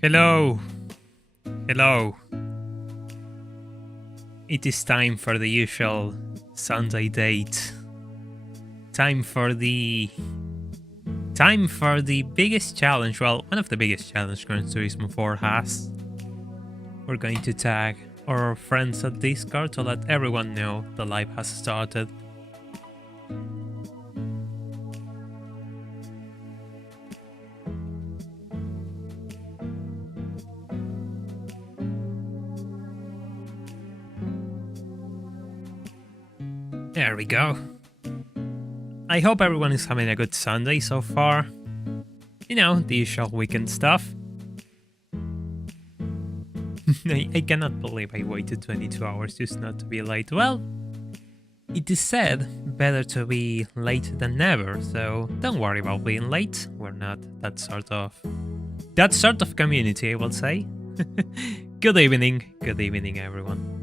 Hello. Hello. It is time for the usual Sunday date. Time for the biggest challenge, well, one of the biggest challenges Gran Turismo 4 has. We're going to tag our friends at Discord to let everyone know the live has started. There we go. I hope everyone is having a good Sunday so far. You know, the usual weekend stuff. I cannot believe I waited 22 hours just not to be late. Well, it is said better to be late than never, so don't worry about being late. We're not that sort of community, I will say. Good evening everyone.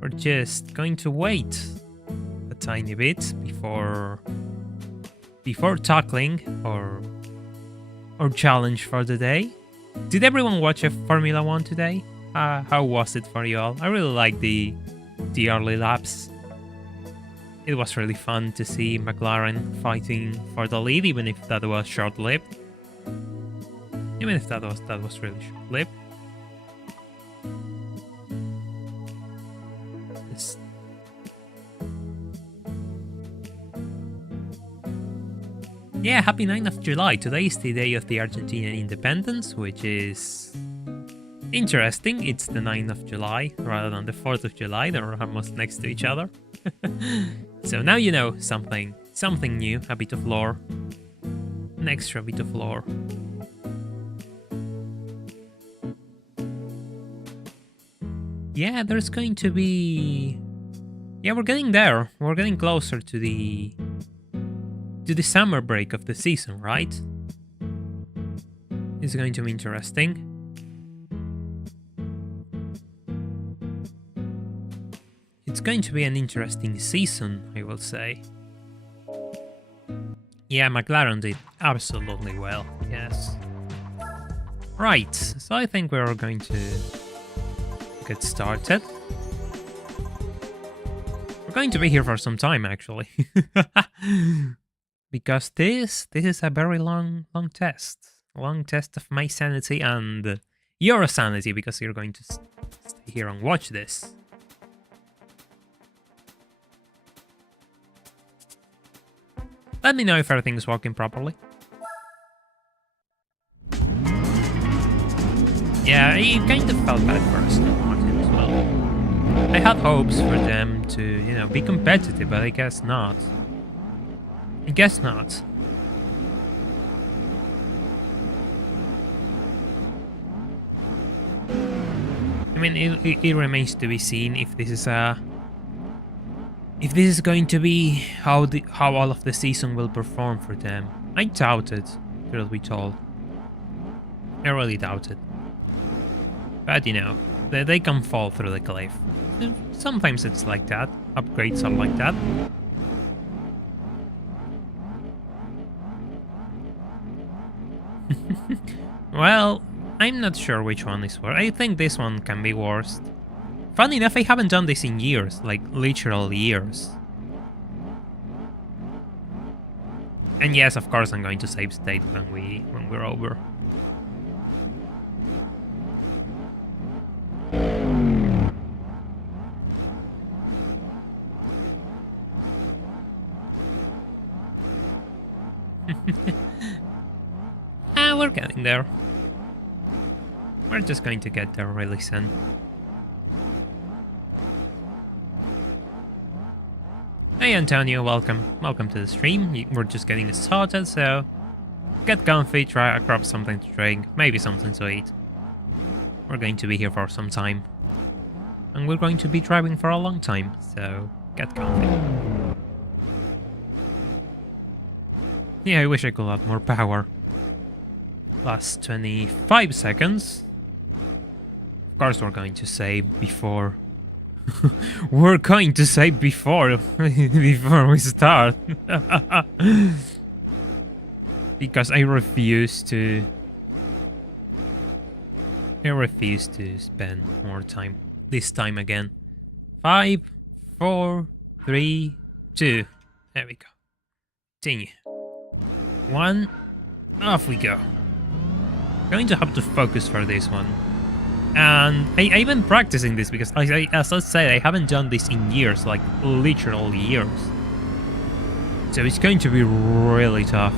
We're just going to wait a tiny bit before tackling our challenge for the day. Did everyone watch a Formula 1 today? How was it for you all? I really liked the early laps. It was really fun to see McLaren fighting for the lead, even if that was short-lived. Even if that was really short-lived. Yeah, happy 9th of July. Today is the day of the Argentinian independence, which is interesting. It's the 9th of July rather than the 4th of July. They're almost next to each other. So now you know something new, a bit of lore. An extra bit of lore. Yeah, there's going to be... Yeah, we're getting there. We're getting closer to the summer break of the season, right? It's going to be interesting. It's going to be an interesting season, I will say. Yeah, McLaren did absolutely well, yes. Right, so I think we're going to get started. We're going to be here for some time, actually. Because this is a very long test. A long test of my sanity and your sanity, because you're going to stay here and watch this. Let me know if everything's working properly. Yeah, I kind of felt bad for Aston Martin as well. I had hopes for them to, you know, be competitive, but I guess not. I guess not. I mean, it remains to be seen if this is going to be how all of the season will perform for them. I doubt it, truth be told. I really doubt it. But you know, they can fall through the cliff. Sometimes it's like that. Upgrades are like that. Well, I'm not sure which one is worse. I think this one can be worst. Funny enough, I haven't done this in years, like literal years. And yes, of course, I'm going to save state when we're over. We're getting there. We're just going to get there really soon. Hey Antonio, welcome to the stream. We're just getting started, so get comfy, try grab something to drink, maybe something to eat. We're going to be here for some time. And we're going to be driving for a long time, so get comfy. Yeah, I wish I could have more power. Last 25 seconds. Of course we're going to save before... we're going to save before we start. Because I refuse to I refuse to spend more time. This time again. 5, 4, 3, 2. There we go. Continue. 1. Off we go. Going to have to focus for this one. And I've been practicing this because, as I said, I haven't done this in years, like literal years. So it's going to be really tough.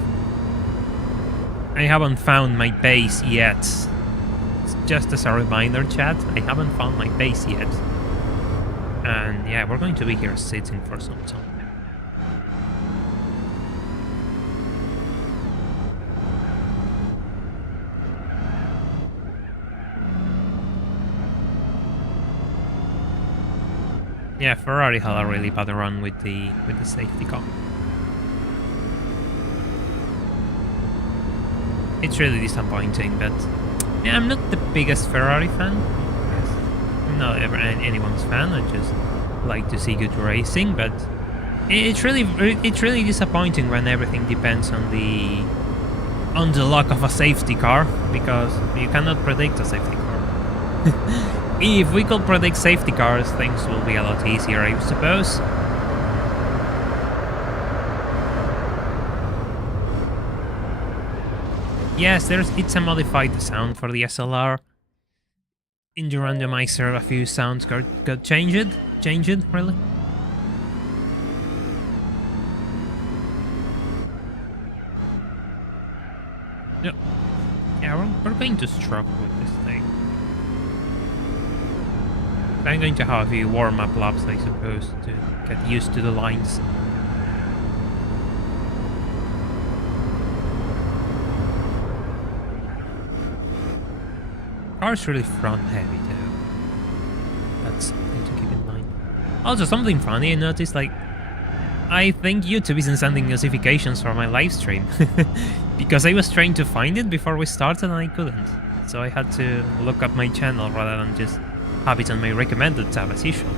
I haven't found my base yet. It's just as a reminder, chat, I haven't found my base yet. And yeah, we're going to be here sitting for some time. Yeah, Ferrari had a really bad run with the safety car. It's really disappointing, but yeah, I'm not the biggest Ferrari fan. I'm not ever anyone's fan. I just like to see good racing, but it's really disappointing when everything depends on the luck of a safety car, because you cannot predict a safety car. If we could predict safety cars, things will be a lot easier, I suppose. Yes, it's a modified sound for the SLR. In the randomizer, a few sounds got changed, really. Yeah, we're going to struggle with this thing. I'm going to have a few warm-up laps, I suppose, to get used to the lines. Car's really front-heavy, though. That's something to keep in mind. Also, something funny I noticed, like, I think YouTube isn't sending notifications for my live stream. Because I was trying to find it before we started and I couldn't. So I had to look up my channel rather than just have it on my recommended tab as usual.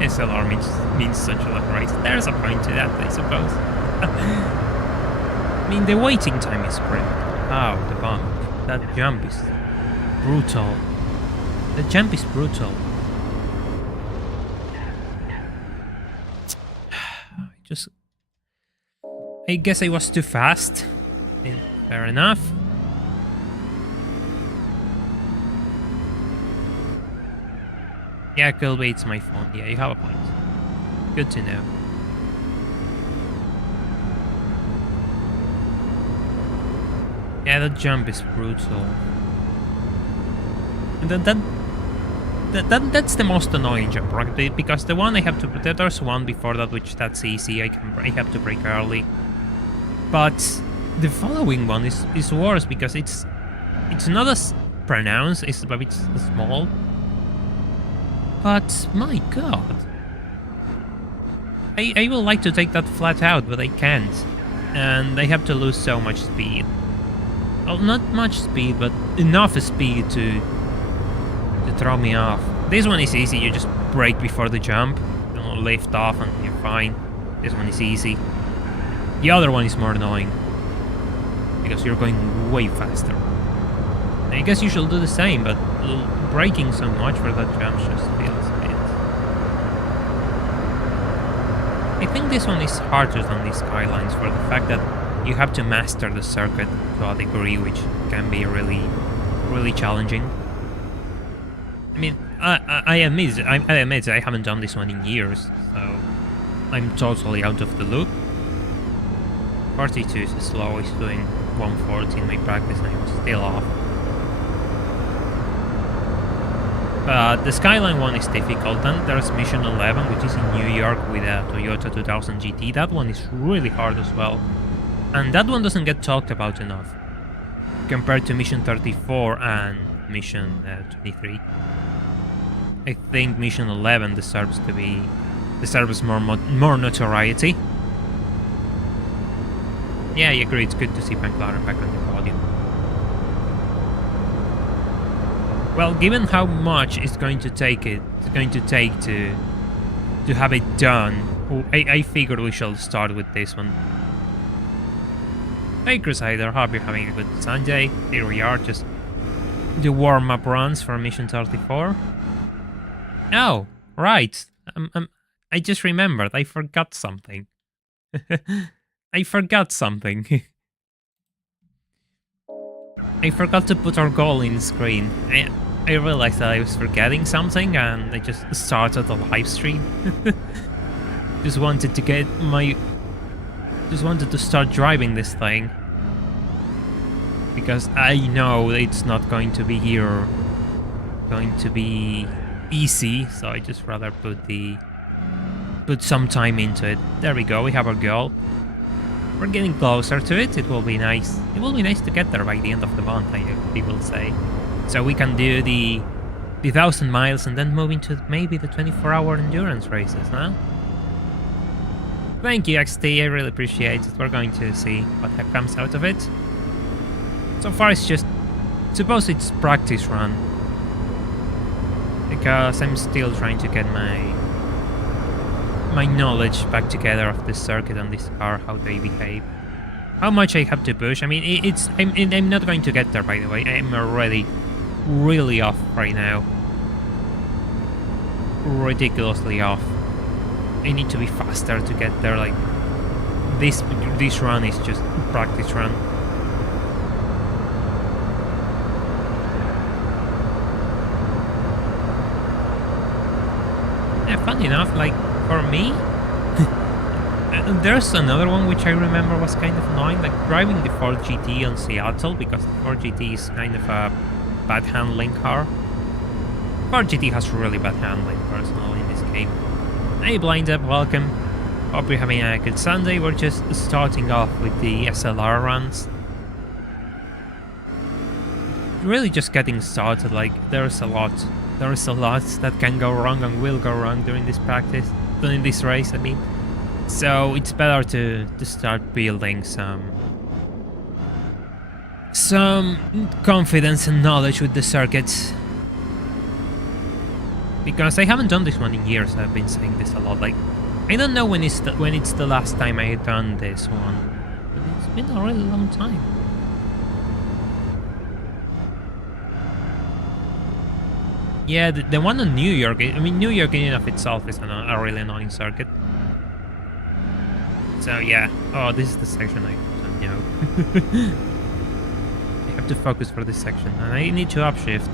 SLR means such a lot race. There's a point to that, I suppose. I mean, the waiting time is great. Oh, the bump. That jump is brutal. The jump is brutal. I guess I was too fast. Fair enough. Yeah, Kilby, it's my phone. Yeah, you have a point. Good to know. Yeah, that jump is brutal. And that's the most annoying jump, right? Because the one I have to... There's one before that, which that's easy. I have to brake early. But the following one is worse because it's not as pronounced. It's a bit small. But my god. I would like to take that flat out, but I can't. And I have to lose so much speed. Well, not much speed, but enough speed to throw me off. This one is easy, you just brake before the jump, lift off and you're fine. This one is easy. The other one is more annoying, because you're going way faster. I guess you should do the same, but braking so much for that jump just feels a bit... I think this one is harder than the Skylines for the fact that you have to master the circuit to a degree, which can be really challenging. I mean, I admit I haven't done this one in years, so I'm totally out of the loop. 42 is slow, it's doing 140 in my practice and I'm still off. The Skyline one is difficult, and there's Mission 11, which is in New York with a Toyota 2000 GT. That one is really hard as well. And that one doesn't get talked about enough, compared to Mission 34 and Mission 23. I think Mission 11 deserves more notoriety. Yeah, I agree. It's good to see McLaren back on the podium. Well, given how much it's going to take to have it done, I figured we shall start with this one. Hey Crusader, hope you're having a good Sunday. Here we are, just the warm-up runs for Mission 34. Oh, right. I just remembered. I forgot something. I forgot something. I forgot to put our goal in the screen. I realized that I was forgetting something and I just started a live stream. Just wanted to start driving this thing. Because I know it's not going to be easy, so I just rather put some time into it. There we go, we have our goal. We're getting closer to it. It will be nice. It will be nice to get there by the end of the month, I will say. So we can do the 1,000 miles and then move into maybe the 24-hour endurance races, huh? Thank you, XT. I really appreciate it. We're going to see what comes out of it. So far, it's just... suppose it's practice run. Because I'm still trying to get my knowledge back together of this circuit and this car, how they behave. How much I have to push. I mean, I'm not going to get there, by the way. I'm already really off right now. Ridiculously off. I need to be faster to get there. Like, this run is just practice run. Yeah, funny enough, like, for me, there's another one which I remember was kind of annoying, like driving the Ford GT on Seattle, because the Ford GT is kind of a bad handling car. Ford GT has really bad handling, personally, in this game. Hey Blind Up, welcome. Hope you're having a good Sunday. We're just starting off with the SLR runs. Really just getting started, like, there's a lot that can go wrong and will go wrong during this practice. In this race, I mean. So it's better to start building some confidence and knowledge with the circuits. Because I haven't done this one in years. I've been saying this a lot. Like, I don't know when it's the last time I had done this one, but it's been a really long time. Yeah, the one in New York, I mean, New York in and of itself is a really annoying circuit. So, yeah. Oh, this is the section I don't know. I have to focus for this section, and I need to upshift.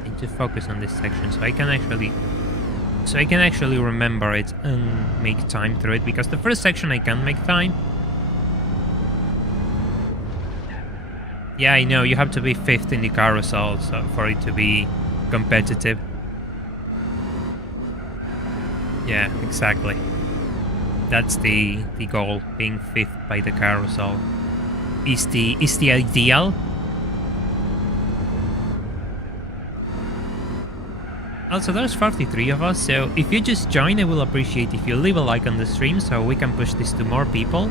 I need to focus on this section, so I can actually remember it and make time through it, because the first section I can make time. Yeah, I know, you have to be 5th in the carousel so for it to be competitive. Yeah, exactly. That's the goal, being 5th by the carousel. Is the ideal. Also, there's 43 of us, so if you just join, I will appreciate if you leave a like on the stream so we can push this to more people.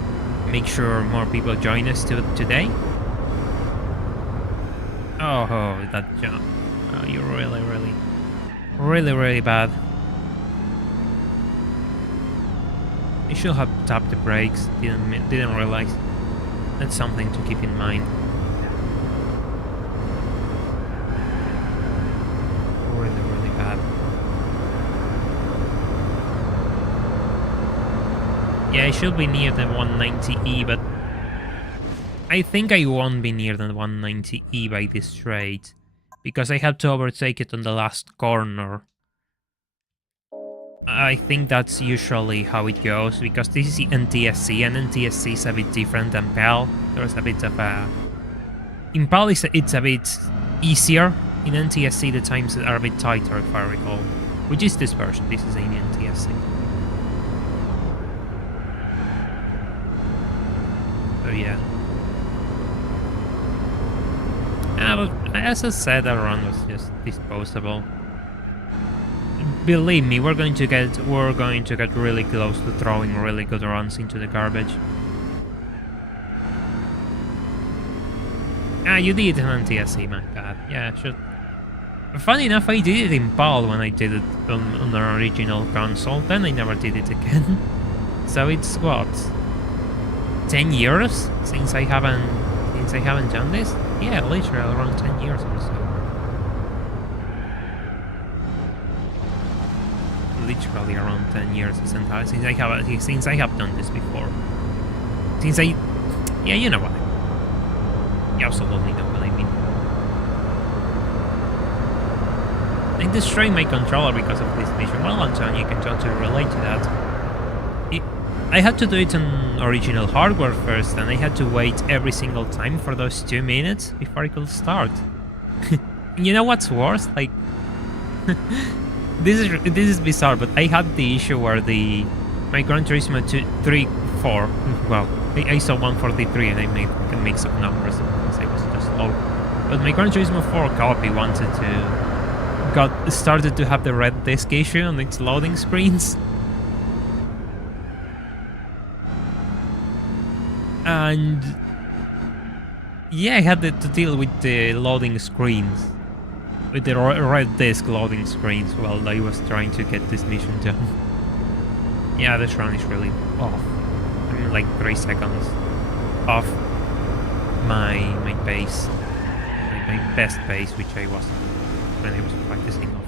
Make sure more people join us today. Oh, that jump. Oh, you're really bad. I should have tapped the brakes. Didn't realize. That's something to keep in mind. Really bad. Yeah, I should be near the 190E, but I think I won't be near the 190E by this straight, because I have to overtake it on the last corner. I think that's usually how it goes, because this is the NTSC, and NTSC is a bit different than PAL. There's a bit of a... In PAL, it's a bit easier. In NTSC, the times are a bit tighter, if I recall. Which is this version? This is in NTSC. So yeah. But as I said, that run was just disposable. believe me, we're going to get really close to throwing really good runs into the garbage. Ah, you did it on TSC, my bad. Yeah, sure. Funny enough, I did it in PAL when I did it on the original console. Then I never did it again. So it's what, 10 years since I haven't done this? Yeah, literally around 10 years or so. Literally around 10 years since I have done this before. Yeah, you know what. You absolutely know what I mean. I destroyed my controller because of this mission. Well, Antonio, you can totally relate to that. I had to do it on original hardware first, and I had to wait every single time for those 2 minutes before I could start. You know what's worse? Like, this is bizarre, but I had the issue where my Gran Turismo 4. Well, I saw 143 and I made a mix of numbers because I was just low. But my Gran Turismo 4 copy started to have the red disk issue on its loading screens. And yeah, I had to deal with the loading screens, with the red disk loading screens while I was trying to get this mission done. Yeah, this run is really off. I mean, like 3 seconds off my pace, my best pace, which I was when I was practicing off.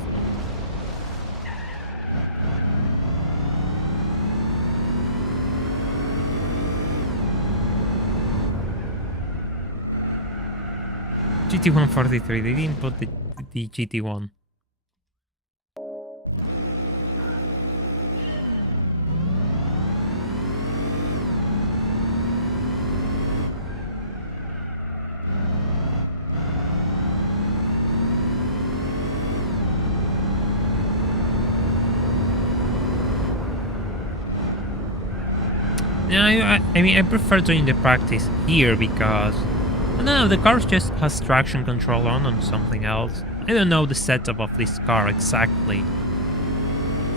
GT143, they didn't put the GT1. Yeah, I mean, I prefer doing the practice here because no, the car just has traction control on something else. I don't know the setup of this car exactly.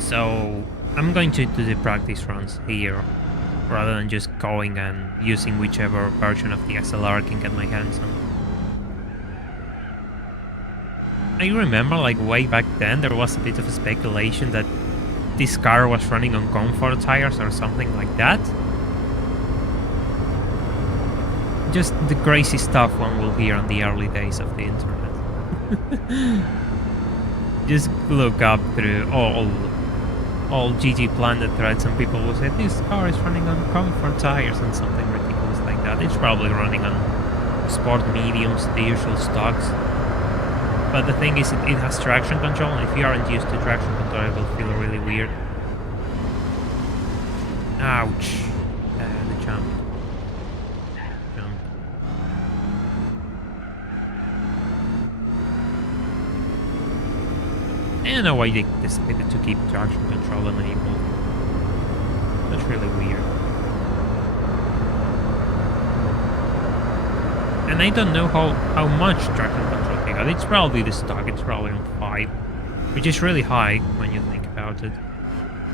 So I'm going to do the practice runs here rather than just going and using whichever version of the SLR I can get my hands on. I remember like way back then there was a bit of a speculation that this car was running on comfort tires or something like that. Just the crazy stuff one will hear on the early days of the internet. Just look up through all GG Planet threads and people will say this car is running on comfort tires and something ridiculous like that. It's probably running on sport mediums, the usual stocks. But the thing is, it has traction control, and if you aren't used to traction control, it will feel really weird. Ouch. The jump. I don't know why they decided to keep traction control enabled. That's really weird. And I don't know how much traction control they got. It's probably the stock, it's probably on 5, which is really high when you think about it.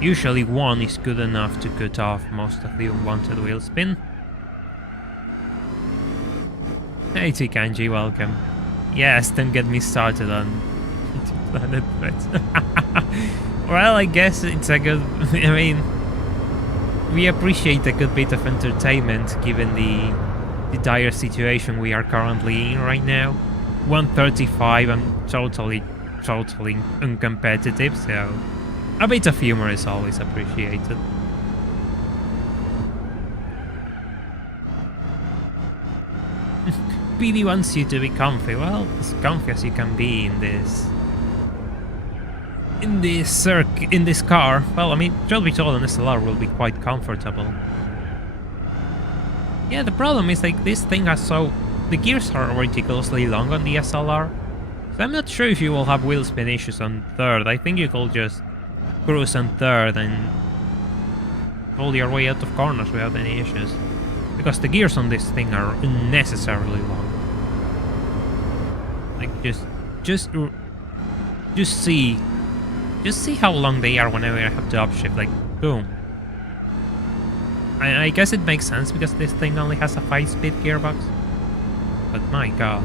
Usually 1 is good enough to cut off most of the unwanted wheel spin. Hey Tikanji, welcome. Yes, don't get me started on Planet threats. Well, I guess it's a good... I mean, we appreciate a good bit of entertainment given the dire situation we are currently in right now. 135, I'm totally uncompetitive, so a bit of humor is always appreciated. PD wants you to be comfy. Well, as comfy as you can be in this car. Well, I mean, truth be told, an SLR will be quite comfortable. Yeah, the problem is like this thing has the gears are ridiculously long on the SLR. So I'm not sure if you will have wheel spin issues on 3rd. I think you could just cruise on 3rd and pull your way out of corners without any issues. Because the gears on this thing are unnecessarily long. Like just Just see how long they are whenever I have to upshift, like, boom. I guess it makes sense because this thing only has a 5-speed gearbox. But my god.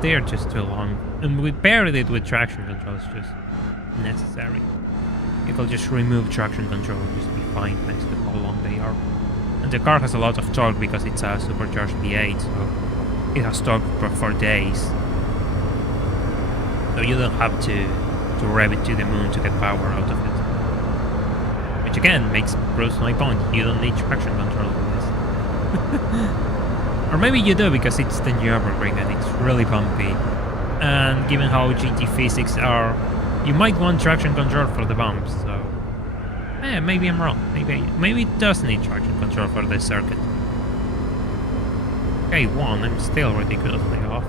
They're just too long. And we paired it with traction control, it's just necessary. If I'll just remove traction control, it'll just be fine thanks to how long they are. And the car has a lot of torque because it's a supercharged V8, so it has torque for days. So you don't have to rev it to the moon to get power out of it. Which again proves my point, you don't need traction control for this. Or maybe you do because it's the new Nürburgring and it's really bumpy. And given how GT physics are, you might want traction control for the bumps, so... maybe I'm wrong. Maybe it does need traction control for this circuit. Okay, I'm still ridiculously off.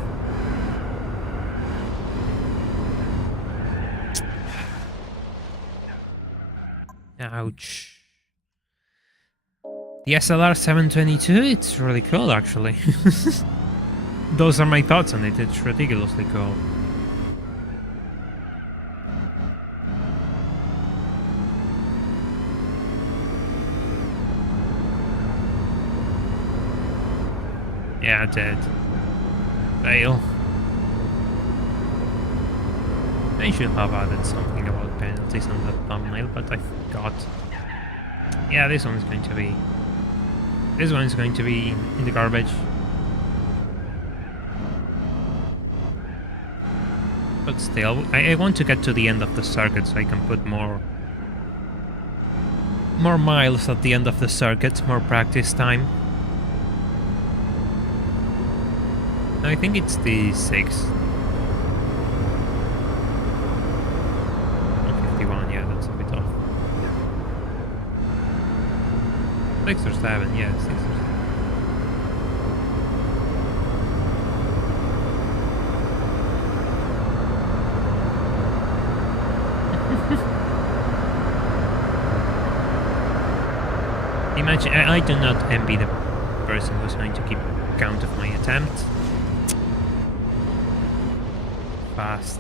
Ouch. The SLR 722, it's really cool actually. Those are my thoughts on it, it's ridiculously cool. Yeah, dead. Fail. I should have added something about penalties on that thumbnail, but I forgot. Yeah, this one's going to be... This one's going to be in the garbage. But still, I want to get to the end of the circuit so I can put more miles at the end of the circuit, more practice time. I think it's the 6th. 51, yeah, that's a bit off. 6 or 7, yeah, 6 or 7. Imagine, I do not envy the person who's going to keep count of my attempt. Fast.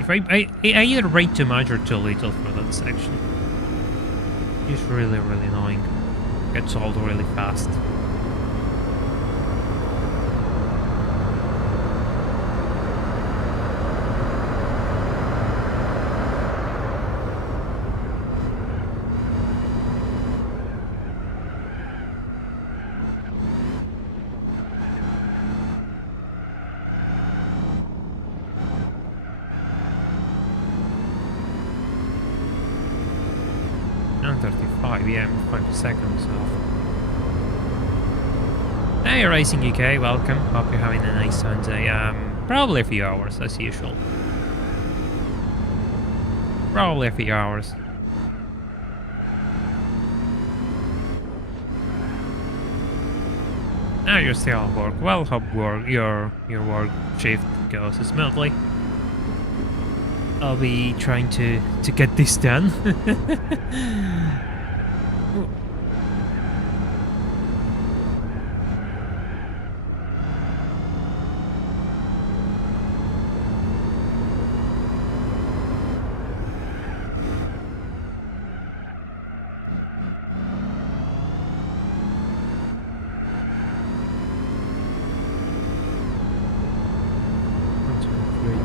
If I either rate too much or too little for that section. It's really annoying. Gets old really fast. And 35, yeah, 5 seconds off. Hey, Racing UK, welcome. Hope you're having a nice Sunday. Probably a few hours, as usual. Probably a few hours. Now you're still at work. Well, hope your work shift goes smoothly. I'll be trying to get this done.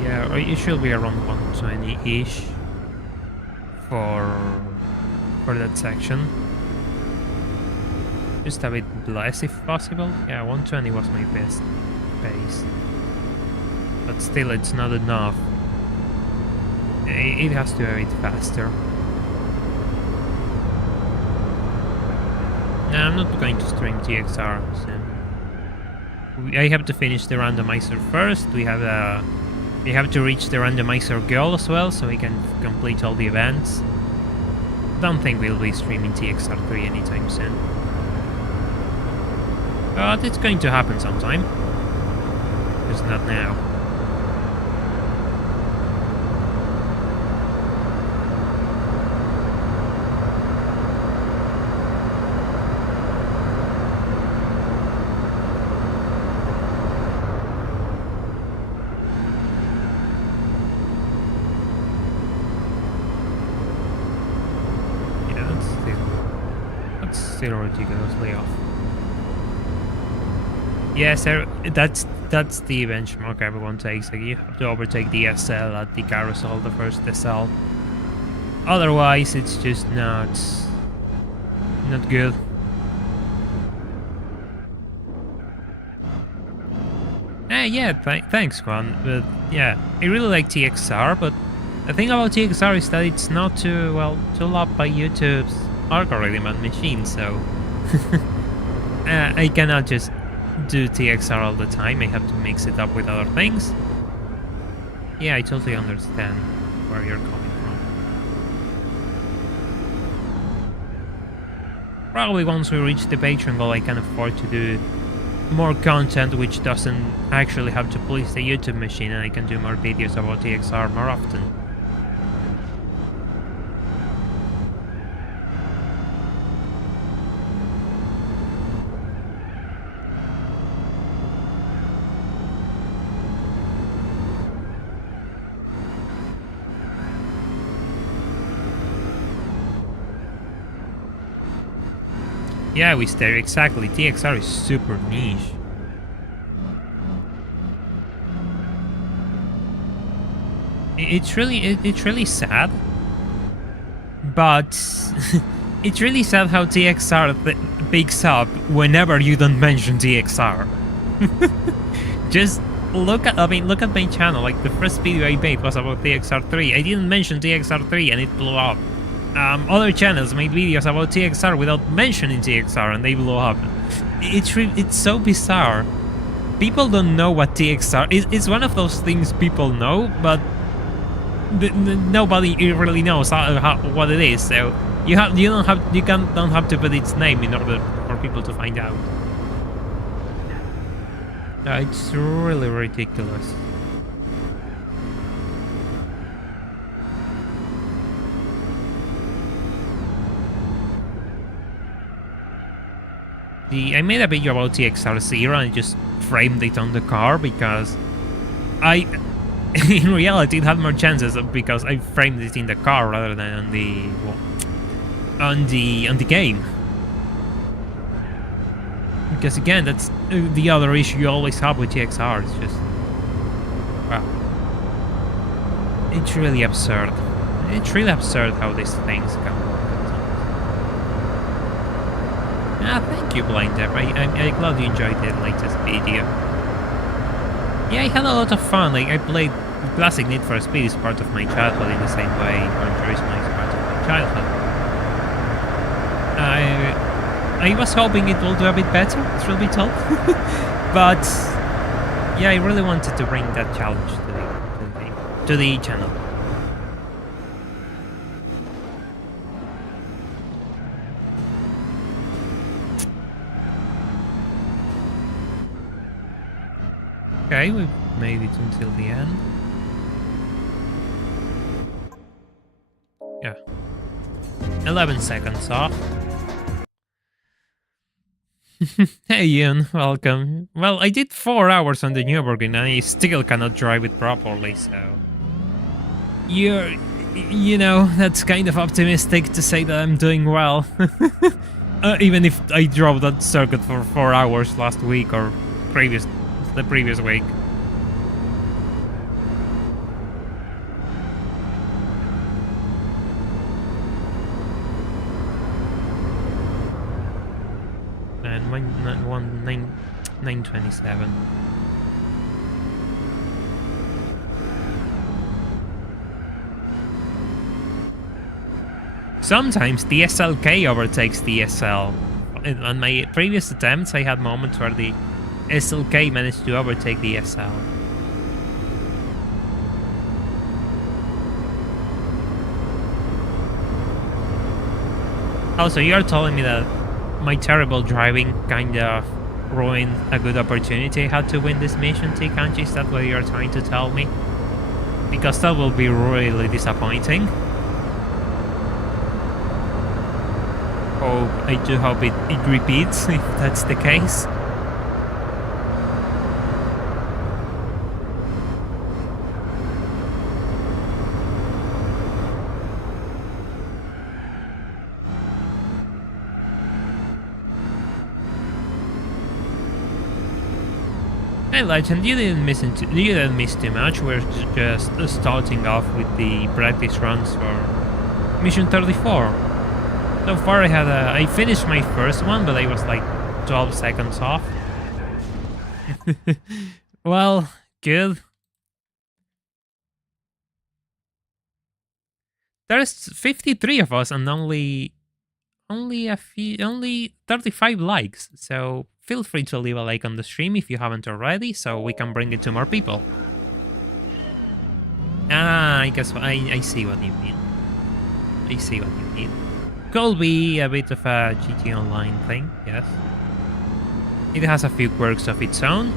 Yeah, it should be around 120-ish for that section. Just a bit less if possible. Yeah, 120 was my best pace. But still, it's not enough. It has to be a bit faster. No, I'm not going to stream TXR soon. I have to finish the randomizer first. We have to reach the randomizer goal as well, so we can complete all the events. Don't think we'll be streaming TXR3 anytime soon. But it's going to happen sometime. Just not now. Still ridiculously off. Yes, that's the benchmark everyone takes. Like, you have to overtake the SL at the carousel, the first SL. Otherwise, it's just not good. Yeah, thanks, Juan. But yeah, I really like TXR, but the thing about TXR is that it's not too loved by YouTube's algorithm and machine, so I cannot just do TXR all the time. I have to mix it up with other things. Yeah, I totally understand where you're coming from. Probably once we reach the Patreon goal, I can afford to do more content which doesn't actually have to please the YouTube machine, and I can do more videos about TXR more often. Yeah, we stare exactly. TXR is super niche. It's really sad, but it's really sad how TXR picks up whenever you don't mention TXR. Just look at my channel. Like, the first video I made was about TXR3. I didn't mention TXR3 and it blew up. Other channels made videos about TXR without mentioning TXR and they blew up. It's so bizarre. People don't know what TXR is. It's one of those things people know, but nobody really knows what it is. So you don't have to put its name in order for people to find out. It's really ridiculous. I made a video about TXR0 and just framed it on the car because in reality it had more chances because I framed it in the car rather than on the game. Because again, that's the other issue you always have with TXR. It's just, wow, it's really absurd. It's really absurd how these things come. Thank you, Blind Depp. I'm glad you enjoyed the latest video. Yeah, I had a lot of fun. Like, I played classic Need for Speed is part of my childhood in the same way Gran Turismo is part of my childhood. I was hoping it will do a bit better, truth be told. But yeah, I really wanted to bring that challenge to the channel. Okay, we've made it until the end. Yeah. 11 seconds off. Hey Ian, welcome. Well, I did 4 hours on the Nürburgring and I still cannot drive it properly, so... You know, that's kind of optimistic to say that I'm doing well. Even if I drove that circuit for 4 hours last week or the previous week. And 927. Sometimes the SLK overtakes the SL. On my previous attempts, I had moments where the SLK managed to overtake the SL. Also, you're telling me that my terrible driving kind of ruined a good opportunity I had to win this mission, T-Kanji? Is that what you're trying to tell me? Because that will be really disappointing. I do hope it repeats, if that's the case. Hey Legend, you didn't miss too much. We're just starting off with the practice runs for Mission 34. So far I finished my first one, but I was like 12 seconds off. Well, good. There's 53 of us and only 35 likes. So feel free to leave a like on the stream if you haven't already, so we can bring it to more people. Ah, I guess I see what you mean. I see what you mean. Could be a bit of a GT Online thing, yes. It has a few quirks of its own.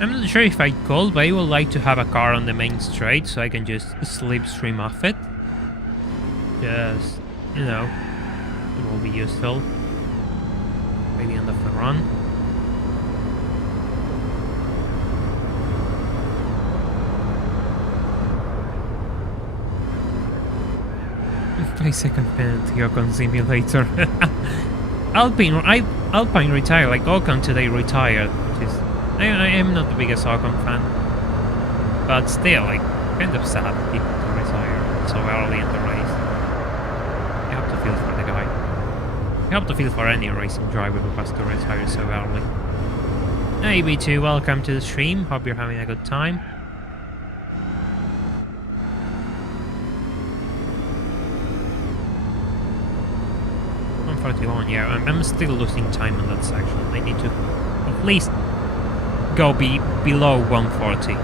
I'm not sure if I could, but I would like to have a car on the main straight so I can just slipstream off it. Just, you know, it will be useful by the end of the run. Second penalty on Simulator. Alpine retired, like Ocon today retired, which is... I am not the biggest Ocon fan, but still, like, kind of sad people to retire so early in the race. You have to feel for the guy. You have to feel for any racing driver who has to retire so early. Hey B2, welcome to the stream. Hope you're having a good time. I'm 41, yeah, I'm still losing time on that section. I need to at least go below 140.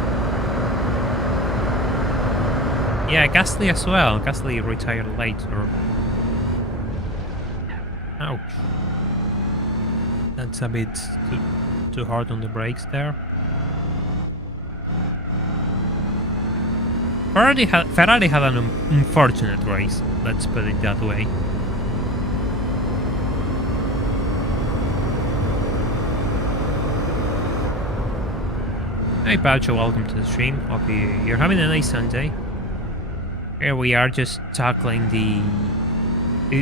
Yeah, Gasly as well. Gasly retired later. Ouch. That's a bit too hard on the brakes there. Ferrari had an unfortunate race, let's put it that way. Hey Pacho, welcome to the stream. Hope you're having a nice Sunday. Here we are just tackling the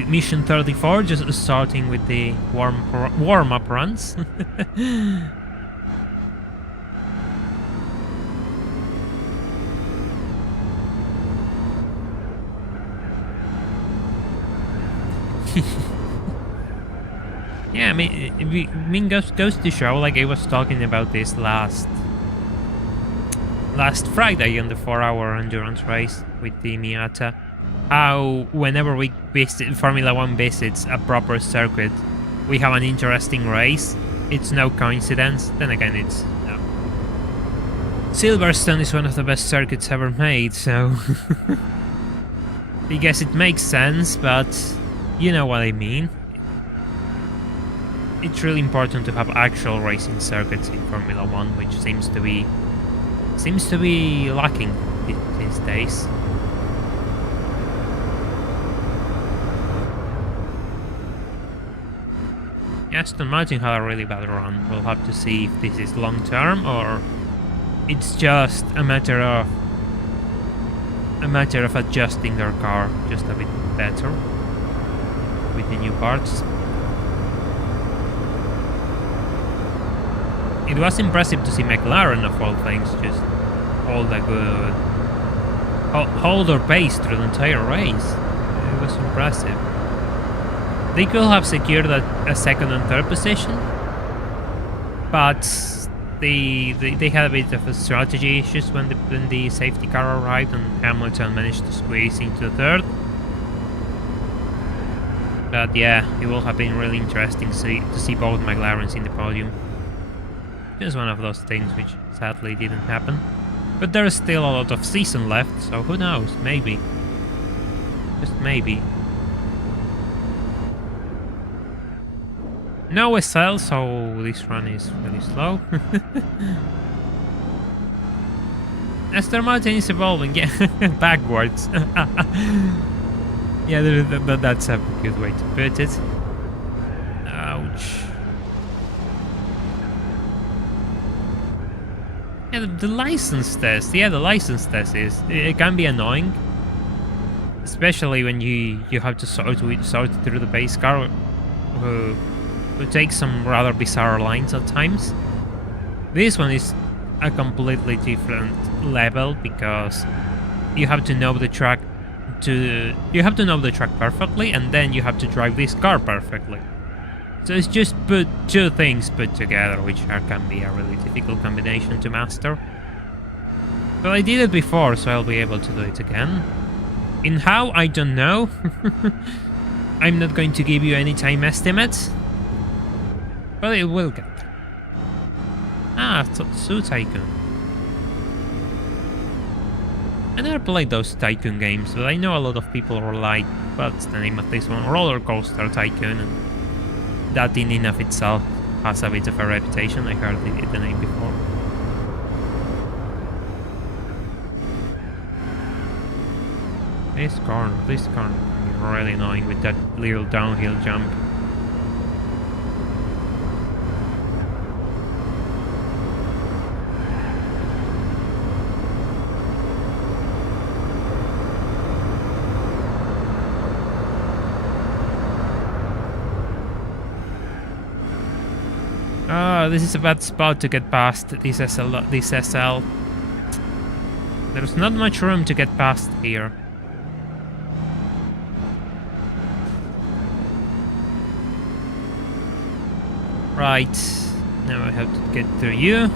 Mission 34, just starting with the warm-up runs. Yeah, I mean goes to show, like I was talking about this last Friday on the 4-hour endurance race with the Miata, how whenever we visit Formula 1 visits a proper circuit, we have an interesting race. It's no coincidence. Then again, it's no. Silverstone is one of the best circuits ever made, so I guess it makes sense, but you know what I mean. It's really important to have actual racing circuits in Formula 1, which seems to be lacking these days. Aston Martin had a really bad run. We'll have to see if this is long term or it's just a matter of adjusting their car just a bit better with the new parts. It was impressive to see McLaren, of all things, just hold their pace through the entire race. It was impressive. They could have secured a second and third position, but they had a bit of a strategy issues when the safety car arrived and Hamilton managed to squeeze into the third. But yeah, it will have been really interesting to see both McLarens in the podium. Just one of those things which sadly didn't happen. But there's still a lot of season left, so who knows, maybe. Just maybe. No SL, so this run is really slow. Aston Martin is evolving, yeah, backwards. Yeah, that's a good way to put it. Ouch. Yeah, the license test. Yeah, the license test it can be annoying, especially when you have to sort through the base car, who takes some rather bizarre lines at times. This one is a completely different level because you have to know the track perfectly, and then you have to drive this car perfectly. So it's just two things put together, which can be a really difficult combination to master. But I did it before, so I'll be able to do it again. In how, I don't know. I'm not going to give you any time estimates, but it will get there. Ah, Zoo Tycoon. I never played those Tycoon games, but I know a lot of people are like, what's the name of this one? Roller Coaster Tycoon, and that in and of itself has a bit of a reputation. I heard the name before. This corner can be really annoying with that little downhill jump. Oh, this is a bad spot to get past this SL. There's not much room to get past here. Right, now I have to get through you.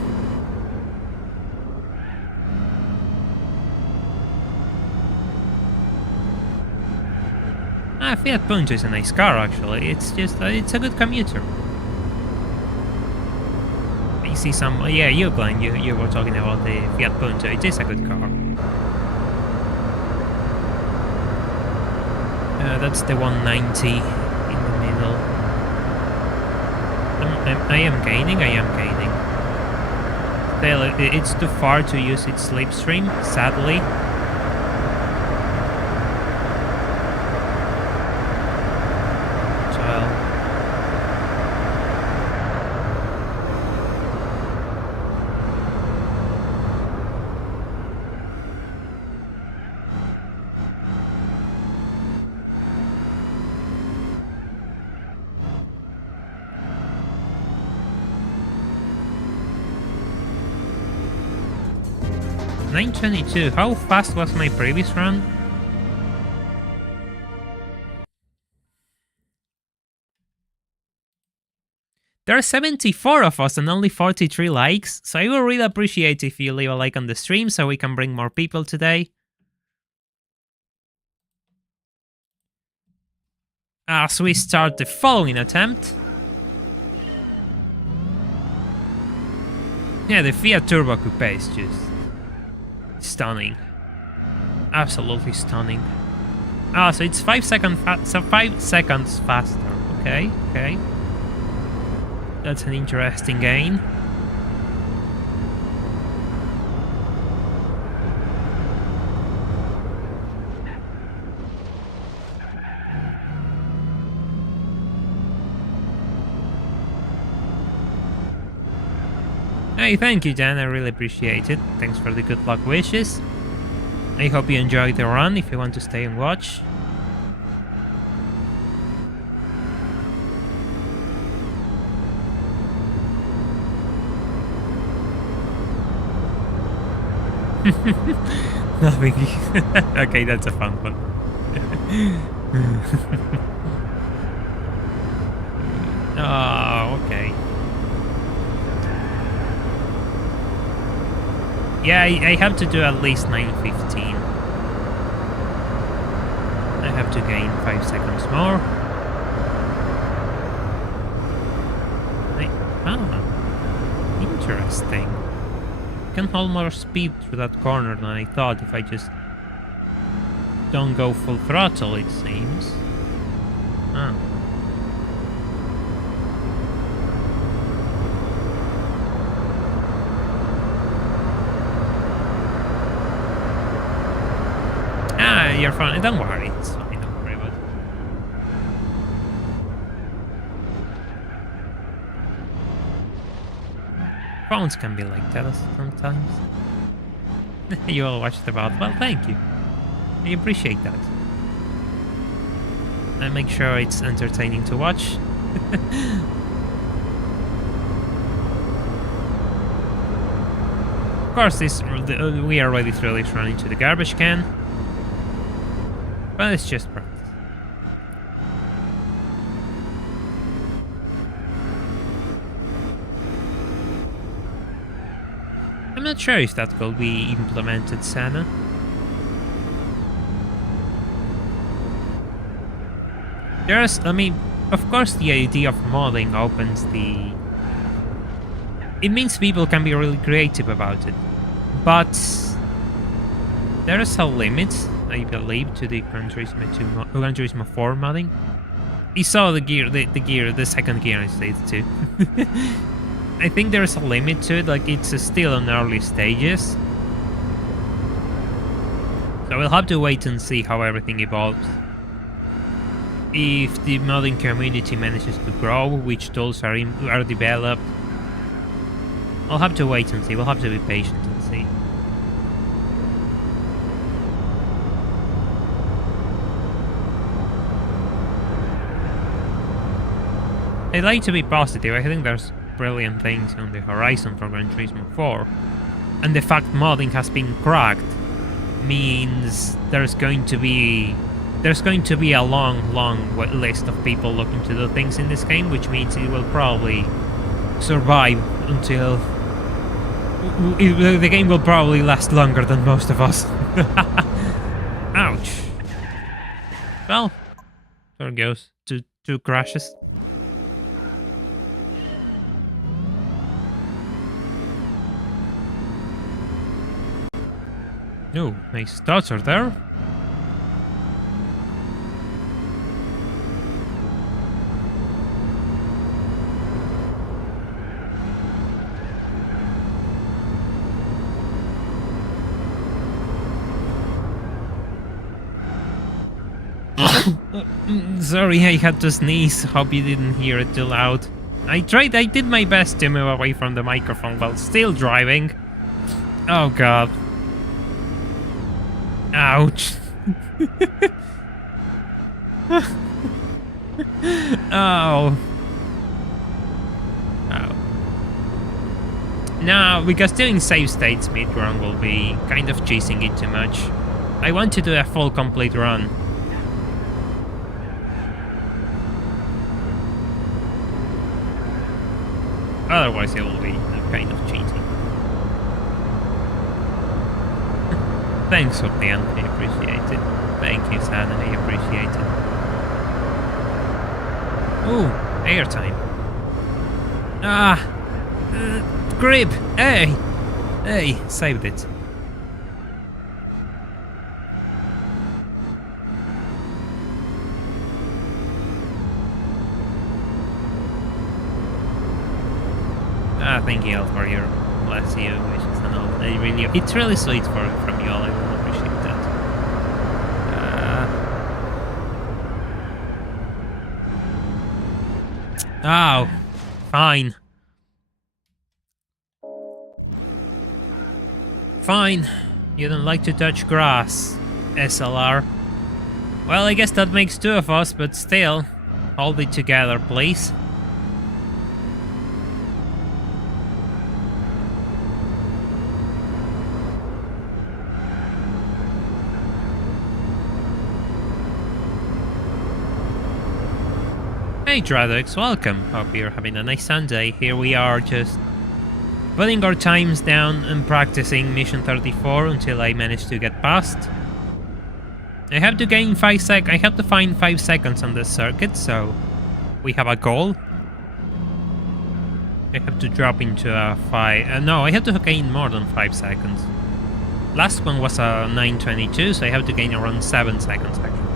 Ah, Fiat Punto is a nice car actually. It's just it's a good commuter. You see some, yeah, you Glenn, you were talking about the Fiat Punto. It is a good car. That's the 190 in the middle. I am gaining. Still, it's too far to use its slipstream, sadly. .922. How fast was my previous run? There are 74 of us and only 43 likes, so I will really appreciate if you leave a like on the stream so we can bring more people today. As we start the following attempt. Yeah, the Fiat Turbo Coupe is just stunning. Absolutely stunning. Ah, so it's 5 seconds faster. Okay. That's an interesting gain. Hey, thank you, Dan. I really appreciate it. Thanks for the good luck wishes. I hope you enjoyed the run. If you want to stay and watch. Nothing. Okay, that's a fun one. Oh, okay. Yeah, I have to do at least 9:15. I have to gain 5 seconds more. Interesting. I can hold more speed through that corner than I thought if I just don't go full throttle, it seems. Ah. You're fine. Don't worry. It's fine. Don't worry about Phones can be like that sometimes. You all watched the VOD. Well, thank you. I appreciate that. I make sure it's entertaining to watch. Of course, we are ready to run into the garbage can. But it's just practice. I'm not sure if that will be implemented, Sana. I mean, of course the idea of modding opens the... It means people can be really creative about it. But there is a limit, I believe, to the Gran Turismo 4 modding. You saw the second gear in Stage 2. I think there's a limit to it, like it's still in early stages. So we'll have to wait and see how everything evolves. If the modding community manages to grow, which tools are developed, I'll have to wait and see. We'll have to be patient and see. I'd like to be positive. I think there's brilliant things on the horizon for Gran Turismo 4. And the fact modding has been cracked means there's going to be a long list of people looking to do things in this game, which means it will probably survive until... The game will probably last longer than most of us. Ouch. Well, there goes. Two crashes. Oh, nice starts are there. Sorry, I had to sneeze. Hope you didn't hear it too loud. I did my best to move away from the microphone while still driving. Oh god. Ouch. Oh. Oh. No, because doing save states mid-run will be kind of cheesing it too much. I want to do a full complete run. Otherwise it will be kind of cheating. Thanks, Opian, I appreciate it. Thank you, Sana, I appreciate it. Ooh, airtime. Grip! Hey! Hey, saved it. Thank you all for your bless you wishes and all. It's really sweet from you all. I really appreciate that. Oh, fine. Fine. You don't like to touch grass, SLR. Well, I guess that makes two of us, but still, hold it together, please. Hey Dradox, welcome. Hope you're having a nice Sunday. Here we are just putting our times down and practicing Mission 34 until I manage to get past. I have to gain 5 I have to find 5 seconds on this circuit, so we have a goal. I have to drop into a 5... no, I have to gain more than 5 seconds. Last one was a 9:22, so I have to gain around 7 seconds actually.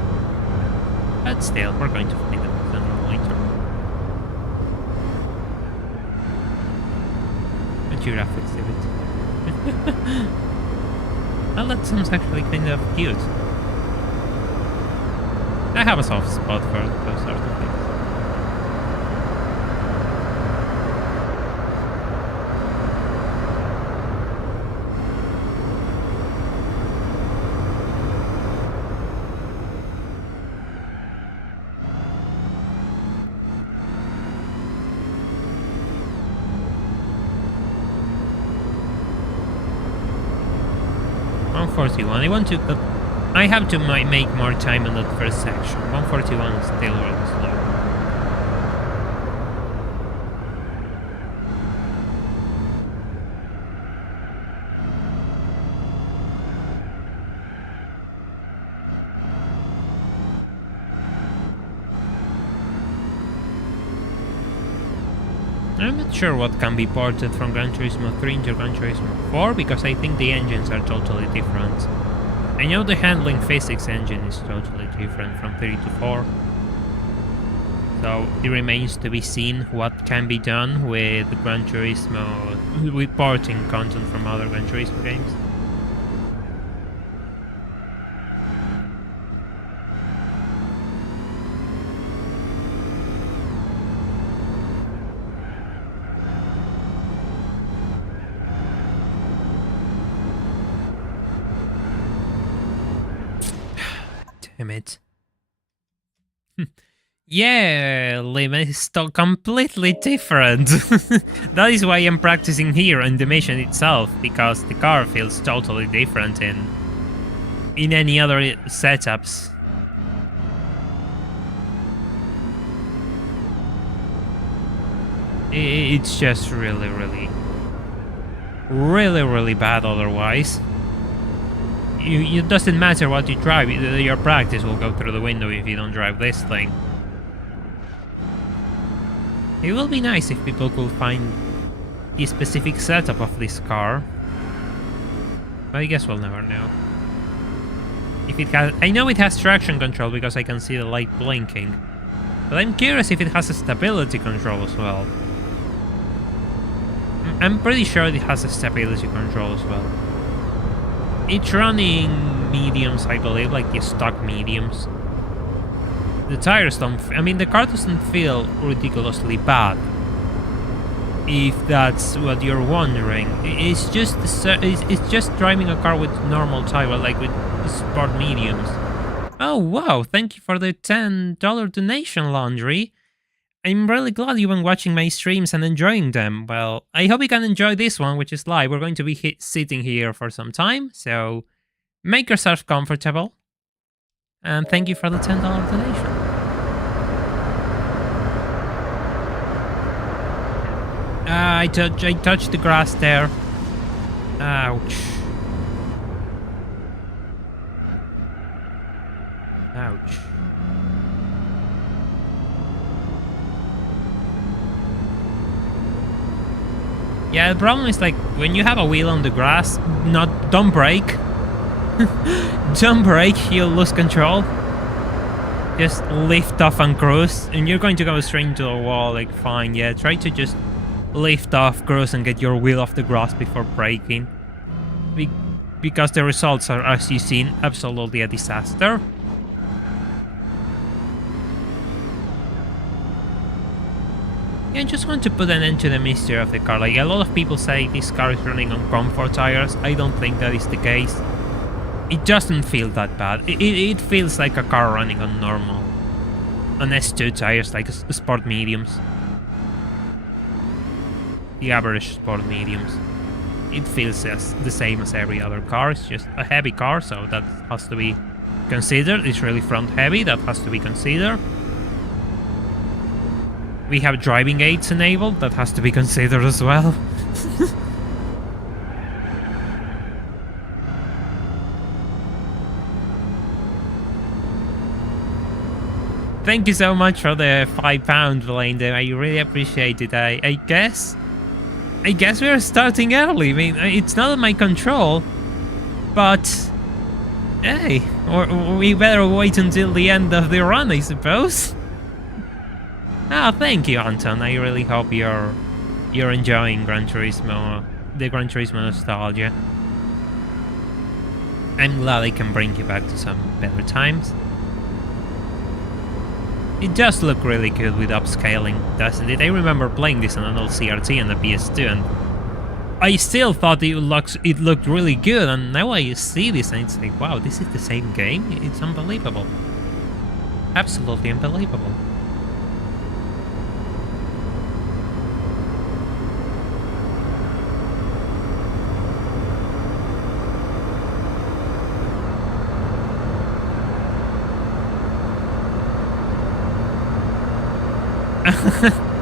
But still, we're going to find it sooner or later. A giraffe exhibit. Well, that sounds actually kind of cute. I have a soft spot for those sort of things. 141. I want to... I have to make more time on that first section. 141 is still really slow. I'm not sure what can be ported from Gran Turismo 3 into Gran Turismo 4 because I think the engines are totally different. I know the handling physics engine is totally different from 3 to 4. So it remains to be seen what can be done with Gran Turismo, with porting content from other Gran Turismo games. Damn it. Yeah, limit is still completely different. That is why I'm practicing here on the mission itself, because the car feels totally different in any other setups. It's just really bad otherwise. It doesn't matter what you drive, your practice will go through the window if you don't drive this thing. It will be nice if people could find the specific setup of this car. But I guess we'll never know. If it has, I know it has traction control because I can see the light blinking. But I'm curious if it has a stability control as well. I'm pretty sure it has a stability control as well. It's running mediums, I believe, like the stock mediums. The tires don't... I mean, the car doesn't feel ridiculously bad. If that's what you're wondering. It's just driving a car with normal tire, like with sport mediums. Oh, wow, thank you for the $10 donation, Laundry. I'm really glad you've been watching my streams and enjoying them. Well, I hope you can enjoy this one, which is live. We're going to be sitting here for some time, so make yourself comfortable. And thank you for the $10 donation. I touched the grass there. Ouch. Ouch. Yeah, the problem is, like, when you have a wheel on the grass, don't brake. Don't brake, you'll lose control. Just lift off and cruise, and you're going to go straight into the wall, like, fine, yeah. Try to just lift off, cruise, and get your wheel off the grass before braking. Because the results are, as you've seen, absolutely a disaster. Yeah, I just want to put an end to the mystery of the car. Like, a lot of people say this car is running on comfort tires. I don't think that is the case. It doesn't feel that bad. It feels like a car running on normal, on S2 tires, like sport mediums. The average sport mediums. It feels the same as every other car. It's just a heavy car, so that has to be considered. It's really front heavy, that has to be considered. We have driving aids enabled, that has to be considered as well. Thank you so much for the £5, Belinda. I really appreciate it. I guess we are starting early. I mean, it's not in my control, but hey, or we better wait until the end of the run, I suppose. Oh, thank you, Anton. I really hope you're enjoying Gran Turismo, the Gran Turismo nostalgia. I'm glad I can bring you back to some better times. It does look really good with upscaling, doesn't it? I remember playing this on an old CRT and the PS2, and I still thought it looked really good, and now I see this and it's like, wow, this is the same game? It's unbelievable. Absolutely unbelievable.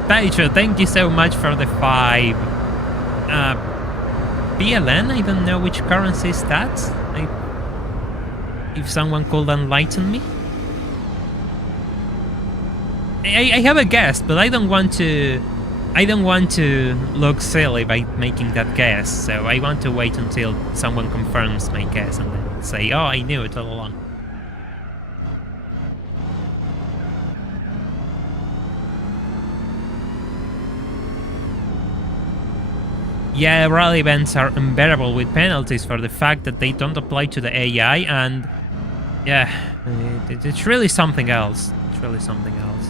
Pedro, thank you so much for the 5. PLN, I don't know which currency is that. If someone could enlighten me. I have a guess, but I don't want to look silly by making that guess, so I want to wait until someone confirms my guess and then say, oh, I knew it all along. Yeah, rally events are unbearable with penalties for the fact that they don't apply to the AI, and yeah, it's really something else. It's really something else.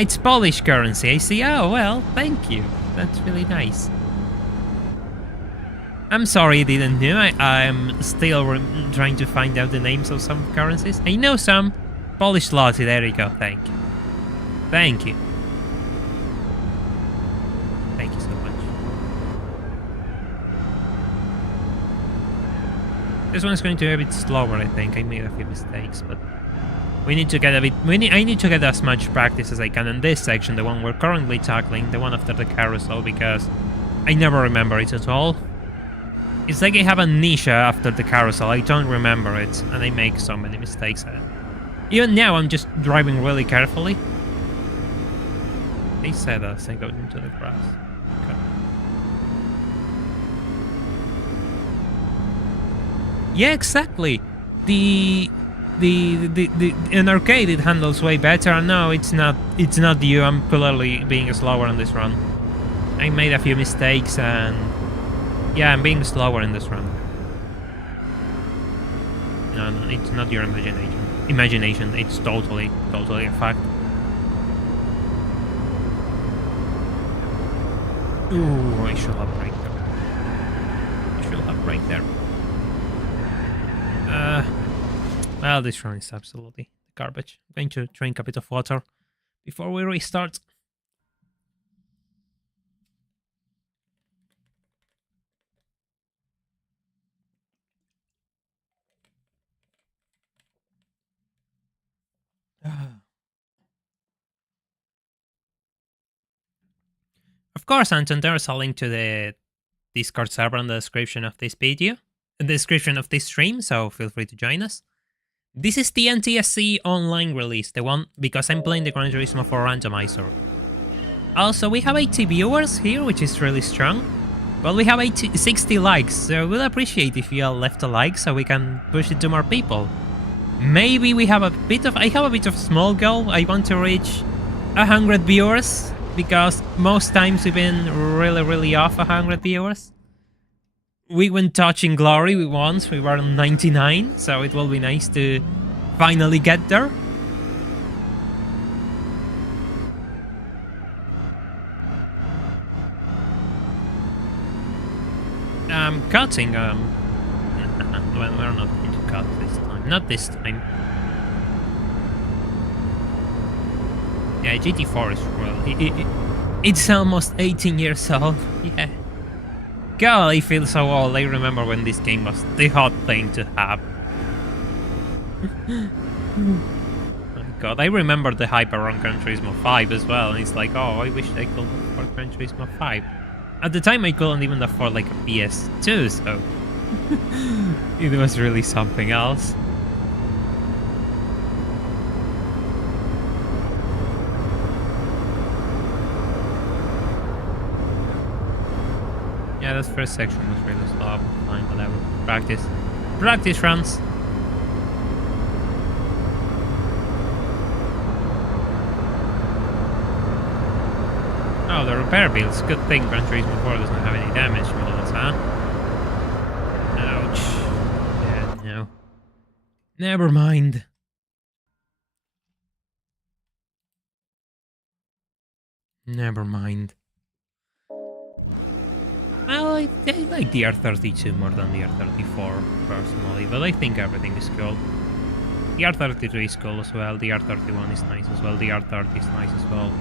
It's Polish currency. I see. Oh, well, thank you. That's really nice. I'm sorry I didn't know. I'm still trying to find out the names of some currencies. I know some. Polish zloty, there you go. Thank you. Thank you. Thank you so much. This one's going to be a bit slower, I think. I made a few mistakes, but we need to get a bit... I need to get as much practice as I can in this section, the one we're currently tackling, the one after the carousel, because I never remember it at all. It's like I have amnesia after the carousel, I don't remember it, and I make so many mistakes. Even now, I'm just driving really carefully. They said as I go into the grass. Okay. Yeah, exactly. In arcade it handles way better. No, it's not you. I'm clearly being slower on this run. I made a few mistakes and yeah, I'm being slower in this run. No, it's not your imagination. It's totally a fact. Ooh, I should have brake there. Well, this run is absolutely garbage. I'm going to drink a bit of water before we restart. Of course, Anton, there's a link to the Discord server in the description of this video, in the description of this stream, so feel free to join us. This is the NTSC online release, the one because I'm playing the Gran Turismo for Randomizer. Also, we have 80 viewers here, which is really strong, but we have 60 likes, so we'll appreciate if you all left a like so we can push it to more people. Maybe we have I have a bit of small goal. I want to reach 100 viewers, because most times we've been really off 100 viewers. We went touching glory once, we were on 99, so it will be nice to finally get there. Cutting, well, we're not going to cut this time. Not this time. Yeah, GT4 is well, it's almost 18 years old. Yeah. God, I feel so old. I remember when this game was the hot thing to have. My God, I remember the hype around Gran Turismo 5 as well, and it's like, oh, I wish I could afford Gran Turismo 5. At the time, I couldn't even afford like a PS2, so it was really something else. Yeah, that first section was really slow. Fine, whatever. Practice runs. Oh, the repair bills. Good thing Gran Turismo 4 doesn't have any damage modes, huh? Ouch. Yeah, no. Never mind. Never mind. Well, I like the R32 more than the R34, personally, but I think everything is cool. The R32 is cool as well, the R31 is nice as well, the R30 is nice as well.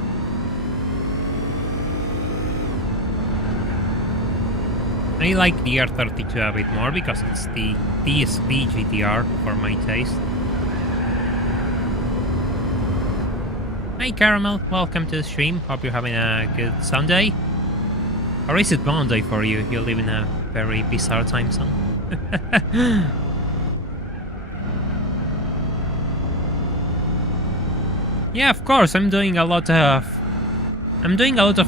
I like the R32 a bit more because it's the DSP GTR for my taste. Hey Caramel, welcome to the stream. Hope you're having a good Sunday. Or is it Monday for you? You live in a very bizarre time zone. Yeah, of course, I'm doing a lot of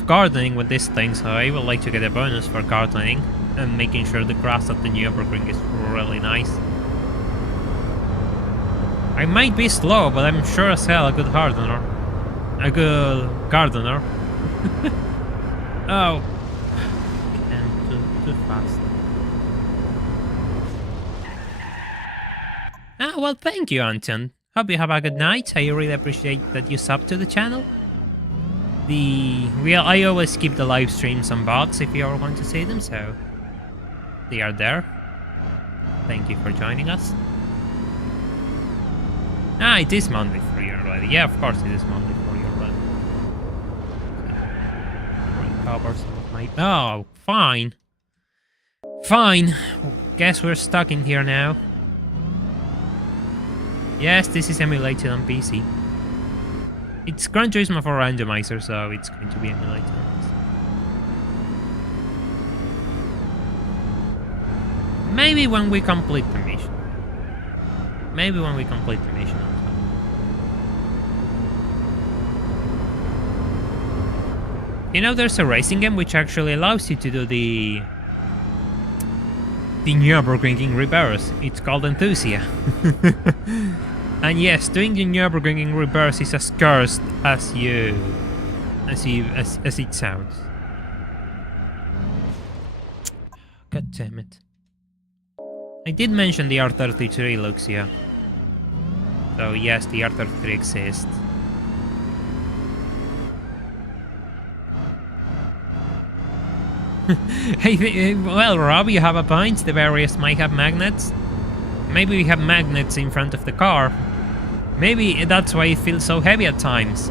gardening with this thing, so I would like to get a bonus for gardening and making sure the grass at the Nürburgring is really nice. I might be slow, but I'm sure as hell a good gardener. A good gardener. Oh. And too fast. Ah, well, thank you, Anton. Hope you have a good night. I really appreciate that you sub to the channel. I always keep the live streams on bots if you ever want to see them, so they are there. Thank you for joining us. Ah, it is Monday for you already. Yeah, of course it is Monday for you already. Recover some of my... Oh, fine. Fine. Guess we're stuck in here now. Yes, this is emulated on PC. It's Gran Turismo for Randomizer, so it's going to be emulated on PC. Maybe when we complete the mission. Maybe when we complete the mission. You know, there's a racing game which actually allows you to do the Nürburgring in reverse. It's called Enthusia. And yes, doing the Nürburgring in reverse is as cursed as it sounds. God damn it. I did mention the R33 Luxia. So yes, the R33 exists. Hey, well, Rob, you have a point. The various might have magnets. Maybe we have magnets in front of the car. Maybe that's why it feels so heavy at times.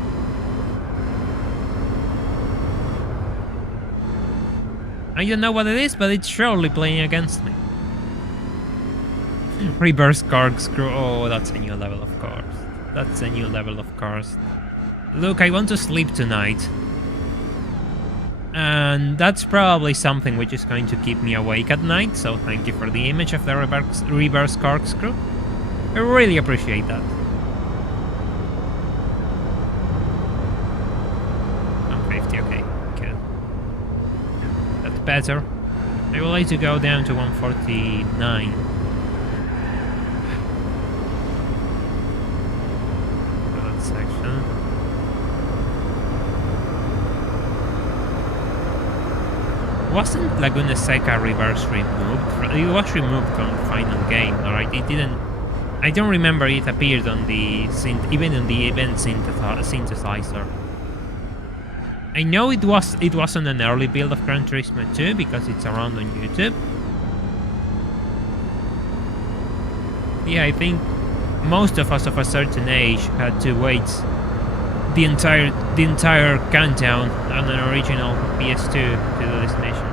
I don't know what it is, but it's surely playing against me. Reverse corkscrew. Oh, that's a new level of cars. That's a new level of cars. Look, I want to sleep tonight. And that's probably something which is going to keep me awake at night, so thank you for the image of the reverse corkscrew. I really appreciate that. 150, okay, good. That's better. I would like to go down to 149. For that section. Wasn't Laguna Seca reverse removed? It was removed from the final game, alright? It didn't. I don't remember it appeared on the even on the event synthesizer. I know it was on an early build of Gran Turismo 2 because it's around on YouTube. Yeah, I think most of us of a certain age had to wait the entire countdown on an original PS2 to do this mission.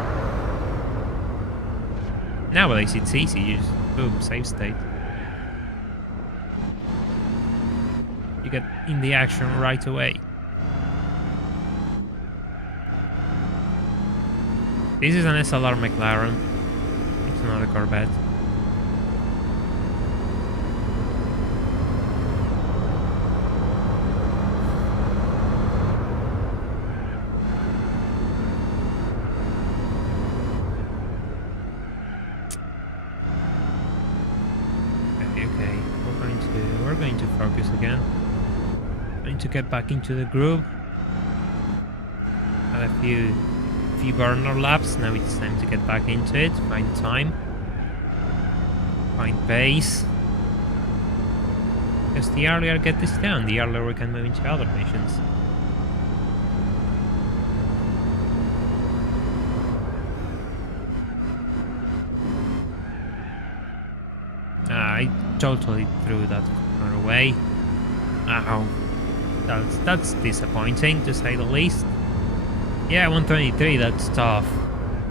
Nowadays it's easy, you just boom, save state. You get in the action right away. This is an SLR McLaren. It's not a Corvette. We're going to focus again. Going to get back into the groove. Had a few burner laps. Now it's time to get back into it. Find time. Find pace. Because the earlier I get this down, the earlier we can move into other missions. I totally threw that corner away. Ow. That's disappointing, to say the least. Yeah, 123, that's tough.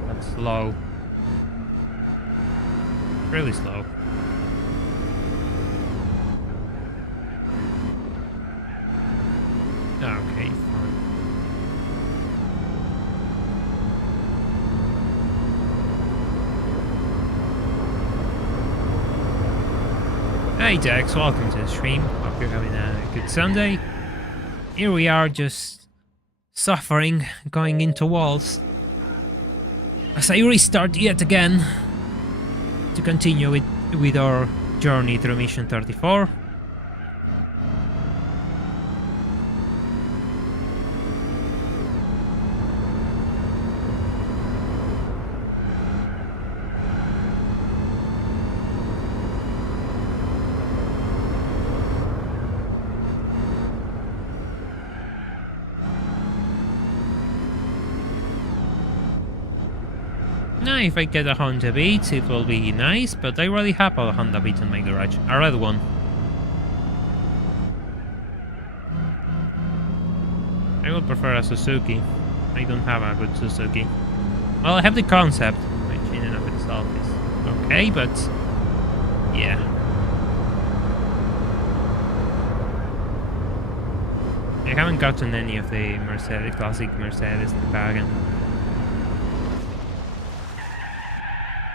That's low. Really slow. Okay, fine. Hey Dex, welcome to the stream. Hope you're having a good Sunday. Here we are just suffering, going into walls. As I restart yet again to continue with our journey through mission 34. Now, if I get a Honda Beat, it will be nice, but I already have a Honda Beat in my garage. A red one. I would prefer a Suzuki. I don't have a good Suzuki. Well, I have the concept, which in and of itself is okay, but yeah. I haven't gotten any of the Mercedes, classic Mercedes wagon.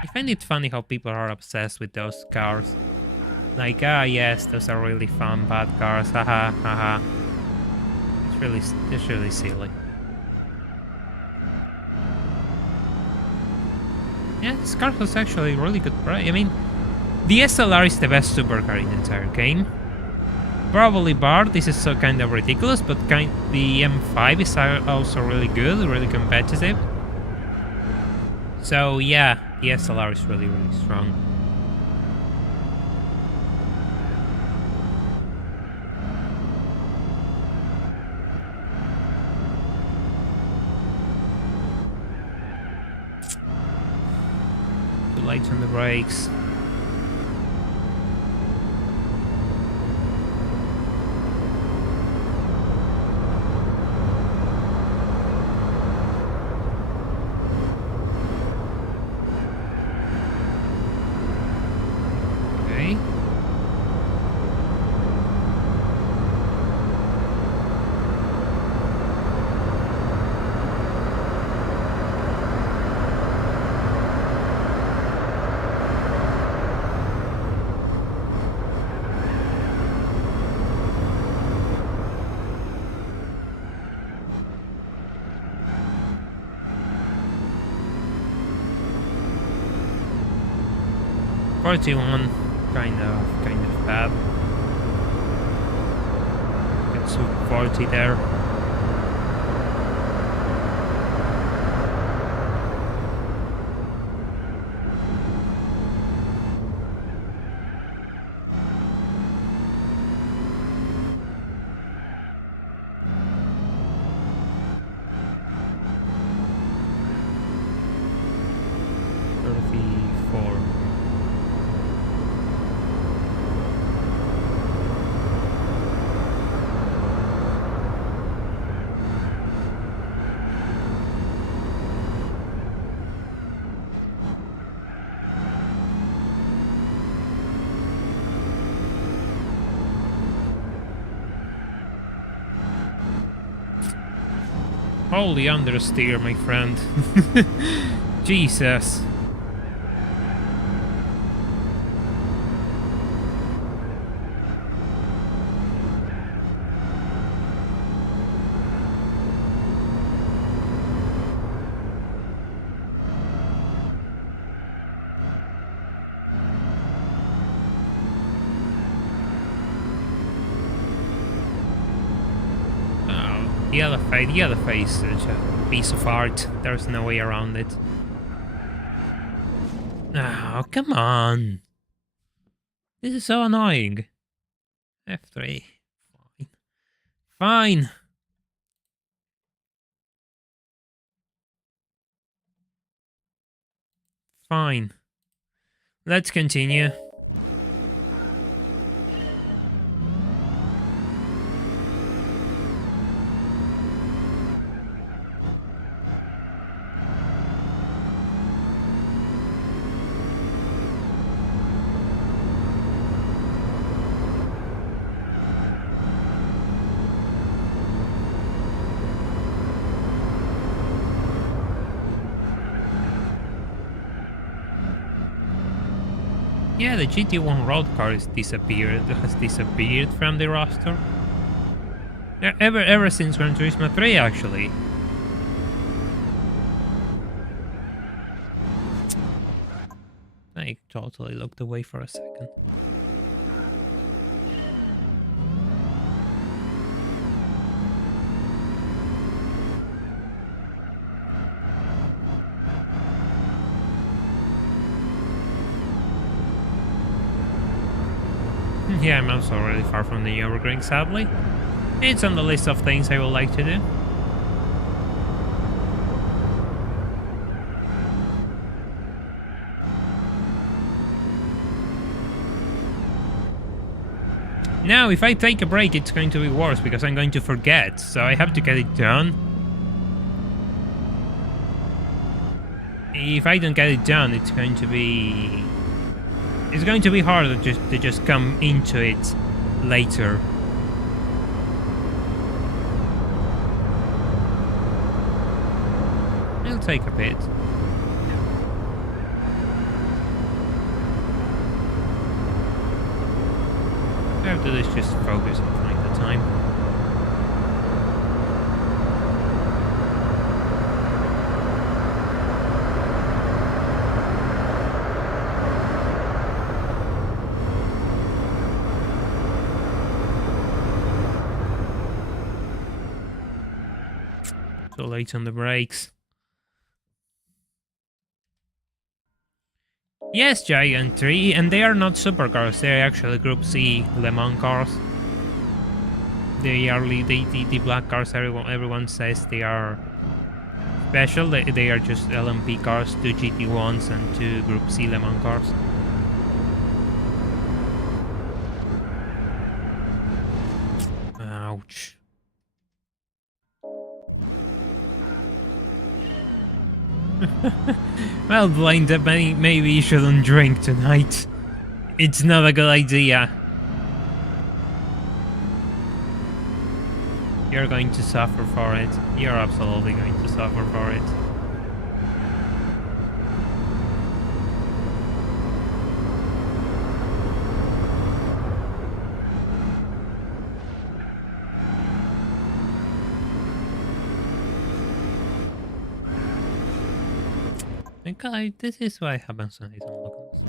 I find it funny how people are obsessed with those cars. Like, yes, those are really fun, bad cars, haha, haha. It's really silly. Yeah, this car was actually really good price. I mean, the SLR is the best supercar in the entire game. Probably bar, this is so kind of ridiculous, but the M5 is also really good, really competitive. So yeah, the SLR is really, really strong. Too light on the brakes. Kind of bad. It's 40 there. Holy understeer, my friend. Jesus. The other face is such a piece of art. There's no way around it. Oh, come on. This is so annoying. F3. Fine. Fine. Fine. Let's continue. Yeah, the GT1 road car has disappeared from the roster. Ever since Gran Turismo 3, actually. I totally looked away for a second. Yeah, I'm also really far from the Nürburgring, sadly. It's on the list of things I would like to do. Now, if I take a break, it's going to be worse because I'm going to forget, so I have to get it done. If I don't get it done, it's going to be harder to just come into it later. It'll take a bit. After this, just focus on finding the time. So late on the brakes. Yes, Giant 3, and they are not supercars, they are actually Group C Le Mans cars. They are the black cars everyone says they are special, they are just LMP cars, 2 GT1s and 2 Group C Le Mans cars. Ouch. Well, Blind, maybe you shouldn't drink tonight. It's not a good idea. You're going to suffer for it. You're absolutely going to suffer for it. Okay, this is what happens when I don't look at this.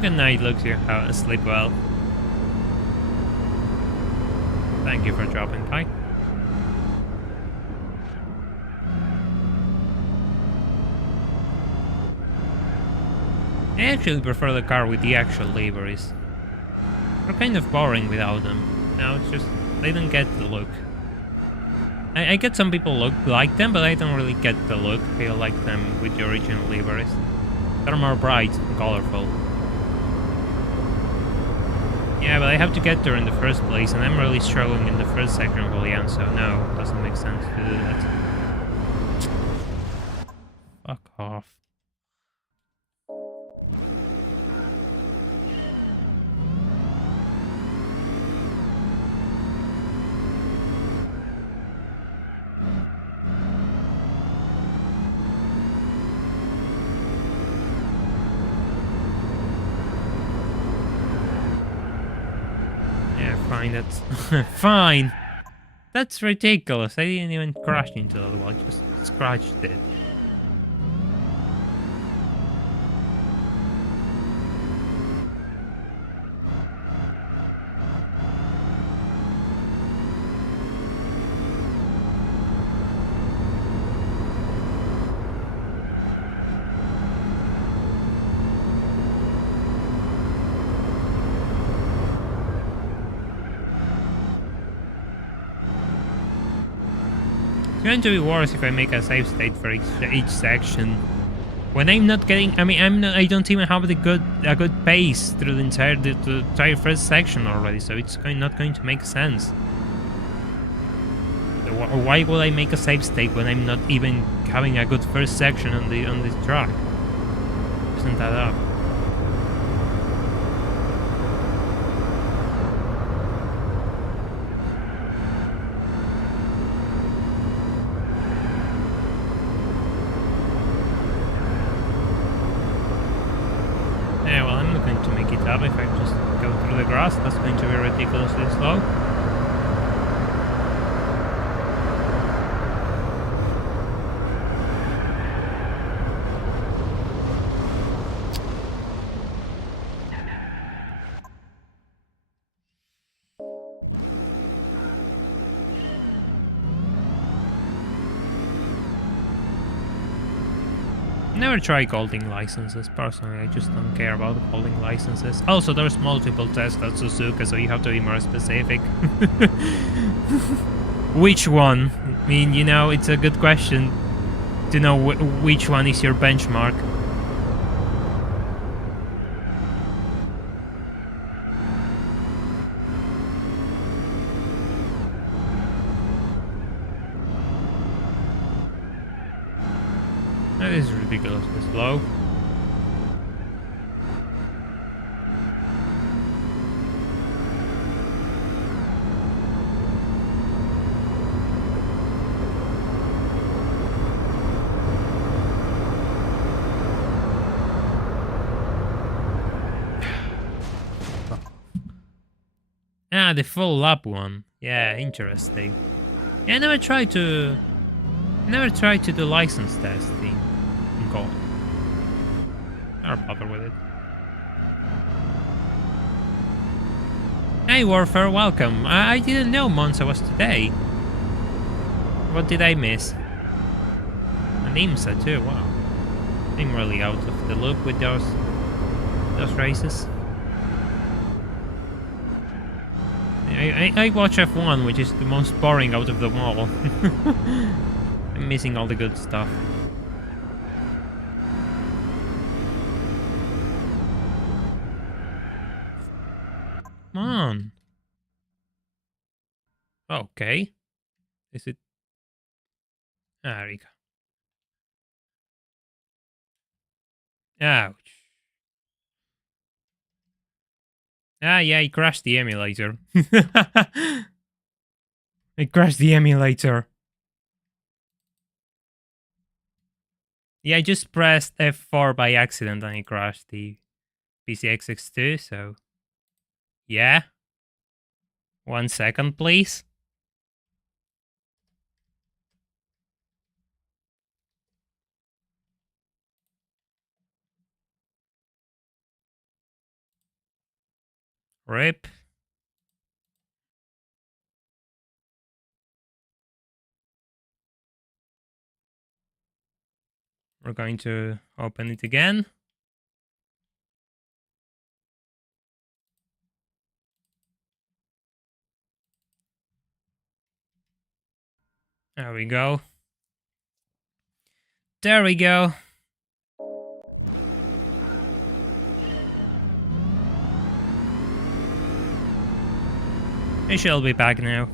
Good night, looks you sleep well. Thank you for dropping by. I actually prefer the car with the actual liveries. They're kind of boring without them. Now it's just, they don't get the look. I get some people like them, but I don't really get the look. Feel like them with the original liveries. They're more bright and colorful. Yeah, but I have to get there in the first place, and I'm really struggling in the first section of Julian, so no, it doesn't make sense to do that. Fuck off. Fine, that's fine. That's ridiculous. I didn't even crash into the wall, just scratched it. It's going to be worse if I make a save state for each section. When I'm not getting, I don't even have a good pace through the entire first section already, so it's not going to make sense. Why would I make a save state when I'm not even having a good first section on the track. Isn't that up? Yeah, well, I'm not going to make it up if I just go through the grass. That's going to be ridiculously slow. Never try holding licenses. Personally, I just don't care about holding licenses. Also, there's multiple tests at Suzuka, so you have to be more specific. Which one? I mean, you know, it's a good question to know which one is your benchmark. That is ridiculously slow. Ah, the full lap one. Yeah, interesting. Yeah, I never tried to do license testing in golf. Never bother with it. Hey Warfare, welcome. I didn't know Monza was today. What did I miss? And IMSA too, wow. I'm really out of the loop with those races. I watch F1, which is the most boring out of them all. I'm missing all the good stuff. Come on. Okay. Is it? There we go. Ouch. Ah, yeah, he crashed the emulator. He crashed the emulator. Yeah, I just pressed F4 by accident and he crashed the PCXX2, so... Yeah. 1 second, please. RIP. We're going to open it again. There we go. There we go. I shall be back now.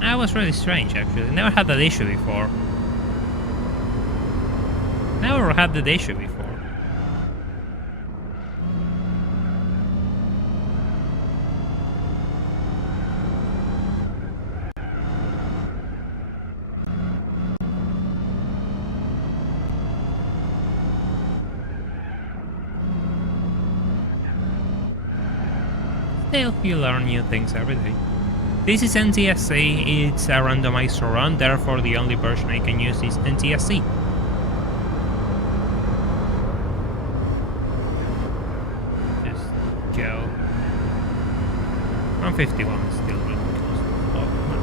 That was really strange, actually. Never had that issue before. Never had that issue before. Still, you learn new things every day. This is NTSC, it's a randomized run, therefore the only version I can use is NTSC. Just go. 151 is still really close. Oh my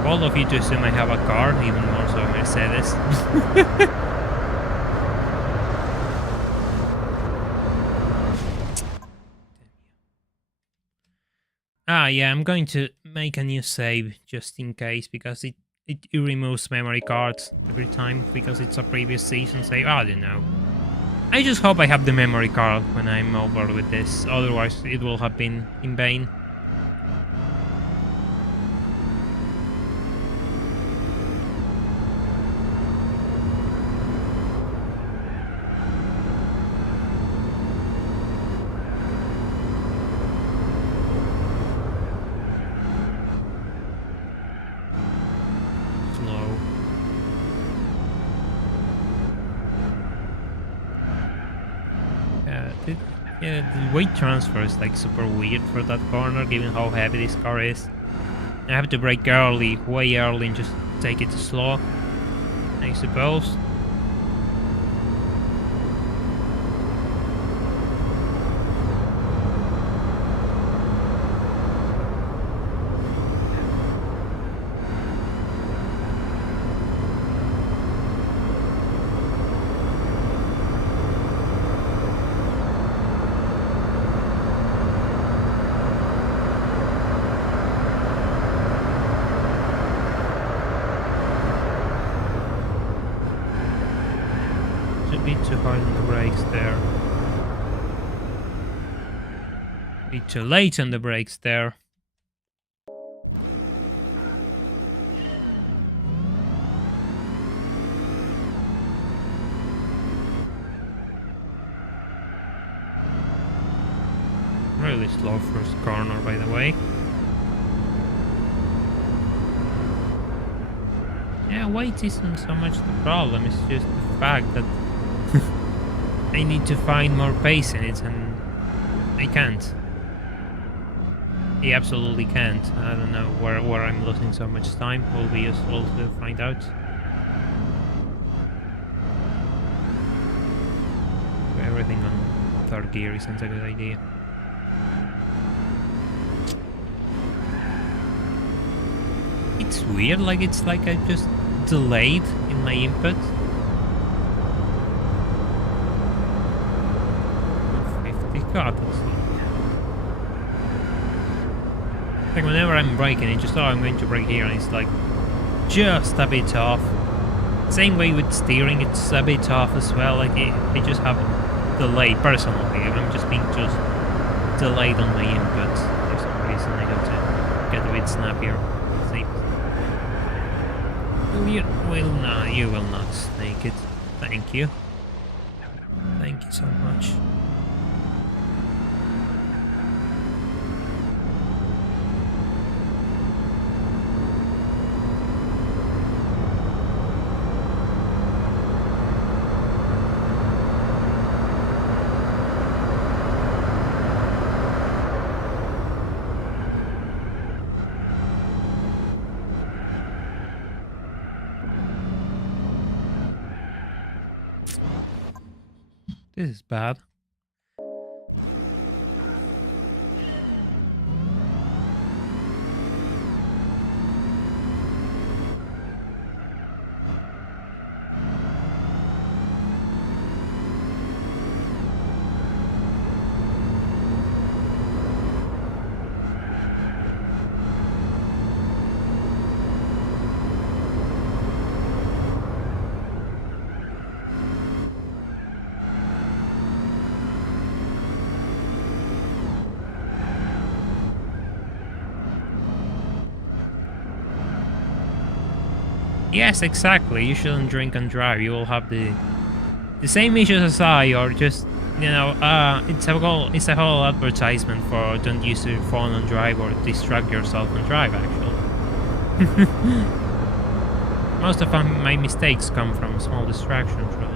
god. All of you to assume I have a car, even more so a Mercedes. Ah, yeah, I'm going to make a new save just in case, because it removes memory cards every time because it's a previous season save. I don't know. I just hope I have the memory card when I'm over with this, otherwise it will have been in vain. Yeah, the weight transfer is like super weird for that corner, given how heavy this car is. I have to brake early, way early, and just take it slow, I suppose. Too hard on the brakes there. Bit too late on the brakes there. Really slow first corner, by the way. Yeah, weight isn't so much the problem, it's just the fact that I need to find more pace in it, and I can't. I absolutely can't. I don't know where I'm losing so much time. Will be useful to find out. Everything on third gear isn't a good idea. It's weird, like it's like I just delayed in my input. God, like whenever I'm braking, it just, oh, I'm going to brake here, and it's like just a bit off. Same way with steering, it's a bit off as well. Like I just have delayed personally. I'm just being just delayed on my input for some reason. I have to get a bit snappier. See? You will not snake it. Thank you. Thank you so much. This is bad. Yes, exactly. You shouldn't drink and drive. You will have the same issues as I, or just, you know, it's a whole advertisement for don't use your phone and drive, or distract yourself and drive, actually. Most of my mistakes come from small distractions, really.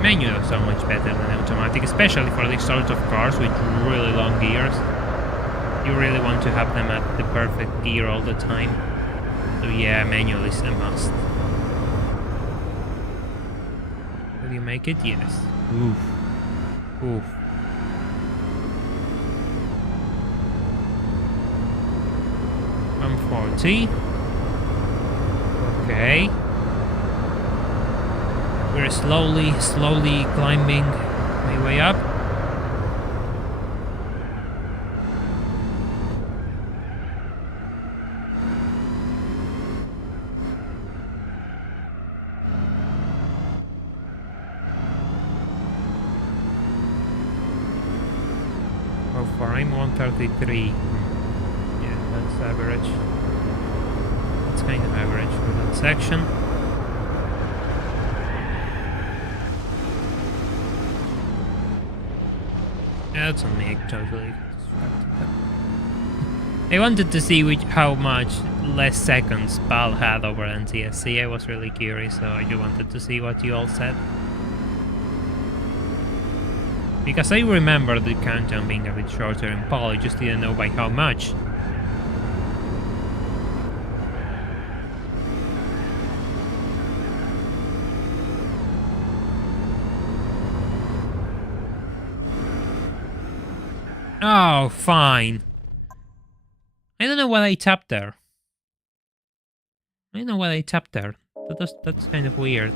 Manual is so much better than automatic, especially for these sorts of cars with really long gears. You really want to have them at the perfect gear all the time. So yeah, manual is a must. Will you make it? Yes. Oof. Oof. $140. Okay. We're Very slowly climbing my way up. How far? I'm 133. Yeah, that's average. It's kind of average for that section. Yeah, that's on me, totally distracted. I wanted to see how much less seconds PAL had over NTSC. I was really curious, so I just wanted to see what you all said. Because I remember the countdown being a bit shorter in PAL, I just didn't know by how much. Oh, fine. I don't know what I tapped there. I don't know what I tapped there. That's kind of weird.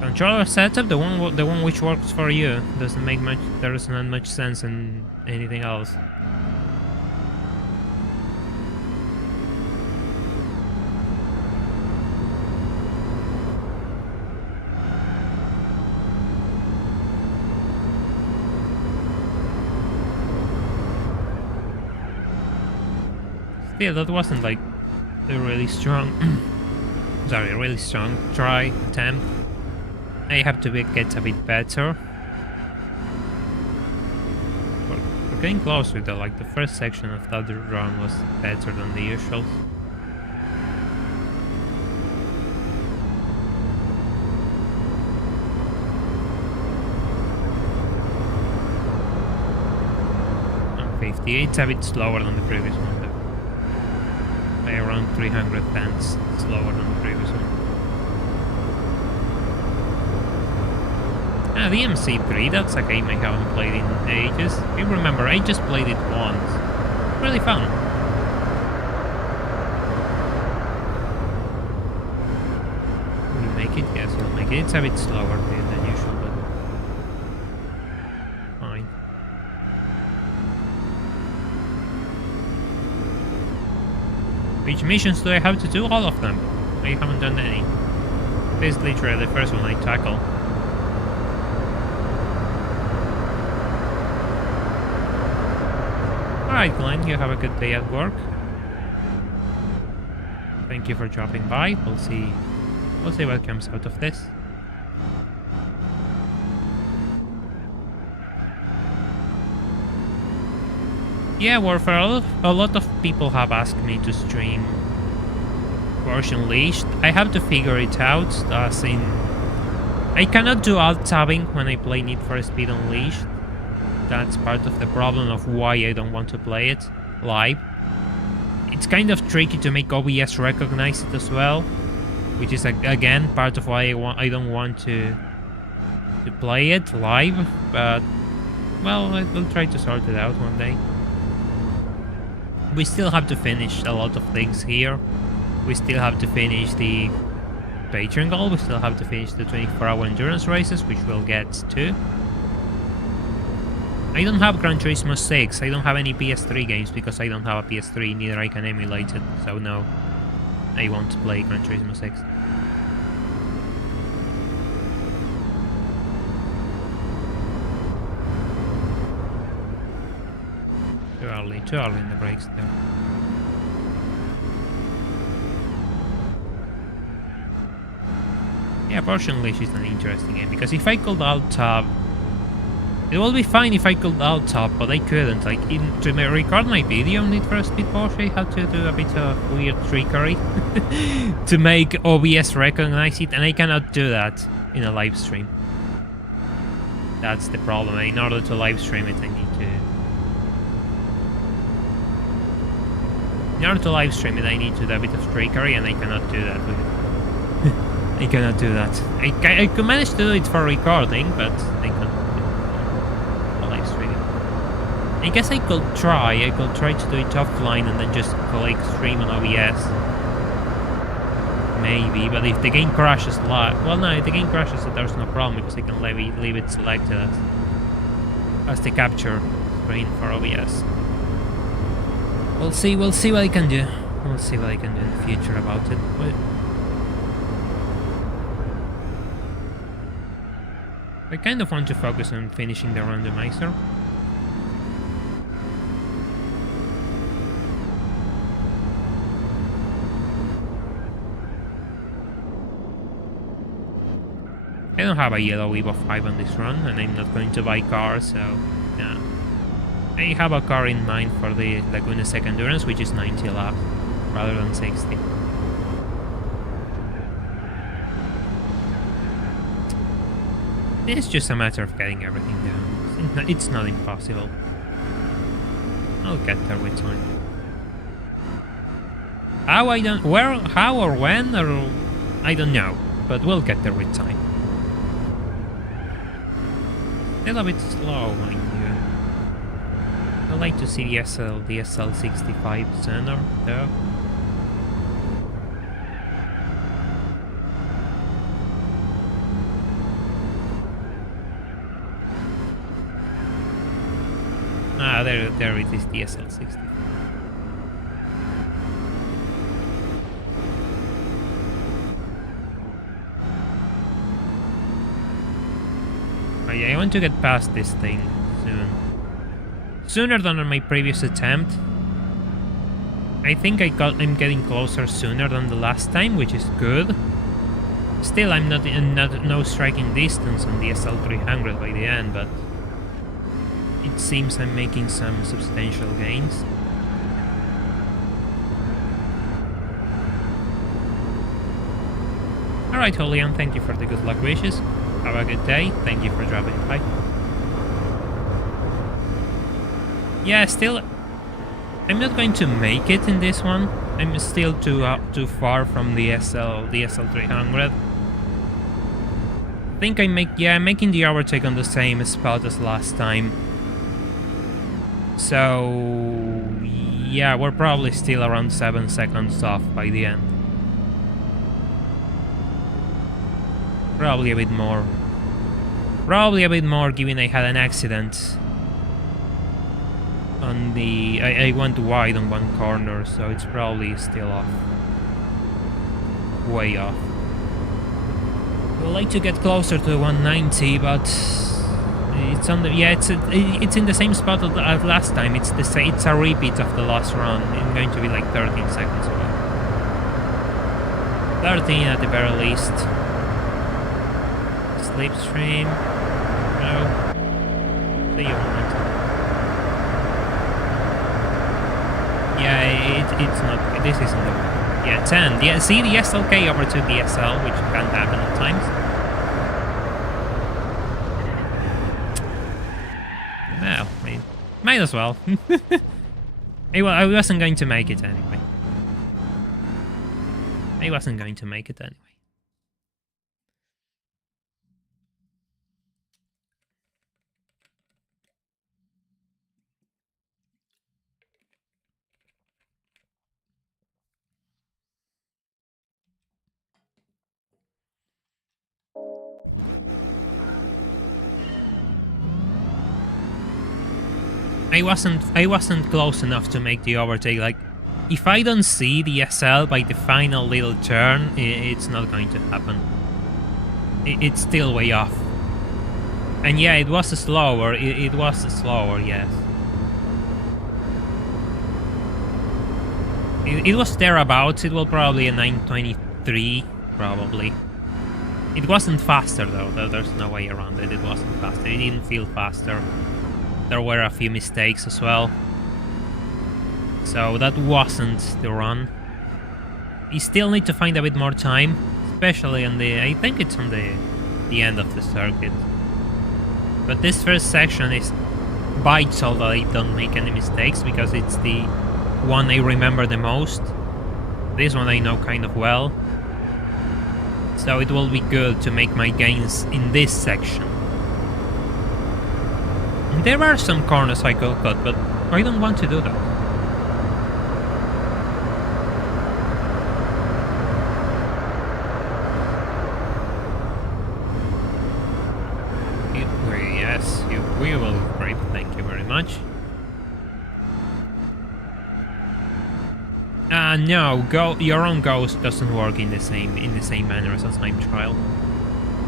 Controller setup, the one which works for you, doesn't make much. There is not much sense in anything else. Still, that wasn't like a really strong. Sorry, a really strong try attempt. I have to get a bit better. We're getting closer though, like the first section of that run was better than the usual. It's a bit slower than the previous one though. By around 300 pence slower than the previous one. Ah, the MC3, that's a game I haven't played in ages. I remember, I just played it once. Really fun. Will you make it? Yes, you'll make it. It's a bit slower than usual, but fine. Which missions do I have to do? All of them. I haven't done any. This is literally the first one I tackle. Alright, Glenn, you have a good day at work. Thank you for dropping by. We'll see what comes out of this. Yeah, Warfare, a lot of people have asked me to stream Version Unleashed. I have to figure it out, as in... I cannot do alt-tabbing when I play Need for Speed Unleashed. That's part of the problem of why I don't want to play it live. It's kind of tricky to make OBS recognize it as well, which is again part of why I don't want to play it live. But well, I'll try to sort it out one day. We still have to finish a lot of things here. We still have to finish the Patreon goal. We still have to finish the 24-hour endurance races, which we'll get to. I don't have Gran Turismo 6, I don't have any PS3 games because I don't have a PS3, neither I can emulate it, so no, I won't play Gran Turismo 6. Too early in the brakes there. Yeah, Version Unleashed is an interesting game, because if I could alt-tab, it would be fine if I could alt-tab, but I couldn't. Like, to record my video on Need for Speed Porsche, I had to do a bit of weird trickery to make OBS recognize it, and I cannot do that in a live stream. That's the problem. In order to live stream it, I need to... In order to live stream it, I need to do a bit of trickery, and I cannot do that with it. I cannot do that. I could manage to do it for recording, but I can't. I guess I could try to do it offline and then just click stream on OBS. maybe, but if the game crashes live... Well, no, if the game crashes, there's no problem, because I can leave it selected as the capture screen for OBS. We'll see what I can do. We'll see what I can do in the future about it. But I kind of want to focus on finishing the randomizer. I don't have a yellow Evo 5 on this run, and I'm not going to buy cars, so yeah. I have a car in mind for the Laguna Seca Endurance, which is 90 laps rather than 60. It's just a matter of getting everything down. It's not impossible. I'll get there with time. How or when, or I don't know, but we'll get there with time. Still a bit slow, mind you. I'd like to see the SL65 sooner, though. Ah, there it is, the SL60. Oh yeah, I want to get past this thing soon. Sooner than on my previous attempt. I think I'm getting closer sooner than the last time, which is good. Still, I'm not in no striking distance on the SL300 by the end, but it seems I'm making some substantial gains. Alright, Julian, thank you for the good luck wishes. Have a good day. Thank you for dropping by. Yeah, still, I'm not going to make it in this one. I'm still too far from the SL300. I think I'm making the overtake on the same spot as last time. So yeah, we're probably still around 7 seconds off by the end. Probably a bit more. Probably a bit more, given I had an accident on the... I went wide on one corner, so it's probably still off. Way off. I'd like to get closer to 190, but it's on the... Yeah, it's in the same spot as last time. It's a repeat of the last run. It's going to be like 13 seconds away. 13 at the very least. Livestream. No. See you on it. Yeah, it's not. This isn't the one. Yeah, 10. Yeah, see, the SLK overtook the SL, which can happen at times. Well, I mean, might as well. Well, I wasn't going to make it anyway. I wasn't close enough to make the overtake. Like, if I don't see the SL by the final little turn, it's not going to happen. It's still way off. And yeah, it was slower. It was slower, yes. It was thereabouts. It was probably a 923, probably. It wasn't faster though. There's no way around it. It wasn't faster. It didn't feel faster. There were a few mistakes as well. So that wasn't the run. You still need to find a bit more time, especially on the... I think it's on the end of the circuit. But this first section is vital that I don't make any mistakes, because it's the one I remember the most. This one I know kind of well. So it will be good to make my gains in this section. There are some corners I could cut, but I don't want to do that. much. No, your own ghost doesn't work in the same manner as a time trial.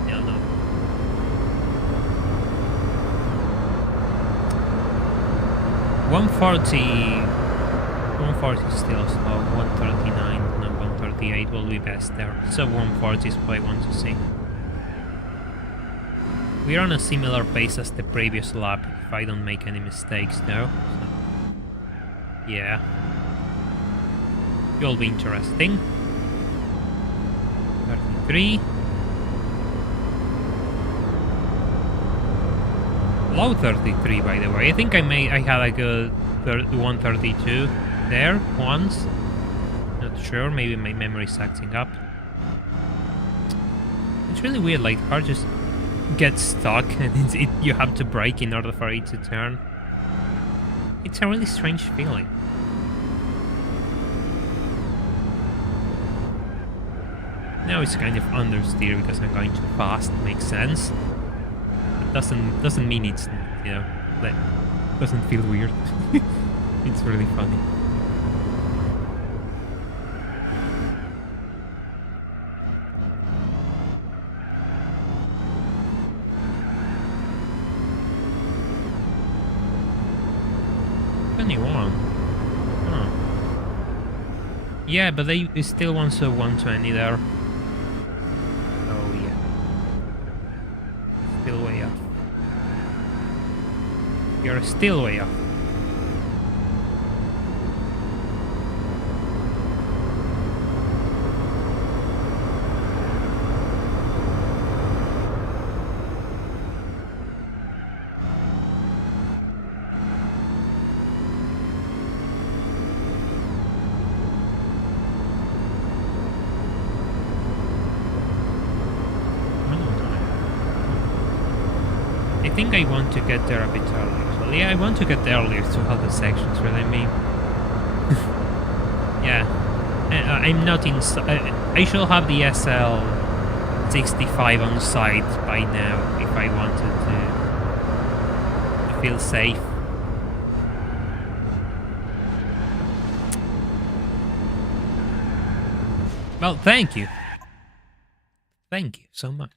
Yeah, no. $140 is still slow. 139 and 138 will be best there. So 140 is what I want to see. We're on a similar pace as the previous lap, if I don't make any mistakes though. So, yeah. It'll be interesting. 33. Low 33, by the way. I think I had like a 132 there once. Not sure. Maybe my memory's acting up. It's really weird. Like the car just gets stuck, and you have to brake in order for it to turn. It's a really strange feeling. Now it's kind of understeer because I'm going too fast. Makes sense. It doesn't mean it's, you know, that doesn't feel weird. It's really funny. Oh. Yeah, but they still want a 120 there. Oh yeah. Still way off. You're still way off. I think I want to get there a bit earlier. So yeah, I want to get earlier to all the sections, really. I mean, yeah, I'm not in. I should have the SL65 on site by now if I wanted to feel safe. Well, thank you. Thank you so much.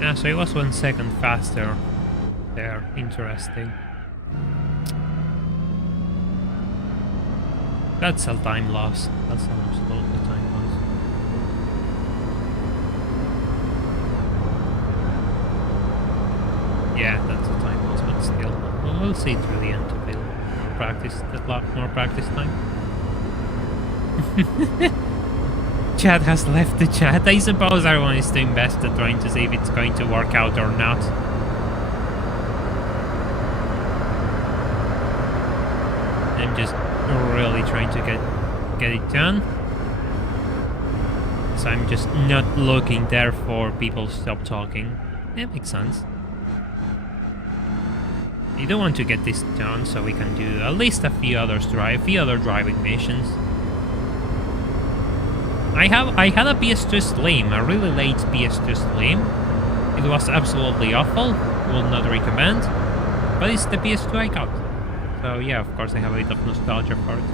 Yeah, so it was 1 second faster there. Interesting. That's a time loss. That's an absolute time loss. Yeah, that's a time loss, but still. We'll see through the end to build more practice, more practice time. Chad has left the chat. I suppose everyone is too invested trying to see if it's going to work out or not. I'm just really trying to get it done. So I'm just not looking, therefore people stop talking. Yeah, makes sense. You don't want to get this done so we can do at least a few other driving missions. I had a PS2 Slim, a really late PS2 Slim. It was absolutely awful, will not recommend, but it's the PS2 I got. So yeah, of course I have a bit of nostalgia for it.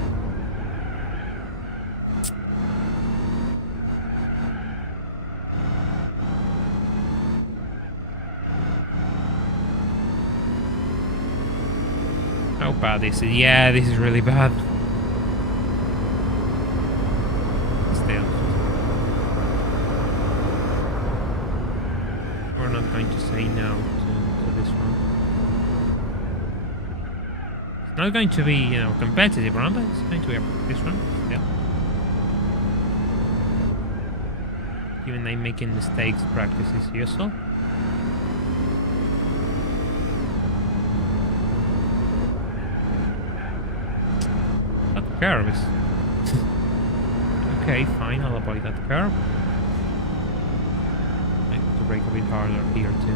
How bad is it? Yeah, this is really bad. Going to say no to this one. It's not going to be, you know, competitive run, but it's going to be this one. Yeah. Even though making mistakes, practice is useful. That curve is... okay, fine, I'll avoid that curve. I have to brake a bit harder here too.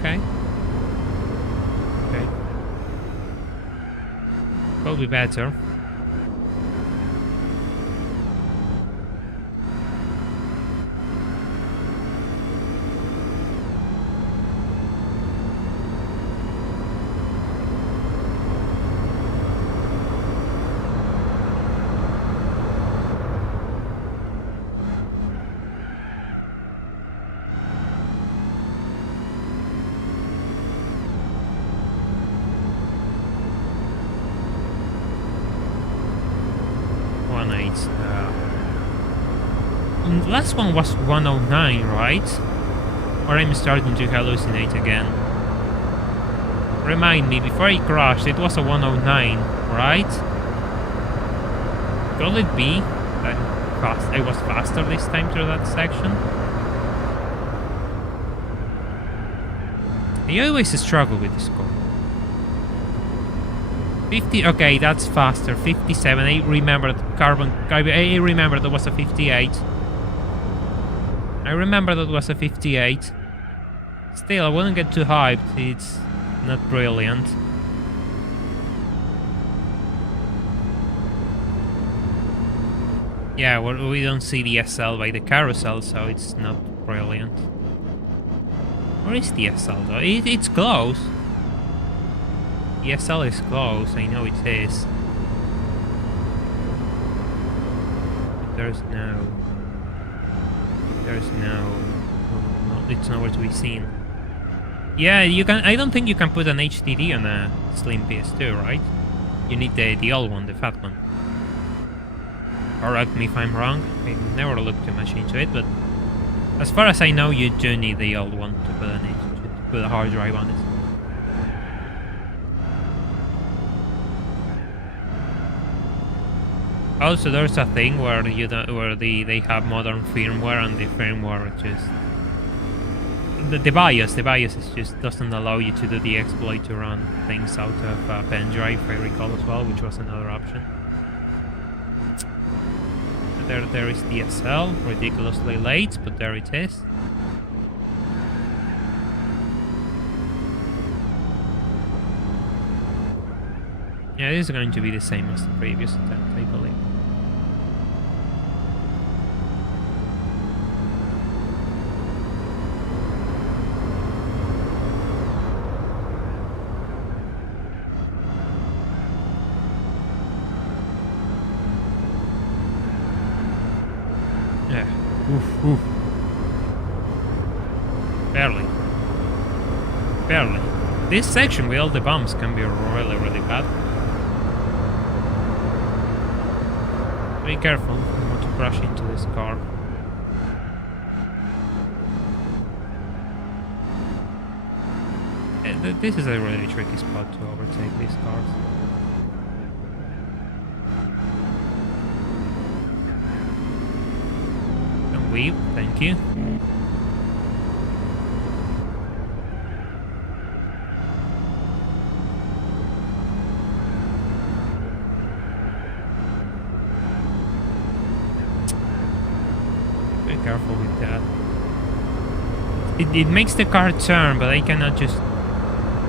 Okay. Okay. Will be better. The last one was 109, right? Or I'm starting to hallucinate again. Remind me, before I crashed, it was a 109, right? Could it be that I was faster this time through that section? I always struggle with the score. 50, okay, that's faster. 57, I remembered I remember that was a 58. I remember that was a 58. Still, I wouldn't get too hyped. It's not brilliant. Yeah, we don't see the SL by the carousel, so it's not brilliant. Where is the SL though? It's close. The SL is close, I know it is. But there's no... it's nowhere to be seen. Yeah, you can. I don't think you can put an HDD on a slim PS2, right? You need the old one, the fat one. Correct me if I'm wrong. I never looked too much into it, but as far as I know, you do need the old one to put a hard drive on it. Also, there's a thing where they have modern firmware, and the firmware just the BIOS is just doesn't allow you to do the exploit to run things out of a pen drive, if I recall as well, which was another option. There is DSL, ridiculously late, but there it is. Yeah, this is going to be the same as the previous attempt, I believe. Yeah. Oof, oof. Barely. Barely. This section with all the bumps can be really, really bad. Be careful, you don't want to crash into this car. This is a really tricky spot to overtake these cars. Don't weave, thank you. Careful with that. It makes the car turn, but I cannot just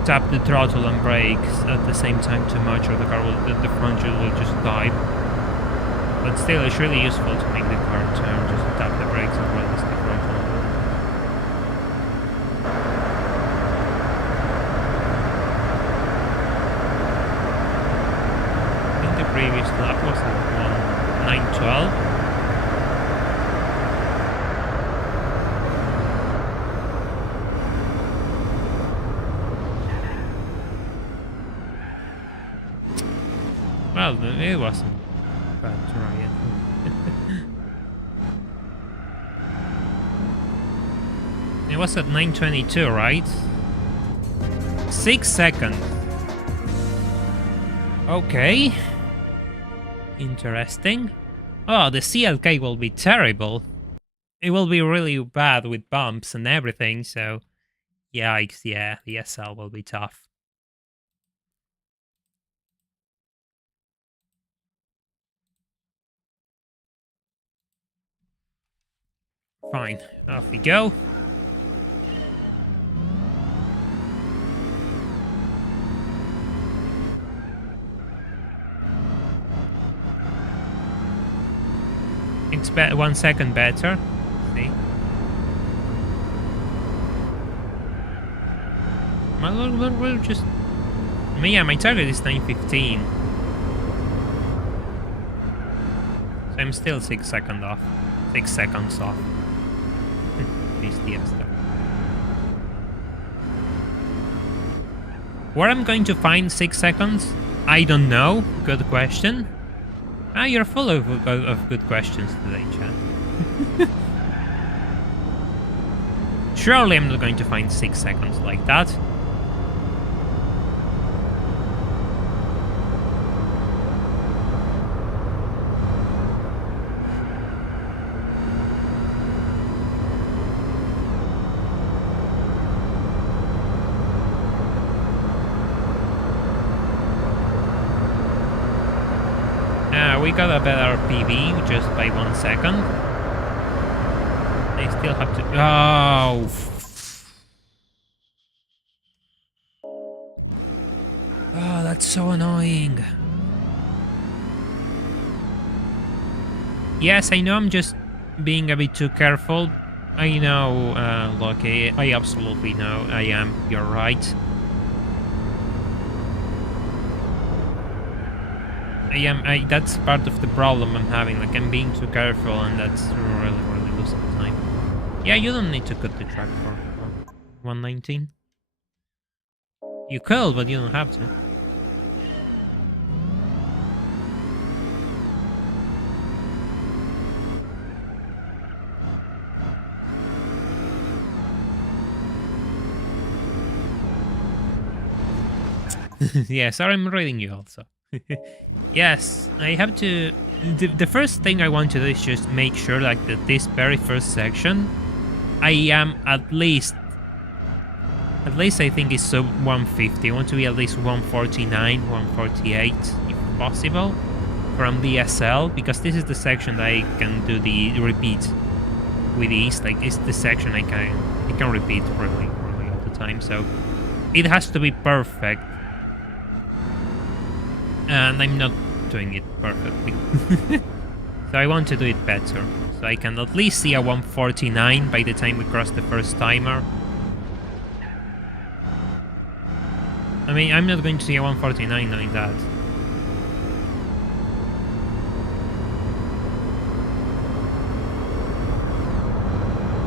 tap the throttle and brakes at the same time too much, or the front will just dive. But still, it's really useful to make the car turn, just tap the brakes and release the throttle. I think the previous lap was at 9:12. Well, it wasn't bad trying. It was at 9:22, right? 6 seconds. Okay. Interesting. Oh, the CLK will be terrible. It will be really bad with bumps and everything, so... Yikes, yeah, the SL will be tough. Fine, off we go. It's 1 second better. See? We'll just... Yeah, my target is 9:15. So I'm still 6 seconds off. 6 seconds off. Where I'm going to find 6 seconds? I don't know. Good question. Ah, you're full of good questions today, chat. Surely I'm not going to find 6 seconds like that. We got a better PB just by 1 second. I still have to... Oh! Oh, that's so annoying. Yes, I know I'm just being a bit too careful. I know, Loki, I absolutely know I am. You're right. That's part of the problem I'm having, like I'm being too careful and that's really losing time. Yeah, you don't need to cut the track for 119. You could, but you don't have to. Yeah, sorry, I'm reading you also. Yes, I have to... The first thing I want to do is just make sure like that this very first section, I am at least I think it's 150. I want to be at least 149, 148 if possible from the SL, because this is the section that I can do the repeat with ease. Like it's the section I can repeat really all the time. So it has to be perfect. And I'm not doing it perfectly. So I want to do it better. So I can at least see a 149 by the time we cross the first timer. I mean, I'm not going to see a 149 like that.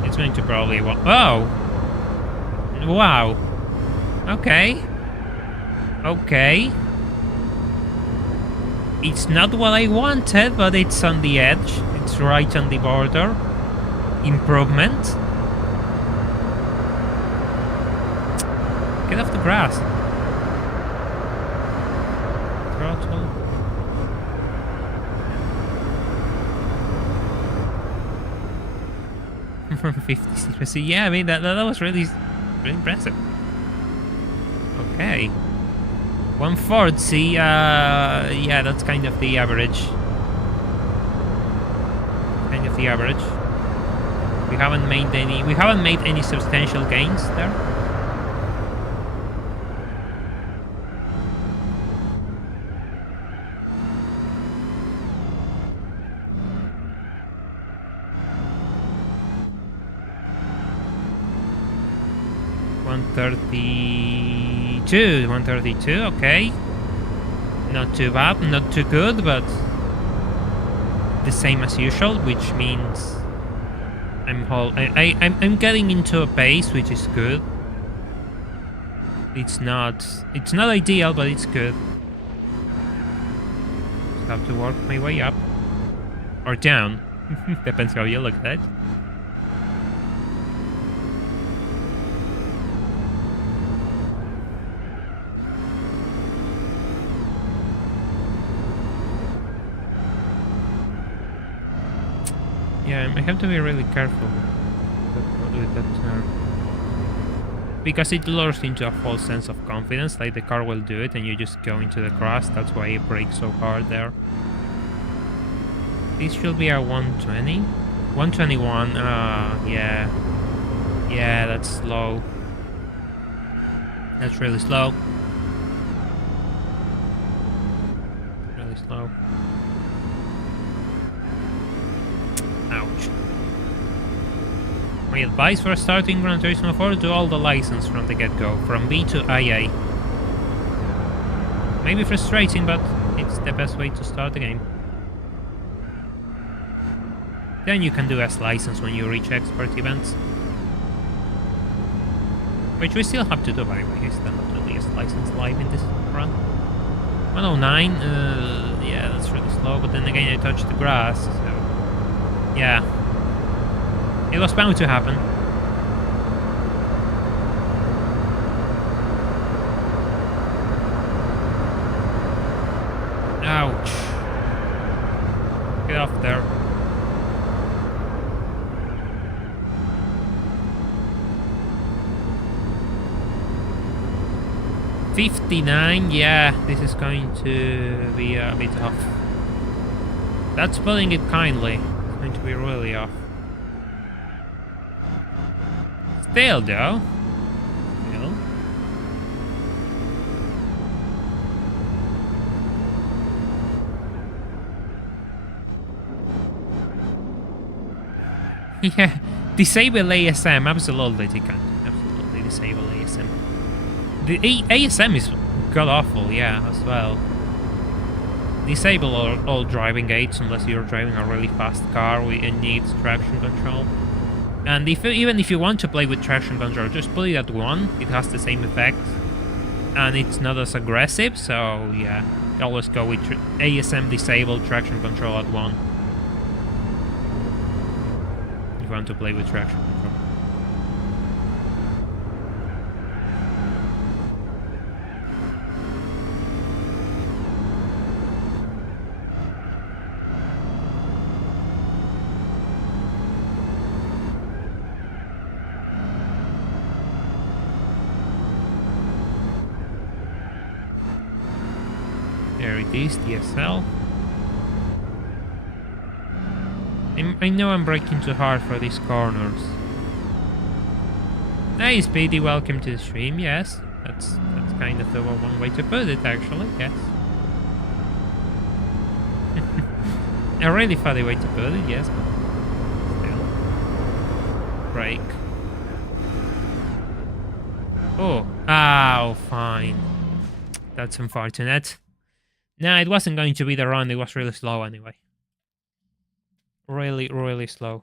It's going to probably... Oh! Wow! Okay. Okay. It's not what I wanted, but it's on the edge. It's right on the border. Improvement. Get off the grass. Throttle. From 50. Yeah, I mean, that was really impressive. Okay. 140, yeah, that's kind of the average. Kind of the average. We haven't made any substantial gains there. $132, okay. Not too bad, not too good, but the same as usual, which means I'm getting into a pace which is good. It's not ideal, but it's good. Just have to work my way up or down. Depends how you look at it. Yeah, I have to be really careful with that turn. Because it lures into a false sense of confidence, like the car will do it and you just go into the cross. That's why it brakes so hard there. This should be a 120. 121, yeah. Yeah, that's slow. That's really slow. Really slow. Ouch. My advice for starting Gran Turismo 4: do all the license from the get-go, from B to IA. Maybe frustrating, but it's the best way to start the game. Then you can do S license when you reach expert events. Which we still have to do, by the way. We still have to do the S license live in this run. 109, yeah, that's really slow, but then again I touched the grass, so... yeah. It was bound to happen. Ouch. Get off there. $59, yeah, this is going to be a bit off. That's putting it kindly. It's going to be really off. Still, though. Still. Yeah, disable ASM, absolutely they can. Absolutely disable ASM. The ASM is god-awful, yeah, as well. Disable all driving aids unless you're driving a really fast car and needs traction control. And even if you want to play with traction control, just put it at 1. It has the same effect. And it's not as aggressive, so yeah. Always go with ASM disabled traction control at 1. If you want to play with traction control. There it is, DSL. I know I'm braking too hard for these corners. Hey Speedy, welcome to the stream, yes. That's kind of the one way to put it, actually, yes. A really funny way to put it, yes, but still. Brake. Oh, fine. That's unfortunate. Nah, it wasn't going to be the run, it was really slow anyway. Really, really slow.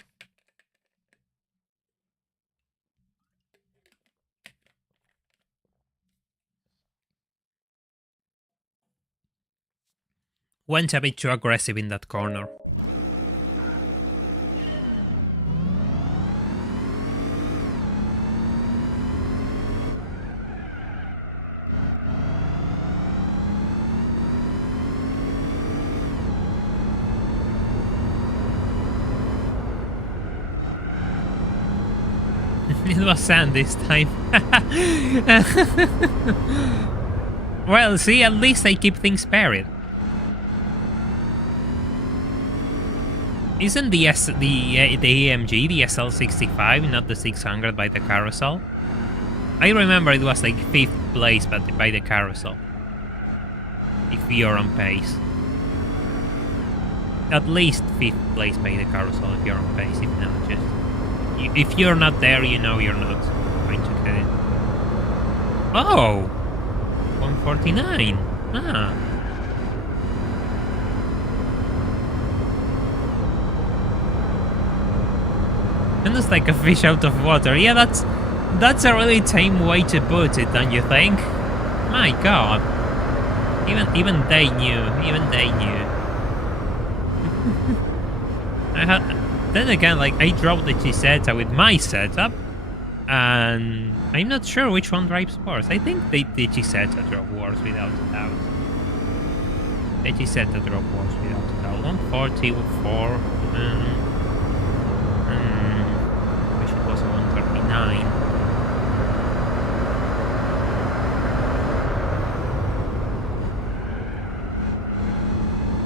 Went a bit too aggressive in that corner. It was sand this time. Well, see, at least I keep things buried. Isn't the AMG, the SL65, not the 600 by the carousel? I remember it was like 5th place by the carousel. If you're on pace. At least 5th place by the carousel if you're on pace, if not just... If you're not there, you know you're not going to get it. Oh! 149. Ah. And it's like a fish out of water. Yeah, that's a really tame way to put it, don't you think? My god. Even they knew. Even they knew. Then again, like, I dropped the Gisetta with my setup, and I'm not sure which one drives worse. I think the Gisetta drove worse without a doubt. The Gisetta drove worse without a doubt. 144. Wish it was 139.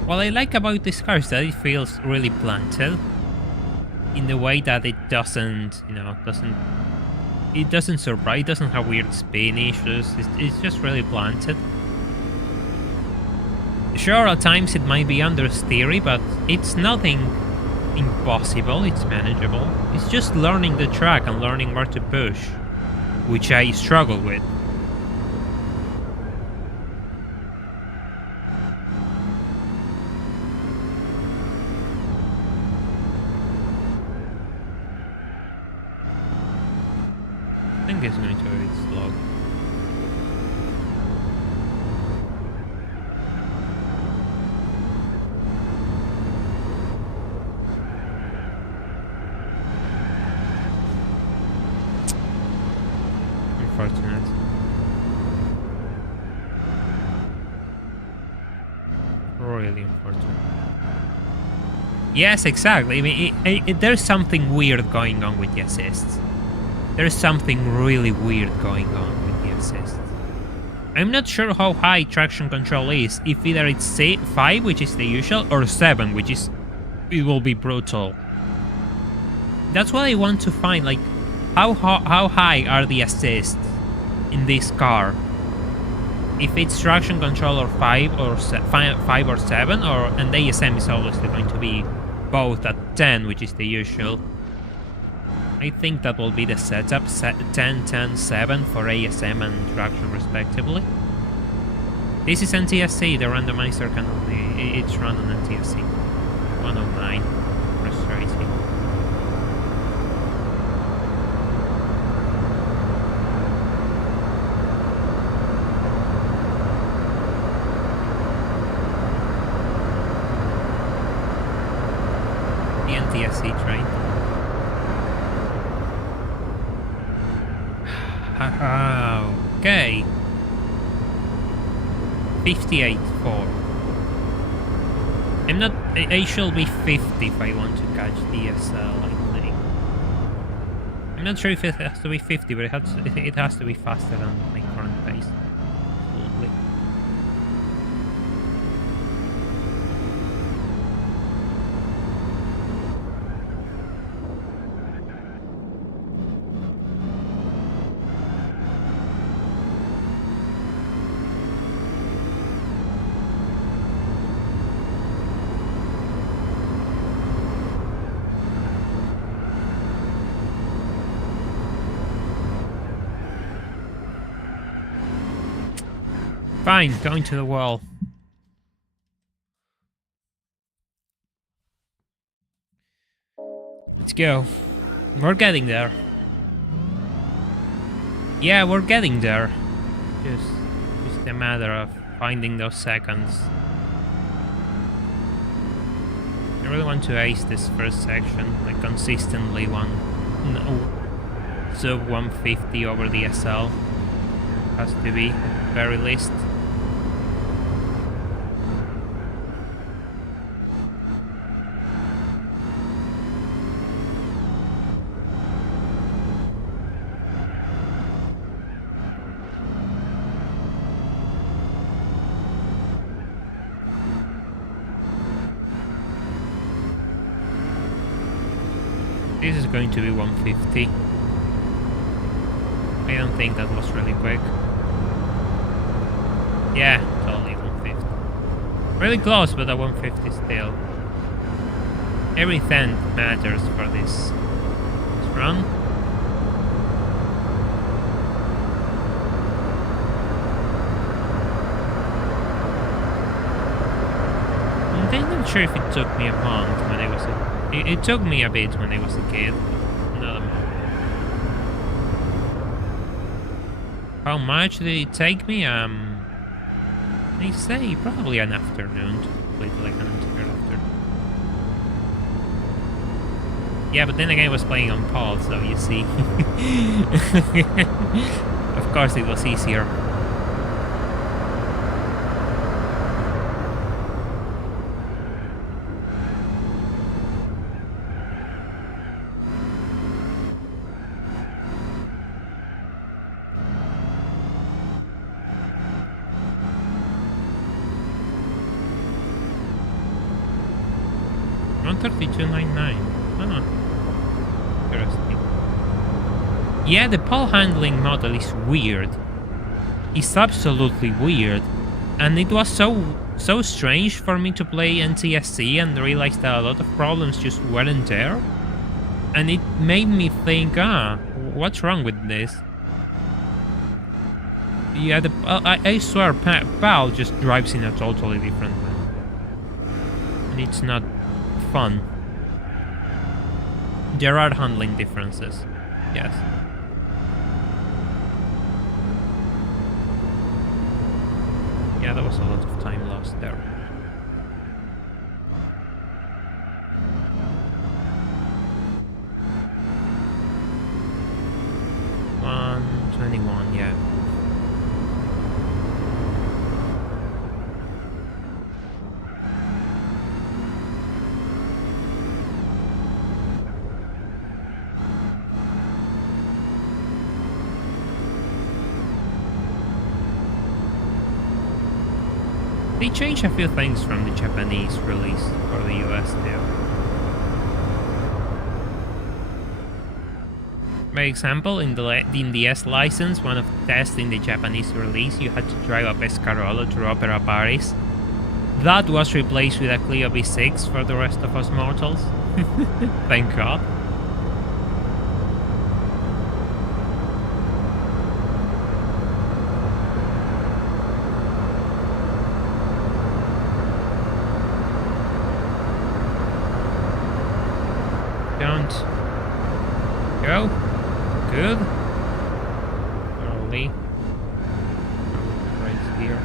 What I like about this car is that it feels really planted in the way that it doesn't, it doesn't surprise, it doesn't have weird spin issues, it's just really planted. Sure, at times it might be understeery, but it's nothing impossible, it's manageable. It's just learning the track and learning where to push, which I struggle with. I think it's going to be slow. Unfortunate. Really unfortunate. Yes, exactly. I mean, there's something weird going on with the assists. There's something really weird going on with the assists. I'm not sure how high traction control is, if either it's 5, which is the usual, or 7, which is... it will be brutal. That's what I want to find, like, how high are the assists in this car? If it's traction control or 5 or 7, and the ASM is obviously going to be both at 10, which is the usual. I think that will be the setup, 10, 10, 7 for ASM and traction respectively. This is NTSC, the randomizer can only, it's run on NTSC. 109, frustrating. The NTSC train. Okay. 58.4. I'm not... I should be 50 if I want to catch DSL, I think. I'm not sure if it has to be 50, but it has to be faster than my current pace. Absolutely. Fine, going to the wall. Let's go. We're getting there. Yeah, we're getting there. Just a matter of finding those seconds. I really want to ace this first section, like consistently sub 150 over the SL. Has to be, at the very least. This is going to be 150. I don't think that was really quick. Yeah, totally 150. Really close, but at 150 still. Every tenth matters for this run. I'm not sure if it took me a month when I was it took me a bit when I was a kid. Not a month. How much did it take me? I say probably an afternoon to complete, like an entire afternoon. Yeah, but then again I was playing on pause, so you see. Of course it was easier. 132.99. Ah, interesting. Yeah, the pole handling model is weird. It's absolutely weird. And it was so strange for me to play NTSC and realize that a lot of problems just weren't there. And it made me think, what's wrong with this? Yeah, I swear, PAL just drives in a totally different way. And it's not fun. There are handling differences, yes. Yeah, there was a lot of time lost there. $121, yeah. They changed a few things from the Japanese release for the US now. For example, in the S license, one of the tests in the Japanese release, you had to drive a Pescarolo to Opera Paris. That was replaced with a Clio V6 for the rest of us mortals. Thank God. Don't go. Good. Early. Right here.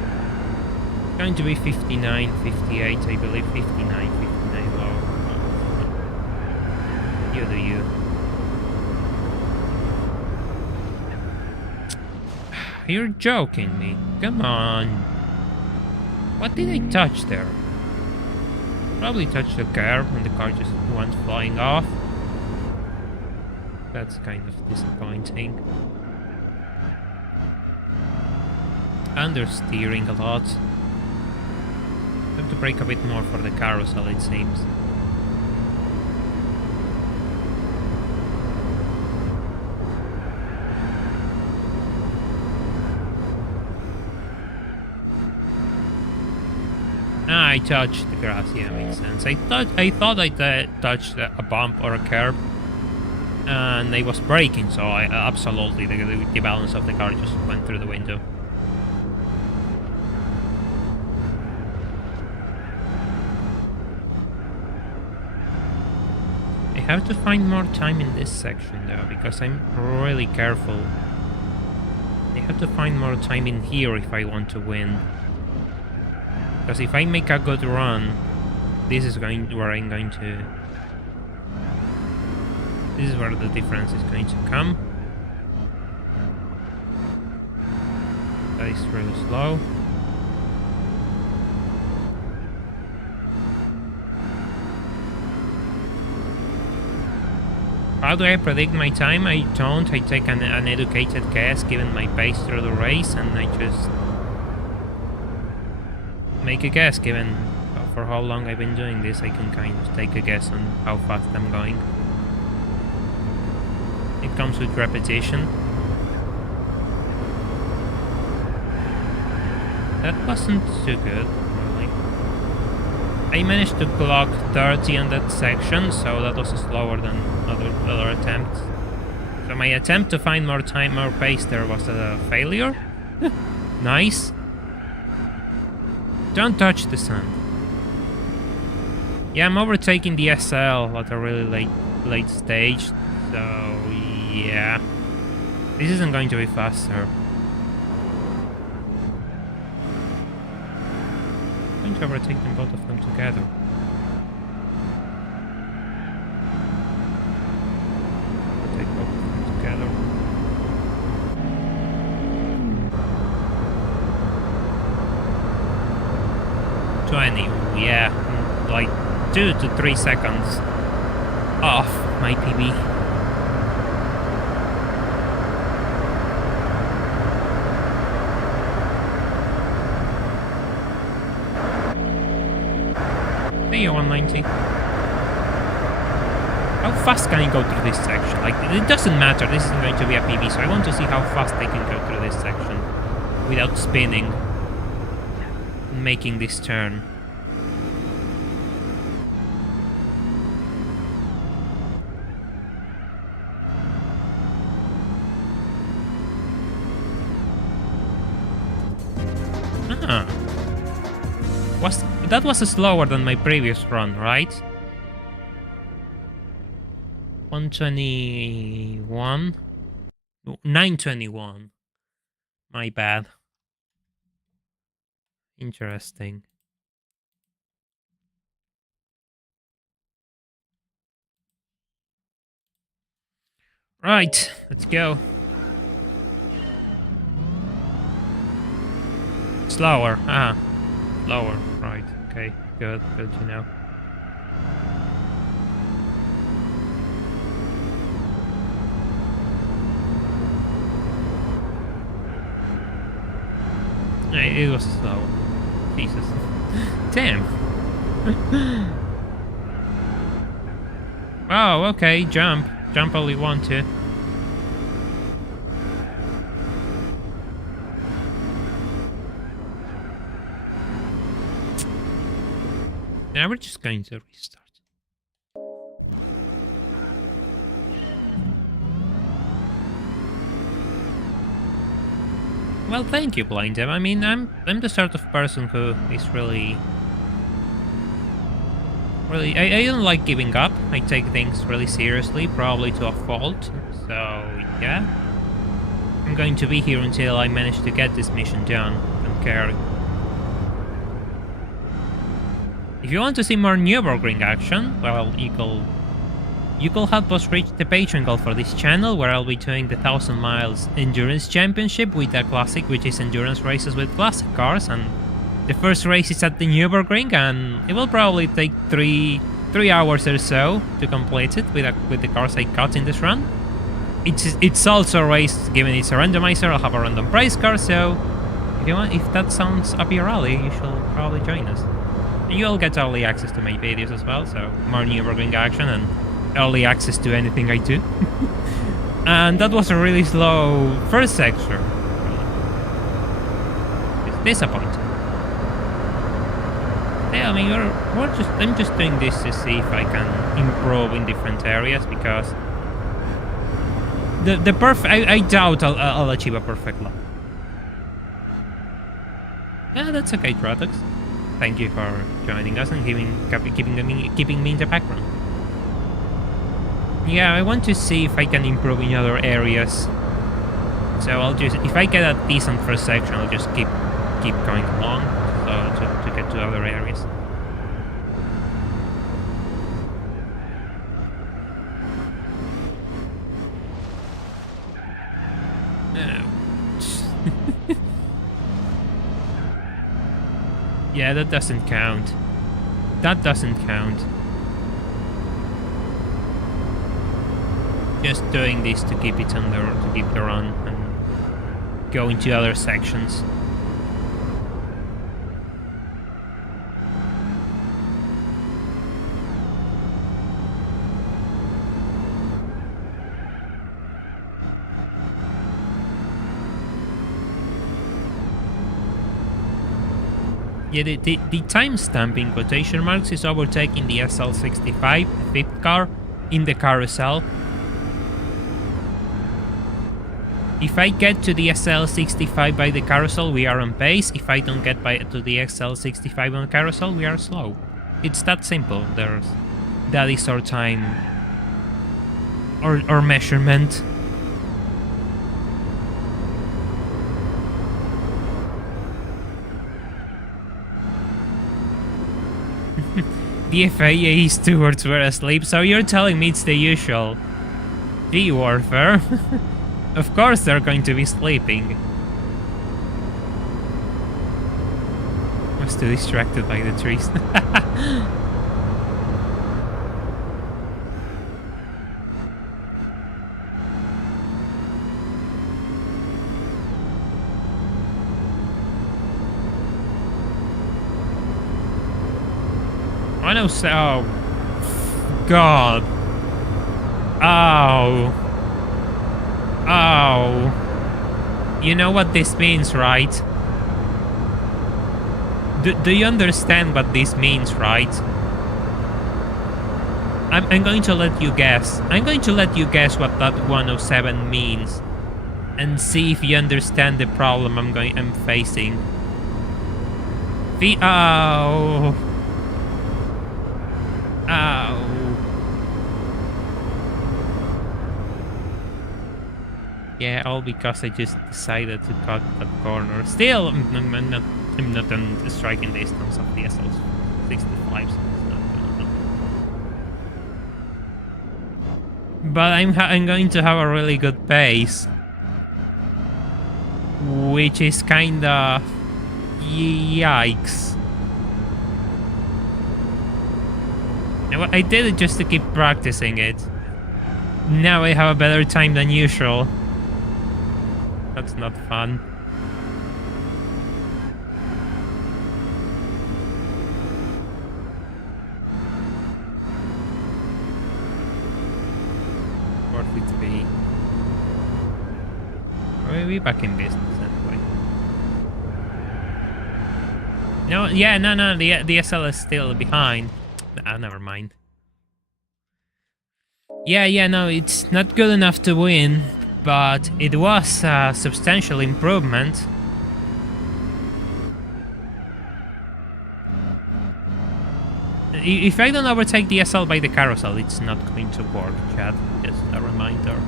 Going to be 59, 58, I believe. 59, 59 low. You do you. You're joking me. Come on. What did I touch there? Probably touched the curb and the car just went flying off. That's kind of disappointing. Understeering a lot. Have to brake a bit more for the carousel, it seems. I touched the grass, yeah, makes sense. I thought I touched a bump or a curb. And I was braking, so I absolutely the balance of the car just went through the window. I have to find more time in this section though, because I'm really careful. I have to find more time in here if I want to win. Because if I make a good run, this is where I'm going to... This is where the difference is going to come. That is really slow. How do I predict my time? I don't. I take an educated guess given my pace through the race, and I just make a guess given for how long I've been doing this. I can kind of take a guess on how fast I'm going. It comes with repetition. That wasn't too good, really. I managed to clock 30 on that section, so that was slower than other attempts. So my attempt to find more time, more pace there was a failure. Nice. Don't touch the sun. Yeah, I'm overtaking the SL at a really late stage, so yeah. This isn't going to be faster. I'm going to overtake them, both of them together. Overtake both of them together. Yeah, like 2 to 3 seconds off my PB. Hey, 190. fast can I go through this section? Like, it doesn't matter. This isn't going to be a PB, so I want to see how fast I can go through this section without spinning and making this turn. Ah. That was slower than my previous run, right? 121? 921. My bad. Interesting. Right, let's go. Slower. Ah, lower. Right. Okay. Good. Good to know. It was slow. Jesus. Damn. Oh, okay. Jump. Jump all you want to. Now we're just going to restart. Well, thank you, Blind Dev. I mean, I'm the sort of person who is really... I don't like giving up. I take things really seriously, probably to a fault. So, yeah. I'm going to be here until I manage to get this mission done. Don't care. If you want to see more Nürburgring action, well, you could help us reach the Patreon goal for this channel, where I'll be doing the 1000 miles endurance championship with a classic, which is endurance races with classic cars, and the first race is at the Nürburgring, and it will probably take three hours or so to complete it with the cars I got in this run. It's also a race, given it's a randomizer. I'll have a random prize car, so if that sounds up your alley, you should probably join us. You'll get early access to my videos as well, so more Nürburgring action and early access to anything I do. And that was a really slow first section. It's disappointing. Yeah, I mean, I'm just doing this to see if I can improve in different areas, because I doubt I'll achieve a perfect lap. Yeah, that's okay, Trotox. Thank you for joining us and keeping me in the background. Yeah, I want to see if I can improve in other areas. So I'll just, if I get a decent first section, I'll just keep going along, so to get to other areas. Yeah, that doesn't count. That doesn't count. Just doing this to keep it under, to keep the run and go into other sections. Yeah, the timestamp in quotation marks is overtaking the SL65, the 5th car, in the carousel. If I get to the SL65 by the carousel, we are on pace. If I don't get to the SL65 on carousel, we are slow. It's that simple. That is our time or measurement. The FIA stewards were asleep, so you're telling me it's the usual. Gee, warfare. Of course they're going to be sleeping. I was too distracted by the trees. I know, oh, God. Oh. Oh. You know what this means, right? Do you understand what this means, right? I'm going to let you guess. I'm going to let you guess what that 107 means. And see if you understand the problem I'm facing. Oh. Oh. Yeah, all because I just decided to cut that corner. Still, I'm not on the striking distance of the SL65, so it's not gonna happen. But I'm going to have a really good pace, which is kinda yikes. I did it just to keep practicing it. Now I have a better time than usual. That's not fun. We'll be back in business anyway. No, yeah, no, the SL is still behind. Ah, never mind. Yeah, no, it's not good enough to win, but it was a substantial improvement. If I don't overtake the SL by the carousel, it's not going to work, chat. Just a reminder.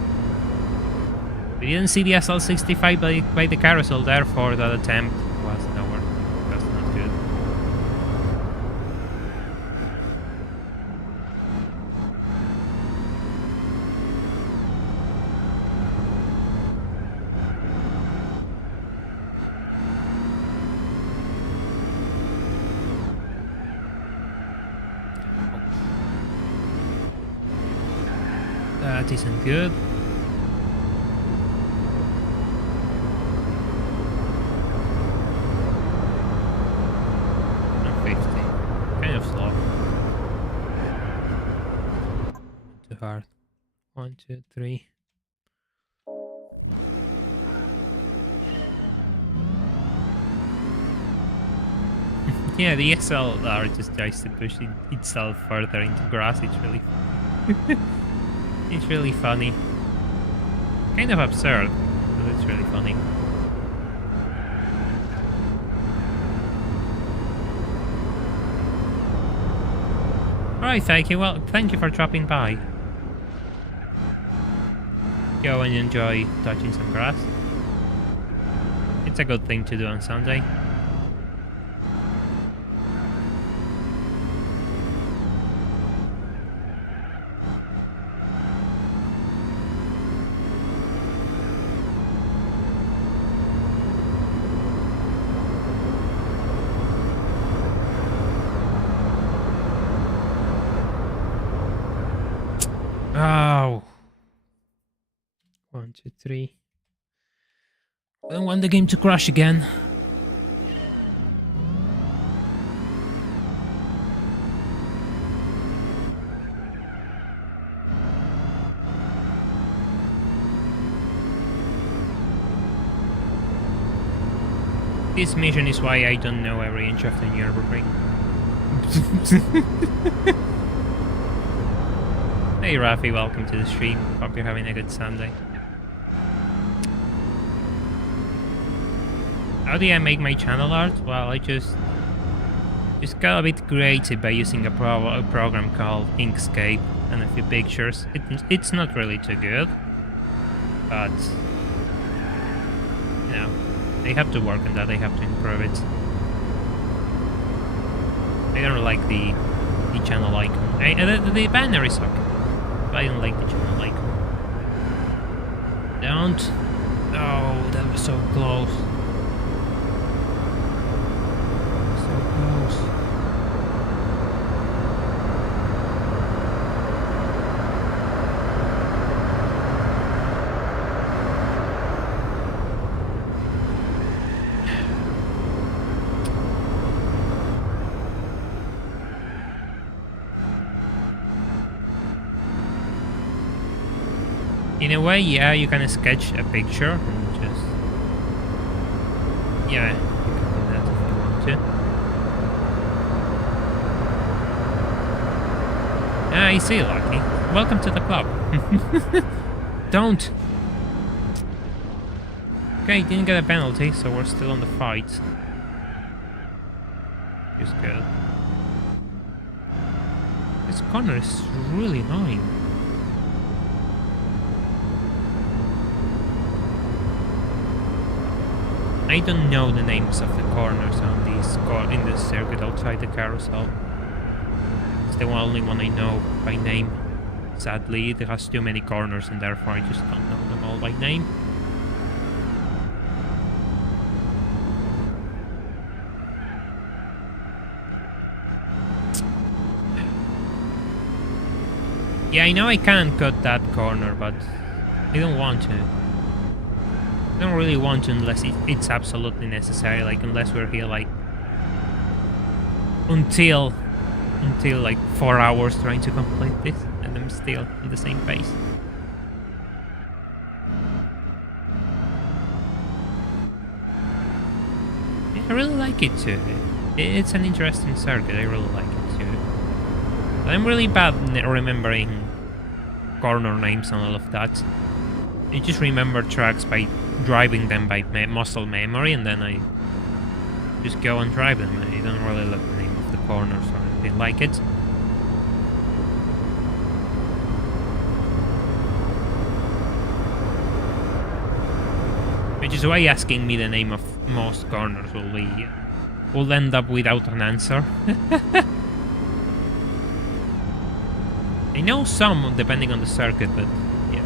We didn't see the SL65 by the carousel, therefore that attempt was nowhere. That's not good. That isn't good. Kind of slow. Too hard. 1, 2, 3. Yeah, the SLR just tries to push itself further into grass. It's really, it's really funny. Kind of absurd, but it's really funny. Alright, thank you. Well, thank you for dropping by. Go and enjoy touching some grass. It's a good thing to do on Sunday. Oh. 1, 2, 3. I don't want the game to crash again. This mission is why I don't know every inch of the Nürburgring. Hey Rafi, welcome to the stream. Hope you're having a good Sunday. How do I make my channel art? Well, I just got a bit creative by using a program called Inkscape and a few pictures. It's not really too good, but you know, they have to work on that. They have to improve it. I don't like the channel icon. The banner is okay. I don't like the channel icon. Don't. Oh, that was so close. So close. In a way, yeah, you can sketch a picture and just... Yeah, you can do that if you want to. Ah, I see, Lucky. Welcome to the club. Don't! Okay, didn't get a penalty, so we're still on the fight. Just good. This corner is really annoying. I don't know the names of the corners on these in this circuit outside the carousel. It's the only one I know by name. Sadly, it has too many corners and therefore I just don't know them all by name. Yeah, I know I can't cut that corner, but I don't want to. I don't really want to unless it's absolutely necessary, like unless we're here like until like 4 hours trying to complete this and I'm still in the same pace. Yeah, I really like it too. It's an interesting circuit, I really like it too. But I'm really bad at remembering corner names and all of that. I just remember tracks by driving them by muscle memory, and then I just go and drive them. I don't really look the name of the corners or anything like it. Which is why asking me the name of most corners will end up without an answer. I know some depending on the circuit, but yeah.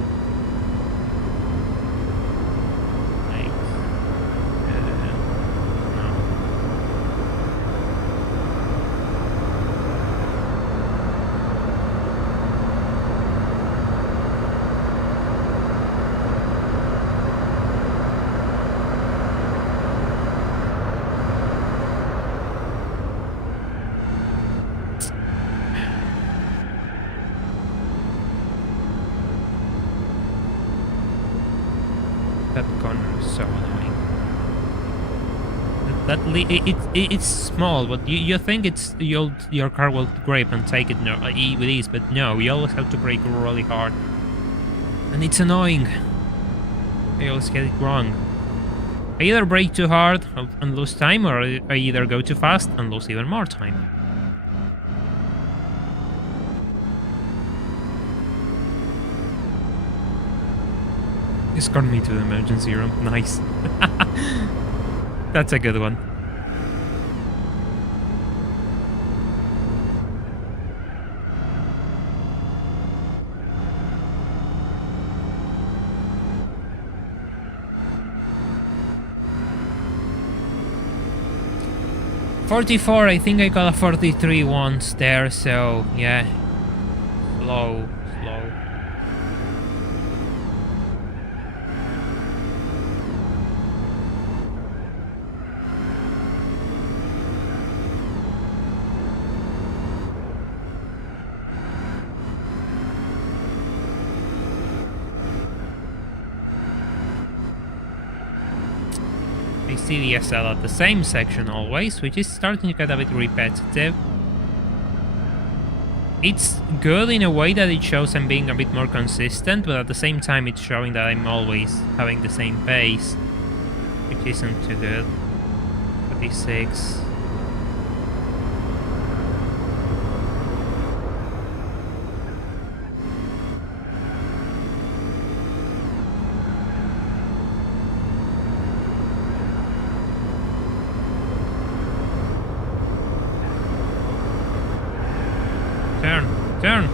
That corner is so annoying. It's small, but you think your car will grip and take it with ease, but no, you always have to brake really hard, and it's annoying. I always get it wrong. I either brake too hard and lose time, or I either go too fast and lose even more time. Escort me to the emergency room. Nice. That's a good one. .44, I think I got a 43 once there, so yeah. Slow. I see the SL at the same section always, which is starting to get a bit repetitive. It's good in a way that it shows I'm being a bit more consistent, but at the same time it's showing that I'm always having the same pace, which isn't too good. 36. Turn.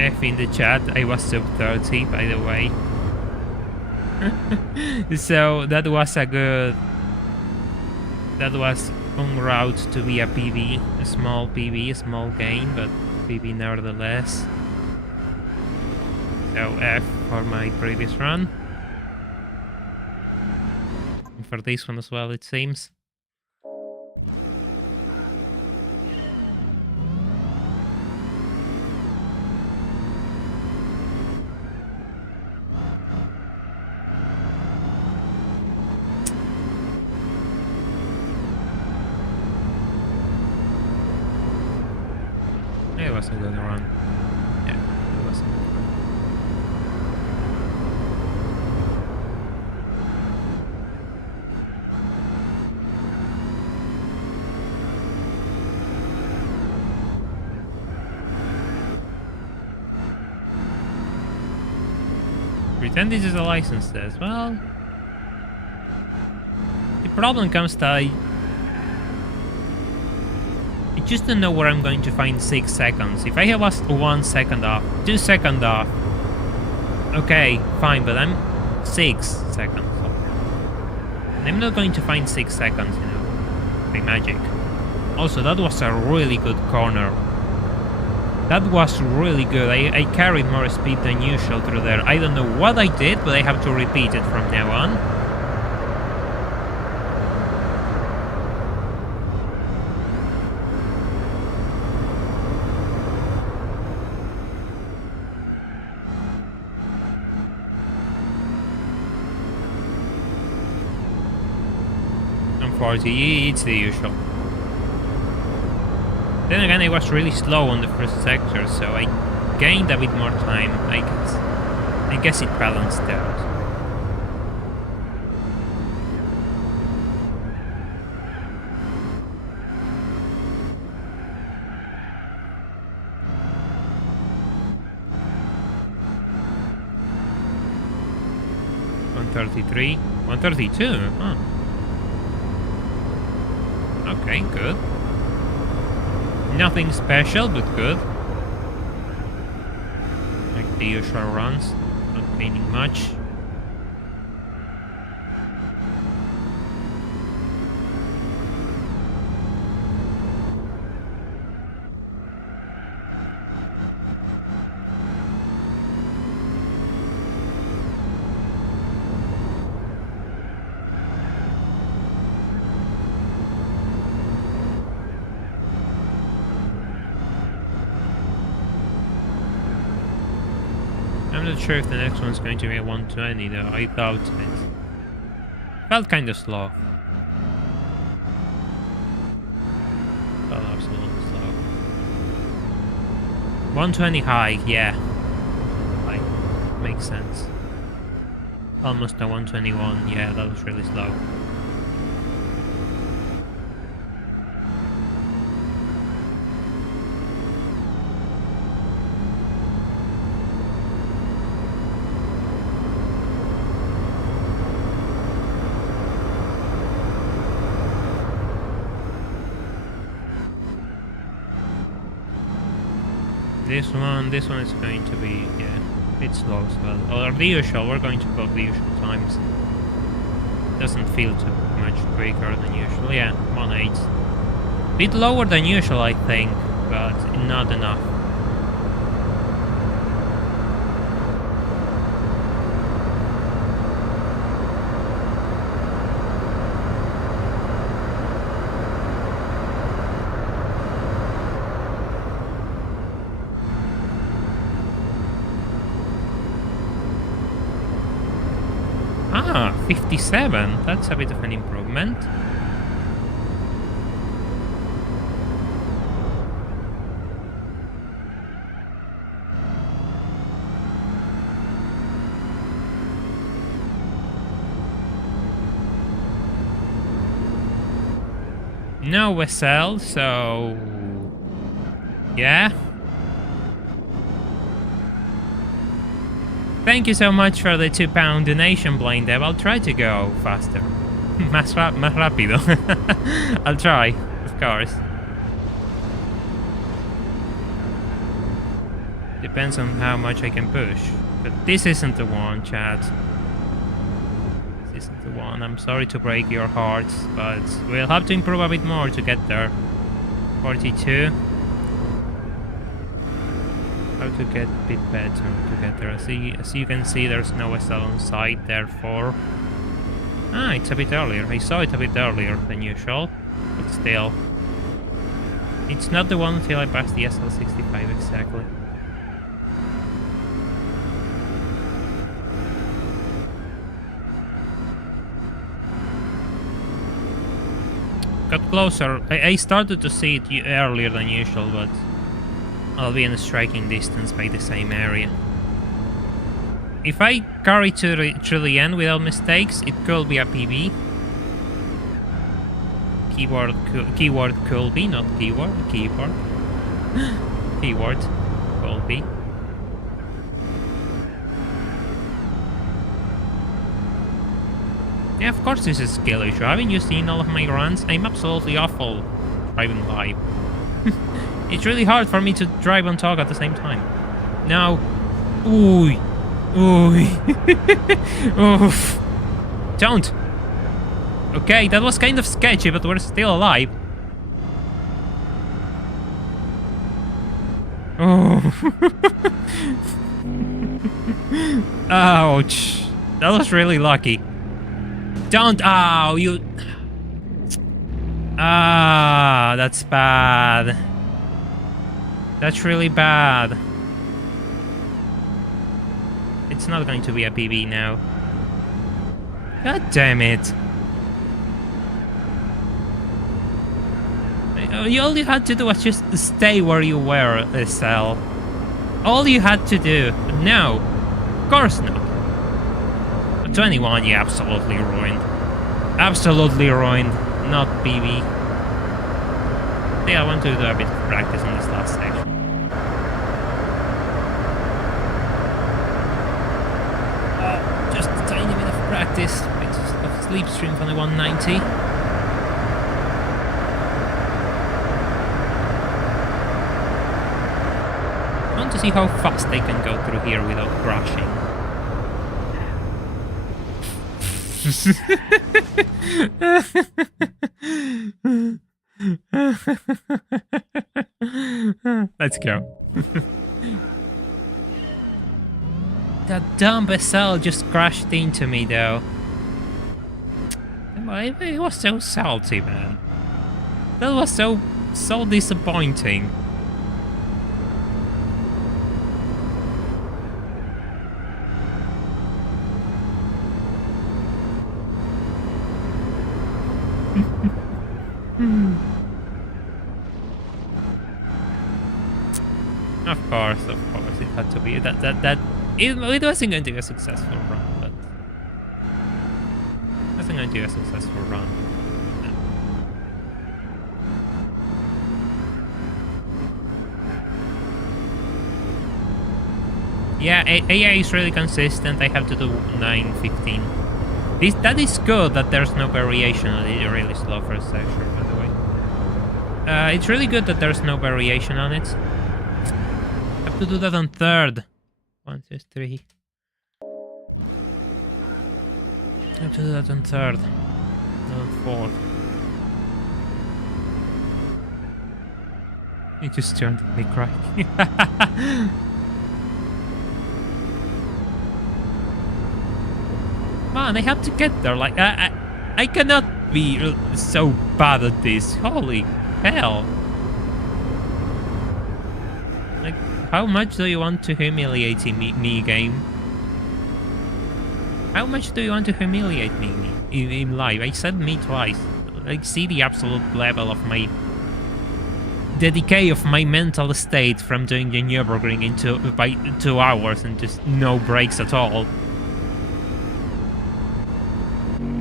F in the chat, I was sub 30 by the way. So that was a good... That was en route to be a PB, a small PB, a small gain, but PB nevertheless. So F for my previous run. And for this one as well, it seems. It was a good run. Yeah, it was a good run. Pretend this is a license test. Well, the problem comes that I just don't know where I'm going to find 6 seconds. If I have lost 1 second off, 2 seconds off, okay, fine, but I'm 6 seconds off. And I'm not going to find 6 seconds, you know, by magic. Also, that was a really good corner. That was really good. I carried more speed than usual through there. I don't know what I did, but I have to repeat it from now on. It's the usual. Then again, I was really slow on the first sector, so I gained a bit more time, I guess. I guess it balanced out. $133, $132, huh. Okay, good. Nothing special, but good. Like the usual runs, not gaining much. I'm not sure if the next one's going to be a 120 though, I doubt it. Felt kind of slow. Felt absolutely slow. 120 high, yeah. Like, makes sense. Almost a 121, yeah, that was really slow. This one is going to be, yeah, a bit slow as well. Or the usual, we're going to go the usual times. Doesn't feel too much quicker than usual. Yeah, 1.8. Bit lower than usual, I think, but not enough. Ah, 57. That's a bit of an improvement. No Wessel, so yeah. Thank you so much for the £2 donation, Blind Dev. I'll try to go faster. más rápido. I'll try, of course. Depends on how much I can push. But this isn't the one, chat. isn't the one. I'm sorry to break your hearts, but we'll have to improve a bit more to get there. 42. How to get a bit better to get there. As you can see, there's no SL on site, therefore... Ah, it's a bit earlier. I saw it a bit earlier than usual, but still. It's not the one until I pass the SL65 exactly. Got closer. I started to see it earlier than usual, but I'll be in a striking distance by the same area. If I carry to the end without mistakes, it could be a PB. Keyword could be, not keyword. Keyword. Keyword could be. Yeah, of course this is a skill issue. Haven't you seen all of my runs? I'm absolutely awful driving live. It's really hard for me to drive and talk at the same time. Now, ooh, ooh, oof. Don't. Okay, that was kind of sketchy, but we're still alive. Oh. Ouch. That was really lucky. Don't. Ow, you. Ah, that's bad. That's really bad. It's not going to be a PB now. God damn it. All you had to do was just stay where you were, SL. All you had to do. No. Of course not. 21, yeah, absolutely ruined. Absolutely ruined. Not PB. Yeah, I want to do a bit of practice on this last section. Just a tiny bit of practice. Bit of sleep stream from the 190. I want to see how fast they can go through here without crashing. Let's go. That dumb SL just crashed into me though. It was so salty, man. That was so disappointing. Of course, it had to be that. It wasn't going to be a successful run, but it wasn't going to be a successful run. Yeah, AI is really consistent. I have to do 9:15. That is good that there's no variation on it. It's really slow for a section, by the way. It's really good that there's no variation on it. I have to do that on third. 1, 2, 3. I have to do that on third. Not on fourth. He just turned me crying. Man, I have to get there. Like, I cannot be so bad at this. Holy hell. Like, how much do you want to humiliate me game? How much do you want to humiliate me in live? I said me twice. Like, see the absolute level of my... the decay of my mental state from doing the Nürburgring by 2 hours and just no breaks at all.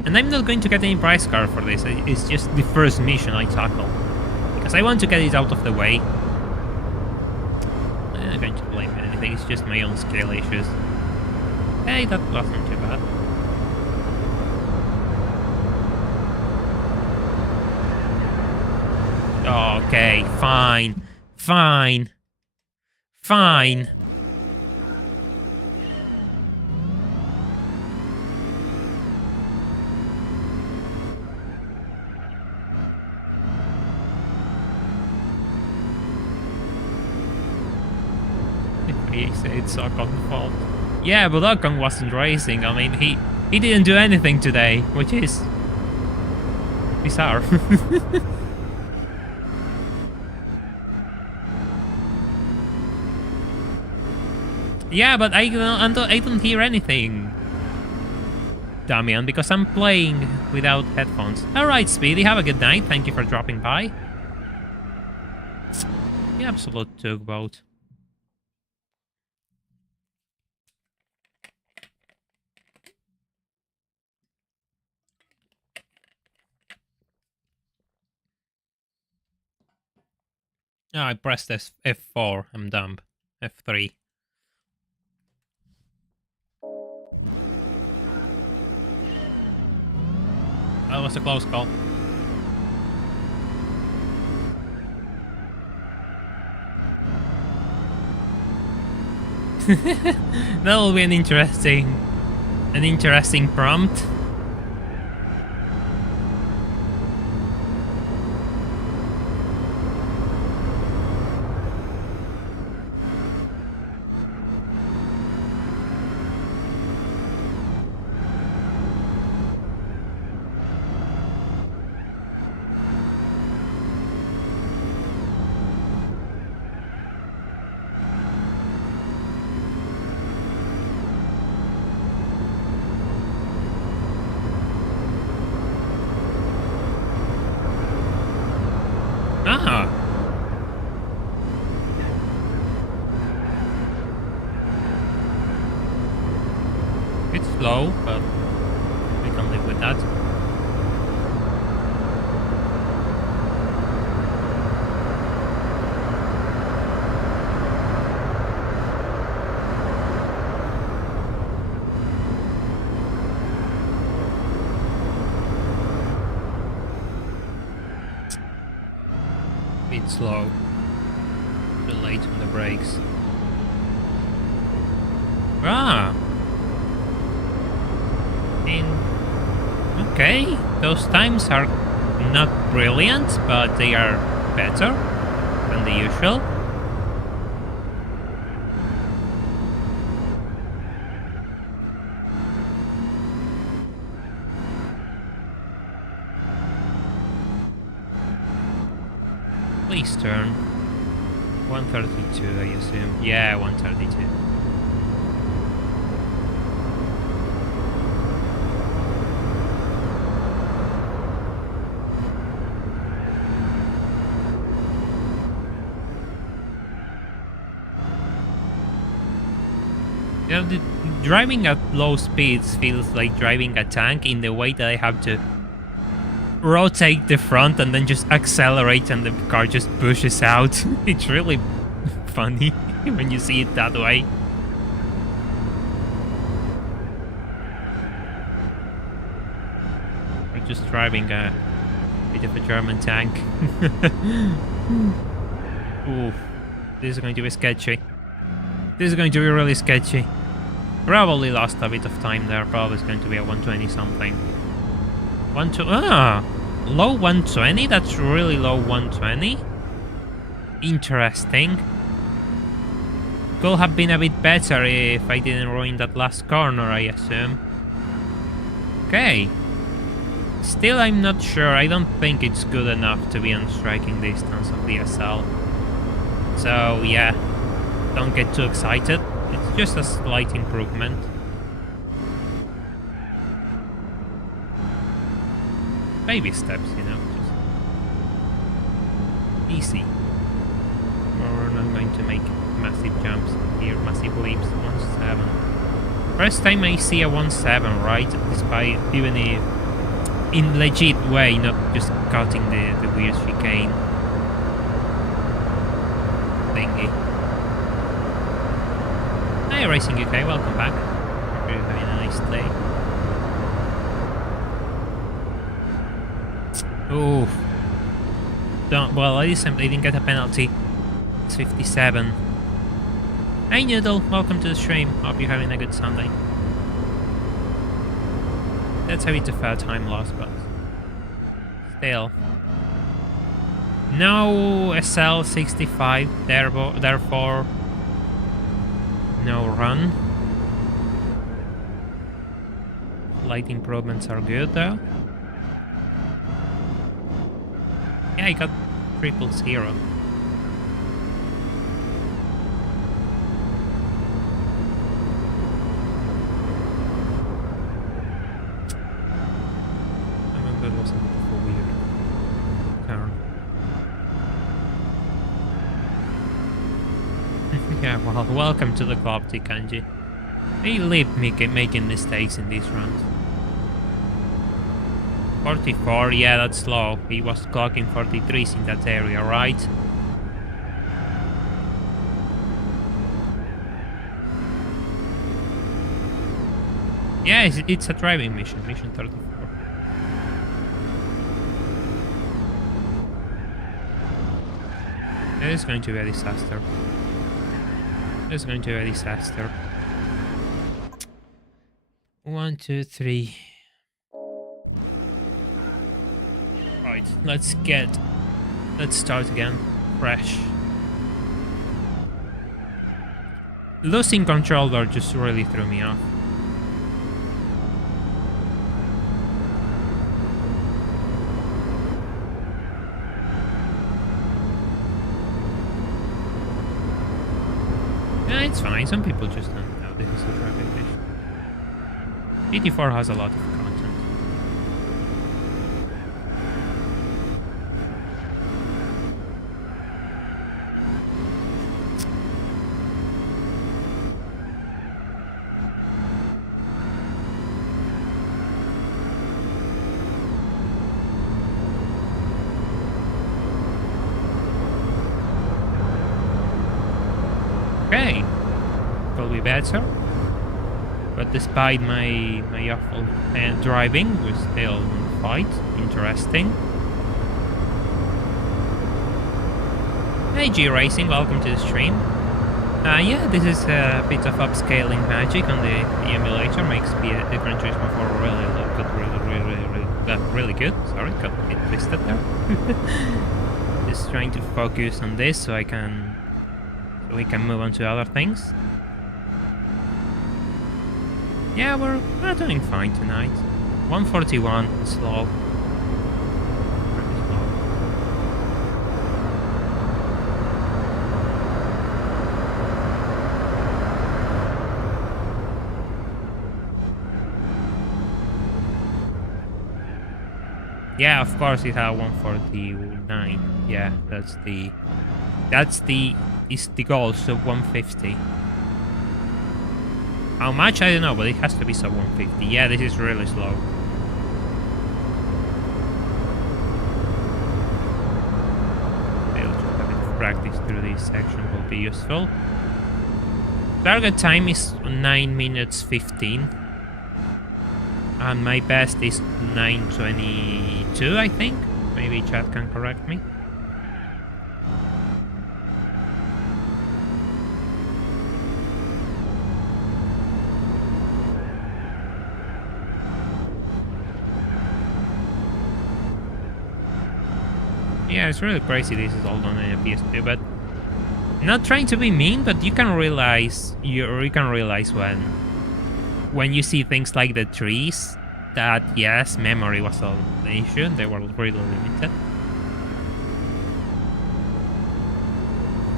And I'm not going to get any prize card for this. It's just the first mission I tackle. Because I want to get it out of the way. I'm not going to blame anything, it's just my own skill issues. Hey, that wasn't too bad. Okay, fine. Fine. Fine. He said it's Ocon's fault. Yeah, but Ocon wasn't racing. I mean, he didn't do anything today, which is bizarre. Yeah, but I don't hear anything, Damian, because I'm playing without headphones. Alright, Speedy, have a good night. Thank you for dropping by. The absolute tugboat. Oh, I pressed F4. I'm dumb. F3. That was a close call. That will be an interesting prompt. Ah. It's slow, but we can live with that. Bit slow. Too late on the brakes. Ah. Okay, those times are not brilliant, but they are better than the usual. Please turn. 132, I assume. Yeah, 132. You know, driving at low speeds feels like driving a tank in the way that I have to rotate the front and then just accelerate and the car just pushes out. It's really funny when you see it that way. We're just driving a bit of a German tank. Ooh, this is going to be sketchy. This is going to be really sketchy. Probably lost a bit of time there. Probably it's going to be a 120 something. Low 120? That's really low 120. Interesting. Could have been a bit better if I didn't ruin that last corner, I assume. Okay. Still, I'm not sure. I don't think it's good enough to be on striking distance of the SL. So, yeah. Don't get too excited. It's just a slight improvement. Baby steps, you know, just easy. We're not going to make massive jumps here, massive leaps. 1.7. First time I see a 1.7, right? Despite even if in legit way, not just cutting the weird chicane thingy. Hi, Racing UK, welcome back. Hope you're having a nice day. Oof. Well, at least I didn't get a penalty. It's 57. Hey Noodle, welcome to the stream. Hope you're having a good Sunday. That's a bit of a time loss, but still. No SL65, therefore No run. Light improvements are good though. Yeah, I got 000. That was a bit of a weird turn. Yeah, well, welcome to the club, Tikanji. They live making mistakes in these runs. 44, yeah, that's slow. He was clocking 43s in that area, right? Yeah, it's a driving mission, mission 34. It is going to be a disaster. It's going to be a disaster. 1, 2, 3. Right, let's start again. Fresh. Losing controller just really threw me off. Yeah, it's fine. Some people just don't know this is a driving mission. GT4 has a lot of content. Okay, could be better. But despite my awful driving, we're still in the fight. Interesting. Hey G Racing, welcome to the stream. Yeah, this is a bit of upscaling magic on the emulator. Makes the Gran Turismo 4 really good. Sorry, got a bit twisted there. Just trying to focus on this so we can move on to other things. Yeah, we're doing fine tonight. 141, slow. Pretty slow. Yeah, of course it had 149. Yeah, that's the goal, so 150. How much? I don't know, but it has to be sub 150. Yeah, this is really slow. A bit of practice through this section will be useful. Target time is 9 minutes 15. And my best is 9:22, I think. Maybe chat can correct me. Yeah, it's really crazy this is all done in a PS2, but not trying to be mean, but you can realize when you see things like the trees that yes, memory was an issue, they were really limited.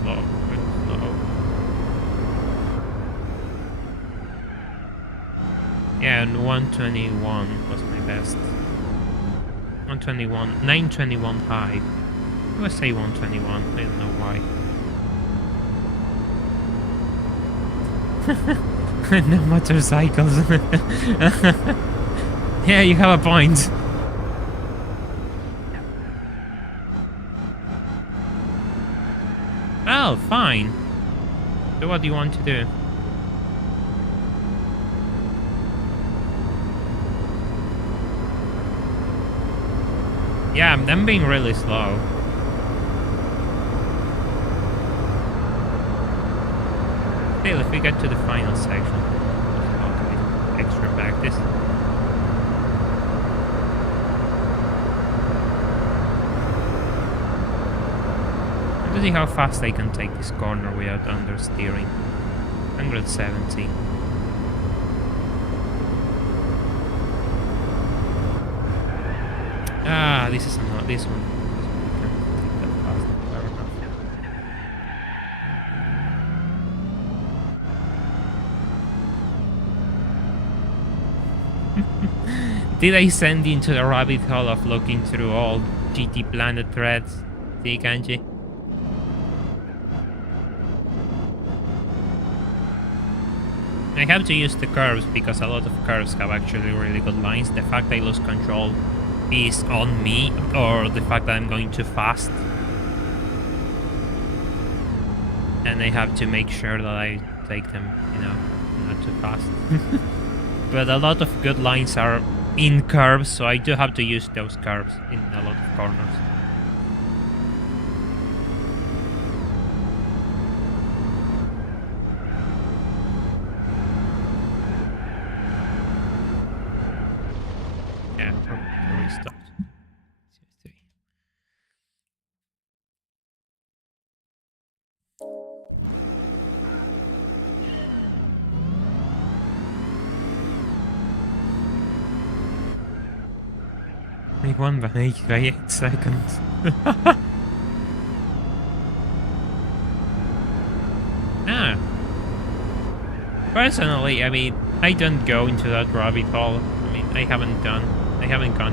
Slow, really slow. Yeah, and 121 was my best. 121, 921 high. Let's say 121, I don't know why. No motorcycles. Yeah, you have a point. Well, fine. So what do you want to do? Yeah, I'm being really slow. Still, if we get to the final section, I'll do extra practice. To see how fast I can take this corner without understeering. 170. Ah, this is not this one. Did I send into the rabbit hole of looking through all GT Planet threads? See, Kanji? I have to use the curves because a lot of curves have actually really good lines. The fact I lose control is on me, or the fact that I'm going too fast. And I have to make sure that I take them, you know, not too fast. But a lot of good lines are in curves, so I do have to use those curves in a lot of corners. Yeah, where we stopped. I won by 8 seconds. Ah. Personally, I mean, I don't go into that rabbit hole. I mean, I haven't gone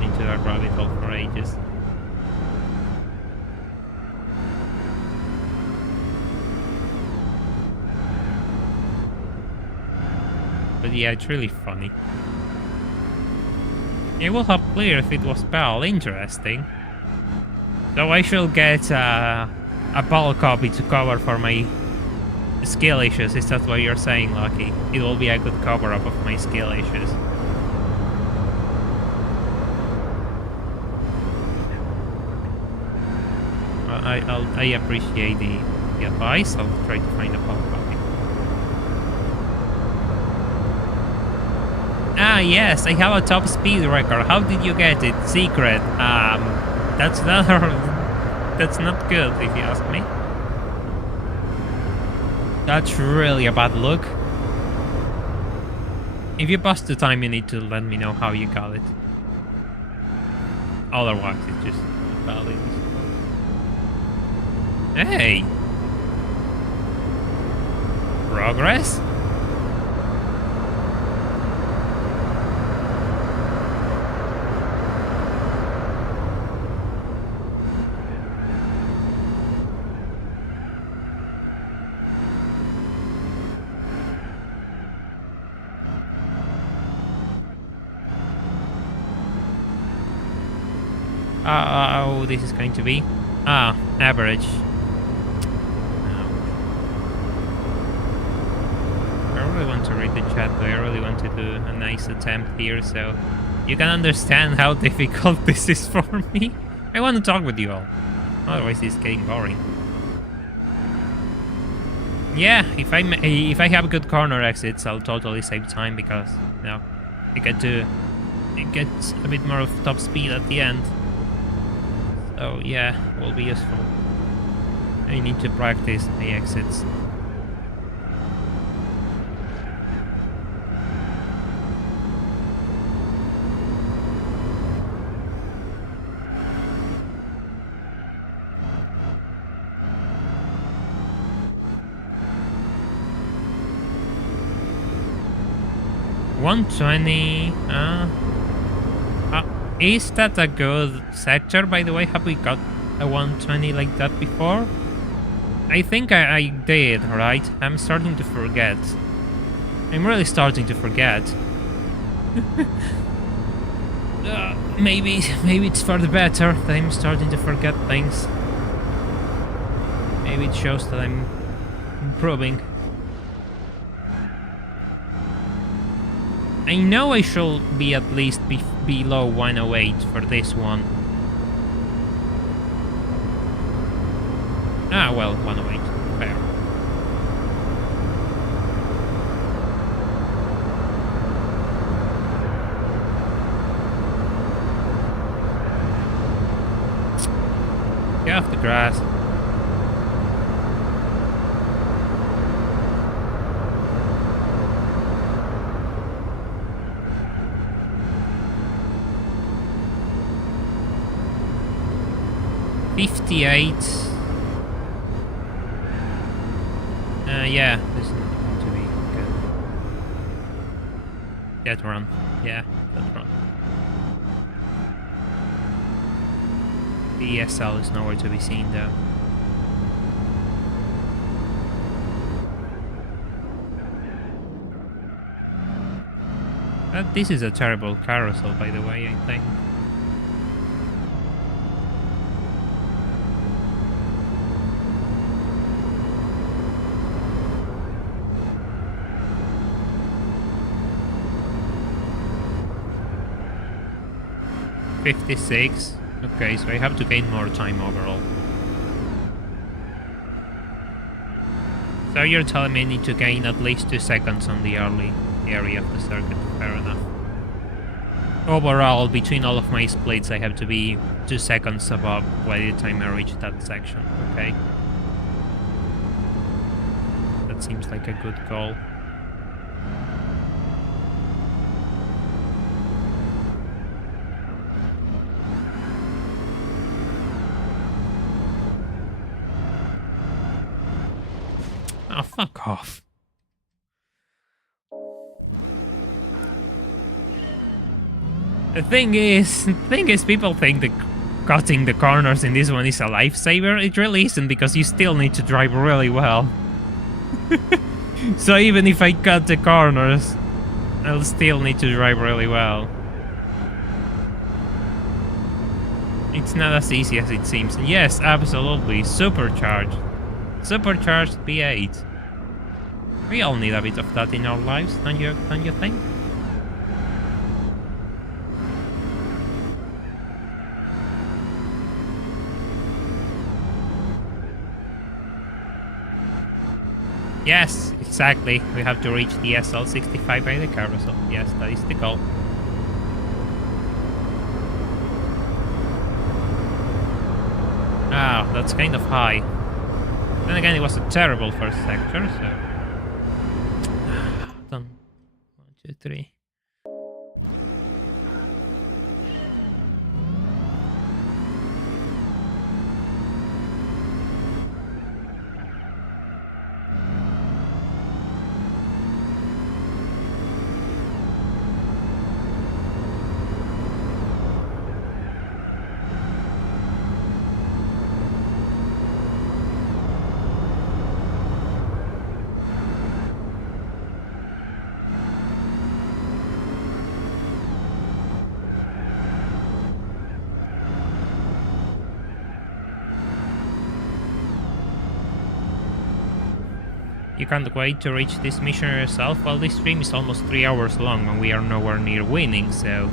into that rabbit hole for ages. But yeah, it's really funny. It would have clear if it was PAL. Interesting. So I should get a PAL copy to cover for my skill issues. Is that what you're saying, Lucky? It will be a good cover-up of my skill issues. Well, I appreciate the advice. I'll try to find a PAL copy. Ah, yes, I have a top speed record. How did you get it? Secret. That's not that's not good if you ask me. That's really a bad look. If you pass the time, you need to let me know how you got it. Otherwise, it's just valid. Hey! Progress? Oh, this is going to be... average. I really want to read the chat, but I really want to do a nice attempt here, so you can understand how difficult this is for me. I want to talk with you all. Otherwise, it's getting boring. Yeah, if I have good corner exits, I'll totally save time because, you know, it gets a bit more of top speed at the end. So yeah, will be useful. I need to practice my exits. $120. Is that a good sector, by the way? Have we got a 120 like that before? I think I did, right? I'm starting to forget. I'm really starting to forget. Maybe it's for the better that I'm starting to forget things. Maybe it shows that I'm improving. I know I should be at least below 108 for this one. Ah, well, 108. Fair. Get off the grass. 58. Yeah, this is not going to be good. That run. Yeah, that run. The ESL is nowhere to be seen though. This is a terrible carousel, by the way, I think. $56. Okay, so I have to gain more time overall. So you're telling me I need to gain at least 2 seconds on the early area of the circuit. Fair enough. Overall, between all of my splits, I have to be 2 seconds above by the time I reach that section. Okay. That seems like a good goal. Oh, fuck off. The thing is, people think that cutting the corners in this one is a lifesaver. It really isn't, because you still need to drive really well. So even if I cut the corners, I'll still need to drive really well. It's not as easy as it seems. Yes, absolutely. Supercharged. Supercharged V8. We all need a bit of that in our lives, don't you think? Yes, exactly. We have to reach the SL65 by the carousel. Yes, that is the goal. Ah, that's kind of high. Then again, it was a terrible first sector, so... Done. 1, 2, 3. You can't wait to reach this mission yourself? Well, this stream is almost 3 hours long and we are nowhere near winning, so...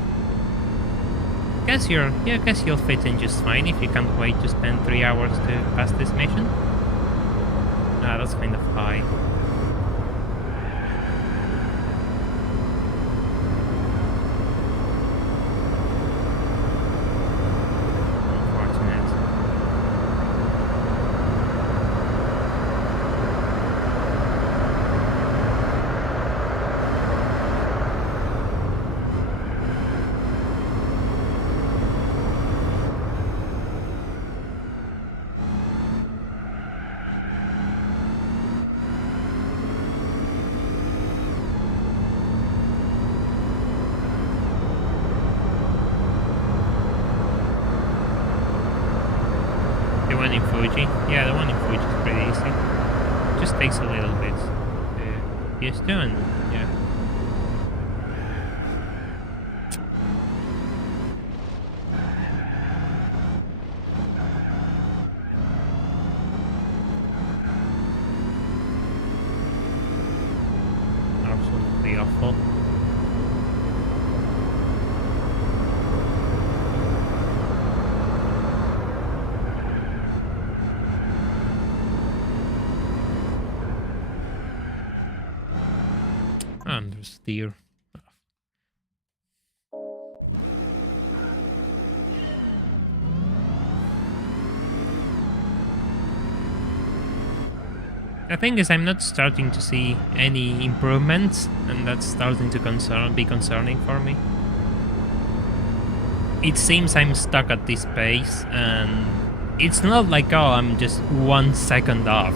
guess you'll fit in just fine if you can't wait to spend 3 hours to pass this mission. Ah, that's kind of high. Yeah, the one in Fuji is pretty easy. It just takes a little bit to get used to, and yeah. Absolutely awful. Understeer. The thing is, I'm not starting to see any improvements, and that's starting to be concerning for me. It seems I'm stuck at this pace, and it's not like, oh, I'm just 1 second off.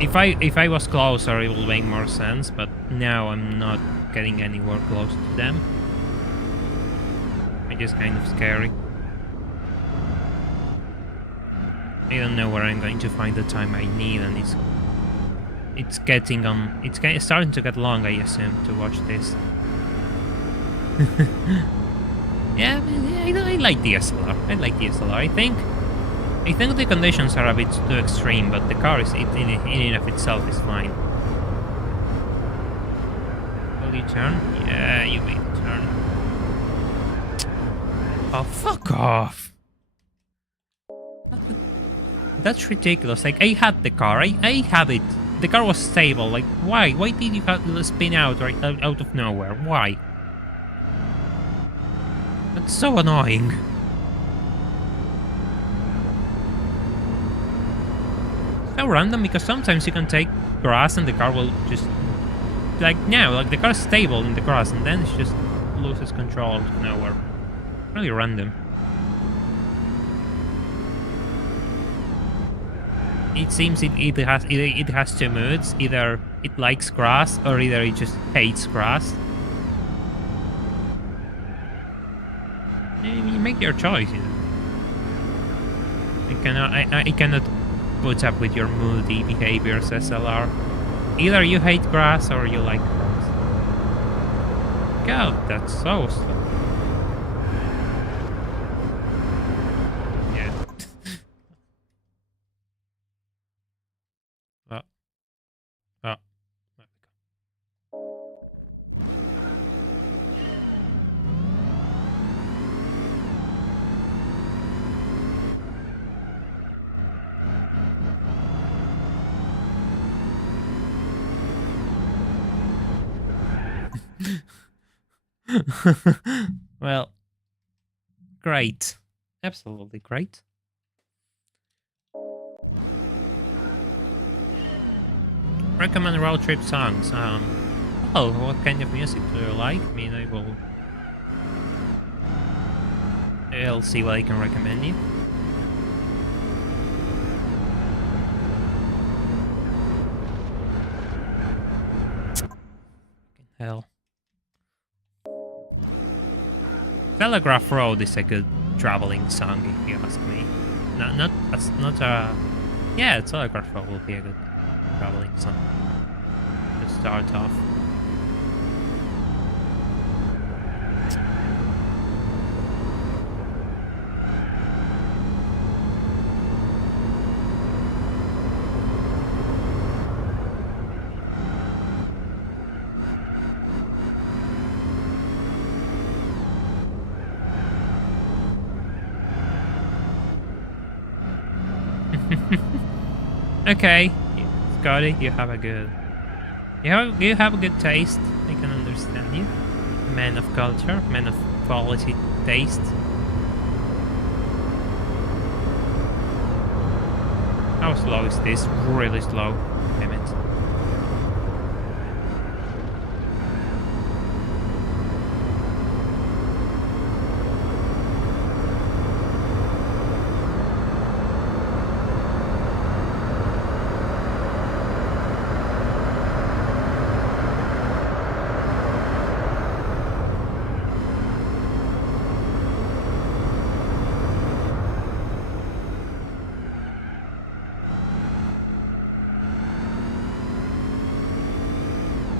If I was closer, it would make more sense, but now I'm not getting anywhere close to them. Which is kind of scary. I don't know where I'm going to find the time I need, and it's getting on. It's starting to get long, I assume, to watch this. Yeah, I like DSLR. I like DSLR. I think the conditions are a bit too extreme, but the car is in and of itself is fine. Will you turn? Yeah, you made a turn. Oh, fuck off! That's ridiculous. Like, I had the car. I had it. The car was stable. Like, why? Why did you have to spin out right out of nowhere? Why? That's so annoying. So random, because sometimes you can take grass and the car will just... Like now, like the car's stable in the grass and then it just loses control out of nowhere. Really random. It seems it has two moods. Either it likes grass or either it just hates grass. You make your choice. You know. I cannot put up with your moody behaviors, SLR. Either you hate grass or you like grass. God, that's so slow. Yeah. Oh. Oh. Well, great. Absolutely great. Recommend road trip songs. Oh, what kind of music do you like? I mean, I'll see what I can recommend you. Hell. Telegraph Road is a good traveling song, if you ask me. Yeah, Telegraph Road will be a good traveling song to start off. Okay, Scotty, you have a good taste. I can understand you. Man of culture, man of quality taste. How slow is this? Really slow. Damn it.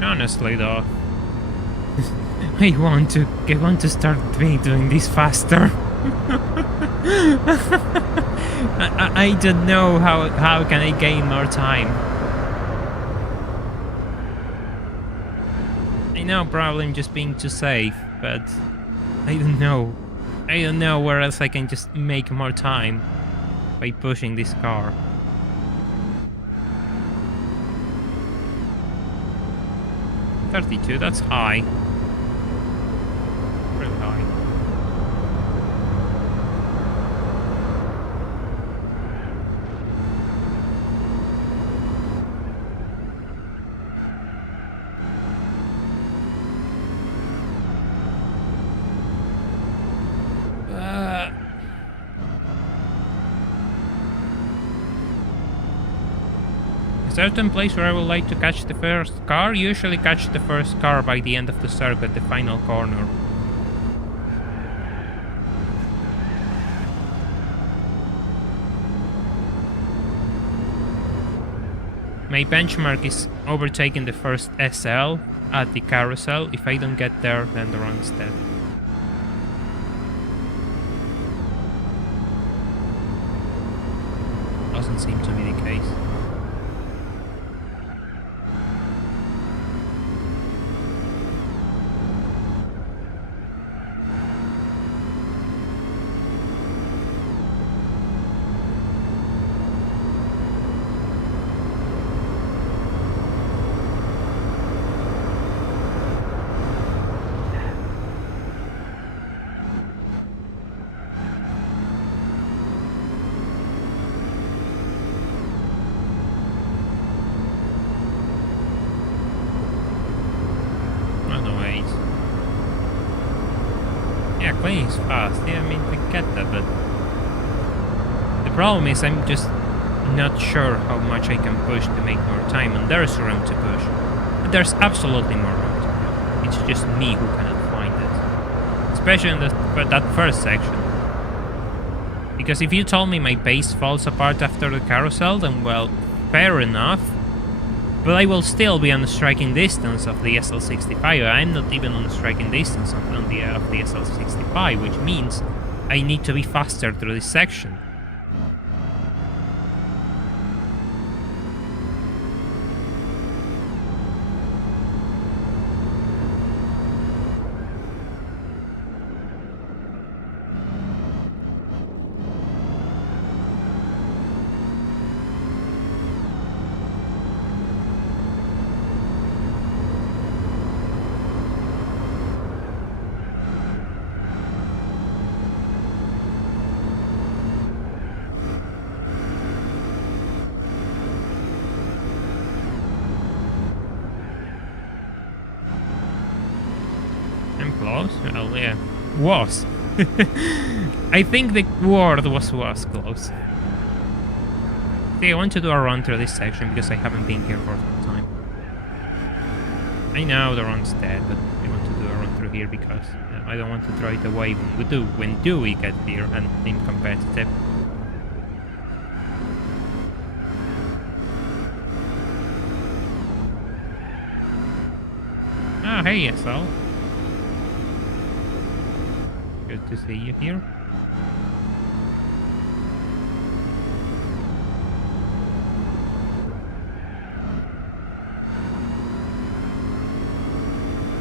Honestly, though, I want to start doing this faster. I don't know how can I gain more time. I know, probably I'm just being too safe, but I don't know. I don't know where else I can just make more time by pushing this car. 32, that's high. Really high. certain place where I would like to catch the first car. Usually catch the first car by the end of the circuit, the final corner. My benchmark is overtaking the first SL at the carousel. If I don't get there, then the run's dead. Doesn't seem to be the case. Playing is fast, yeah, I mean, I get that, but the problem is I'm just not sure how much I can push to make more time, and there's room to push. But there's absolutely more room to push. It's just me who cannot find it. Especially in that first section. Because if you told me my base falls apart after the carousel, then well, fair enough. But I will still be on the striking distance of the SL65. I'm not even on the striking distance of the SL65, which means I need to be faster through this section. Close? Well, yeah. Was. I think the word was close. See, I want to do a run through this section because I haven't been here for some time. I know the run's dead, but I want to do a run through here because I don't want to throw it away when we get here and being competitive. Ah, hey, SL. Good to see you here.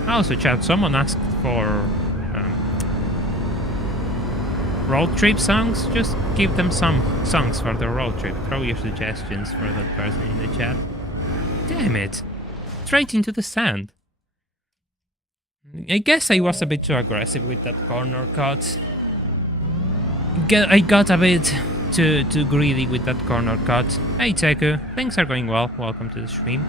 Also, chat, someone asked for road trip songs. Just give them some songs for the road trip. Throw your suggestions for that person in the chat. Damn it. Straight into the sand. I guess I was a bit too aggressive with that corner cut. I got a bit too greedy with that corner cut. Hey Teku, things are going well. Welcome to the stream.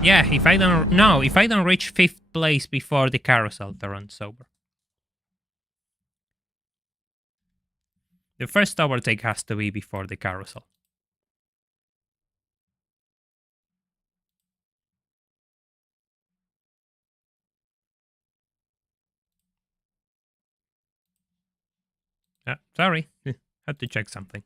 Yeah, if I don't reach 5th place before the carousel, the run's over. The first overtake has to be before the carousel. Sorry, had to check something.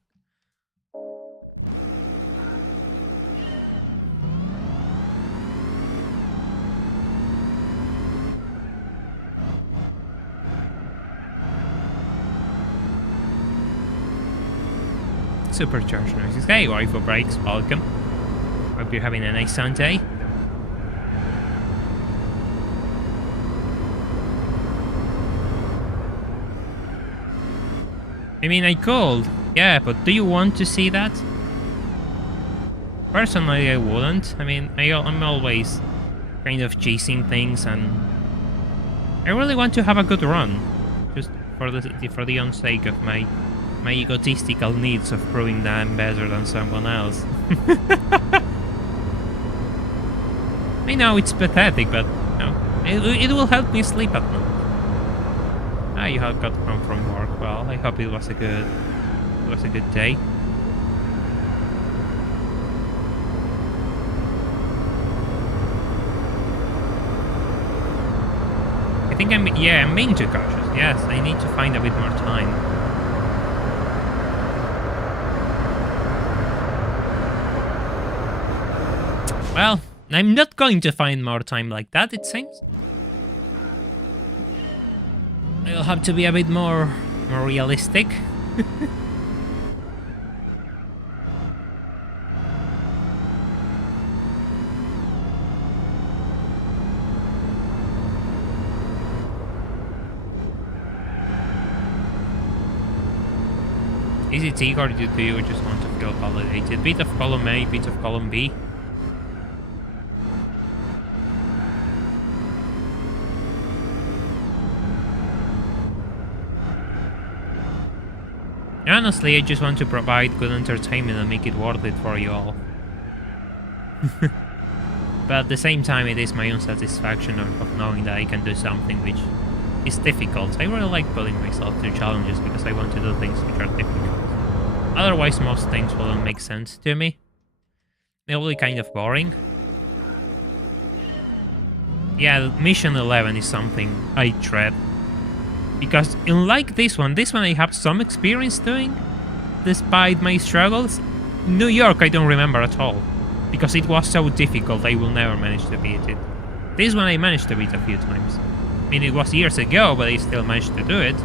Supercharged noises. Hey, Waifu Breaks, welcome. Hope you're having a nice Sunday. I mean, I could, yeah, but do you want to see that? Personally, I wouldn't. I mean, I'm always kind of chasing things, and I really want to have a good run, just for the own sake of my egotistical needs of proving that I'm better than someone else. I know it's pathetic, but no, It will help me sleep at night. Ah, you have got home from work. Well, I hope it was a good day. I think I'm being too cautious. Yes, I need to find a bit more time. Well, I'm not going to find more time like that, it seems. I'll have to be a bit more realistic. Is it T or do you just want to feel validated? Bit of column A, bit of column B. Honestly, I just want to provide good entertainment and make it worth it for you all. But at the same time, it is my own satisfaction of knowing that I can do something which is difficult. I really like putting myself through challenges because I want to do things which are difficult. Otherwise, most things wouldn't make sense to me. It will be kind of boring. Yeah, Mission 11 is something I dread. Because unlike this one I have some experience doing, despite my struggles. New York I don't remember at all, because it was so difficult I will never manage to beat it. This one I managed to beat a few times. I mean, it was years ago, but I still managed to do it.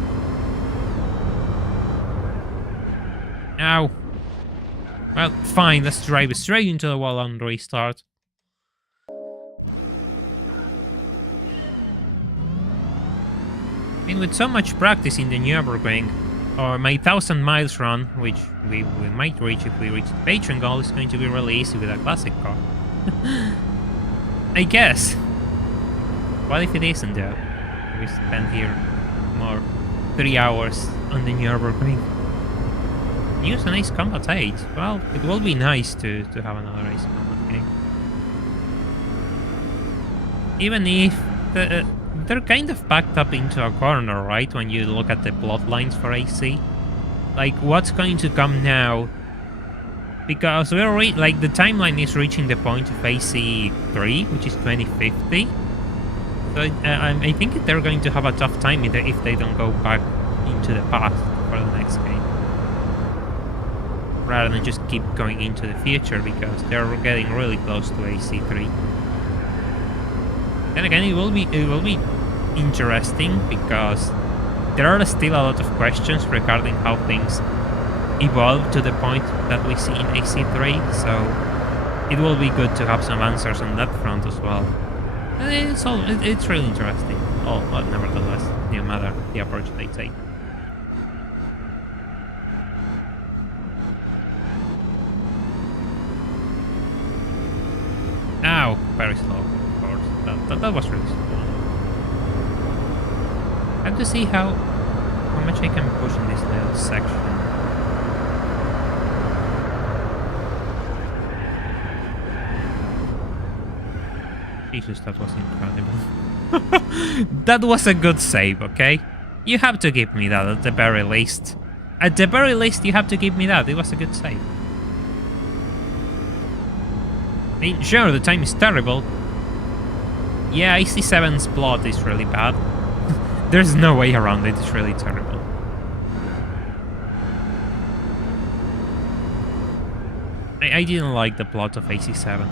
Ow. Well, fine, let's drive straight into the wall and restart. I mean, with so much practice in the Nürburgring, or my 1,000 miles run, which we might reach if we reach the Patreon goal, is going to be really easy with a classic car. I guess. What if it isn't though? We spent here more 3 hours on the Nürburgring. Use an Ace Combat 8. Well, it will be nice to have another Ace Combat game. Even if they're kind of backed up into a corner, right? When you look at the plot lines for AC, like what's going to come now? Because we're like the timeline is reaching the point of AC3, which is 2050. So I think they're going to have a tough time if they don't go back into the past for the next game, rather than just keep going into the future, because they're getting really close to AC3. Then again, it will be interesting because there are still a lot of questions regarding how things evolve to the point that we see in AC3, so it will be good to have some answers on that front as well. It's really interesting. Oh, but nevertheless, no matter the approach they take. Ow, very slow, of course. That was really slow. I have to see how much I can push in this little section. Jesus, that was incredible. That was a good save, okay? You have to give me that at the very least. At the very least, you have to give me that. It was a good save. I mean, sure, the time is terrible. Yeah, AC7's plot is really bad. There's no way around it, it's really terrible. I didn't like the plot of AC7.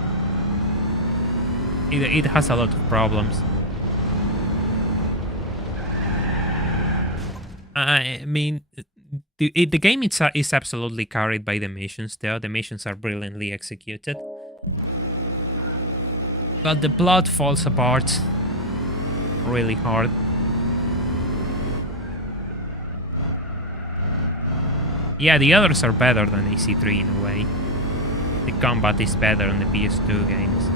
It has a lot of problems. I mean, the game is absolutely carried by the missions, though. The missions are brilliantly executed. But the plot falls apart really hard. Yeah, the others are better than AC3 in a way. The combat is better in the PS2 games.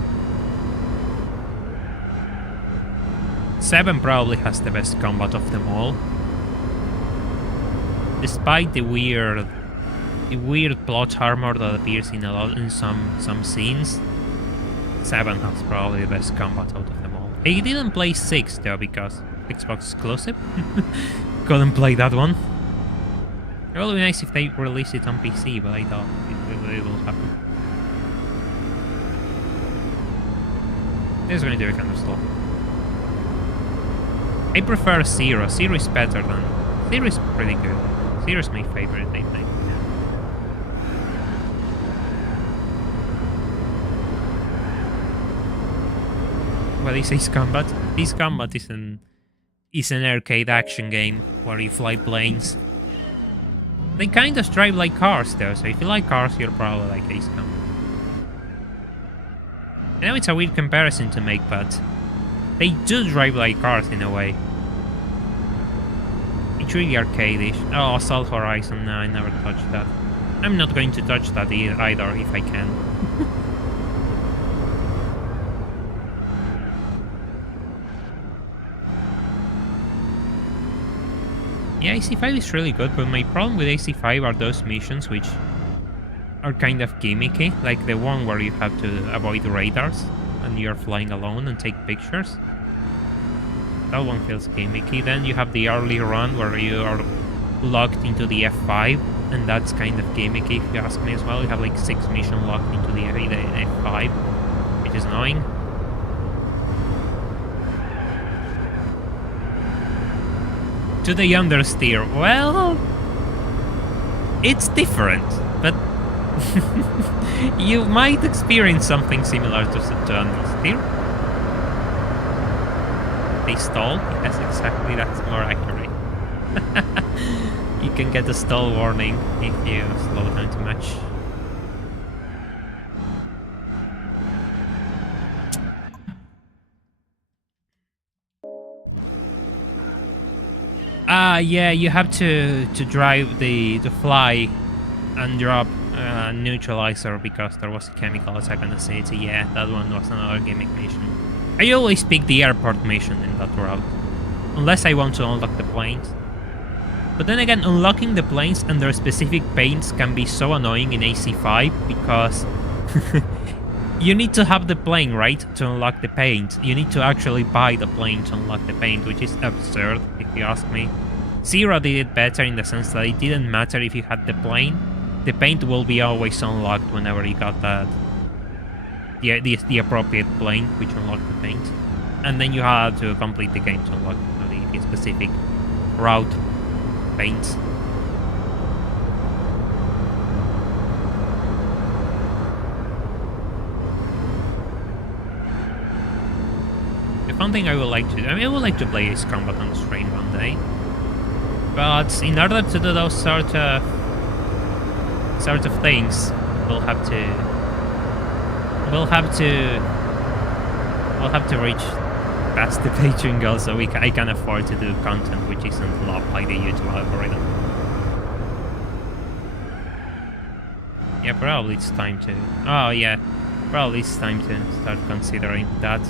7 probably has the best combat of them all. Despite the weird plot armor that appears in some scenes, 7 has probably the best combat out of them all. I didn't play 6 though because Xbox exclusive. Couldn't play that one. It would be nice if they released it on PC, but I doubt it will happen. This is going to do a kind of slow. I prefer Zero. Zero is better than... Zero is pretty good. Zero is my favorite, I think. Well, it's Ace Combat. Ace Combat is an arcade action game where you fly planes. They kind of drive like cars though, so if you like cars, you'll probably like Ace Combat. I know it's a weird comparison to make, but they do drive like cars in a way. It's really arcade-ish. Oh, Assault Horizon, no, I never touched that. I'm not going to touch that either if I can. Yeah, AC5 is really good, but my problem with AC5 are those missions which are kind of gimmicky, like the one where you have to avoid radars and you're flying alone and take pictures. That one feels gimmicky. Then you have the early run where you are locked into the F5, and that's kind of gimmicky if you ask me as well. You have like 6 missions locked into the F5, which is annoying. To the understeer, well, it's different, but you might experience something similar to understeer. They stall? Yes, exactly, that's more accurate. You can get a stall warning if you slow down too much. Yeah, you have to drive the fly and drop a neutralizer because there was a chemical attack on the city. Yeah, that one was another gimmick mission. I always pick the airport mission in that route, unless I want to unlock the planes. But then again, unlocking the planes and their specific paints can be so annoying in AC5 because you need to have the plane, right, to unlock the paint. You need to actually buy the plane to unlock the paint, which is absurd, if you ask me. Zero did it better in the sense that it didn't matter if you had the plane. The paint will be always unlocked whenever you got that the appropriate plane, which unlocked the paint. And then you had to complete the game to unlock the specific route paint. One thing I would like to do, I would like to play Ace Combat on the stream one day, but in order to do those sort of things, we'll have to reach past the Patreon goal, so I can afford to do content which isn't loved by the YouTube algorithm. Yeah, probably it's time to. Oh yeah, probably it's time to start considering that.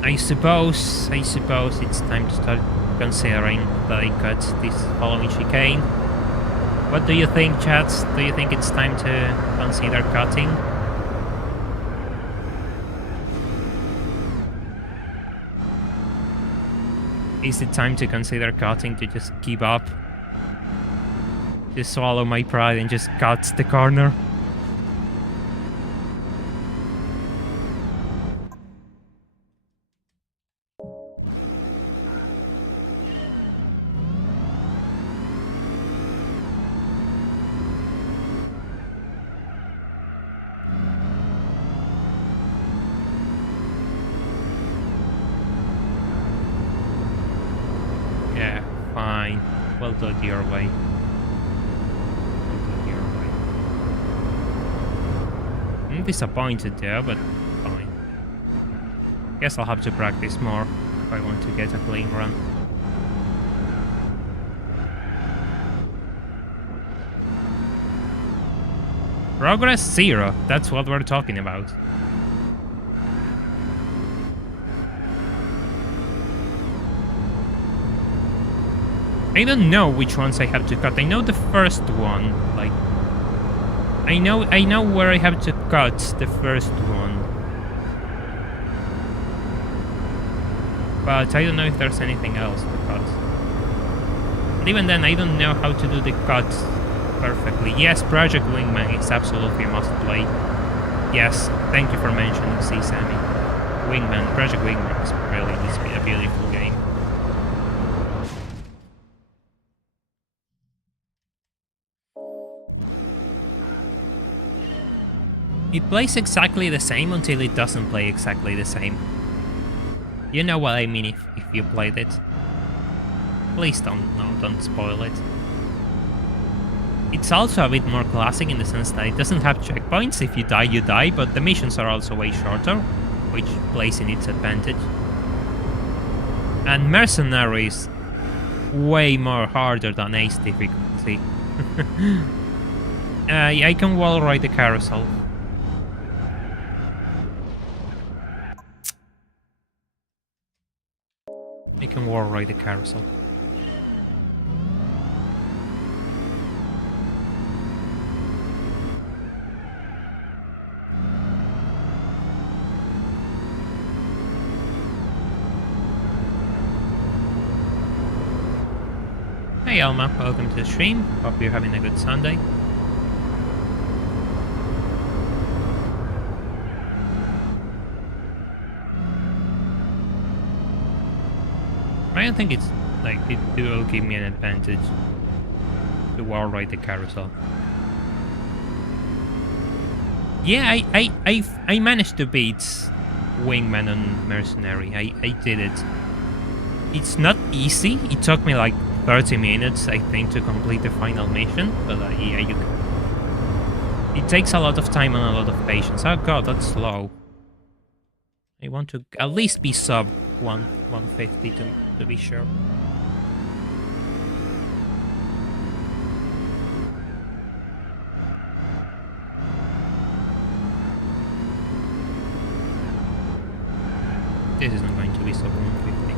I suppose it's time to start considering that I cut this following chicane. What do you think, chat? Do you think it's time to consider cutting? Is it time to consider cutting, to just give up? Just swallow my pride and just cut the corner? We'll do it your way. I'm disappointed there, but fine. Guess I'll have to practice more if I want to get a clean run. Progress 0, that's what we're talking about. I don't know which ones I have to cut. I know the first one, like I know where I have to cut the first one. But I don't know if there's anything else to cut. And even then, I don't know how to do the cuts perfectly. Yes, Project Wingman is absolutely a must-play. Yes, thank you for mentioning C. Sammy. Project Wingman is really a beautiful game. It plays exactly the same until it doesn't play exactly the same. You know what I mean if you played it. Please don't spoil it. It's also a bit more classic in the sense that it doesn't have checkpoints. If you die, you die, but the missions are also way shorter, which plays in its advantage. And Mercenaries way more harder than Ace difficulty. I can wall ride the carousel. I can wall ride the carousel. Hey Alma, welcome to the stream. Hope you're having a good Sunday. I don't think it's like it will give me an advantage to wall ride the carousel. Yeah, I managed to beat Wingman and Mercenary. I did it. It's not easy. It took me like 30 minutes, I think, to complete the final mission. But yeah, you can. It takes a lot of time and a lot of patience. Oh god, that's slow. I want to at least be sub 150 to be sure. This is not going to be sub 150.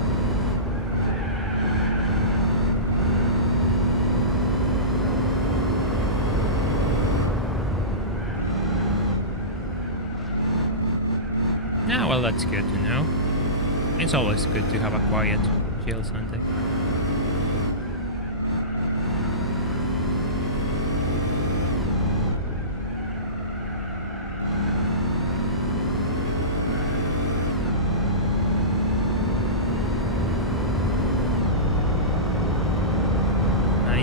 Yeah, well, that's good to know. It's always good to have a quiet, chill Sunday.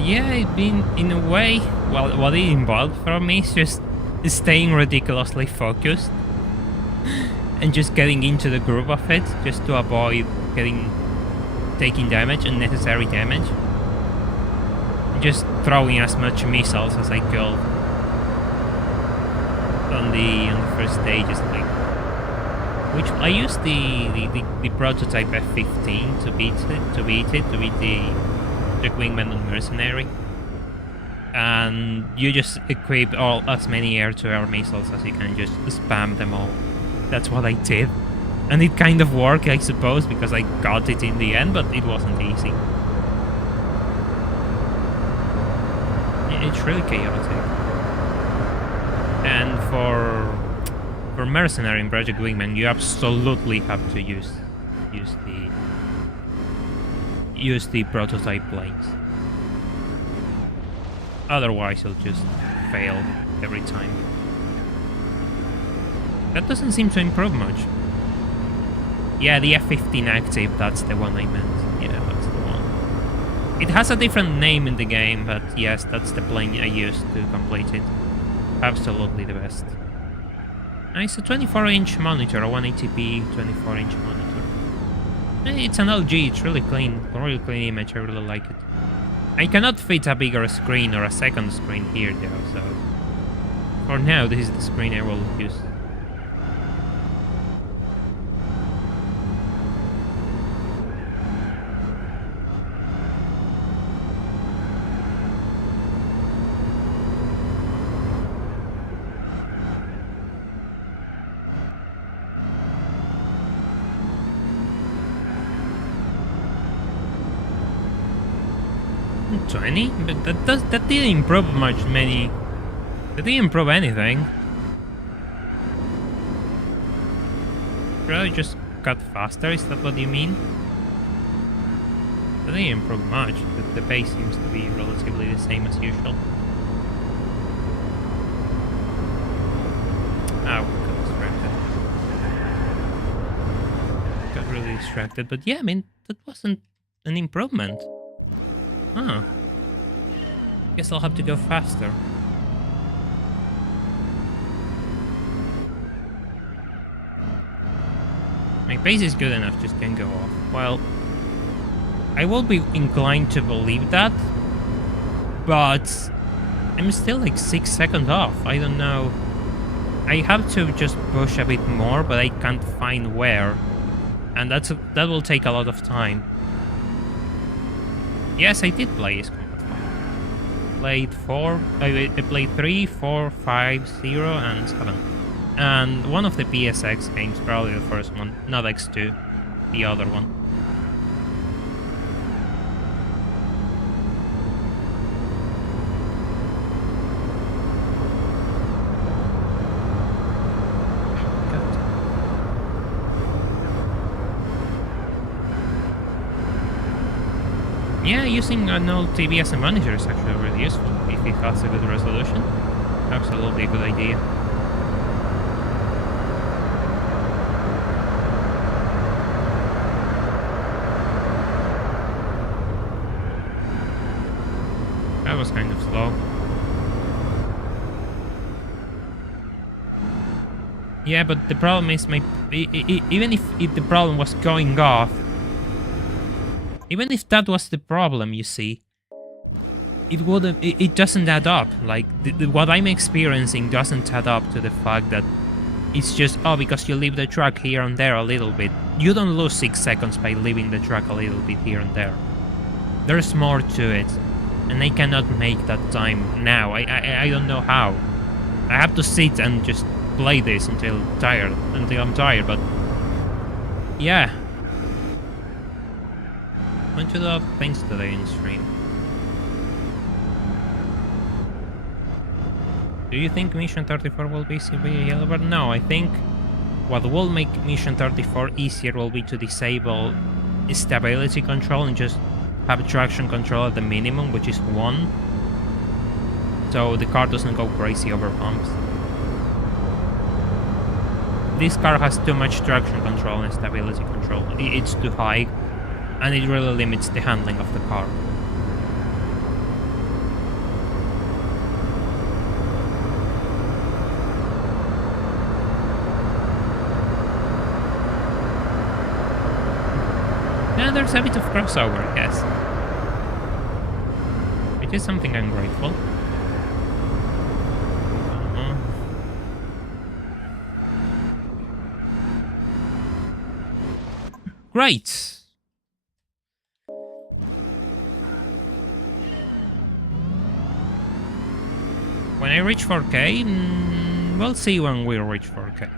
Yeah, it's been, in a way, well, what it involved for me is just staying ridiculously focused and just getting into the groove of it, just to avoid taking damage, unnecessary damage. Just throwing as much missiles as I could on the first stages, like, which I used the prototype F-15 to beat the Wingman and Mercenary, and you just equip as many air-to-air missiles as you can, just spam them all. That's what I did, and it kind of worked, I suppose, because I got it in the end, but it wasn't easy. It's really chaotic. And for Mercenary and Project Wingman, you absolutely have to use the prototype planes. Otherwise, you'll just fail every time. That doesn't seem to improve much. Yeah, the F-15 active, that's the one I meant. Yeah, that's the one. It has a different name in the game, but yes, that's the plane I used to complete it. Absolutely the best. And it's a 24-inch monitor, a 180p 24-inch monitor. It's an LG, it's really clean image, I really like it. I cannot fit a bigger screen or a second screen here though, so for now this is the screen I will use. But that didn't improve that didn't improve anything. Probably just got faster, is that what you mean? But they didn't improve much. The pace seems to be relatively the same as usual. Oh, got distracted. Got really distracted. But yeah, I mean, that wasn't an improvement. Huh. Guess I'll have to go faster. My pace is good enough, just can't go off. Well, I will be inclined to believe that, but I'm still like 6 seconds off. I don't know. I have to just push a bit more, but I can't find where. And that will take a lot of time. Yes, I did play Ace Combat 5. I played 3, 4, 5, 0, and 7. And one of the PSX games, probably the first one, not X2, the other one. Yeah, using an old TV as a manager is actually really useful if it has a good resolution. Absolutely a good idea. That was kind of slow. Yeah, but the problem is even if the problem was going off, even if that was the problem, you see, it doesn't add up. Like, what I'm experiencing doesn't add up to the fact that it's just, oh, because you leave the track here and there a little bit. You don't lose 6 seconds by leaving the track a little bit here and there. There's more to it, and I cannot make that time now. I don't know how. I have to sit and just play this until I'm tired, but yeah. Went to a lot of things today in stream. Do you think Mission 34 will be available? No, I think what will make Mission 34 easier will be to disable stability control and just have traction control at the minimum, which is 1. So the car doesn't go crazy over bumps. This car has too much traction control and stability control. It's too high. And it really limits the handling of the car. Yeah, there's a bit of crossover, I guess. Which is something I'm grateful. Great! When I reach 4K, we'll see when we reach 4K.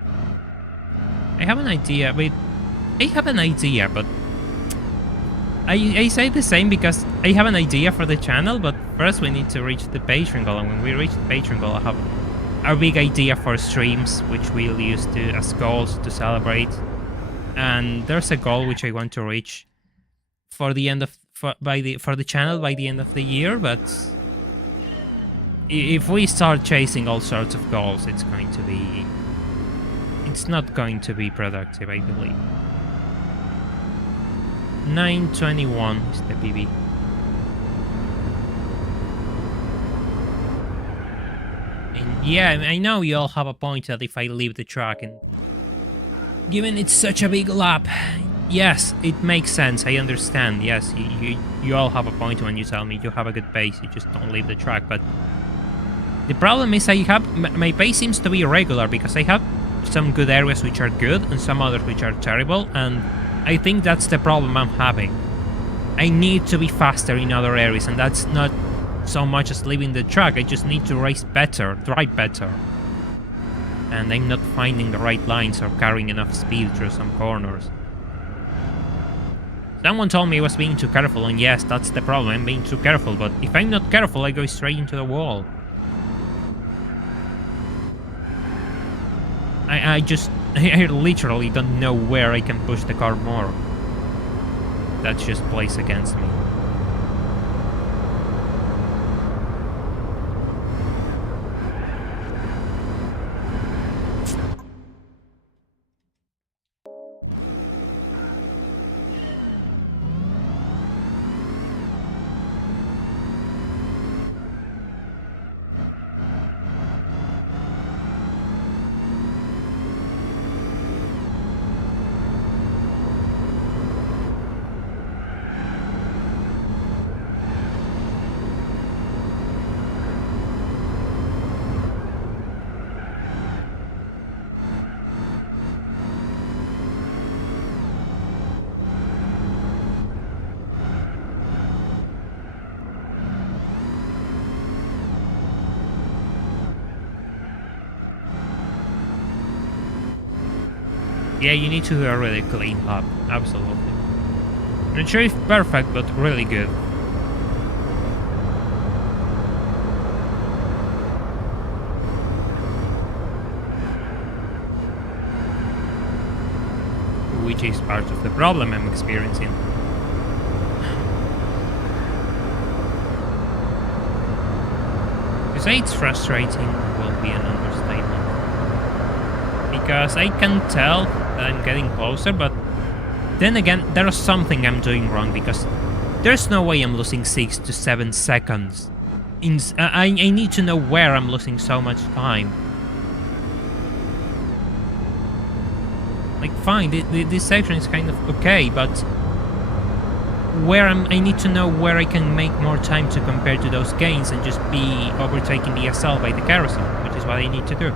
I have an idea, but I say the same because I have an idea for the channel, but first we need to reach the Patreon goal, and when we reach the Patreon goal, I have a big idea for streams, which we'll use as goals to celebrate. And there's a goal which I want to reach for the end of for the channel by the end of the year, but if we start chasing all sorts of goals, it's not going to be productive, I believe. 921 is the PB. And yeah, I know you all have a point that if I leave the track, and given it's such a big lap, yes, it makes sense, I understand. Yes, you all have a point when you tell me you have a good pace, you just don't leave the track, but the problem is my pace seems to be irregular because I have some good areas which are good and some others which are terrible, and I think that's the problem I'm having. I need to be faster in other areas, and that's not so much as leaving the track. I just need to race better, drive better. And I'm not finding the right lines or carrying enough speed through some corners. Someone told me I was being too careful, and yes, that's the problem. I'm being too careful, but if I'm not careful, I go straight into the wall. I literally don't know where I can push the car more. that just plays against me. Yeah, you need to do a really clean hub, absolutely. Not sure if perfect, but really good. Which is part of the problem I'm experiencing. To say it's frustrating will be an understatement. Because I can tell that I'm getting closer, but then again, there's something I'm doing wrong, because there's no way I'm losing 6 to 7 seconds. I need to know where I'm losing so much time. Like, fine, this section is kind of okay, but where I need to know where I can make more time to compare to those gains and just be overtaking the SL by the carousel, which is what I need to do.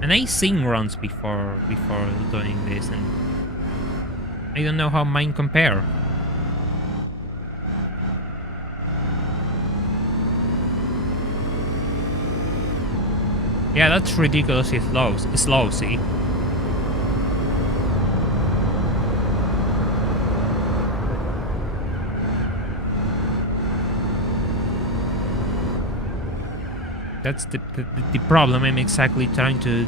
And I've seen runs before doing this, and I don't know how mine compare. Yeah, that's ridiculously slow, see? That's the problem I'm exactly trying to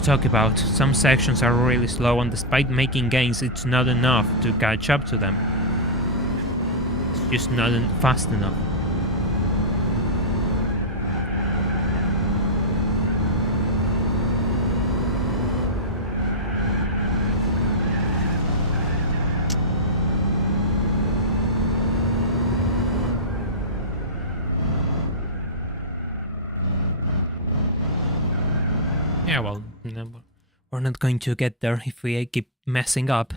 talk about. Some sections are really slow, and despite making gains, it's not enough to catch up to them. It's just not fast enough. Yeah, well, we're not going to get there if we keep messing up.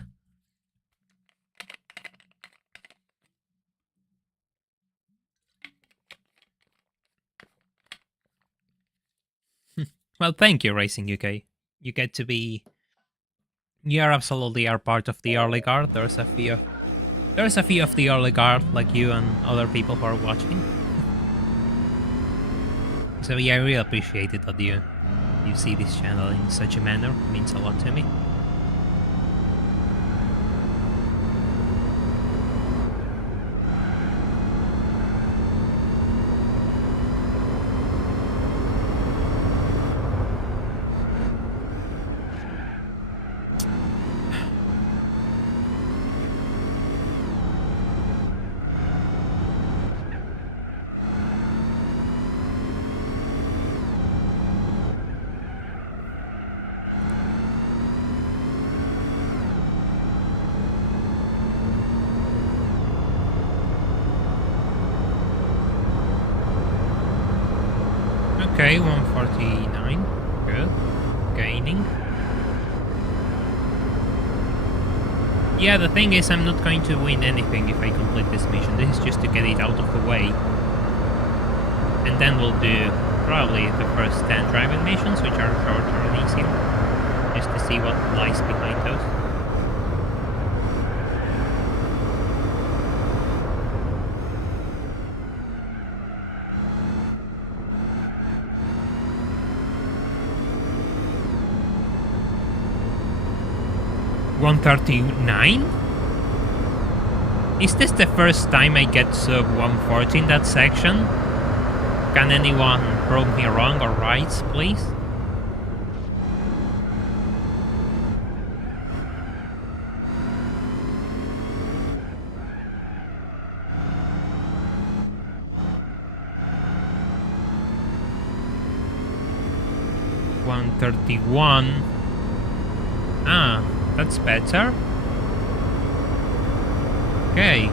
Well, thank you, Racing UK. You get to be... You are absolutely are part of the early guard. There's a few of the early guard, like you and other people who are watching. So yeah, I really appreciate it that you see this channel in such a manner. It means a lot to me. Okay, 149. Good. Gaining. Yeah, the thing is, I'm not going to win anything if I complete this mission. This is just to get it out of the way. And then we'll do probably the first 10 driving missions, which are shorter and easier. Just to see what lies behind those. $139? Is this the first time I get sub 140 in that section? Can anyone prove me wrong or right, please? 131. Ah, that's better. Okay.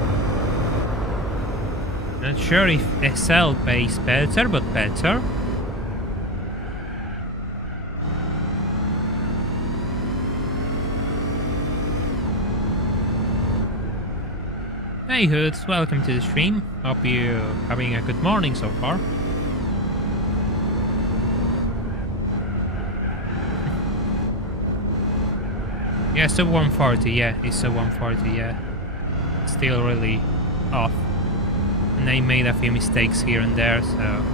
Not sure if SL pays better, but better. Hey Hoods, welcome to the stream. Hope you're having a good morning so far. Yeah, sub 140, yeah, it's sub 140, yeah. Still really off. And I made a few mistakes here and there, so...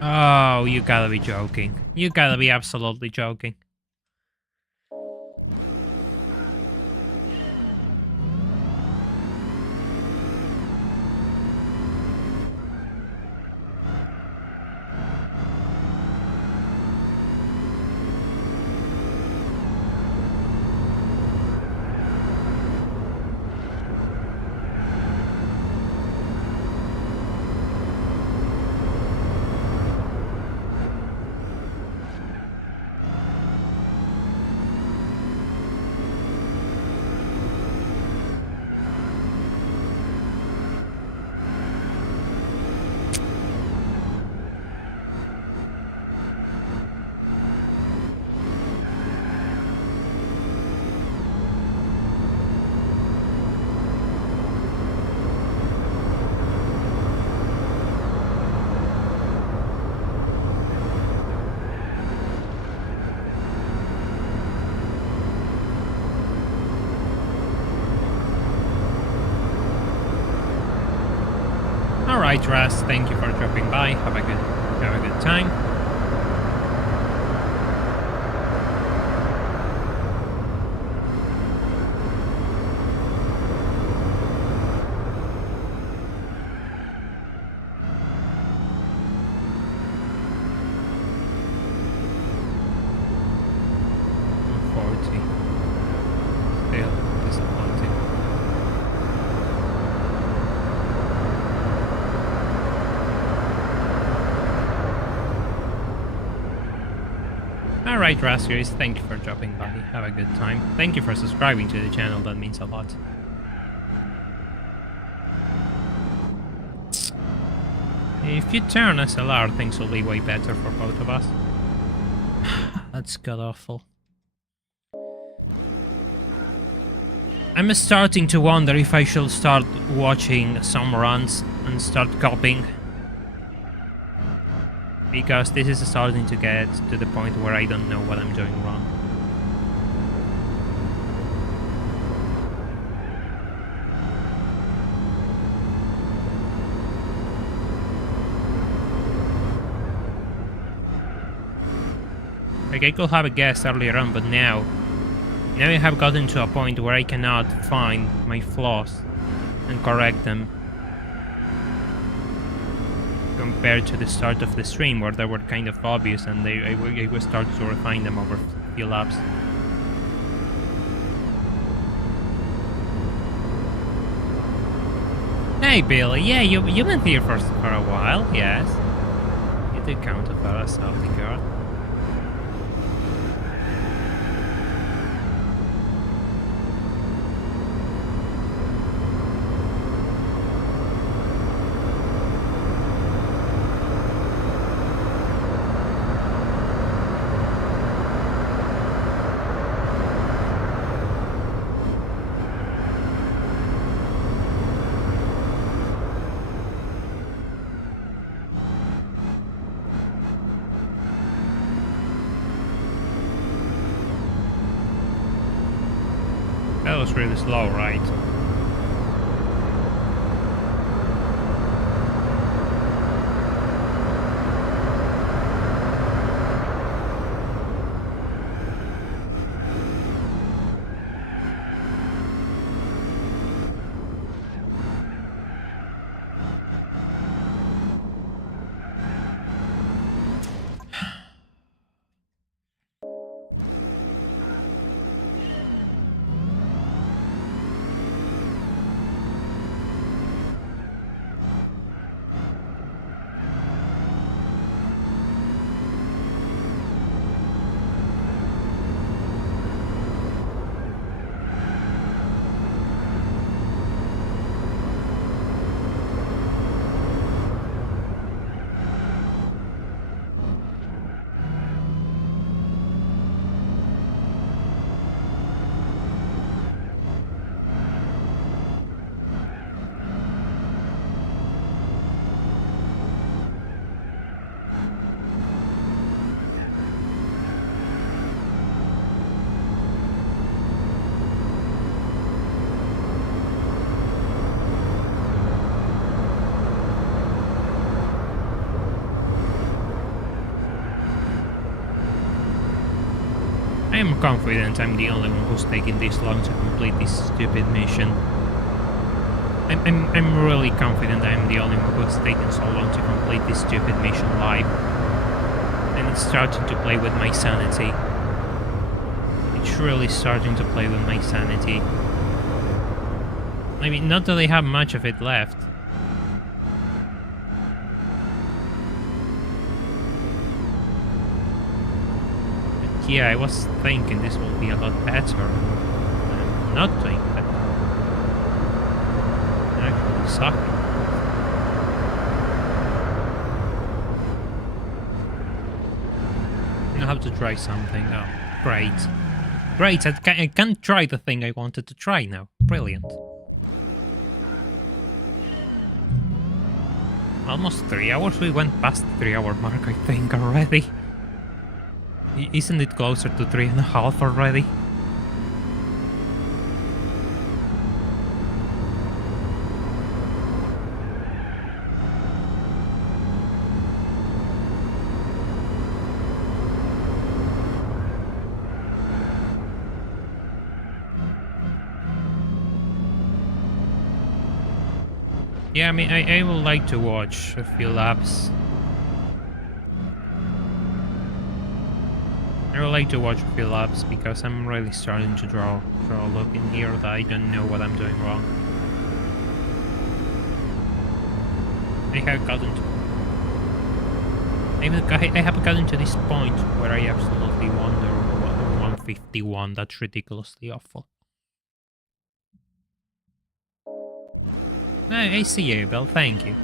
Oh, you gotta be joking. You gotta be absolutely joking. Alright, Russ, thank you for dropping by. Have a good time. Alright, Rascals, thank you for dropping by. Have a good time. Thank you for subscribing to the channel, that means a lot. If you turn SLR, things will be way better for both of us. That's god-awful. I'm starting to wonder if I should start watching some runs and start copying. Because this is starting to get to the point where I don't know what I'm doing wrong. Like, I could have a guess earlier on, but now I have gotten to a point where I cannot find my flaws and correct them. Compared to the start of the stream, where they were kind of obvious and I was starting to refine them over a few laps. Hey Billy, yeah, you've been here for a while, yes. You did count for us, lovely girl. That was really slow, right? am confident I'm the only one who's taking this long to complete this stupid mission. I'm really confident I'm the only one who's taken so long to complete this stupid mission live. And it's starting to play with my sanity. It's really starting to play with my sanity. I mean, not that I have much of it left. But yeah, I was thinking this will be a lot better. I'm not doing that. I'm actually sucking. I have to try something. Oh, great. Great, I can't try the thing I wanted to try now. Brilliant. Almost 3 hours? We went past the 3-hour mark, I think, already. Isn't it closer to 3.5 already? Yeah, I mean, I would like to watch a few laps. I would like to watch a few laps because I'm really starting to draw a look in here that I don't know what I'm doing wrong. I have gotten to this point where I absolutely wonder what 151, that's ridiculously awful. I see you, Bill. Thank you.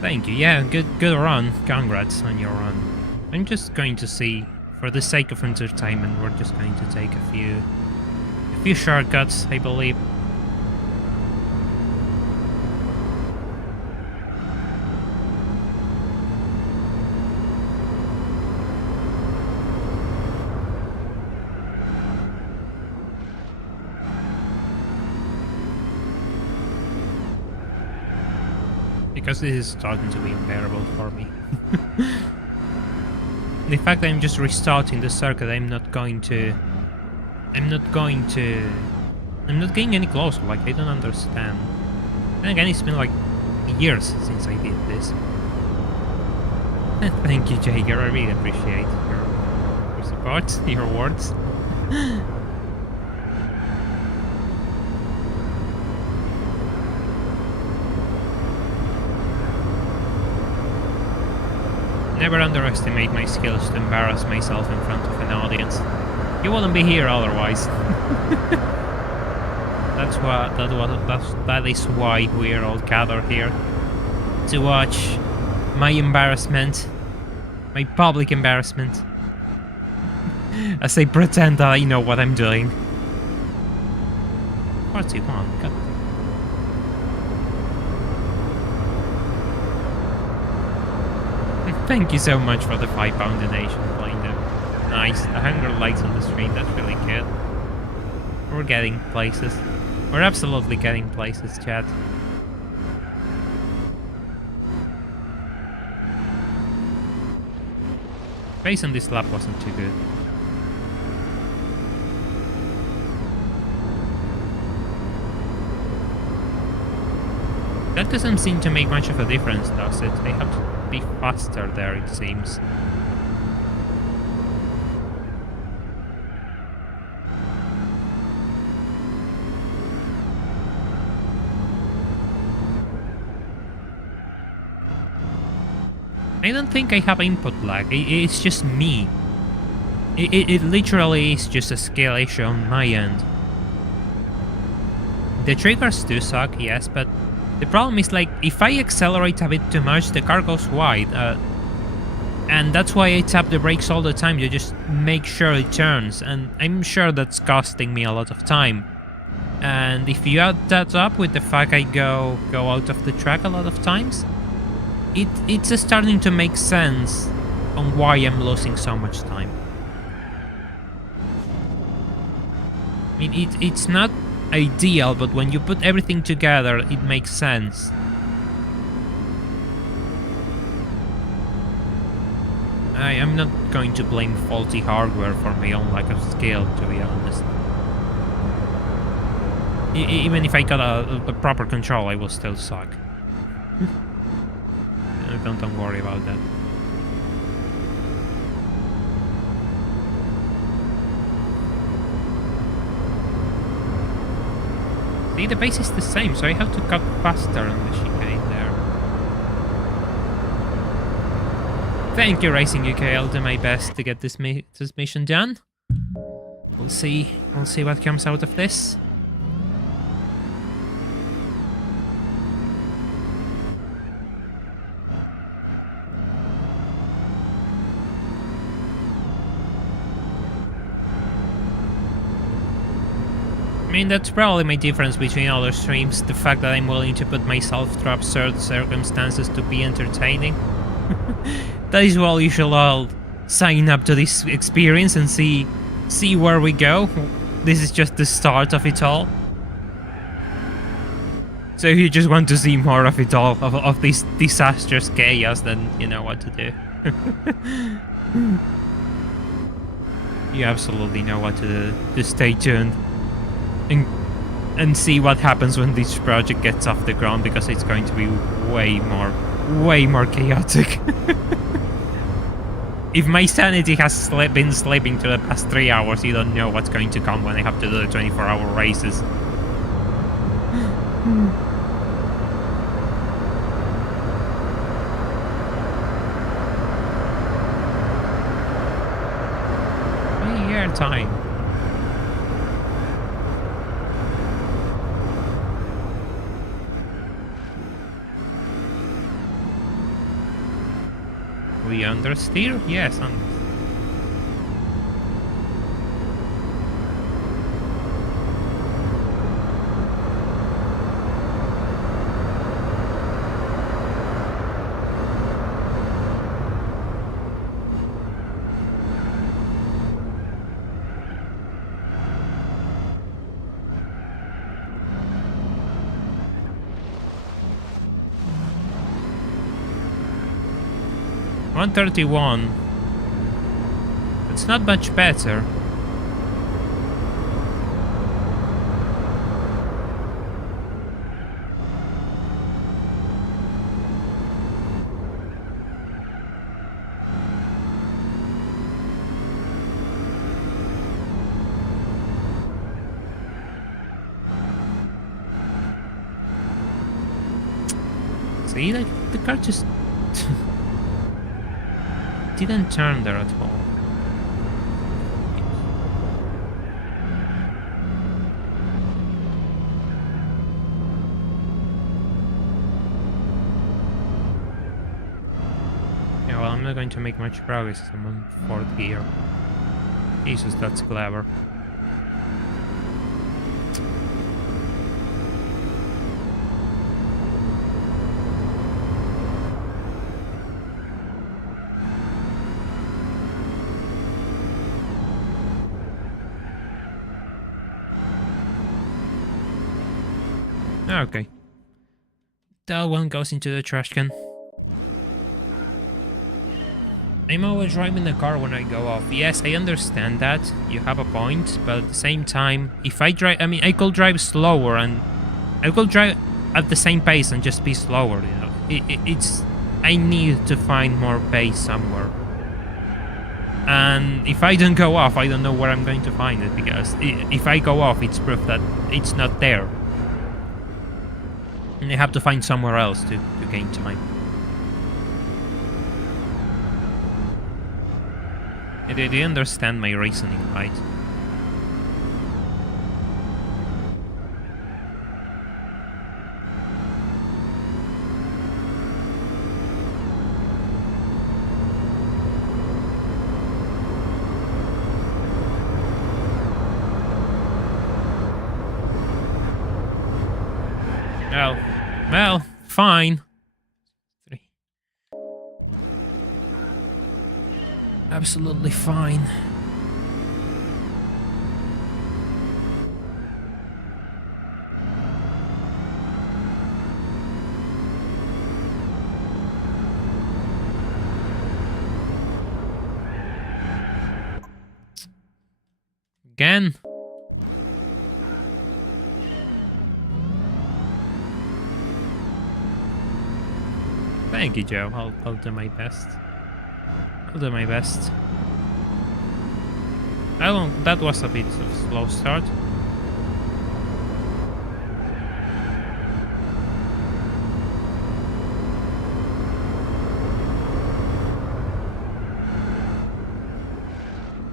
Thank you. Yeah, good run. Congrats on your run. I'm just going to see, for the sake of entertainment, we're just going to take a few shortcuts, I believe. Because this is starting to be unbearable for me. The fact that I'm just restarting the circuit, I'm not getting any closer, like, I don't understand. And again, it's been like years since I did this. Thank you, Jaeger, I really appreciate your support, your words. Never underestimate my skills to embarrass myself in front of an audience. You wouldn't be here otherwise. That is why we're all gathered here. To watch my embarrassment. My public embarrassment. As I pretend that I know what I'm doing. 41, God. Thank you so much for the £5 donation, Blinder. Nice, 100 likes on the stream, that's really good. We're getting places. We're absolutely getting places, chat. Pace on this lap wasn't too good. That doesn't seem to make much of a difference, does it? They have to be faster there, it seems. I don't think I have input lag, it's just me. It literally is just a scale issue on my end. The triggers do suck, yes, but the problem is, like, if I accelerate a bit too much, the car goes wide. And that's why I tap the brakes all the time to just make sure it turns. And I'm sure that's costing me a lot of time. And if you add that up with the fact I go out of the track a lot of times, it's starting to make sense on why I'm losing so much time. I mean, it's not ideal, but when you put everything together, it makes sense. I am not going to blame faulty hardware for my own lack of skill, to be honest. Even if I got a proper control, I will still suck. Don't worry about that. See, the base is the same, so I have to cut faster on the chicane there. Thank you, Racing UK. I'll do my best to get this mission done. We'll see. We'll see what comes out of this. I mean, that's probably my difference between other streams, the fact that I'm willing to put myself through absurd circumstances to be entertaining. That is why you should all sign up to this experience and see where we go. This is just the start of it all. So if you just want to see more of it all, of this disastrous chaos, then you know what to do. You absolutely know what to do. Just stay tuned. And see what happens when this project gets off the ground, because it's going to be way more chaotic. If my sanity has been slipping to the past 3 hours, you don't know what's going to come when I have to do the 24-hour races. Hey, airtime. We understeer? Yes, $131. It's not much better. See, like, the car just didn't turn there at all. Yeah, well, I'm not going to make much progress. I'm on 4th gear. Jesus, that's clever. Okay. That one goes into the trash can. I'm always driving the car when I go off. Yes, I understand that. You have a point, but at the same time, if I drive... I mean, I could drive slower and... I could drive at the same pace and just be slower, you know. It's... I need to find more pace somewhere. And if I don't go off, I don't know where I'm going to find it, because if I go off, it's proof that it's not there. And I have to find somewhere else to gain time. Did you understand my reasoning, right? Well, fine. 3. Absolutely fine. again. Thank you, Joe. I'll do my best. I'll do my best. That was a bit of a slow start.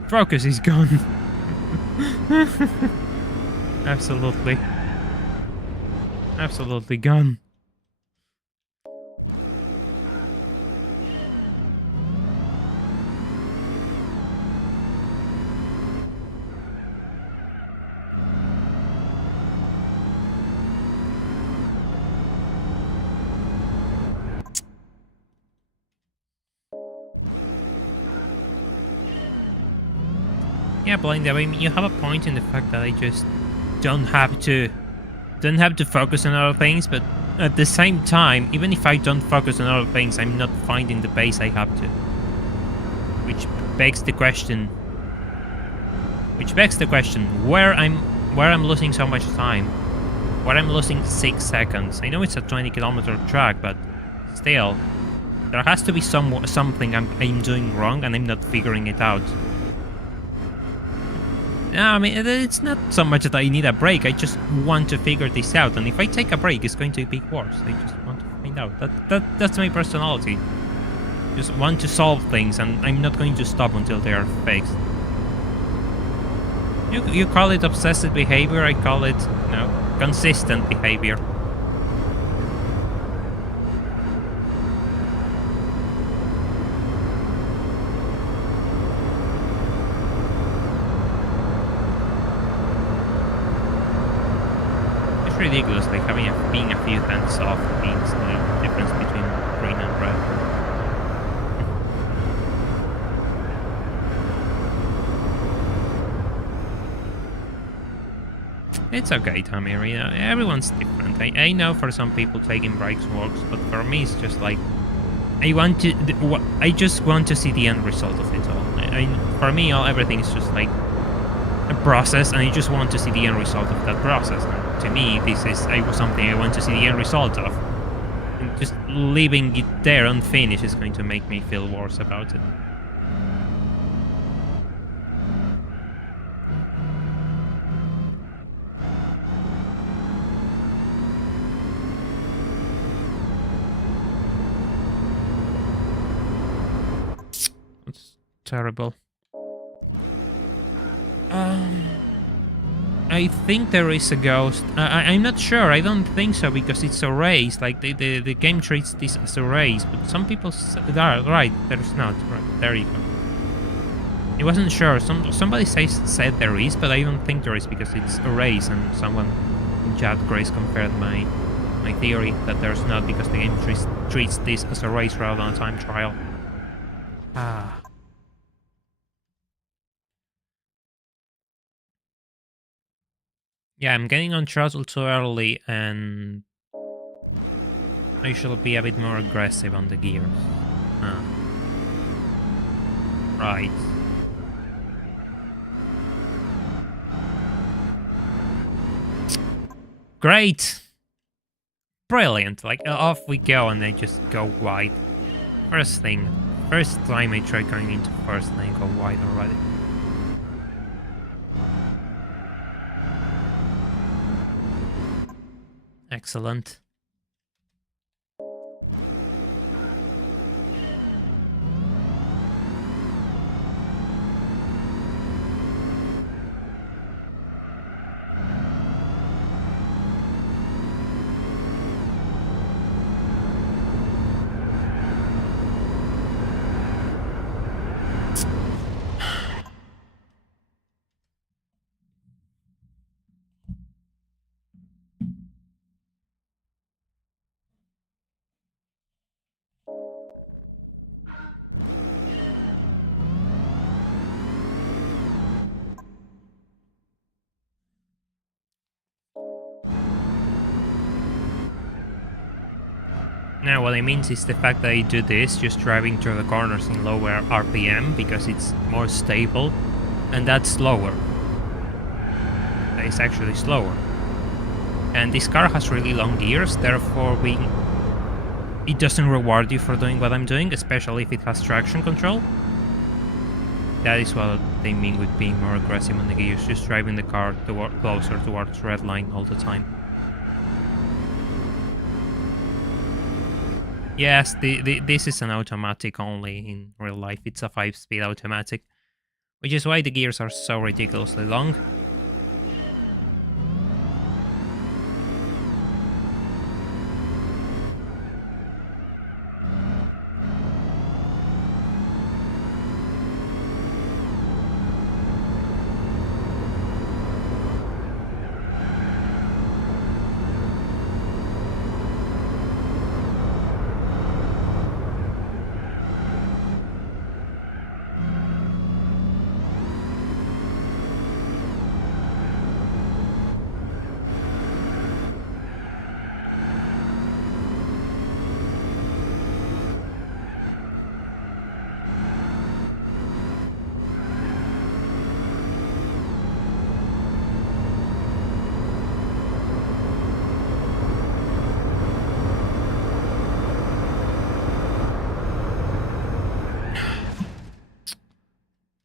Focus is gone. Absolutely. Absolutely gone. Yeah, Blind, I mean, you have a point in the fact that I just don't have to focus on other things, but at the same time, even if I don't focus on other things, I'm not finding the pace I have to. Which begs the question, where I'm losing so much time, where I'm losing 6 seconds. I know it's a 20-kilometer track, but still, there has to be something I'm doing wrong and I'm not figuring it out. I mean, it's not so much that I need a break, I just want to figure this out, and if I take a break, it's going to be worse. I just want to find out. That's my personality. Just want to solve things, and I'm not going to stop until they are fixed. You call it obsessive behavior, I call it, you know, consistent behavior. Ridiculous, like being a few hands off means the difference between green and red. It's okay, Tamir, you know, everyone's different. I know for some people taking breaks works, but for me it's just like I just want to see the end result of it all. For me, everything is just like a process, and I just want to see the end result of that process. And to me, this is something I want to see the end result of. And just leaving it there unfinished is going to make me feel worse about it. That's terrible. I think there is a ghost. I'm not sure. I don't think so, because it's a race. Like the game treats this as a race, but some people right. There's not. Right, there you go. I wasn't sure. Somebody said there is, but I don't think there is, because it's a race, and someone in chat, Grace, compared my theory that there's not, because the game treats this as a race rather than a time trial. Ah. Yeah, I'm getting on throttle too early, and I should be a bit more aggressive on the gears. Right. Great! Brilliant! Like, off we go, and they just go wide. First time I try going into first, and I go wide already. Excellent. Now, what it means is the fact that I do this, just driving through the corners in lower RPM, because it's more stable, and that's slower. that is actually slower. And this car has really long gears, therefore it doesn't reward you for doing what I'm doing, especially if it has traction control. That is what they mean with being more aggressive on the gears, just driving the car closer towards red line all the time. Yes, this is an automatic only in real life. It's a 5-speed automatic, which is why the gears are so ridiculously long.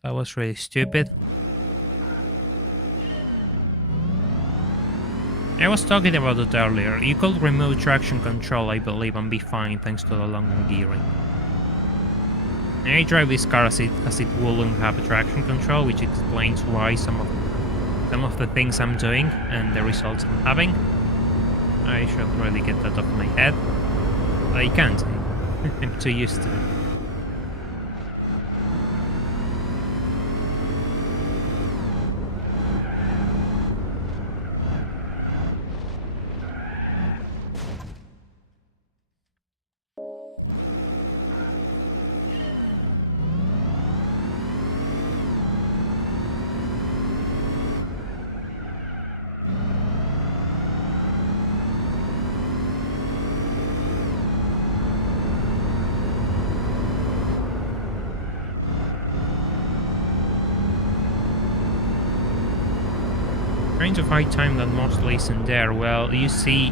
That was really stupid. I was talking about it earlier. You could remove traction control, I believe, and be fine thanks to the longer gearing. And I drive this car as it wouldn't have a traction control, which explains why some of the things I'm doing and the results I'm having. I should really get that off my head. I can't. I'm too used to it. Trying to find time that mostly isn't there. Well, you see,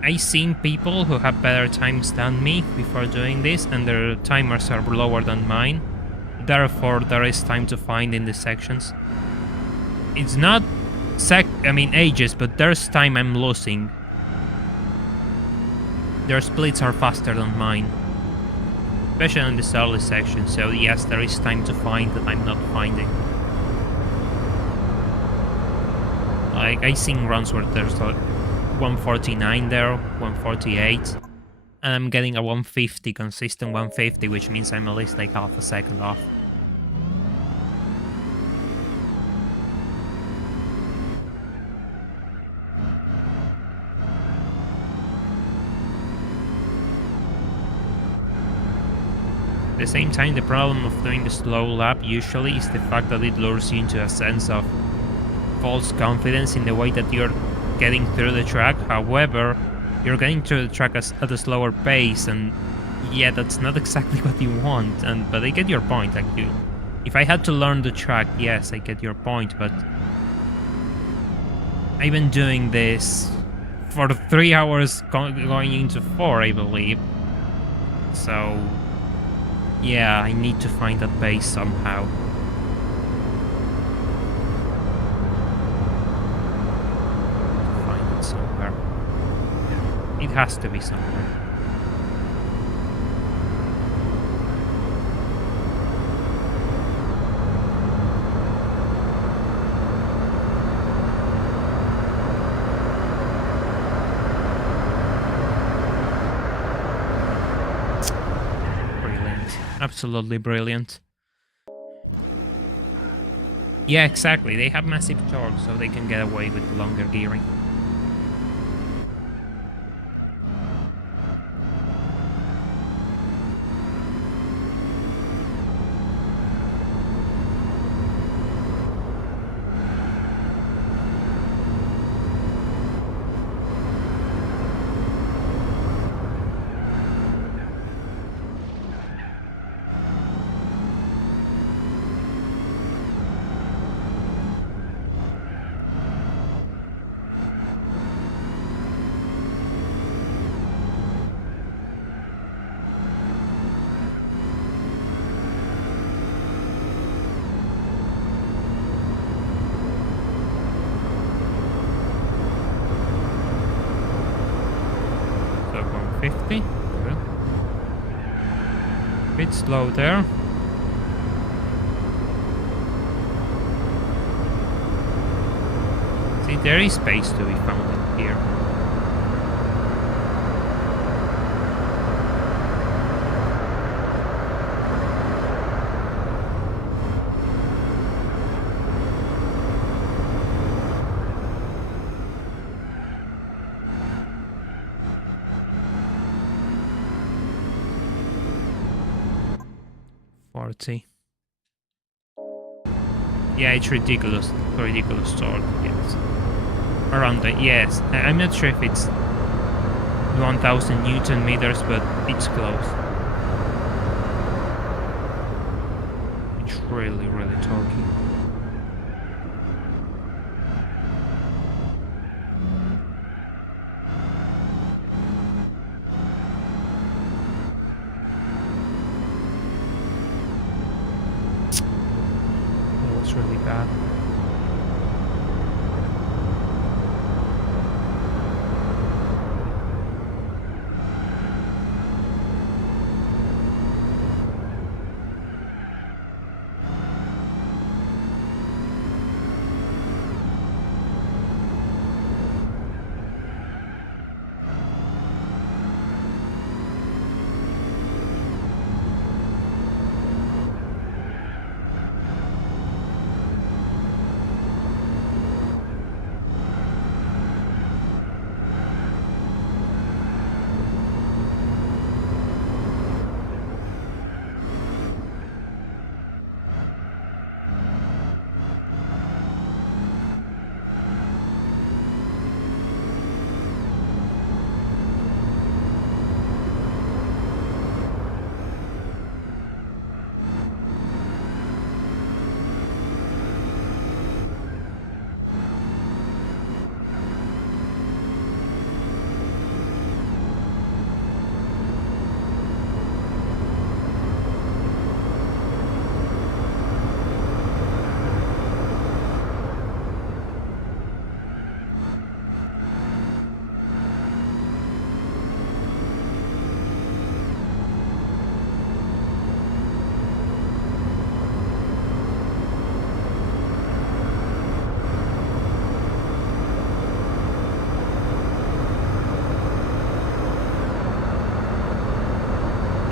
I've seen people who have better times than me before doing this, and their timers are lower than mine. Therefore, there is time to find in the sections. It's not ages, but there's time I'm losing. Their splits are faster than mine, especially in this early section. So yes, there is time to find that I'm not finding. Like, I've seen runs where there's like 149 there, 148, and I'm getting a 150, consistent 150, which means I'm at least like half a second off. At the same time, the problem of doing the slow lap usually is the fact that it lures you into a sense of false confidence in the way that you're getting through the track. However, you're getting through the track at a slower pace, and yeah, that's not exactly what you want. But I get your point. Like, if I had to learn the track, yes, I get your point. But I've been doing this for 3 hours, going into 4, I believe. So yeah, I need to find that pace somehow. It has to be somewhere. Brilliant. Absolutely brilliant. Yeah, exactly. They have massive torque, so they can get away with longer gearing. bit slow there. See, there is space to be found in here. Yeah, it's ridiculous torque, yes. Around that, yes. I'm not sure if it's 1000 Newton meters, but it's close. It's really, really torquey. Really bad.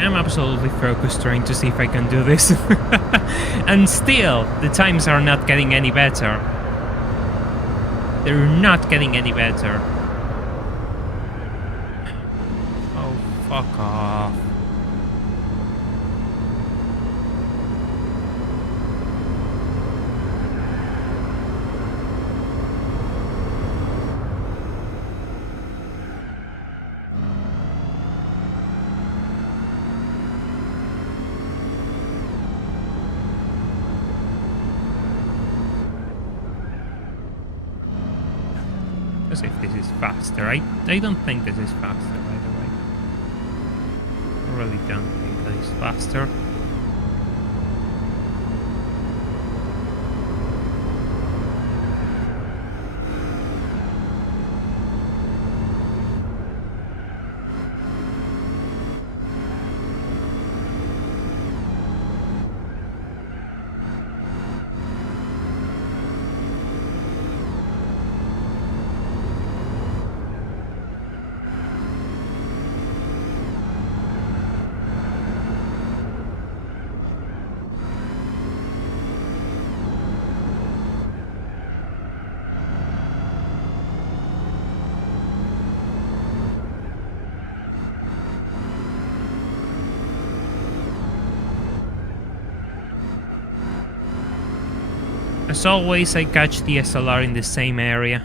I'm absolutely focused trying to see if I can do this. And still, the times are not getting any better. They're not getting any better. Oh, fuck off. As if this is faster. I don't think this is faster, by the way. I really don't think that is faster. As always, I catch the SLR in the same area.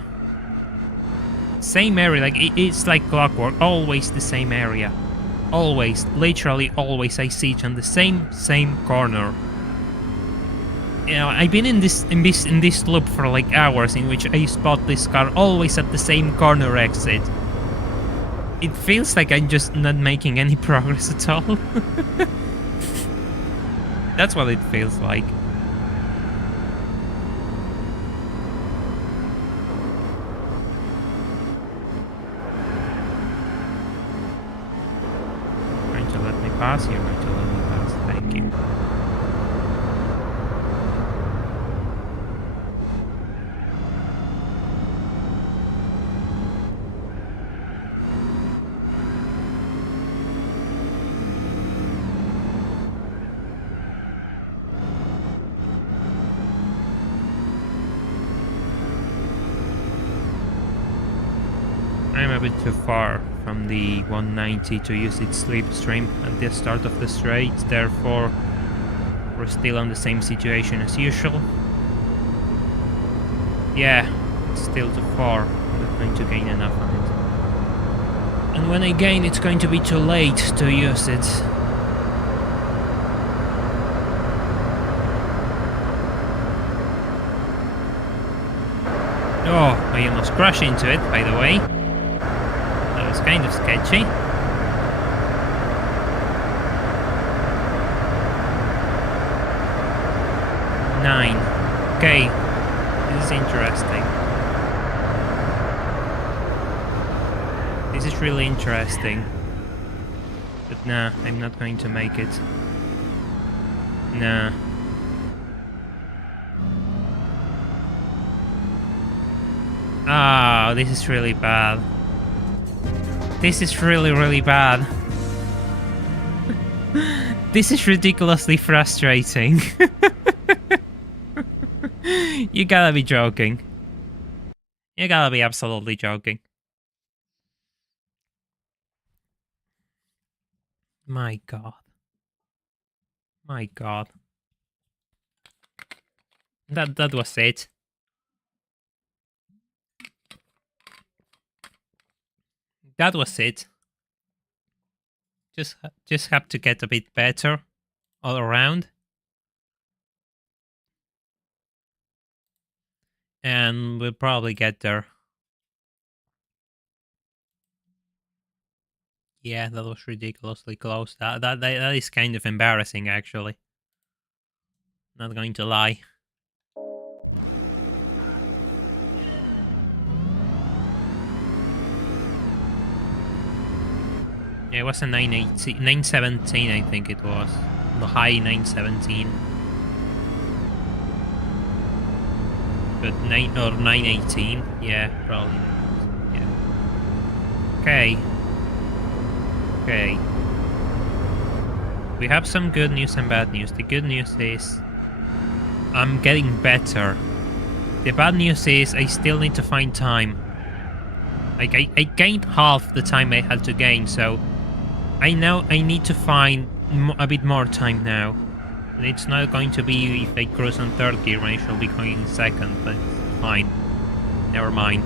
Same area, like it's like clockwork, always the same area. Always, literally always, I see it on the same corner. You know, I've been in this loop for like hours, in which I spot this car always at the same corner exit. It feels like I'm just not making any progress at all. That's what it feels like. Pass, you're going to let me pass. I'm a bit too far from the 190 to use its Livestream at the start of the straight, therefore we're still on the same situation as usual. Yeah, it's still too far. I'm not going to gain enough on it. And when I gain, it's going to be too late to use it. Oh, I almost crashed into it, by the way. That was kind of sketchy. Nine. Okay, this is interesting. This is really interesting. But nah, I'm not going to make it. Nah. Ah, this is really bad. This is really, really bad. This is ridiculously frustrating. You gotta be joking. You gotta be absolutely joking. My god. My god. That was it. That was it. Just have to get a bit better all around. And we'll probably get there. Yeah, that was ridiculously close. That is kind of embarrassing, actually. Not going to lie. Yeah, it was a 917, I think it was. The high 917. But 918. Yeah, probably. Yeah. Okay. Okay. We have some good news and bad news. The good news is I'm getting better. The bad news is I still need to find time. Like, I gained half the time I had to gain, so I know I need to find a bit more time now. And it's not going to be if I cruise on third gear, I shall be going in second, but it's fine. Never mind.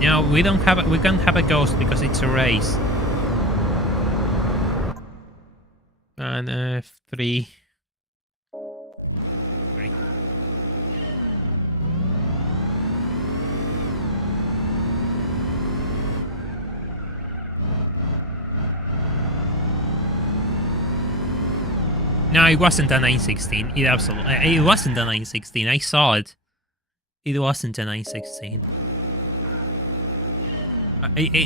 No, we can't have a ghost because it's a race. And F3. Great. No, it wasn't a 916. It wasn't a 916. I saw it. It wasn't a 916.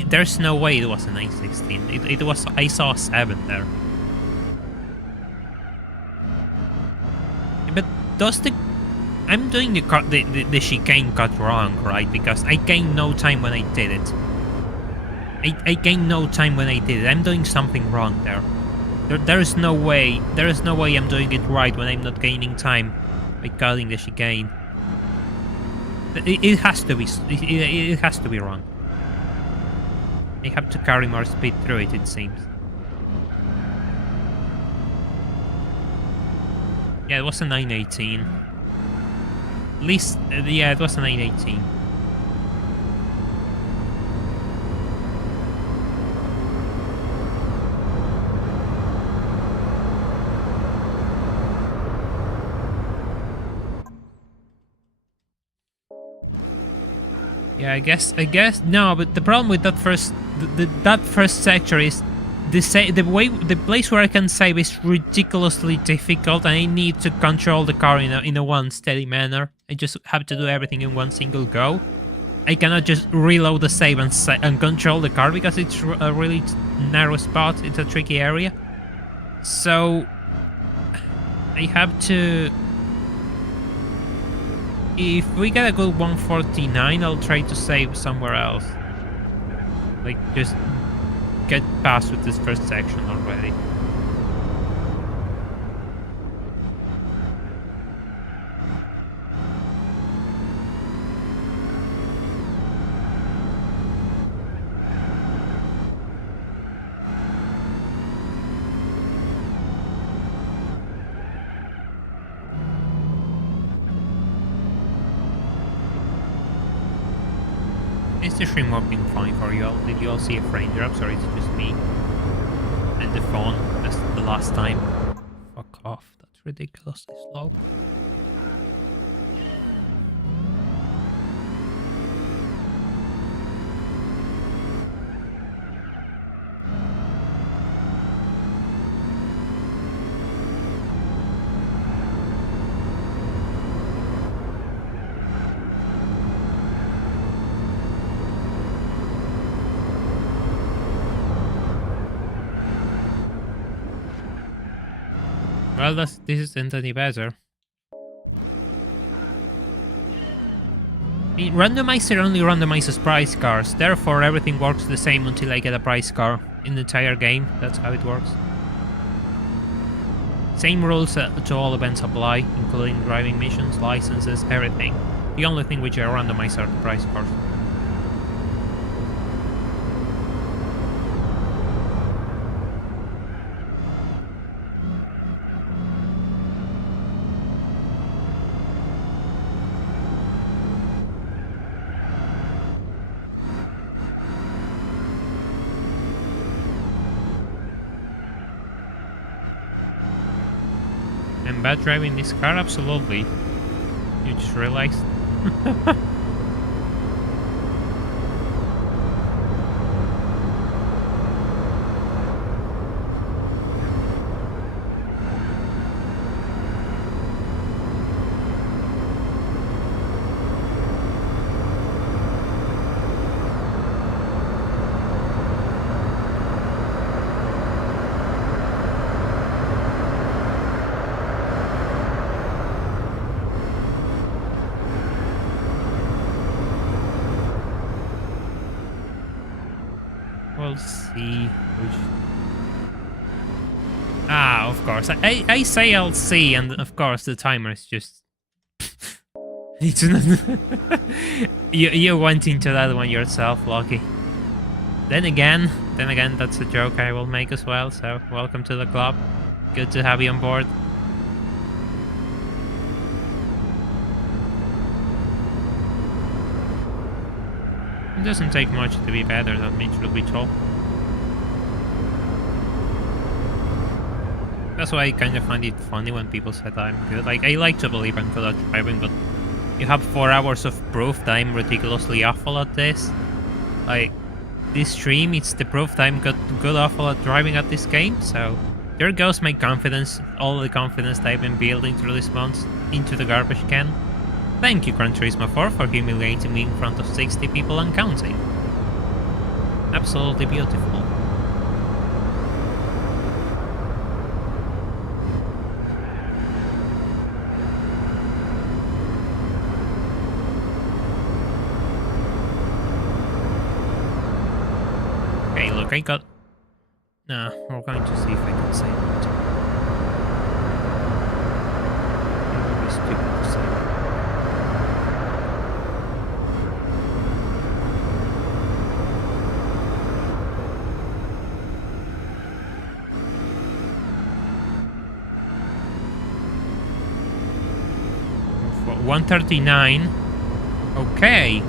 There's no way it was a 916. It was. I saw a 7 there. But does I'm doing the chicane cut wrong, right? Because I gained no time when I did it. I gained no time when I did it. I'm doing something wrong there. There is no way. There is no way I'm doing it right when I'm not gaining time by cutting the chicane. It has to be. It has to be wrong. I have to carry more speed through it. It seems. Yeah, it was a 918. At least, yeah, it was a 918. Yeah, I guess no, but the problem with that first that first sector is the place where I can save is ridiculously difficult, and I need to control the car in a one steady manner. I just have to do everything in one single go. I cannot just reload the save and control the car because it's a really narrow spot. It's a tricky area, so I have to. If we get a good 149, I'll try to save somewhere else. Like, just get past with this first section already. Is the stream working fine for you all? Did you all see a frame drops, or is it just me and the phone as the last time? Fuck off, that's ridiculously slow. Well, this isn't any better. Randomizer only randomizes prize cars, therefore everything works the same until I get a prize car in the entire game. That's how it works. Same rules to all events apply, including driving missions, licenses, everything. The only thing which are randomized are the prize cars. And bad driving this car? Absolutely. You just realized? We'll see which... Ah, of course. I say I'll see, and of course the timer is just... It's not... you went into that one yourself, Lucky. Then again, that's a joke I will make as well, so welcome to the club. Good to have you on board. It doesn't take much to be better than me, truth be told. That's why I kind of find it funny when people say that I'm good. Like, I like to believe I'm good at driving, but you have 4 hours of proof that I'm ridiculously awful at this. Like, this stream, it's the proof that I'm good awful at driving at this game, so... There goes my confidence, all the confidence that I've been building through this month, into the garbage can. Thank you, Gran Turismo 4, for humiliating me in front of 60 people and counting. Absolutely beautiful. Okay, look, I got... Nah, we're going to see if I can save it. It would be stupid to save it. For 139. Okay.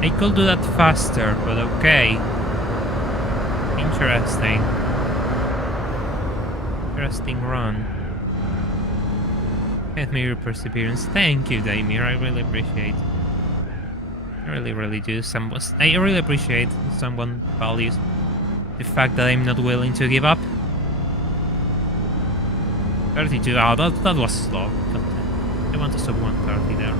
I could do that faster, but okay. Interesting. Interesting run. Get me your perseverance. Thank you, Daimir. I really appreciate. I really do. I really appreciate someone values the fact that I'm not willing to give up. 32. Oh, that was slow. I want to sub 130 there.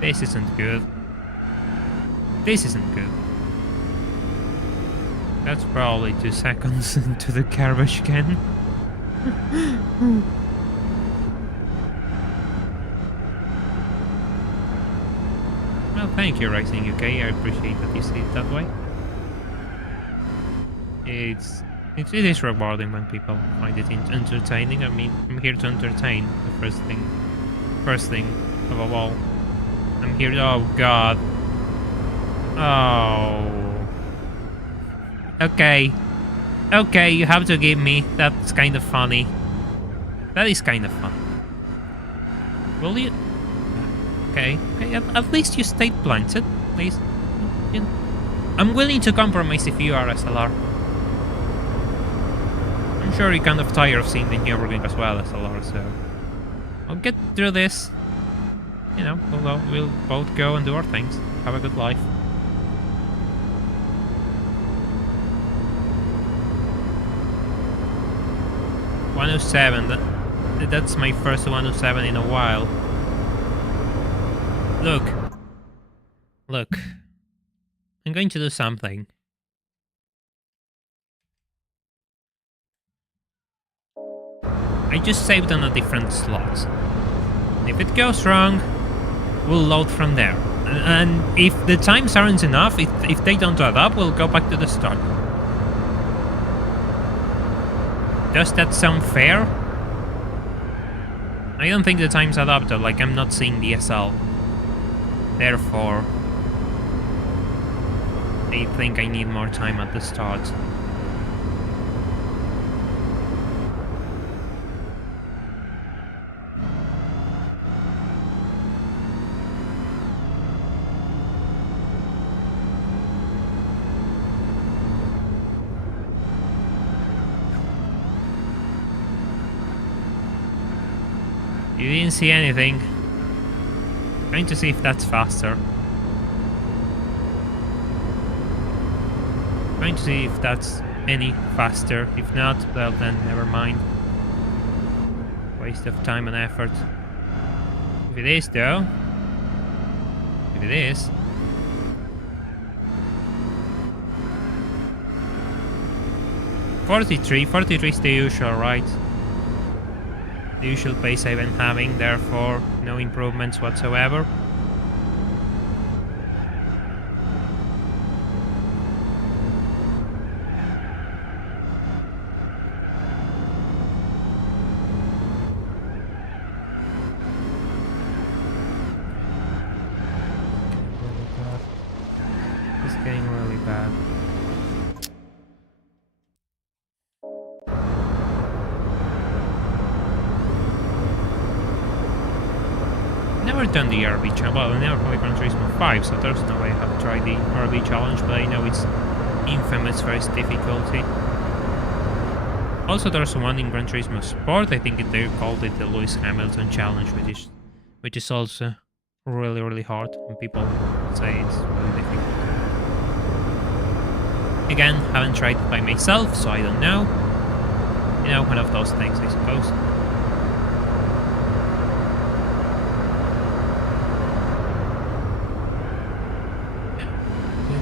This isn't good. This isn't good. That's probably 2 seconds into the garbage can. Well, thank you, Rising UK. I appreciate that you see it that way. It is rewarding when people find it entertaining. I mean, I'm here to entertain, the first thing. First thing of all. I'm here. Oh, God. Oh. Okay. Okay, you have to give me. That's kind of funny. That is kind of fun. Will you... Okay. Okay. At least you stayed planted. Please. I'm willing to compromise if you are SLR. I'm sure you're kind of tired of seeing the Nürburgring as well, SLR, so... I'll get through this. You know, we'll both go and do our things. Have a good life. .107. That's my first 107 in a while. Look. Look. I'm going to do something. I just saved on a different slot. If it goes wrong, we'll load from there. And if the times aren't enough, if they don't add up, we'll go back to the start. Does that sound fair? I don't think the times add up though, like I'm not seeing the SL. Therefore, I think I need more time at the start. You didn't see anything. Trying to see if that's faster. Trying to see if that's any faster. If not, well then never mind. Waste of time and effort. If it is though. If it is. .43 is the usual, right? The usual pace I've been having, therefore no improvements whatsoever. It's getting really bad. Never done the RB challenge. Well, I never played Gran Turismo 5, so there's no way I have tried the RB challenge, but I know it's infamous for its difficulty. Also, there's one in Gran Turismo Sport. I think they called it the Lewis Hamilton challenge, which is also really hard, and people say it's really difficult. Again, haven't tried it by myself, so I don't know. You know, one of those things, I suppose.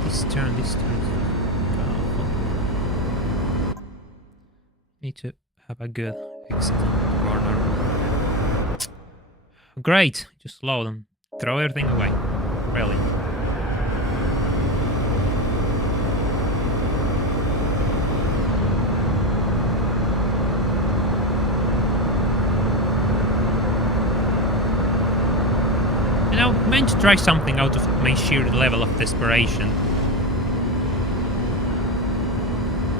This turn is powerful. Need to have a good exit corner. Great! Just load and throw everything away. Really. You know, I'm meant to try something out of my sheer level of desperation.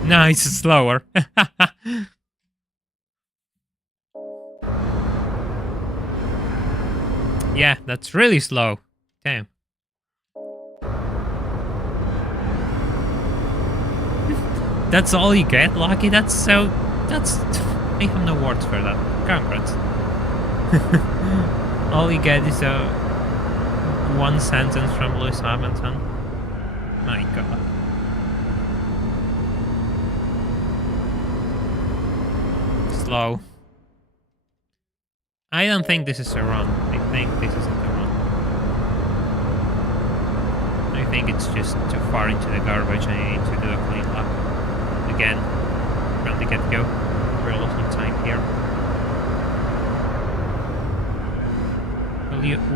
No, it's slower. Yeah, that's really slow. Damn. That's all you get, Lucky? That's... I have no words for that. Congrats. All you get is one sentence from Lewis Hamilton. My god. Slow. I don't think this is a run. I think this isn't a run. I think it's just too far into the garbage and I need to do a clean lap. Again, from the get-go. We're losing time here.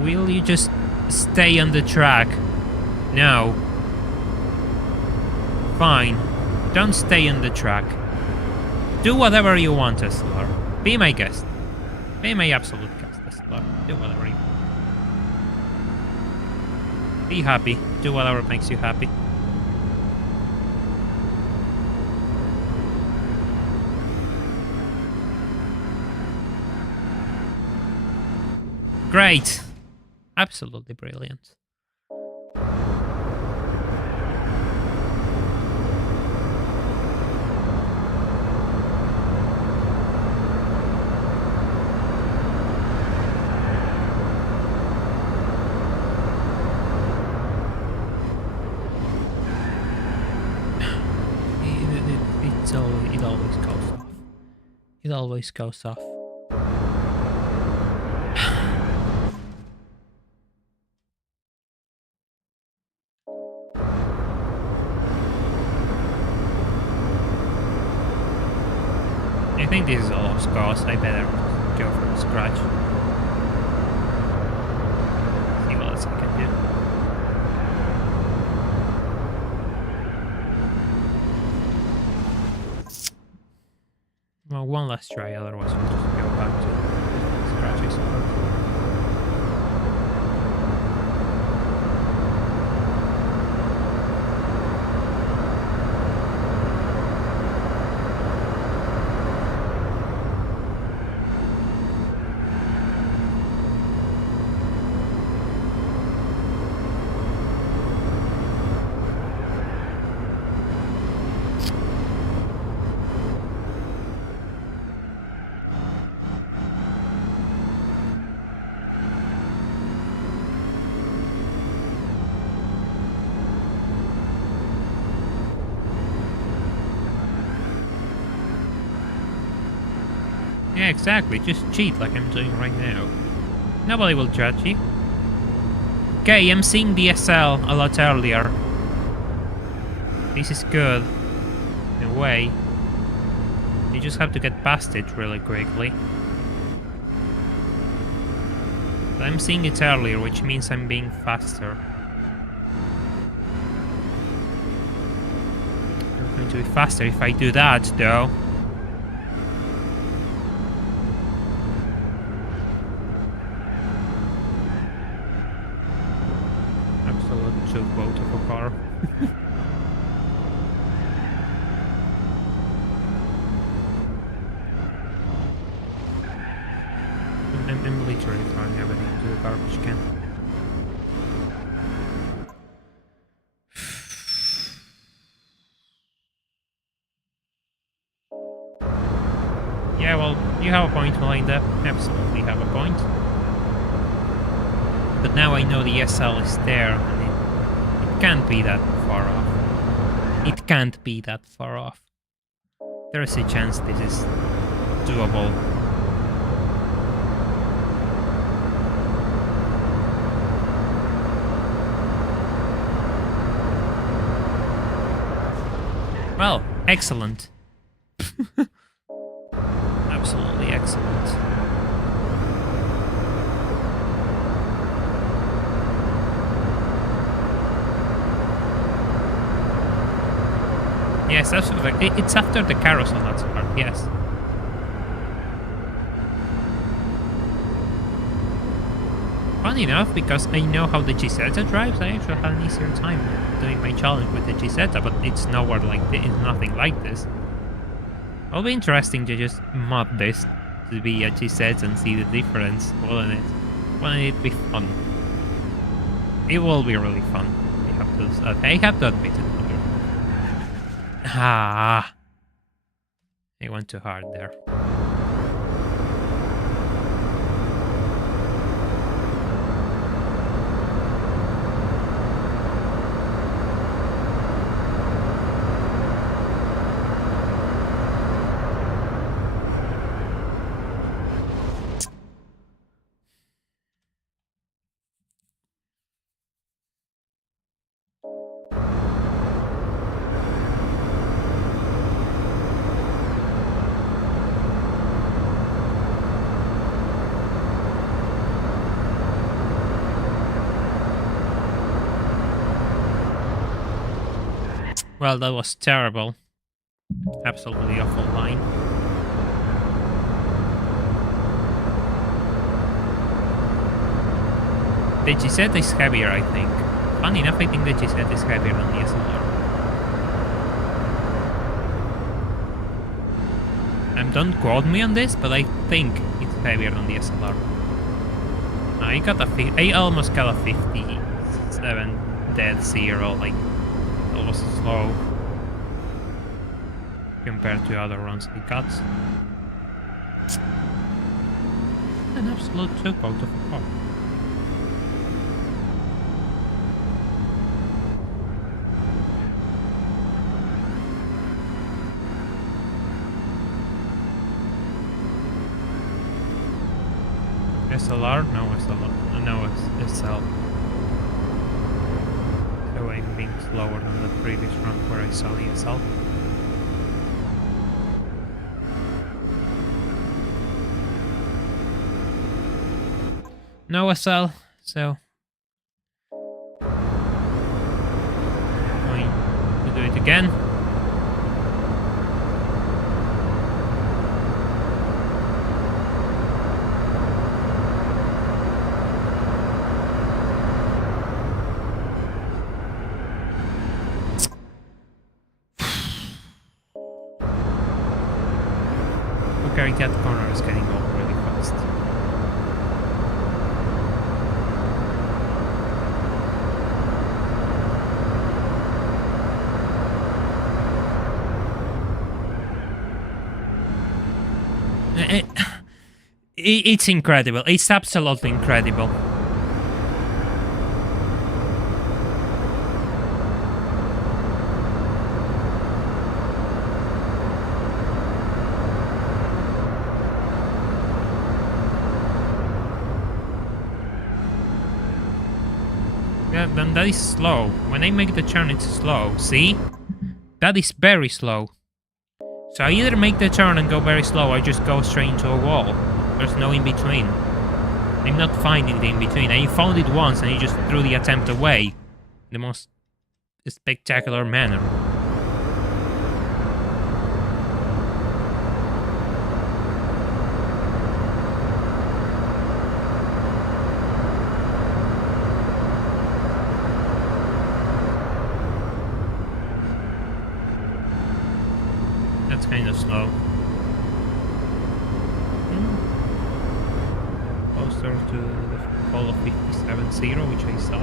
Will you just stay on the track? No. Fine. Don't stay on the track. Do whatever you want, SLR. Be my guest. Be my absolute guest, SLR. Do whatever you... Be happy. Do whatever makes you happy. Great! Absolutely brilliant. It always goes off. It always goes off. I think this is all of scores. I better go from scratch. See what else I can do. Well, one last try, otherwise we'll just go back to scratch, I suppose. Yeah, exactly. Just cheat like I'm doing right now. Nobody will judge you. Okay, I'm seeing the SL a lot earlier. This is good. In a way. You just have to get past it really quickly. But I'm seeing it earlier, which means I'm being faster. I'm going to be faster if I do that, though. Vote of a car. I'm literally throwing everything into the garbage can. Yeah, well, you have a point, Melinda. Absolutely have a point. But now I know the SL is there, and it can't be that far off. It can't be that far off. There is a chance this is doable. Well, excellent. Absolutely excellent. Yes, absolutely. It's after the carousel, that's part, yes. Funny enough, because I know how the Gisetta drives, I actually had an easier time doing my challenge with the Gisetta, but it's nowhere like this, it's nothing like this. It'll be interesting to just mod this to be a Gisetta and see the difference, wouldn't it? Wouldn't it be fun? It will be really fun. I have to admit it. Ah, I went too hard there. Well, that was terrible. Absolutely awful line. The GZ is heavier, I think. Funny enough, I think the GZ is heavier than the SLR. Don't quote me on this, but I think it's heavier than the SLR. I almost got a 57 dead zero, like it was slow compared to other runs I got. An absolute choke out of a car. SLR? No SLR. No SL. So I'm being slower than the previous run where I saw the SL. No SL, so going to do it again. Okay, that corner is getting old really fast. It's incredible. It's absolutely incredible. Yeah, then that is slow. When I make the turn, it's slow. See? That is very slow. So I either make the turn and go very slow, or I just go straight into a wall. There's no in-between. I'm not finding the in-between. I found it once and I just threw the attempt away. In the most spectacular manner. That's kind of slow. Closer to the call of 57.0, which I saw.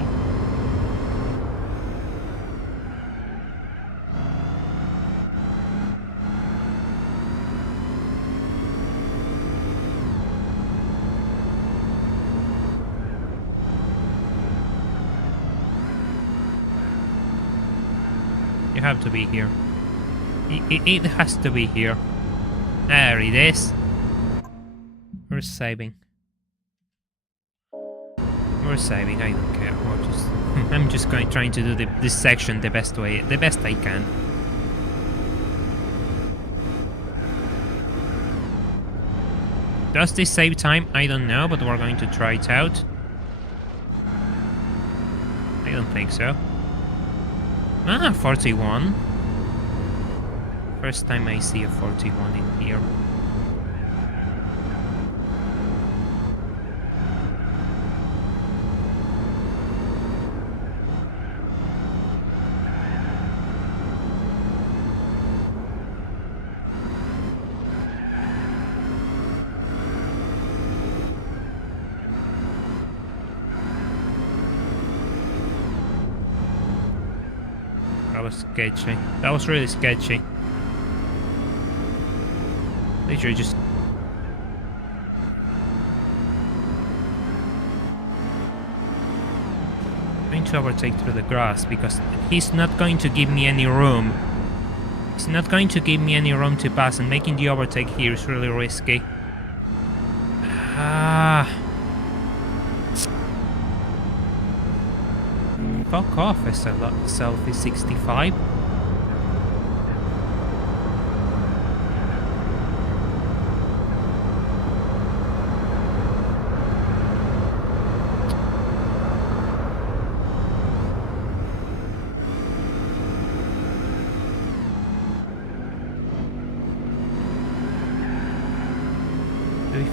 You have to be here. It has to be here. There it is. We're saving. We're saving. I don't care. We're just. I'm just trying to do this section the best I can. Does this save time? I don't know, but we're going to try it out. I don't think so. 41. First time I see a 41 in here. That was sketchy. That was really sketchy. Literally just... I'm going to overtake through the grass because he's not going to give me any room. He's not going to give me any room to pass, and making the overtake here is really risky. Fuck off, selfie 65.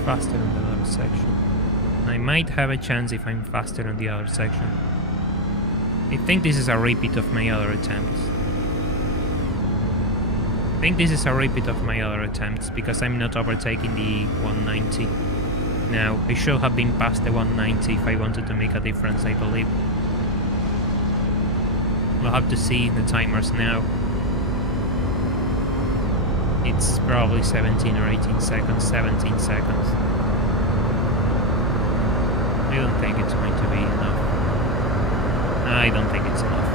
Faster in the left section. I might have a chance if I'm faster on the other section. I think this is a repeat of my other attempts. Because I'm not overtaking the 190. Now, I should have been past the 190 if I wanted to make a difference, I believe. We'll have to see the timers now. It's probably 17 or 18 seconds, 17 seconds. I don't think it's going to be enough. I don't think it's enough.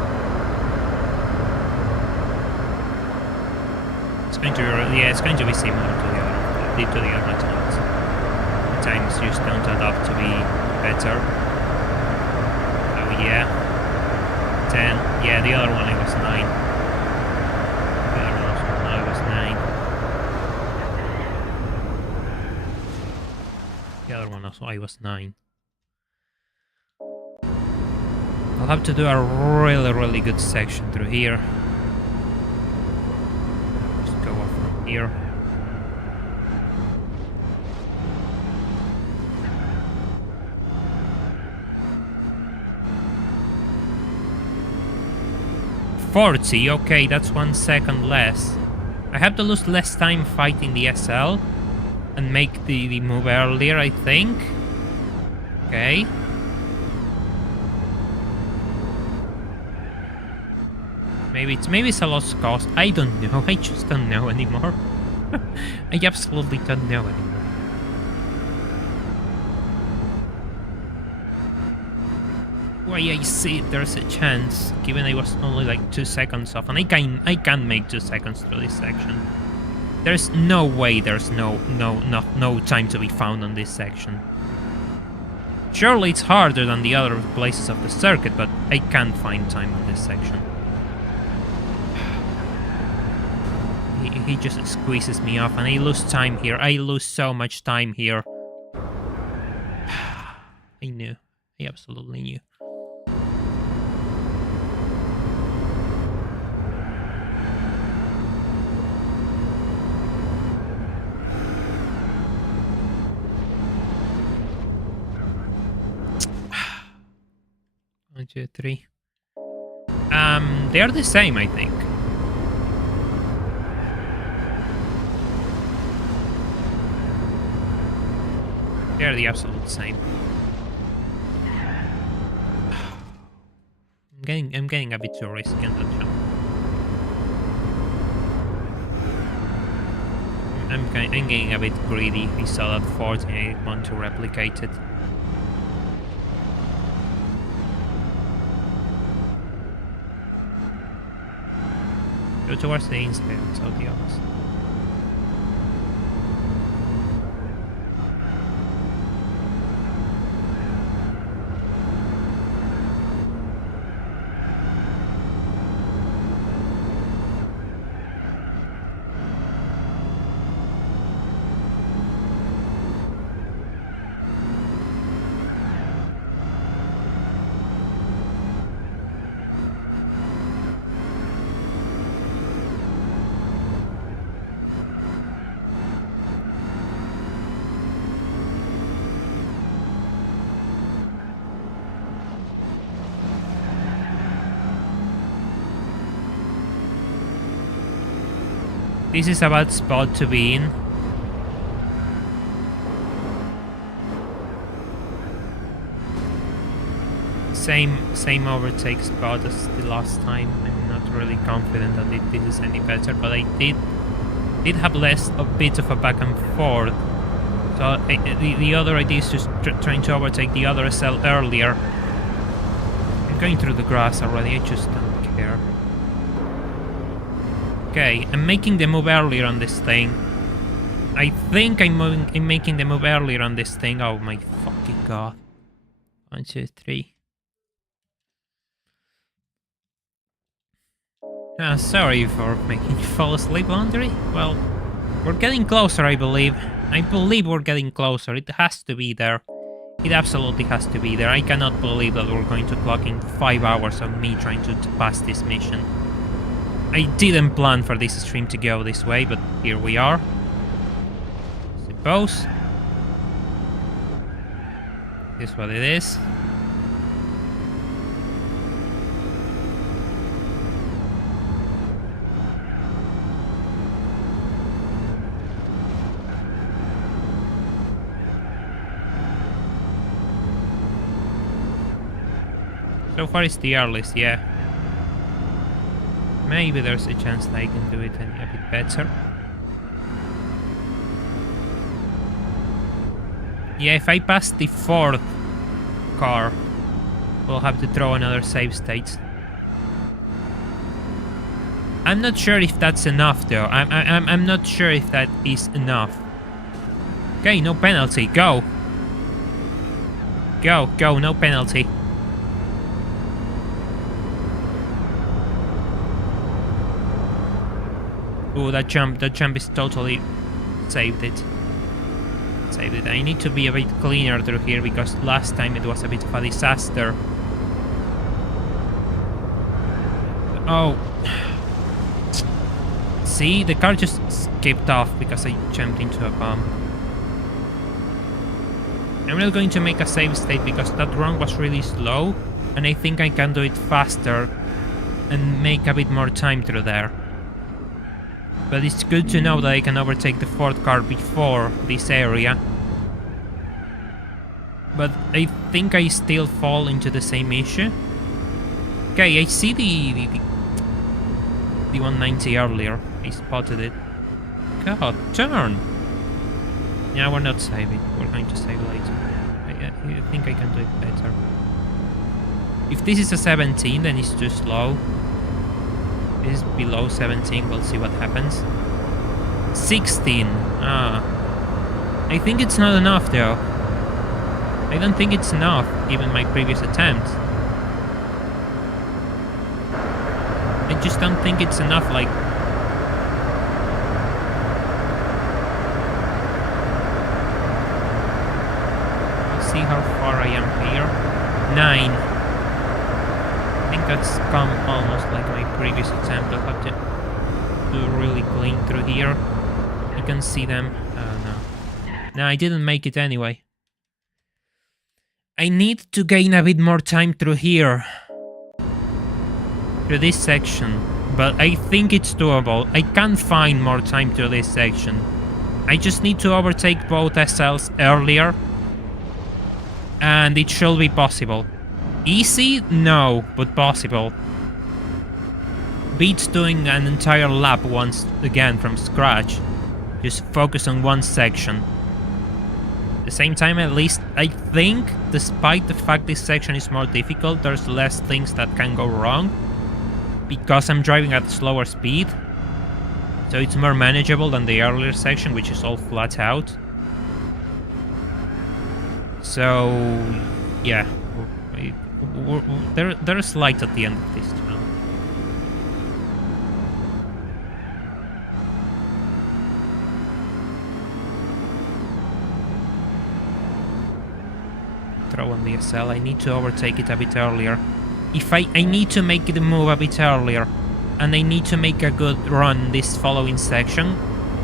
It's going to be, yeah, it's going to be similar to the other times. The times just don't add up to be better. Oh yeah. 10. Yeah, the other one it was 9. The other one was 9. The other one also I was 9. I'll have to do a really good section through here. Just go off from here. $40, okay, that's 1 second less. I have to lose less time fighting the SL and make the move earlier, I think. Okay. Maybe it's a lost cause. I don't know. I just don't know anymore. I absolutely don't know anymore. Why I see there's a chance, given I was only like 2 seconds off, and I can make 2 seconds through this section. There's no way there's no time to be found on this section. Surely it's harder than the other places of the circuit, but I can't find time on this section. He just squeezes me off, and I lose time here. I lose so much time here. I knew. I absolutely knew. One, two, three. They are the same, I think. They are the absolute same. I'm getting a bit too risky on that jump. I'm getting a bit greedy. I saw that 40 and I want to replicate it. Go towards the inside, so the others. This is a bad spot to be in. Same overtake spot as the last time. I'm not really confident that this is any better, but I did have a bit of a back and forth. So the other idea is just trying to overtake the other SL earlier. I'm going through the grass already. I just don't care. Okay, I'm making the move earlier on this thing. I think I'm making the move earlier on this thing. Oh my fucking god. 1, 2, 3. Sorry for making you fall asleep, Laundry. Well, we're getting closer, I believe. I believe we're getting closer. It has to be there. It absolutely has to be there. I cannot believe that we're going to clock in 5 hours of me trying to pass this mission. I didn't plan for this stream to go this way, but here we are. Suppose. This is what it is. So far it's the earliest, yeah. Maybe there's a chance that I can do it a bit better. Yeah, if I pass the 4th car, we'll have to throw another save state. I'm not sure if that's enough, though. I'm not sure if that is enough. Okay, no penalty. Go. Go, go, no penalty. Oh, that jump is totally saved it. Saved it. I need to be a bit cleaner through here because last time it was a bit of a disaster. Oh. See, the car just skipped off because I jumped into a bump. I'm not going to make a save state because that run was really slow, and I think I can do it faster and make a bit more time through there. But it's good to know that I can overtake the 4th car before this area. But I think I still fall into the same issue. Okay, I see the 190 earlier. I spotted it. God, turn! Yeah, we're not saving. We're going to save later. I think I can do it better. If this is a 17, then it's too slow. This is below 17, we'll see what happens. 16! Ah. I think it's not enough, though. I don't think it's enough, given my previous attempt. I just don't think it's enough, like... Let's see how far I am here. 9. I think that's come almost like my previous attempt. I'll have to do really clean through here. You can see them. No. No, I didn't make it anyway. I need to gain a bit more time through here. Through this section. But I think it's doable. I can find more time through this section. I just need to overtake both SLs earlier. And it should be possible. Easy? No, but possible. Beats doing an entire lap once again from scratch. Just focus on one section. At the same time, at least, I think, despite the fact this section is more difficult, there's less things that can go wrong. Because I'm driving at slower speed. So it's more manageable than the earlier section, which is all flat out. So, yeah. There's light at the end of this tunnel. Throw on the SL. I need to overtake it a bit earlier. I need to make the move a bit earlier. And I need to make a good run this following section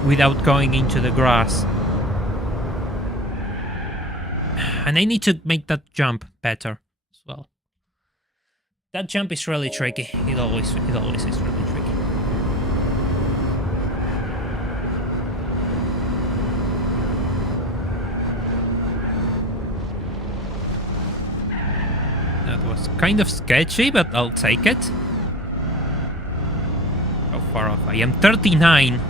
without going into the grass. And I need to make that jump better as well. That jump is really tricky. It always is really tricky. That was kind of sketchy, but I'll take it. How far off? I am 39.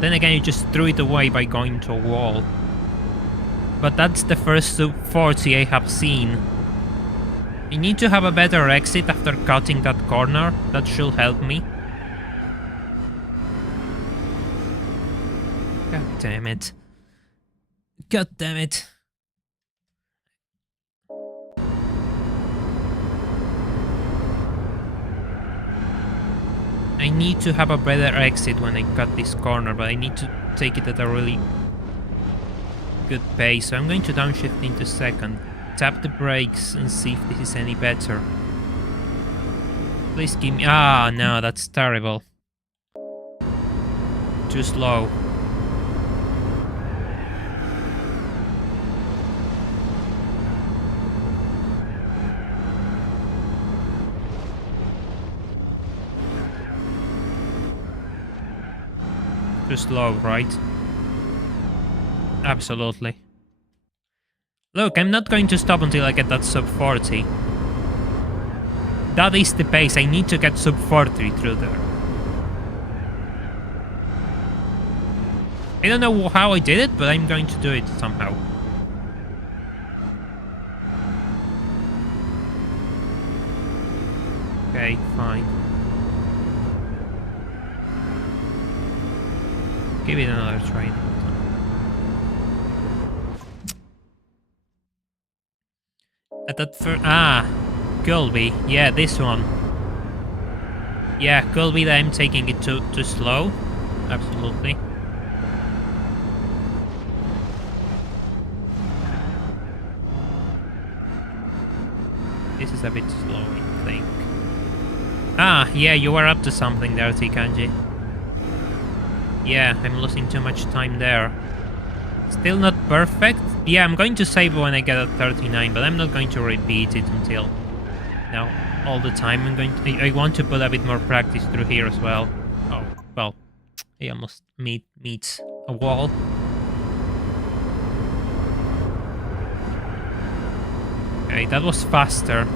Then again, you just threw it away by going to a wall. But that's the first sub 40 I have seen. I need to have a better exit after cutting that corner. That should help me. God damn it. God damn it. I need to have a better exit when I cut this corner, but I need to take it at a really good pace. So I'm going to downshift into second. Tap the brakes and see if this is any better. Please give me... Ah, no, that's terrible. Too slow. Too slow, right? Absolutely. Look, I'm not going to stop until I get that sub 40. That is the pace. I need to get sub 40 through there. I don't know how I did it, but I'm going to do it somehow. Okay, fine. Give it another try. At that first... Gulby. Yeah, this one. Yeah, Gulby, that I'm taking it too slow. Absolutely. This is a bit slow, I think. Yeah, you were up to something there, Tikanji. Yeah, I'm losing too much time there. Still not perfect. Yeah, I'm going to save when I get at 39, but I'm not going to repeat it until now. All the time. I want to put a bit more practice through here as well. Oh, well, I almost meets a wall. Okay, that was faster.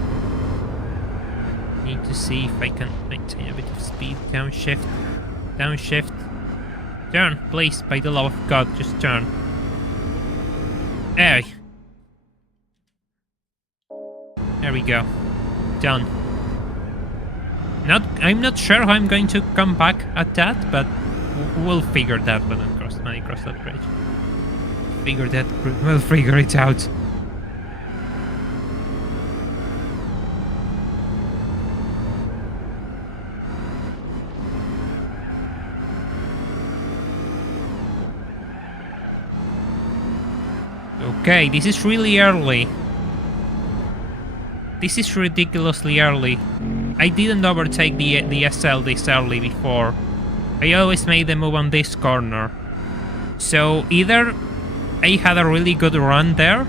Need to see if I can maintain a bit of speed. Downshift. Downshift. Turn, please, by the love of God, just turn. There we go. Done. I'm not sure how I'm going to come back at that, but we'll figure that when I cross that bridge. We'll figure it out. Okay, this is really early. This is ridiculously early. I didn't overtake the SL this early before. I always made the move on this corner. So either I had a really good run there,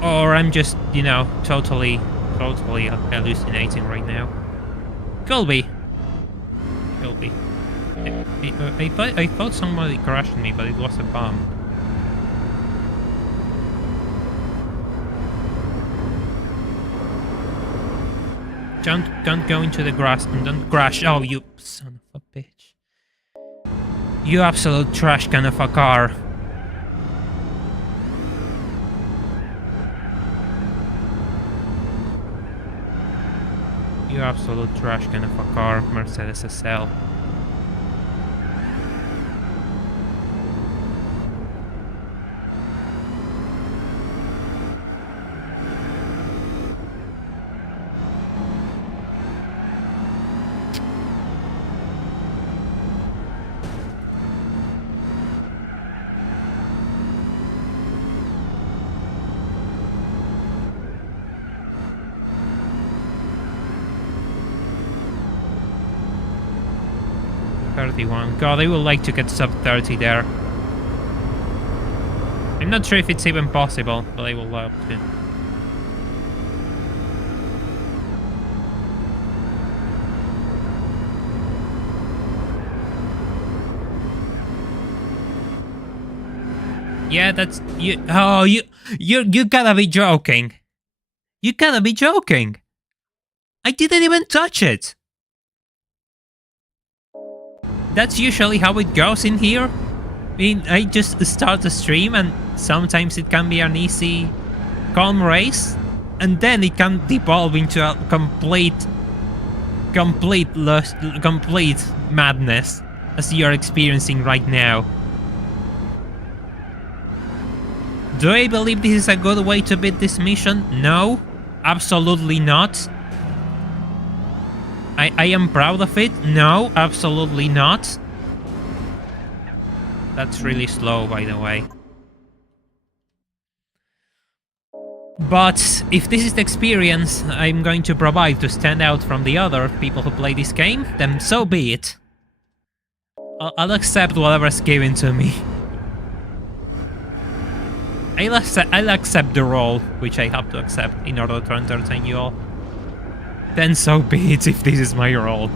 or I'm just, you know, totally hallucinating right now. Colby. I thought somebody crashed me, but it was a bomb. Don't go into the grass and don't crash. Oh, you son of a bitch. You absolute trash can of a car. You absolute trash can of a car, Mercedes SL. God, I would like to get sub 30 there. I'm not sure if it's even possible, but I would love to. Yeah, that's you. Oh, you gotta be joking. You gotta be joking. I didn't even touch it. That's usually how it goes in here. I mean, I just start the stream and sometimes it can be an easy, calm race, and then it can devolve into a complete madness, as you're experiencing right now. Do I believe this is a good way to beat this mission? No, absolutely not. I am proud of it? No, absolutely not. That's really slow, by the way. But if this is the experience I'm going to provide to stand out from the other people who play this game, then so be it. I'll accept whatever's given to me. I'll accept the role, which I have to accept in order to entertain you all. Then so be it if this is my role.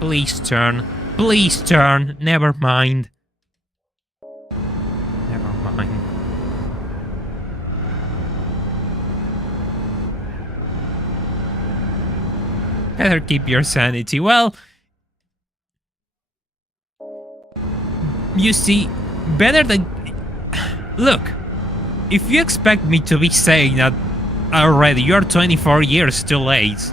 Please turn. Please turn. Never mind. Never mind. Better keep your sanity. Well, you see, better than... Look, if you expect me to be saying that already, you're 24 years too late.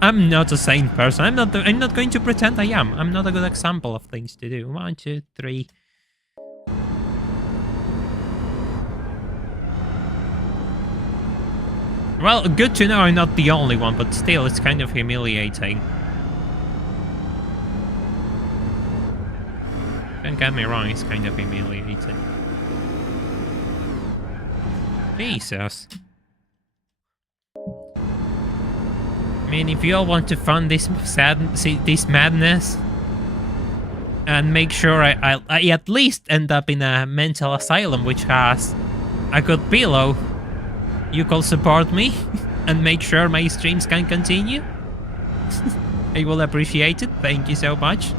I'm not a sane person. I'm not going to pretend I am. I'm not a good example of things to do. 1, 2, 3. Well, good to know I'm not the only one, but still, it's kind of humiliating. Don't get me wrong, it's kind of humiliating. Jesus. I mean, if you all want to fund this this madness, and make sure I at least end up in a mental asylum which has a good pillow, you could support me and make sure my streams can continue. I will appreciate it. Thank you so much.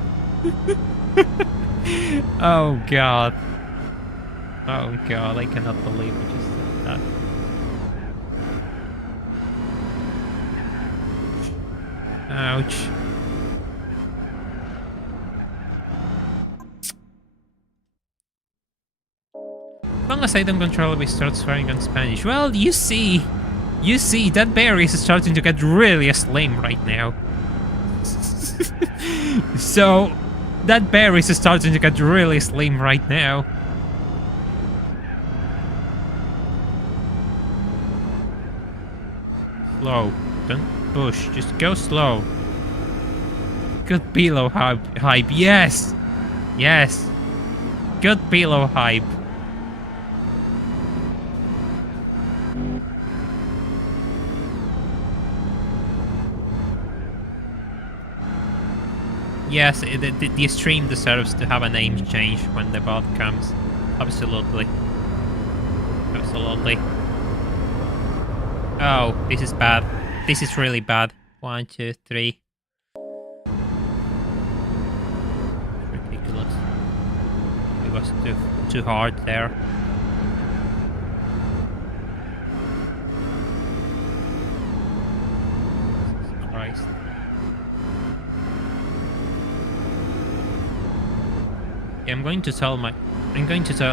Oh god. Oh god, I cannot believe I just said that. Ouch. As long as I don't controllably start swearing on Spanish. Well, you see, that bear is starting to get really slim right now. So, that bear is starting to get really slim right now. Slow. Don't push. Just go slow. Good pillow hype. Yes! Yes! Good pillow hype. Yes, the stream deserves to have a name change when the bot comes. Absolutely. Absolutely. Oh, this is bad. This is really bad. 1, 2, 3. Ridiculous. It was too hard there. Jesus Christ. Yeah, I'm going to tell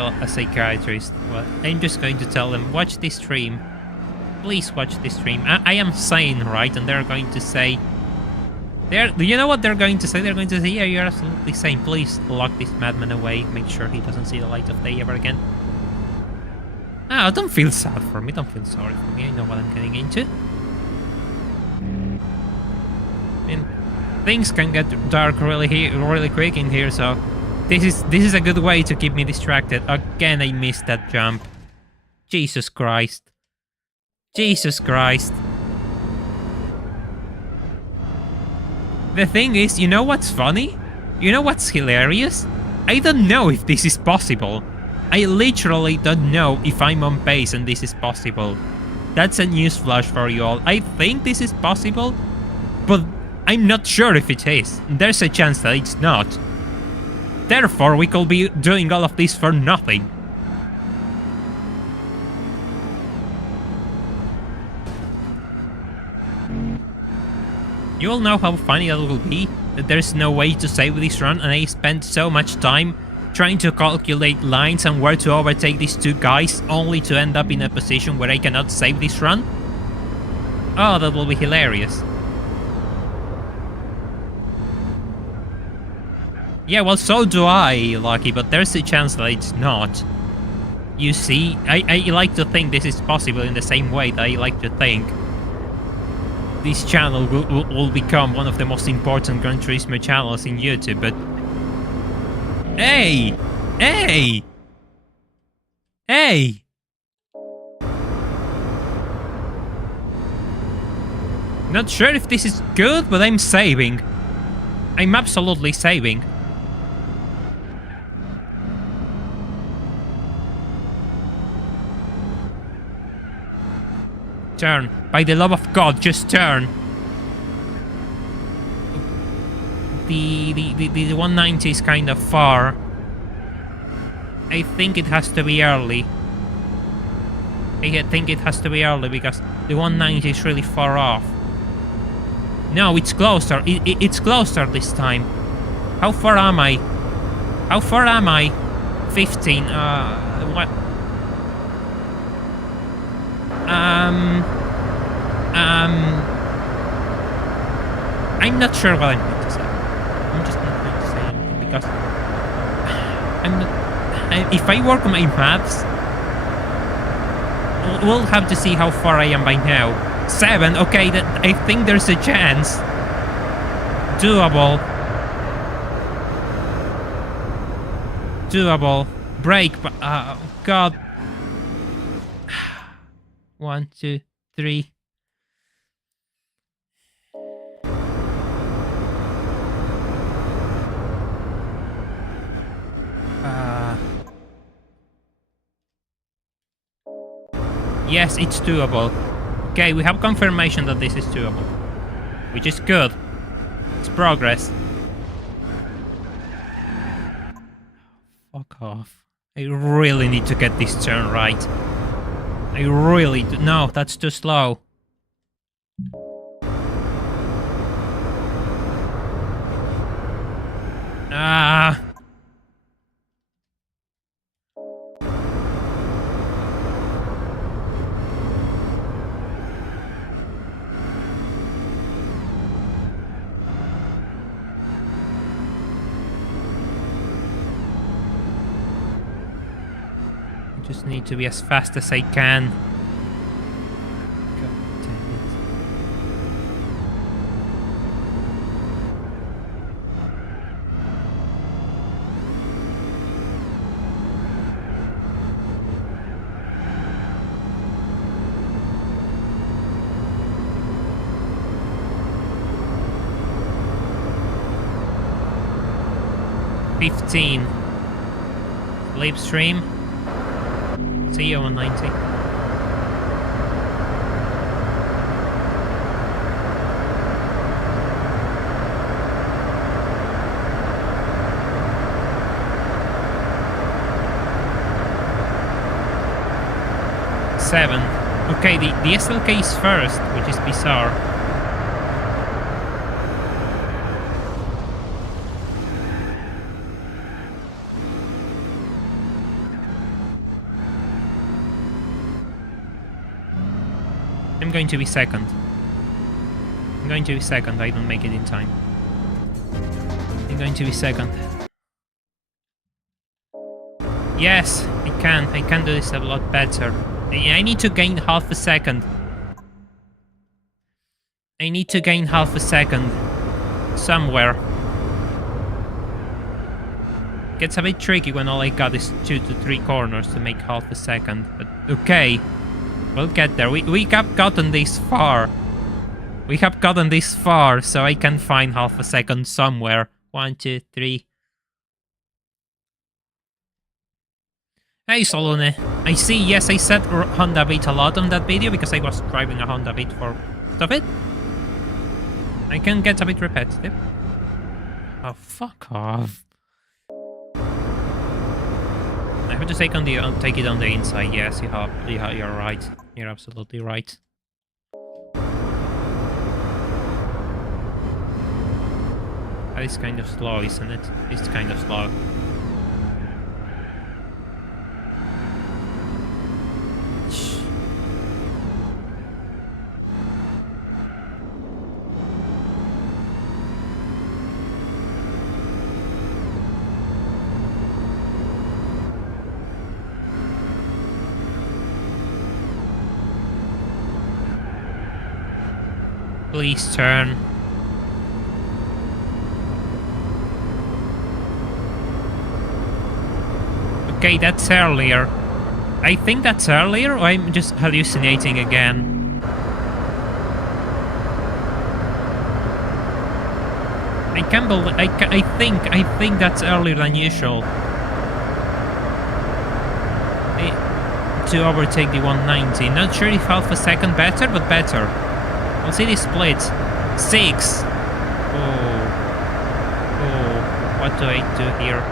a psychiatrist. Well, I'm just going to tell them, watch this stream. Please watch this stream. I am sane, right? And they're going to say... You know what they're going to say? They're going to say, yeah, you're absolutely sane. Please lock this madman away. Make sure he doesn't see the light of day ever again. Ah, don't feel sad for me. Don't feel sorry for me. I know what I'm getting into. I mean, things can get dark really quick in here, so... This is a good way to keep me distracted. Again, I missed that jump. Jesus Christ. Jesus Christ. The thing is, you know what's funny? You know what's hilarious? I don't know if this is possible. I literally don't know if I'm on pace and this is possible. That's a newsflash for you all. I think this is possible, but I'm not sure if it is. There's a chance that it's not. Therefore, we could be doing all of this for nothing. You all know how funny that will be, that there's no way to save this run, and I spent so much time trying to calculate lines and where to overtake these two guys, only to end up in a position where I cannot save this run? Oh, that will be hilarious. Yeah, well, so do I, Lucky, but there's a chance that it's not. You see, I like to think this is possible in the same way that I like to think this channel will become one of the most important Gran Turismo channels in YouTube, but... Hey! Hey! Hey! Not sure if this is good, but I'm saving. I'm absolutely saving. Turn. By the love of God, just turn. The 190 is kind of far. I think it has to be early. I think it has to be early because the 190 is really far off. No, it's closer. It's closer this time. How far am I? How far am I? 15. What? I'm not sure what I'm going to say. I'm just not going to say anything because I'm not. If I work on my maths, we'll have to see how far I am by now. 7. Okay, I think there's a chance. Doable. Doable. Break. God. 1, 2, 3. Yes, it's doable. Okay, we have confirmation that this is doable, which is good. It's progress. Fuck off. I really need to get this turn right. I really do. No, that's too slow. Ah. Just need to be as fast as I can. God damn it. $15. Livestream. See you on 90. Seven. Okay, the SLK is first, which is bizarre. I'm going to be second. I'm going to be second. I don't make it in time. I'm going to be second. Yes, I can. I can do this a lot better. I need to gain half a second. I need to gain half a second. Somewhere. Gets a bit tricky when all I got is 2 to 3 corners to make half a second. But okay. We'll get there. We have gotten this far. We have gotten this far, so I can find half a second somewhere. 1, 2, 3. Hey, Solone. I see, yes, I said Honda Beat a lot on that video because I was driving a Honda Beat for stuff it. I can get a bit repetitive. Oh, fuck off. I have to take it on the inside. Yes, you're right. You're absolutely right. That is kind of slow, isn't it? It's kind of slow. Please turn. Okay, that's earlier. I think that's earlier, or I'm just hallucinating again. I can't believe. I think that's earlier than usual. to overtake the 190. Not sure if half a second better, but better. We'll see the split. 6. Oh. What do I do here?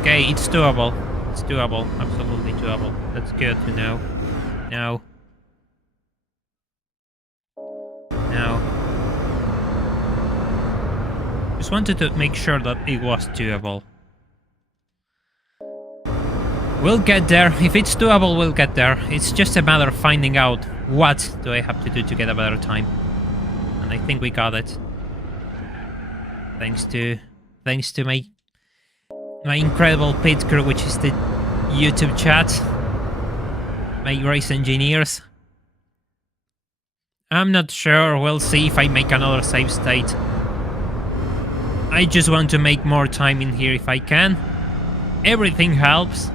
Okay, it's doable. It's doable. Absolutely doable. That's good to know. No. Just wanted to make sure that it was doable. We'll get there. If it's doable, we'll get there. It's just a matter of finding out what do I have to do to get a better time. And I think we got it. Thanks to my incredible pit crew, which is the YouTube chat. My race engineers. I'm not sure. We'll see if I make another save state. I just want to make more time in here if I can. Everything helps.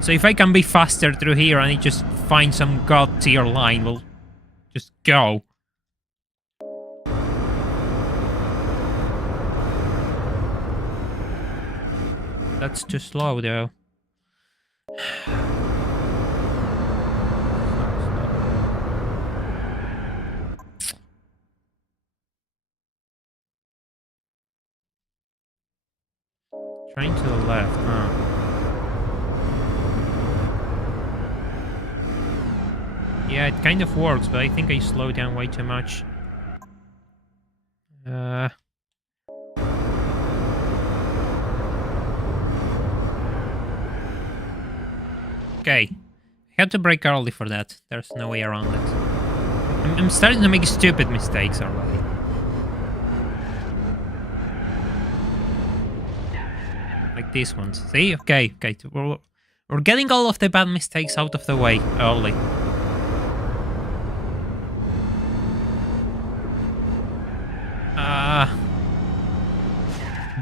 So if I can be faster through here and I just find some god tier line, we'll just go. That's too slow though. Trying to the left, huh? Yeah, it kind of works, but I think I slowed down way too much. Okay. I had to brake early for that. There's no way around it. I'm starting to make stupid mistakes already. Like these ones. See? Okay. We're getting all of the bad mistakes out of the way early.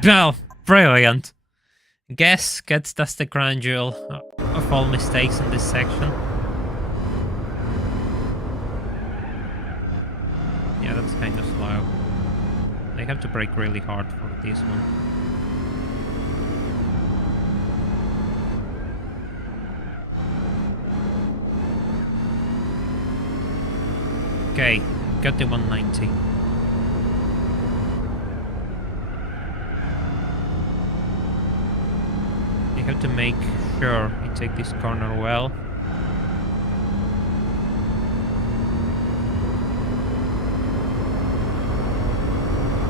No, brilliant. Guess that's the crown jewel of all mistakes in this section. Yeah, that's kind of slow. I have to brake really hard for this one. Okay, got the 190. I have to make sure I take this corner well.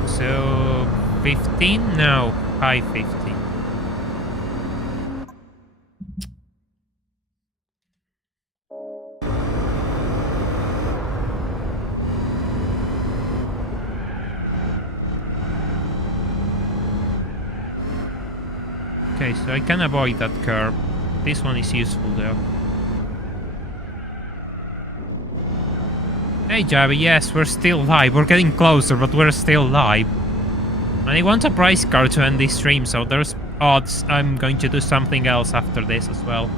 So 15? No, high 15. Okay, so I can avoid that curb. This one is useful though. Hey Javi, yes, we're still live. We're getting closer, but we're still live. And I want a prize card to end this stream, so there's odds I'm going to do something else after this as well.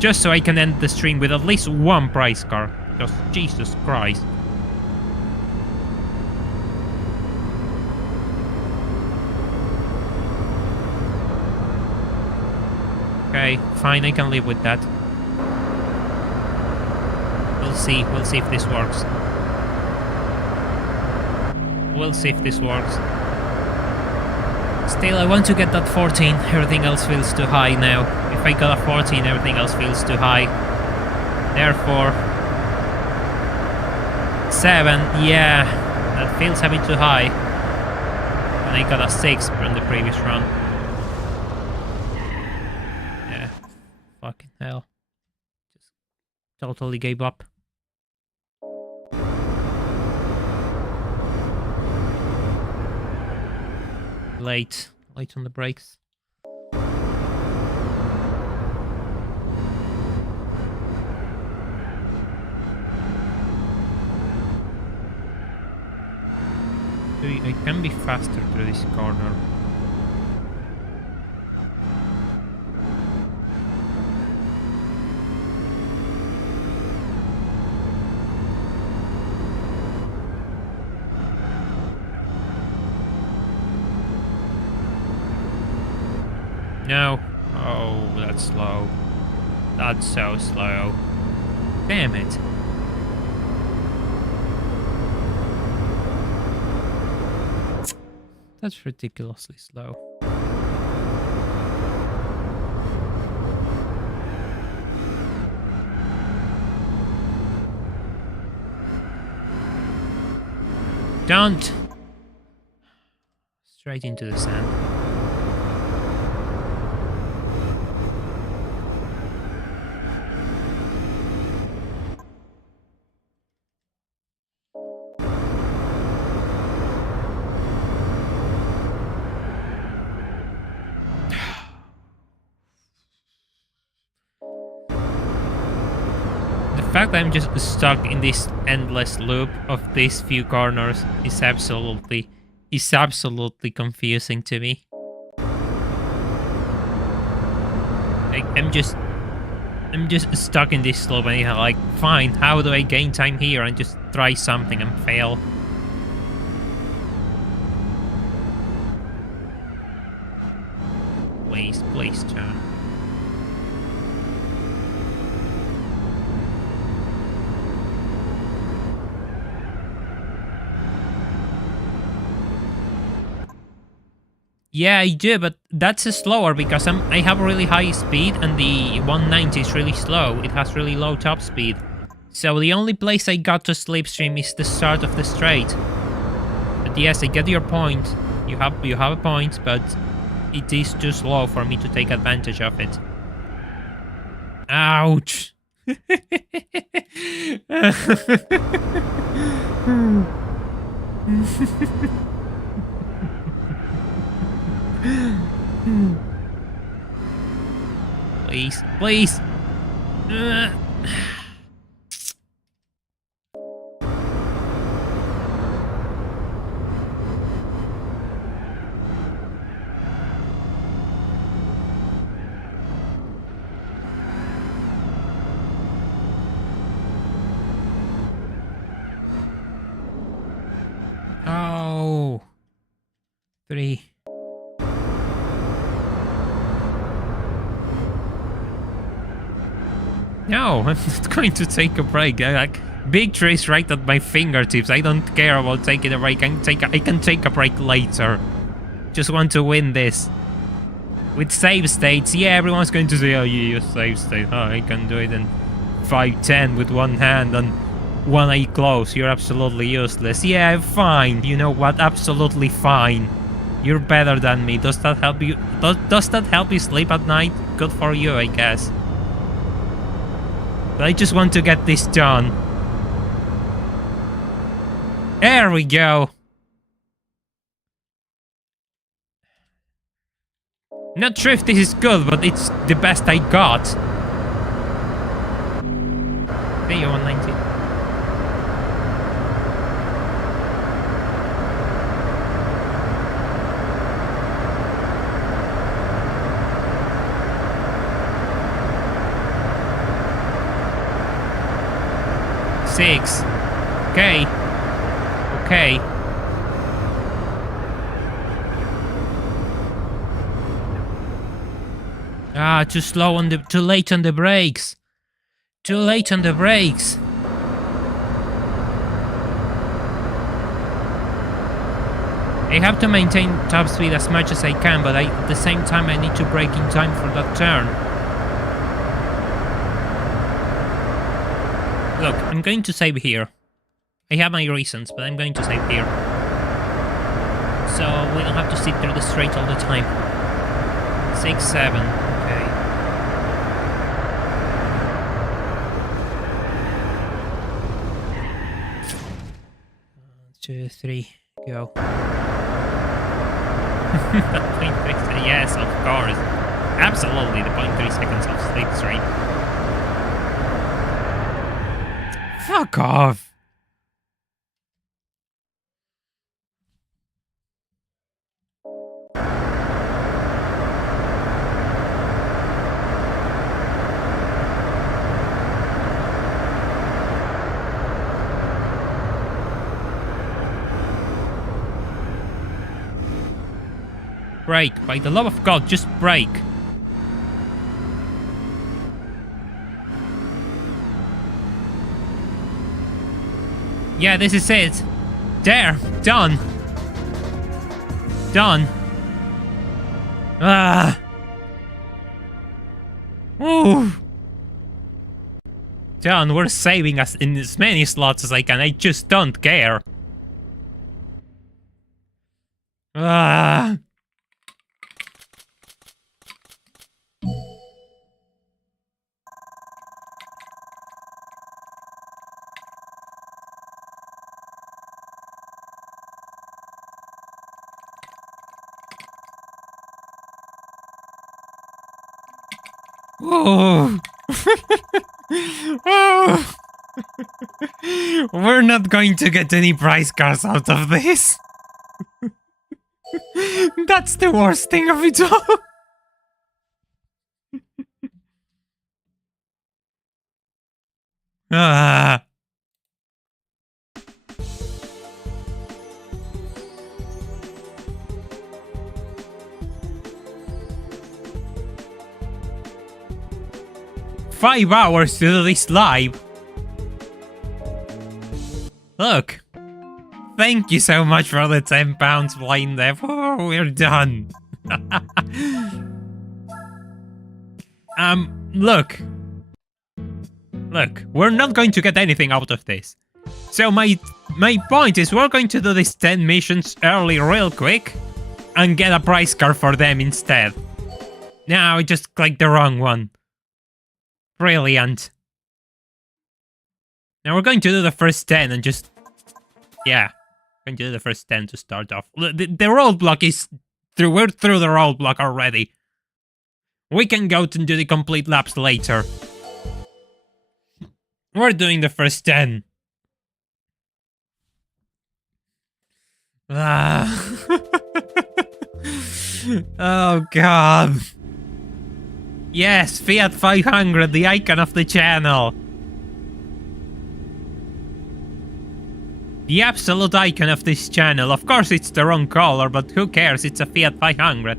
Just so I can end the stream with at least one prize card. Because Jesus Christ. Okay, fine, I can live with that. We'll see if this works. We'll see if this works. Still, I want to get that 14, everything else feels too high now. If I got a 14, everything else feels too high. Therefore... 7, yeah, that feels a bit too high. And I got a 6 from the previous run. Fucking hell. Just totally gave up. Late on the brakes. I can be faster through this corner. No. Oh, that's slow. That's so slow. Damn it. That's ridiculously slow. Don't! Straight into the sand. The fact that I'm just stuck in this endless loop of these few corners is absolutely confusing to me. Like, I'm just stuck in this loop, and I'm like, fine, how do I gain time here and just try something and fail? Please turn. Yeah, I do, but that's slower because I have really high speed and the 190 is really slow. It has really low top speed. So the only place I got to slipstream is the start of the straight. But yes, I get your point. You have a point, but it is too slow for me to take advantage of it. Ouch! Please, please. Oh. 3. No, I'm not going to take a break. Like, big trees right at my fingertips. I don't care about taking a break. I can take a break later. Just want to win this. With save states, yeah, everyone's going to say, oh, you use save state. Oh, I can do it in 5:10 with one hand and one eye closed. You're absolutely useless. Yeah, fine. You know what? Absolutely fine. You're better than me. Does that help you? Does that help you sleep at night? Good for you, I guess. But I just want to get this done. There we go. Not sure if this is good, but it's the best I got. There you 190. Six. Okay. Okay. Ah, too slow on the, too late on the brakes. Too late on the brakes. I have to maintain top speed as much as I can, but at the same time I need to brake in time for that turn. Look, I'm going to save here. I have my reasons, but I'm going to save here. So we don't have to sit through the straight all the time. 6, 7, okay. 2, 3, go. That 0.3, yes, of course. Absolutely, the 0.3 seconds of slipstream. Fuck off. Brake. By the love of God, just brake. Yeah, this is it. There, done. Done. Ah. Ooh. Done. We're saving us in as many slots as I can. I just don't care. Ah. Oh. Oh. We're not going to get any prize cards out of this. That's the worst thing of it all. Ah. "5 hours to do this live." Look. Thank you so much for the £10 blind dev. Oh, we're done. Look. Look, we're not going to get anything out of this. So my point is we're going to do these 10 missions early real quick and get a prize card for them instead. Now I just clicked the wrong one. Brilliant. Now we're going to do the first 10 and just... Yeah. Going to do the first 10 to start off. The roadblock is through. We're through the roadblock already. We can go to do the complete laps later. We're doing the first 10. Ah. Oh god. Yes, Fiat 500, the icon of the channel. The absolute icon of this channel. Of course it's the wrong color, but who cares? It's a Fiat 500.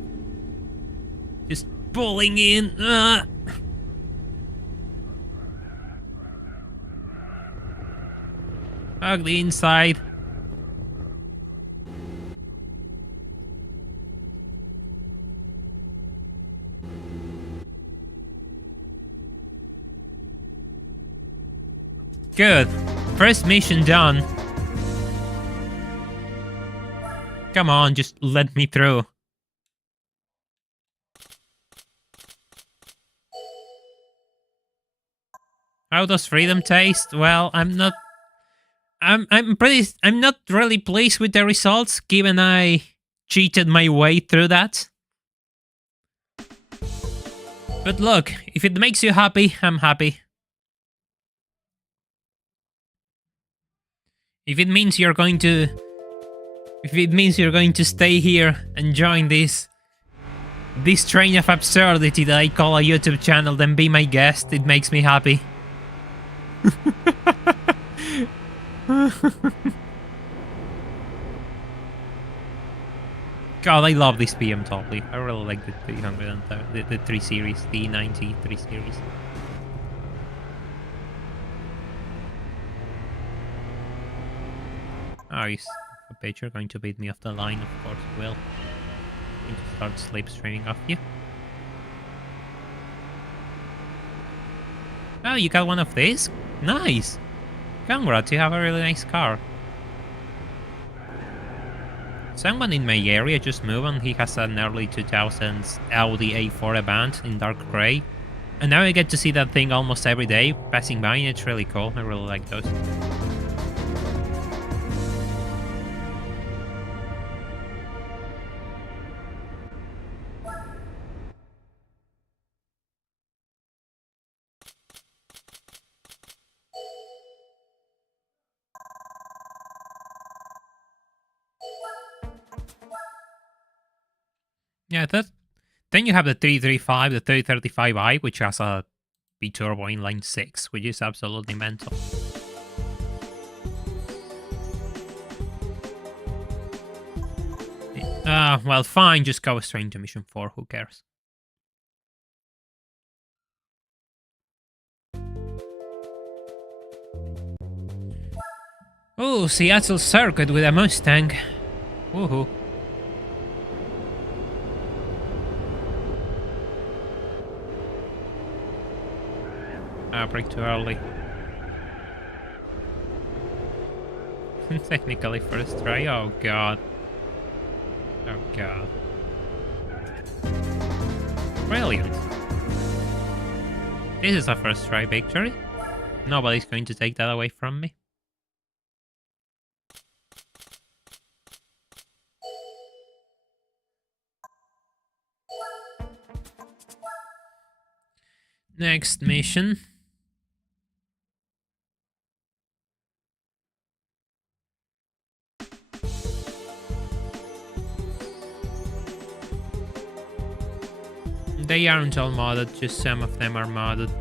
Just pulling in. Hug the inside. Good. First mission done. Come on, just let me through. How does freedom taste? Well, I'm not really pleased with the results, given I cheated my way through that. But look, if it makes you happy, I'm happy. If it means you're going to stay here and join this train of absurdity that I call a YouTube channel, then be my guest. It makes me happy. God, I love this BMW. I really like the 300 and the 3 Series, the 93 Series. Oh, I bet you're going to beat me off the line, of course you will. I'm going to start slip streaming off you. Oh, you got one of these? Nice! Congrats, you have a really nice car. Someone in my area just moved and he has an early 2000s Audi A4 Avant in dark grey. And now I get to see that thing almost every day, passing by, and it's really cool. I really like those. Yeah, then you have the 335, the 335i, which has a B-turbo inline 6, which is absolutely mental. Well, fine, just go straight to mission 4, who cares? Oh, Seattle Circuit with a Mustang. Woohoo. Ah, break too early. Technically first try. Oh god. Oh god. Brilliant. This is a first try victory. Nobody's going to take that away from me. Next mission. They aren't all modded, just some of them are modded.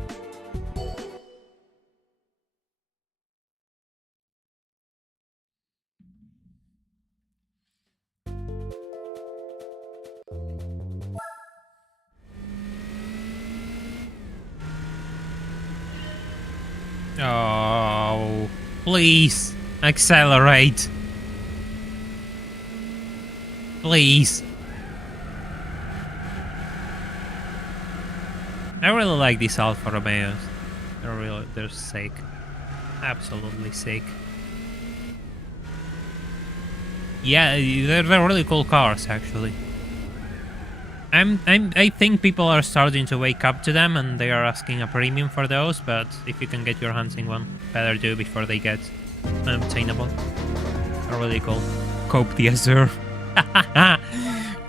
Oh, please accelerate. Please. I really like these Alfa Romeos. They're sick. Absolutely sick. Yeah, they're really cool cars, actually. I think people are starting to wake up to them, and they are asking a premium for those. But if you can get your hands in one, better do before they get unobtainable. They're really cool. Cope the Azure.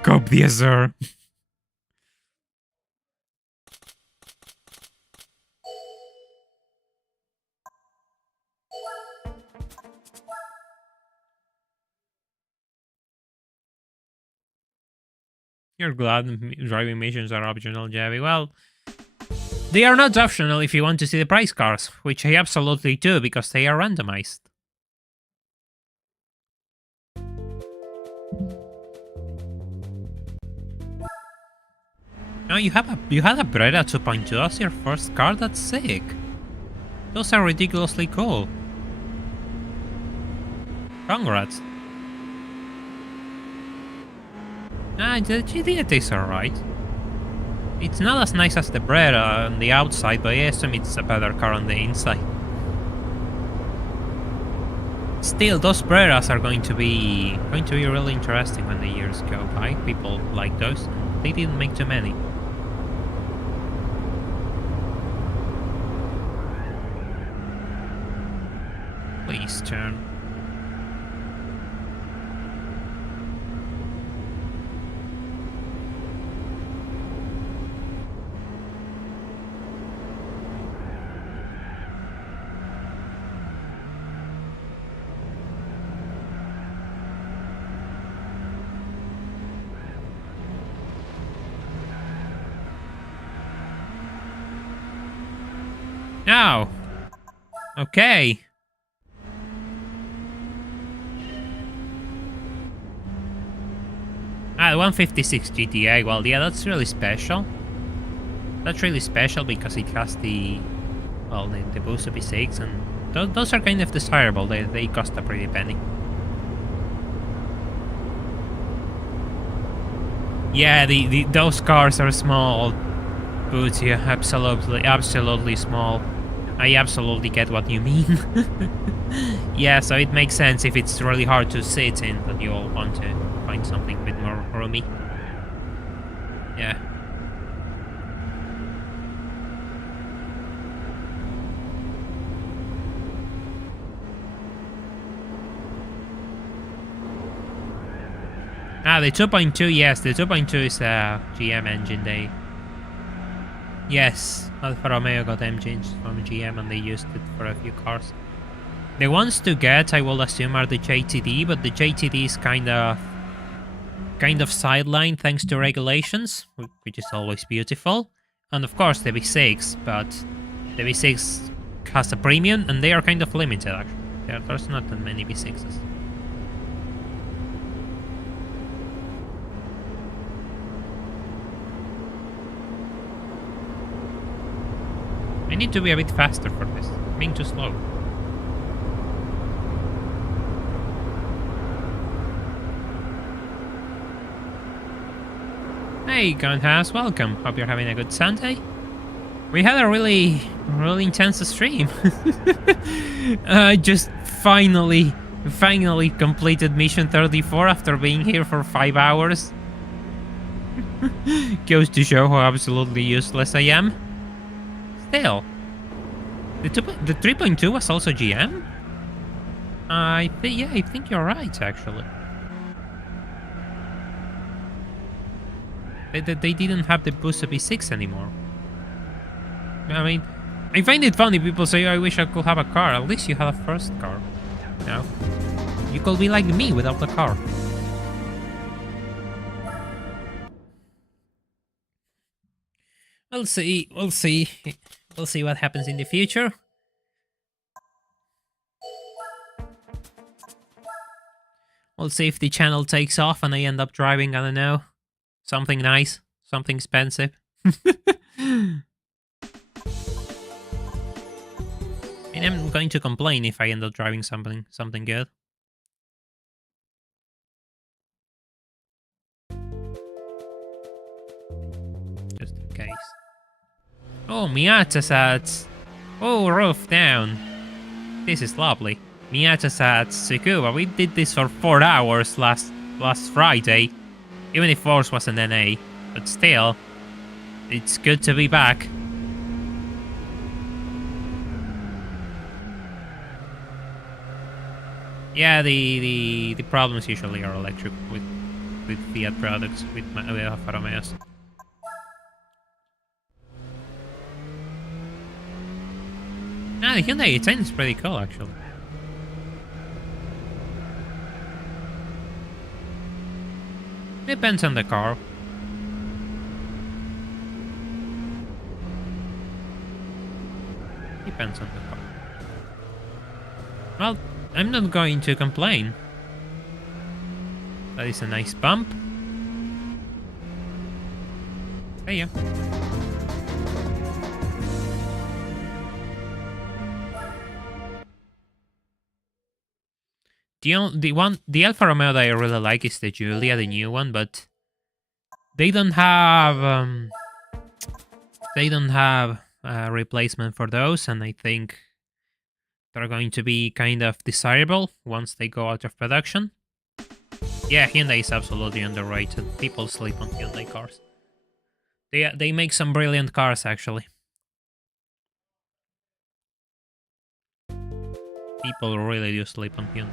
Cope the Azure. You're glad driving missions are optional, Javi. Well, they are not optional if you want to see the price cars, which I absolutely do because they are randomized. No, you had a Breda 2.2 as your first car. That's sick. Those are ridiculously cool. Congrats. Ah, the GT is alright. It's not as nice as the Breda on the outside, but I assume it's a better car on the inside. Still, those Bredas are going to be really interesting when the years go by. People like those. They didn't make too many. Please turn. No. Okay. Ah, the 156 GTA. Well, yeah, that's really special. That's really special because it has the boost of V6, and those are kind of desirable. They cost a pretty penny. Yeah, those cars are small. Boots, yeah, absolutely small. I absolutely get what you mean. Yeah, so it makes sense if it's really hard to sit in that you all want to find something a bit more roomy. Yeah. Ah, the 2.2, yes, the 2.2 is a GM engine. Yes, Alfa Romeo got engines from GM and they used it for a few cars. The ones to get, I will assume, are the JTD, but the JTD is kind of sidelined thanks to regulations, which is always beautiful. And of course the V6, but the V6 has a premium and they are kind of limited actually. There's not that many V6s. I need to be a bit faster for this. I'm being too slow. Hey, Gunhouse, welcome. Hope you're having a good Sunday. We had a really intense stream. I just finally completed mission 34 after being here for 5 hours. Goes to show how absolutely useless I am. Still, the 3.2 was also GM? I think you're right, actually. They didn't have the boost of B6 anymore. I mean, I find it funny people say, I wish I could have a car. At least you have a first car. No. You could be like me without the car. We'll see. We'll see what happens in the future. We'll see if the channel takes off and I end up driving, I don't know, something nice, something expensive. And I'm going to complain if I end up driving something good. Just in case. Oh, Miata's at... Oh, roof down. This is lovely. Miata's at Tsukuba. We did this for 4 hours last Friday. Even if Force was an NA. But still, it's good to be back. Yeah, the problems usually are electric with Fiat products, with Alfa Romeos. Ah, the Hyundai i10 is pretty cool, actually. Depends on the car. Depends on the car. Well, I'm not going to complain. That is a nice bump. There you go. The Alfa Romeo that I really like is the Giulia, the new one, but they don't have a replacement for those, and I think they're going to be kind of desirable once they go out of production. Yeah, Hyundai is absolutely underrated. People sleep on Hyundai cars. They make some brilliant cars, actually. People really do sleep on Hyundai.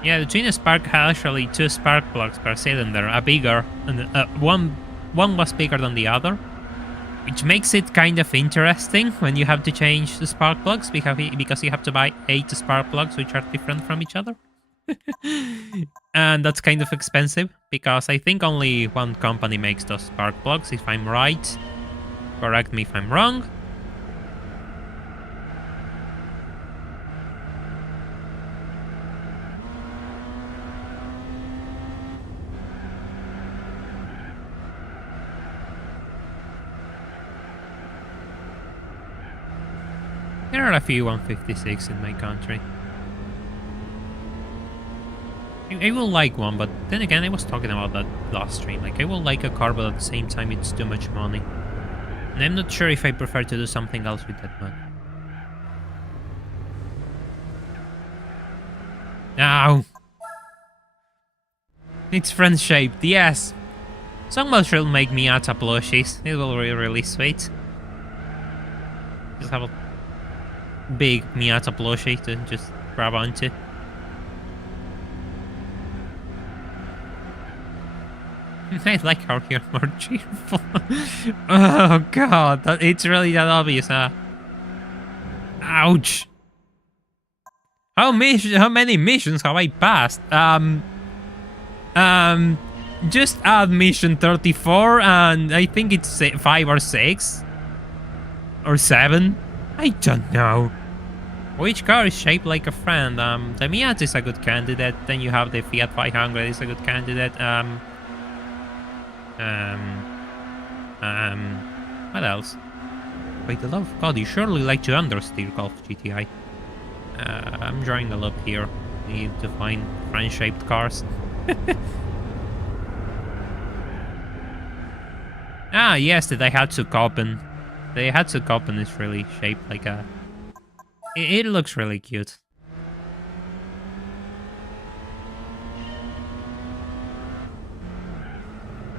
Yeah, the Twin Spark had actually 2 spark plugs per cylinder, a bigger, and one was bigger than the other, which makes it kind of interesting when you have to change the spark plugs because you have to buy 8 spark plugs which are different from each other. And that's kind of expensive because I think only one company makes those spark plugs, if I'm right. Correct me if I'm wrong. There are a few 156 in my country. I will like one, but then again, I was talking about that last stream. Like, I will like a car, but at the same time, it's too much money. And I'm not sure if I prefer to do something else with that money. No! It's friend-shaped, yes! Someone should make Miata plushies. It will be really sweet. Just have a big Miata plushie to just grab onto. I like how you're more cheerful. Oh god, it's really that obvious, huh? Ouch! How many missions have I passed? Just add mission 34, and I think it's 5 or 6 or 7. I don't know. Which car is shaped like a friend? The Miata is a good candidate. Then you have the Fiat 500 is a good candidate. What else? By the love of God, you surely like to understeer Golf GTI. I'm drawing a loop here. Need to find fan-shaped cars. Ah, yes, they had to copy. They had to copy. It's really shaped like a. It looks really cute.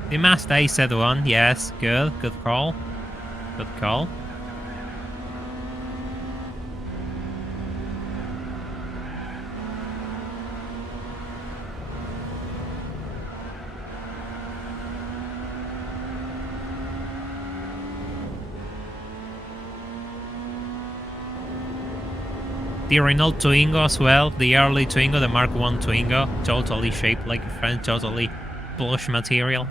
The Mazda A1, yes, good call. Good call. The Renault Twingo as well, the early Twingo, the Mark 1 Twingo, totally shaped like a friend, totally plush material.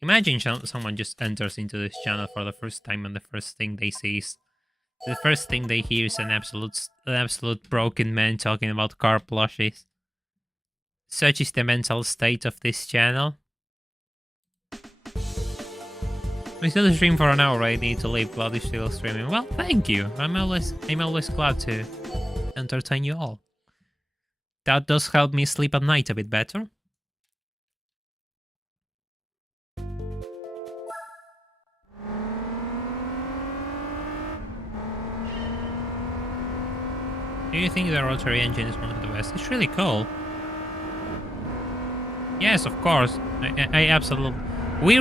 Imagine someone just enters into this channel for the first time and the first thing they see is the first thing they hear is an absolute broken man talking about car plushies. Such is the mental state of this channel. We still stream for an hour. I need to leave. Glad you're still streaming. Well, thank you. I'm always glad to entertain you all. That does help me sleep at night a bit better. Do you think the rotary engine is one of the best? It's really cool. Yes, of course. I absolutely. We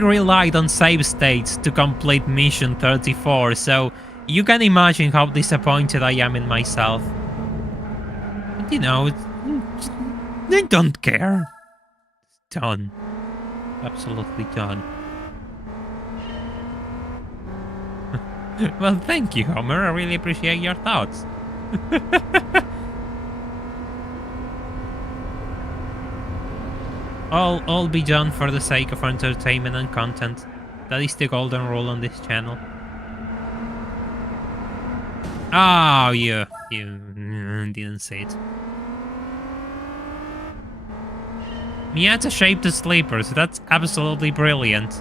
relied on save states to complete mission 34, so you can imagine how disappointed I am in myself. But you know, I don't care. It's done. Absolutely done. Well, thank you, Homer. I really appreciate your thoughts. All be done for the sake of entertainment and content. That is the golden rule on this channel. Oh, you didn't say it. Miata shaped the sleepers. That's absolutely brilliant.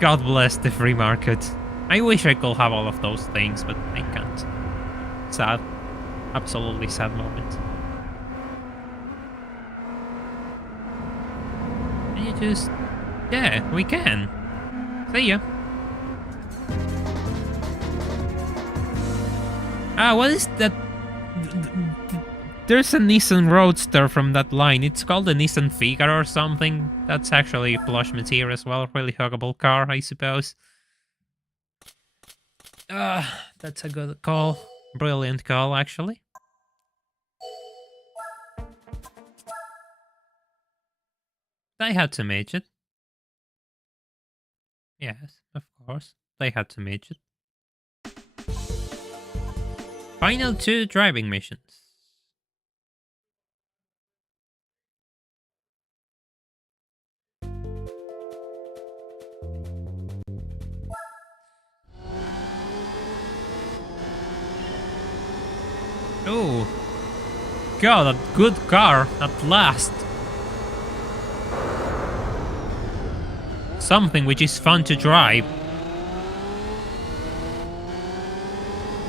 God bless the free market. I wish I could have all of those things, but I can't. Sad. Absolutely sad moment. And you just... Yeah, we can. See ya. Ah, what is that? There's a Nissan Roadster from that line. It's called a Nissan Figaro or something. That's actually plush material as well. Really huggable car, I suppose. That's a good call. Brilliant call, actually. They had to match it. Yes, of course. They had to match it. Final 2 driving missions. Oh. God, a good car at last. Something which is fun to drive.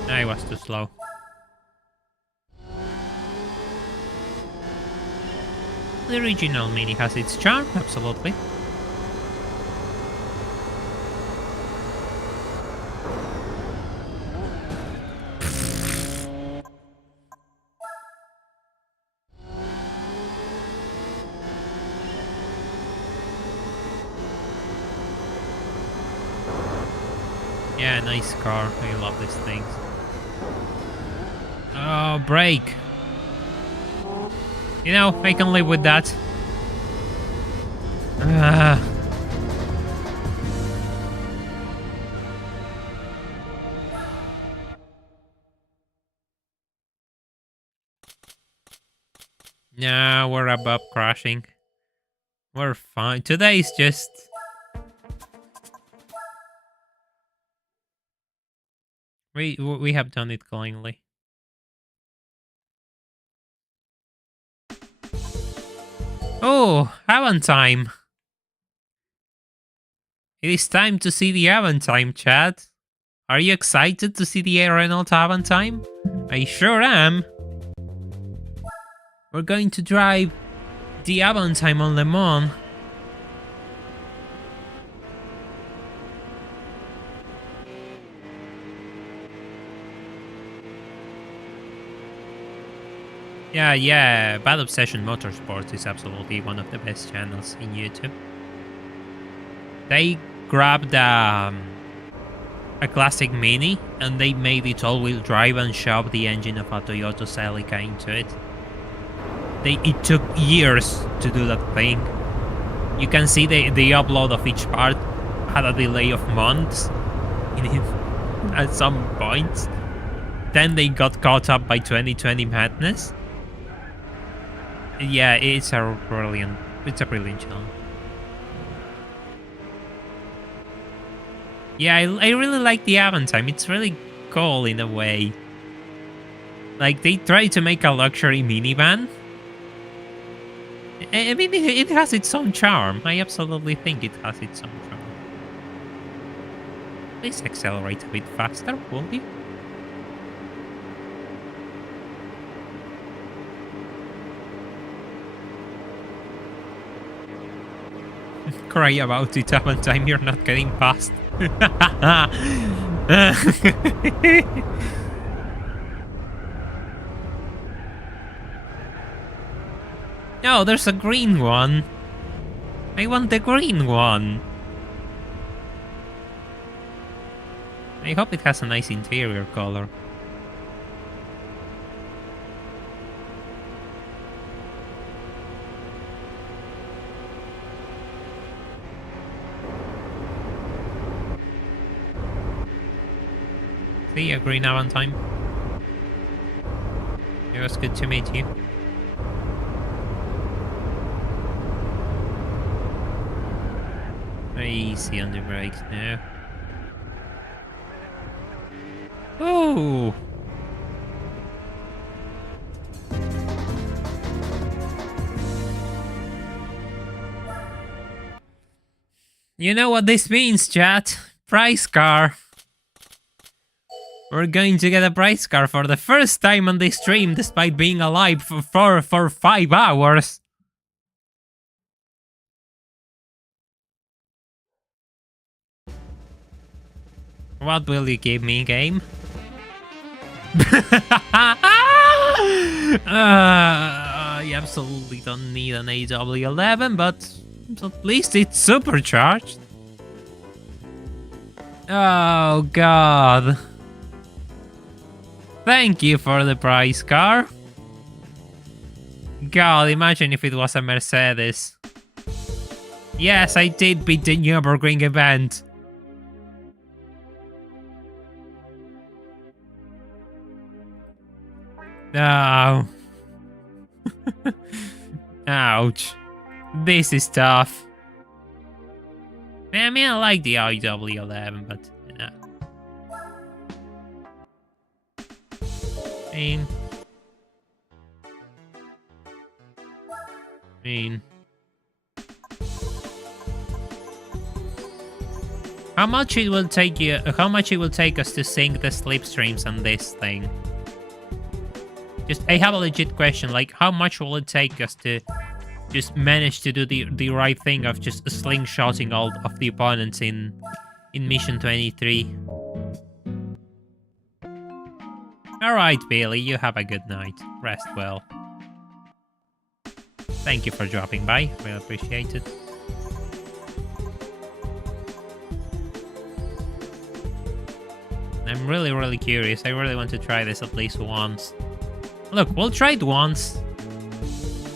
I was too slow. The original Mini has its charm, absolutely. Yeah, nice car. I love these things. Oh, brake. You know, I can live with that. No, we're above crashing. We're fine. Today's just... We have done it cleanly. Oh, Avan time. It is time to see the Avan time, chat. Are you excited to see the Renault Avan time? I sure am. We're going to drive the Avan time on Le Mans. Yeah, Bad Obsession Motorsports is absolutely one of the best channels in YouTube. They grabbed a classic Mini and they made it all-wheel drive and shoved the engine of a Toyota Celica into it. It took years to do that thing. You can see the upload of each part had a delay of months in it at some points. Then they got caught up by 2020 madness. Yeah, it's a brilliant channel. Yeah, I really like the Avan time. It's really cool in a way. Like, they try to make a luxury minivan. I mean, it has its own charm. I absolutely think it has its own charm. Please accelerate a bit faster, will you? Cry about it, Avan time. You're not getting past. No, there's a green one. I want the green one. I hope it has a nice interior color. See you, green Avan time. It was good to meet you. Easy on the brakes now. Oh! You know what this means, chat? Prize car. We're going to get a prize car for the first time on this stream, despite being alive for 5 hours. What will you give me, game? You absolutely don't need an AW11, but at least it's supercharged. Oh god. Thank you for the prize car. God, imagine if it was a Mercedes. Yes, I did beat the Nürburgring event. No. Ouch. This is tough. I mean, I like the IW11, but no. I mean, how much it will take you? How much it will take us to sync the slipstreams on this thing? I have a legit question, like, how much will it take us to just manage to do the right thing of just slingshotting all of the opponents in Mission 23? Alright, Bailey, you have a good night. Rest well. Thank you for dropping by, really appreciate it. I'm really curious, I really want to try this at least once. Look, we'll try it once.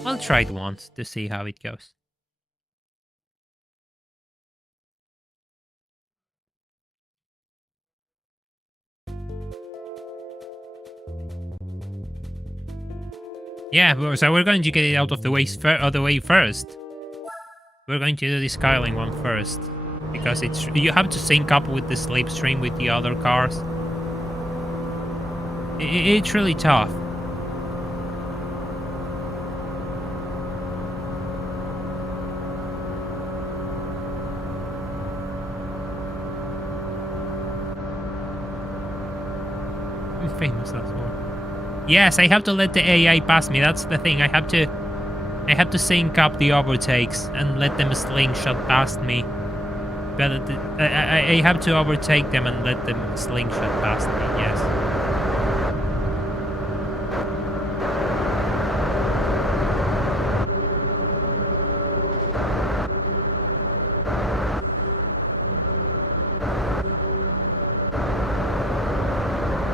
I'll try it once to see how it goes. Yeah, so we're going to get it out of the way first. We're going to do the Skyline one first. Because you have to sync up with the slipstream with the other cars. It's really tough. Famous as well. Yes, I have to let the AI pass me. That's the thing. I have to sync up the overtakes and let them slingshot past me. But I have to overtake them and let them slingshot past me. Yes.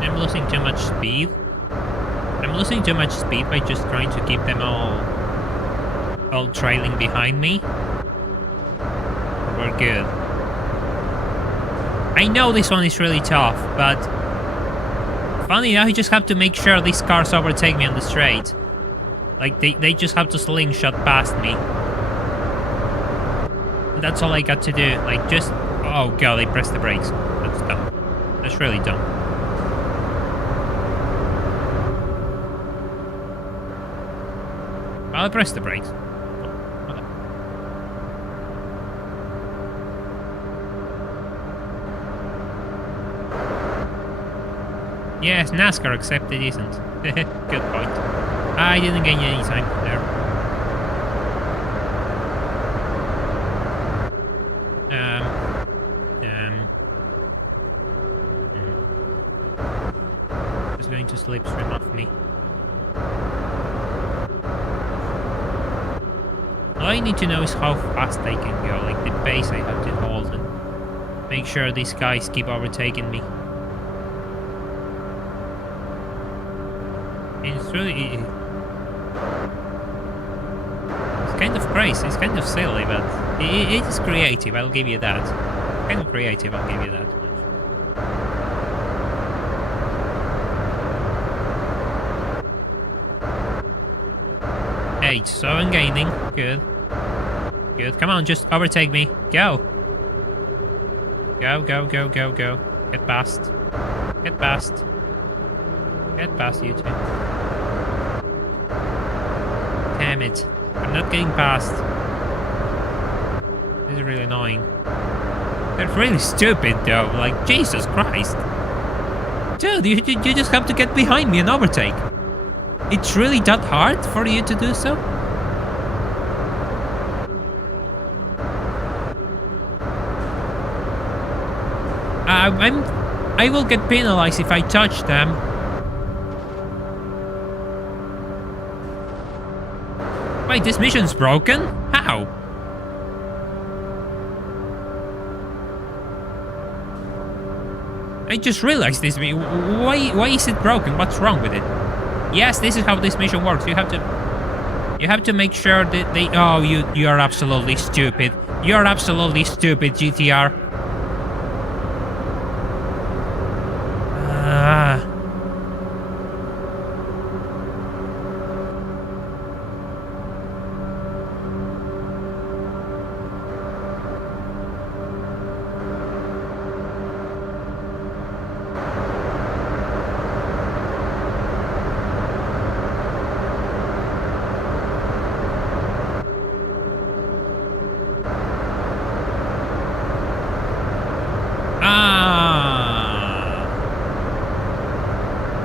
I'm losing too much speed. I'm losing too much speed by just trying to keep them all trailing behind me. We're good. I know this one is really tough, but funny enough, you just have to make sure these cars overtake me on the straight. Like, they just have to slingshot past me. That's all I got to do. Like, just... Oh god, they pressed the brakes. That's dumb. That's really dumb. I'll press the brakes. Yes, NASCAR except it isn't. Good point. I didn't gain any time there. Just going to slipstream off me. All I need to know is how fast I can go, like the pace I have to hold, and make sure these guys keep overtaking me. It's really... It's kind of crazy, it's kind of silly, but it is creative, I'll give you that. Kind of creative, I'll give you that much. Eight, so I'm gaining. Good. Good. Come on, just overtake me. Go. Go, go, go, go, go. Get past. Get past. Get past you two. Damn it. I'm not getting past. This is really annoying. They're really stupid though. Like, Jesus Christ. Dude, you just have to get behind me and overtake. It's really that hard for you to do so? I will get penalized if I touch them. Wait, this mission's broken? How? I just realized this. Why is it broken? What's wrong with it? Yes, this is how this mission works. You have to make sure that they... Oh, you are absolutely stupid. You're absolutely stupid, GTR.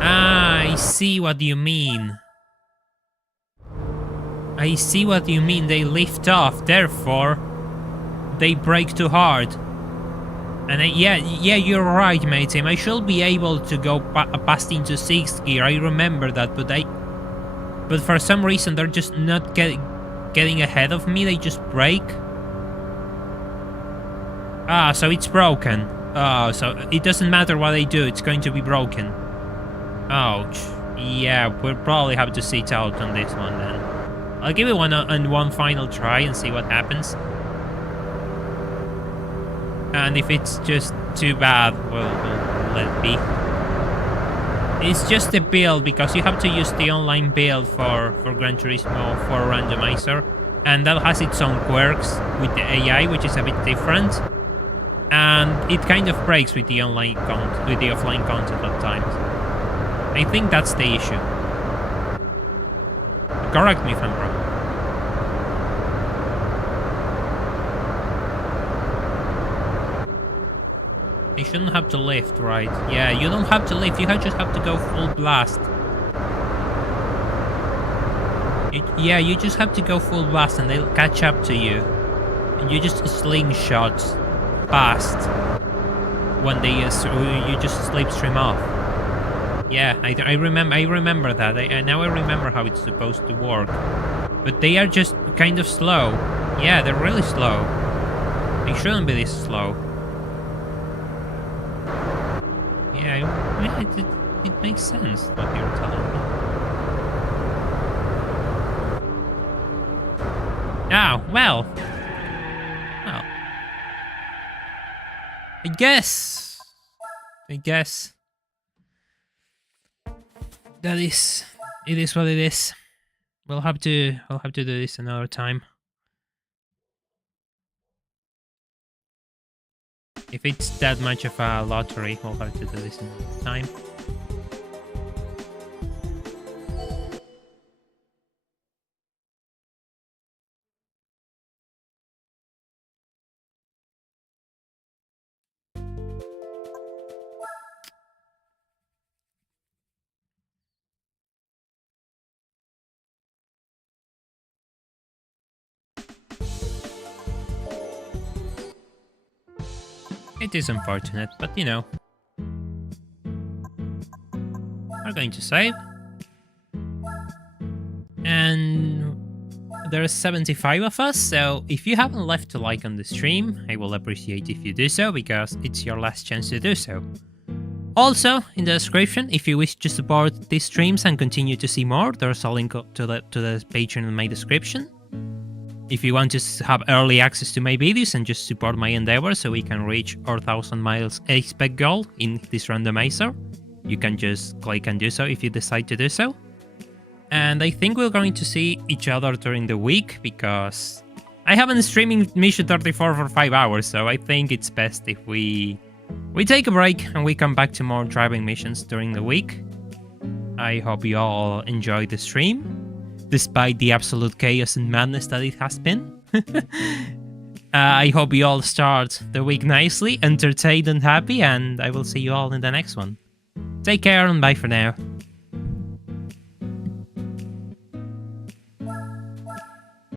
I see what you mean. I see what you mean. They lift off, therefore they brake too hard. And yeah, you're right, mate. I should be able to go past into 6th gear. I remember that, but for some reason they're just not getting ahead of me. They just brake. Ah, so it's broken. Oh, so it doesn't matter what I do. It's going to be broken. Ouch. Yeah, we'll probably have to sit out on this one then. I'll give it one final try and see what happens. And if it's just too bad, we'll let it be. It's just a build, because you have to use the online build for Gran Turismo for Randomizer. And that has its own quirks with the AI, which is a bit different. And it kind of breaks with the offline content at times. I think that's the issue. Correct me if I'm wrong. You shouldn't have to lift, right? Yeah, you don't have to lift, just have to go full blast. Yeah, you just have to go full blast and they'll catch up to you. And you just slingshot past when they you just slipstream off. Yeah, I remember that. Now I remember how it's supposed to work. But they are just kind of slow. Yeah, they're really slow. They shouldn't be this slow. Yeah, it makes sense what you're telling me. Oh, well. I guess that is it is what it is. I'll have to do this another time. If it's that much of a lottery, we'll have to do this another time. It is unfortunate, but you know. We're going to save. And there's 75 of us, so if you haven't left a like on the stream, I will appreciate if you do so, because it's your last chance to do so. Also, in the description, if you wish to support these streams and continue to see more, there's a link to the Patreon in my description. If you want to have early access to my videos and just support my endeavor so we can reach our 1,000 miles expect goal in this randomizer, you can just click and do so if you decide to do so. And I think we're going to see each other during the week, because I haven't been streaming Mission 34 for 5 hours, so I think it's best if we take a break and we come back to more driving missions during the week. I hope you all enjoyed the stream, despite the absolute chaos and madness that it has been. I hope you all start the week nicely, entertained and happy, and I will see you all in the next one. Take care and bye for now.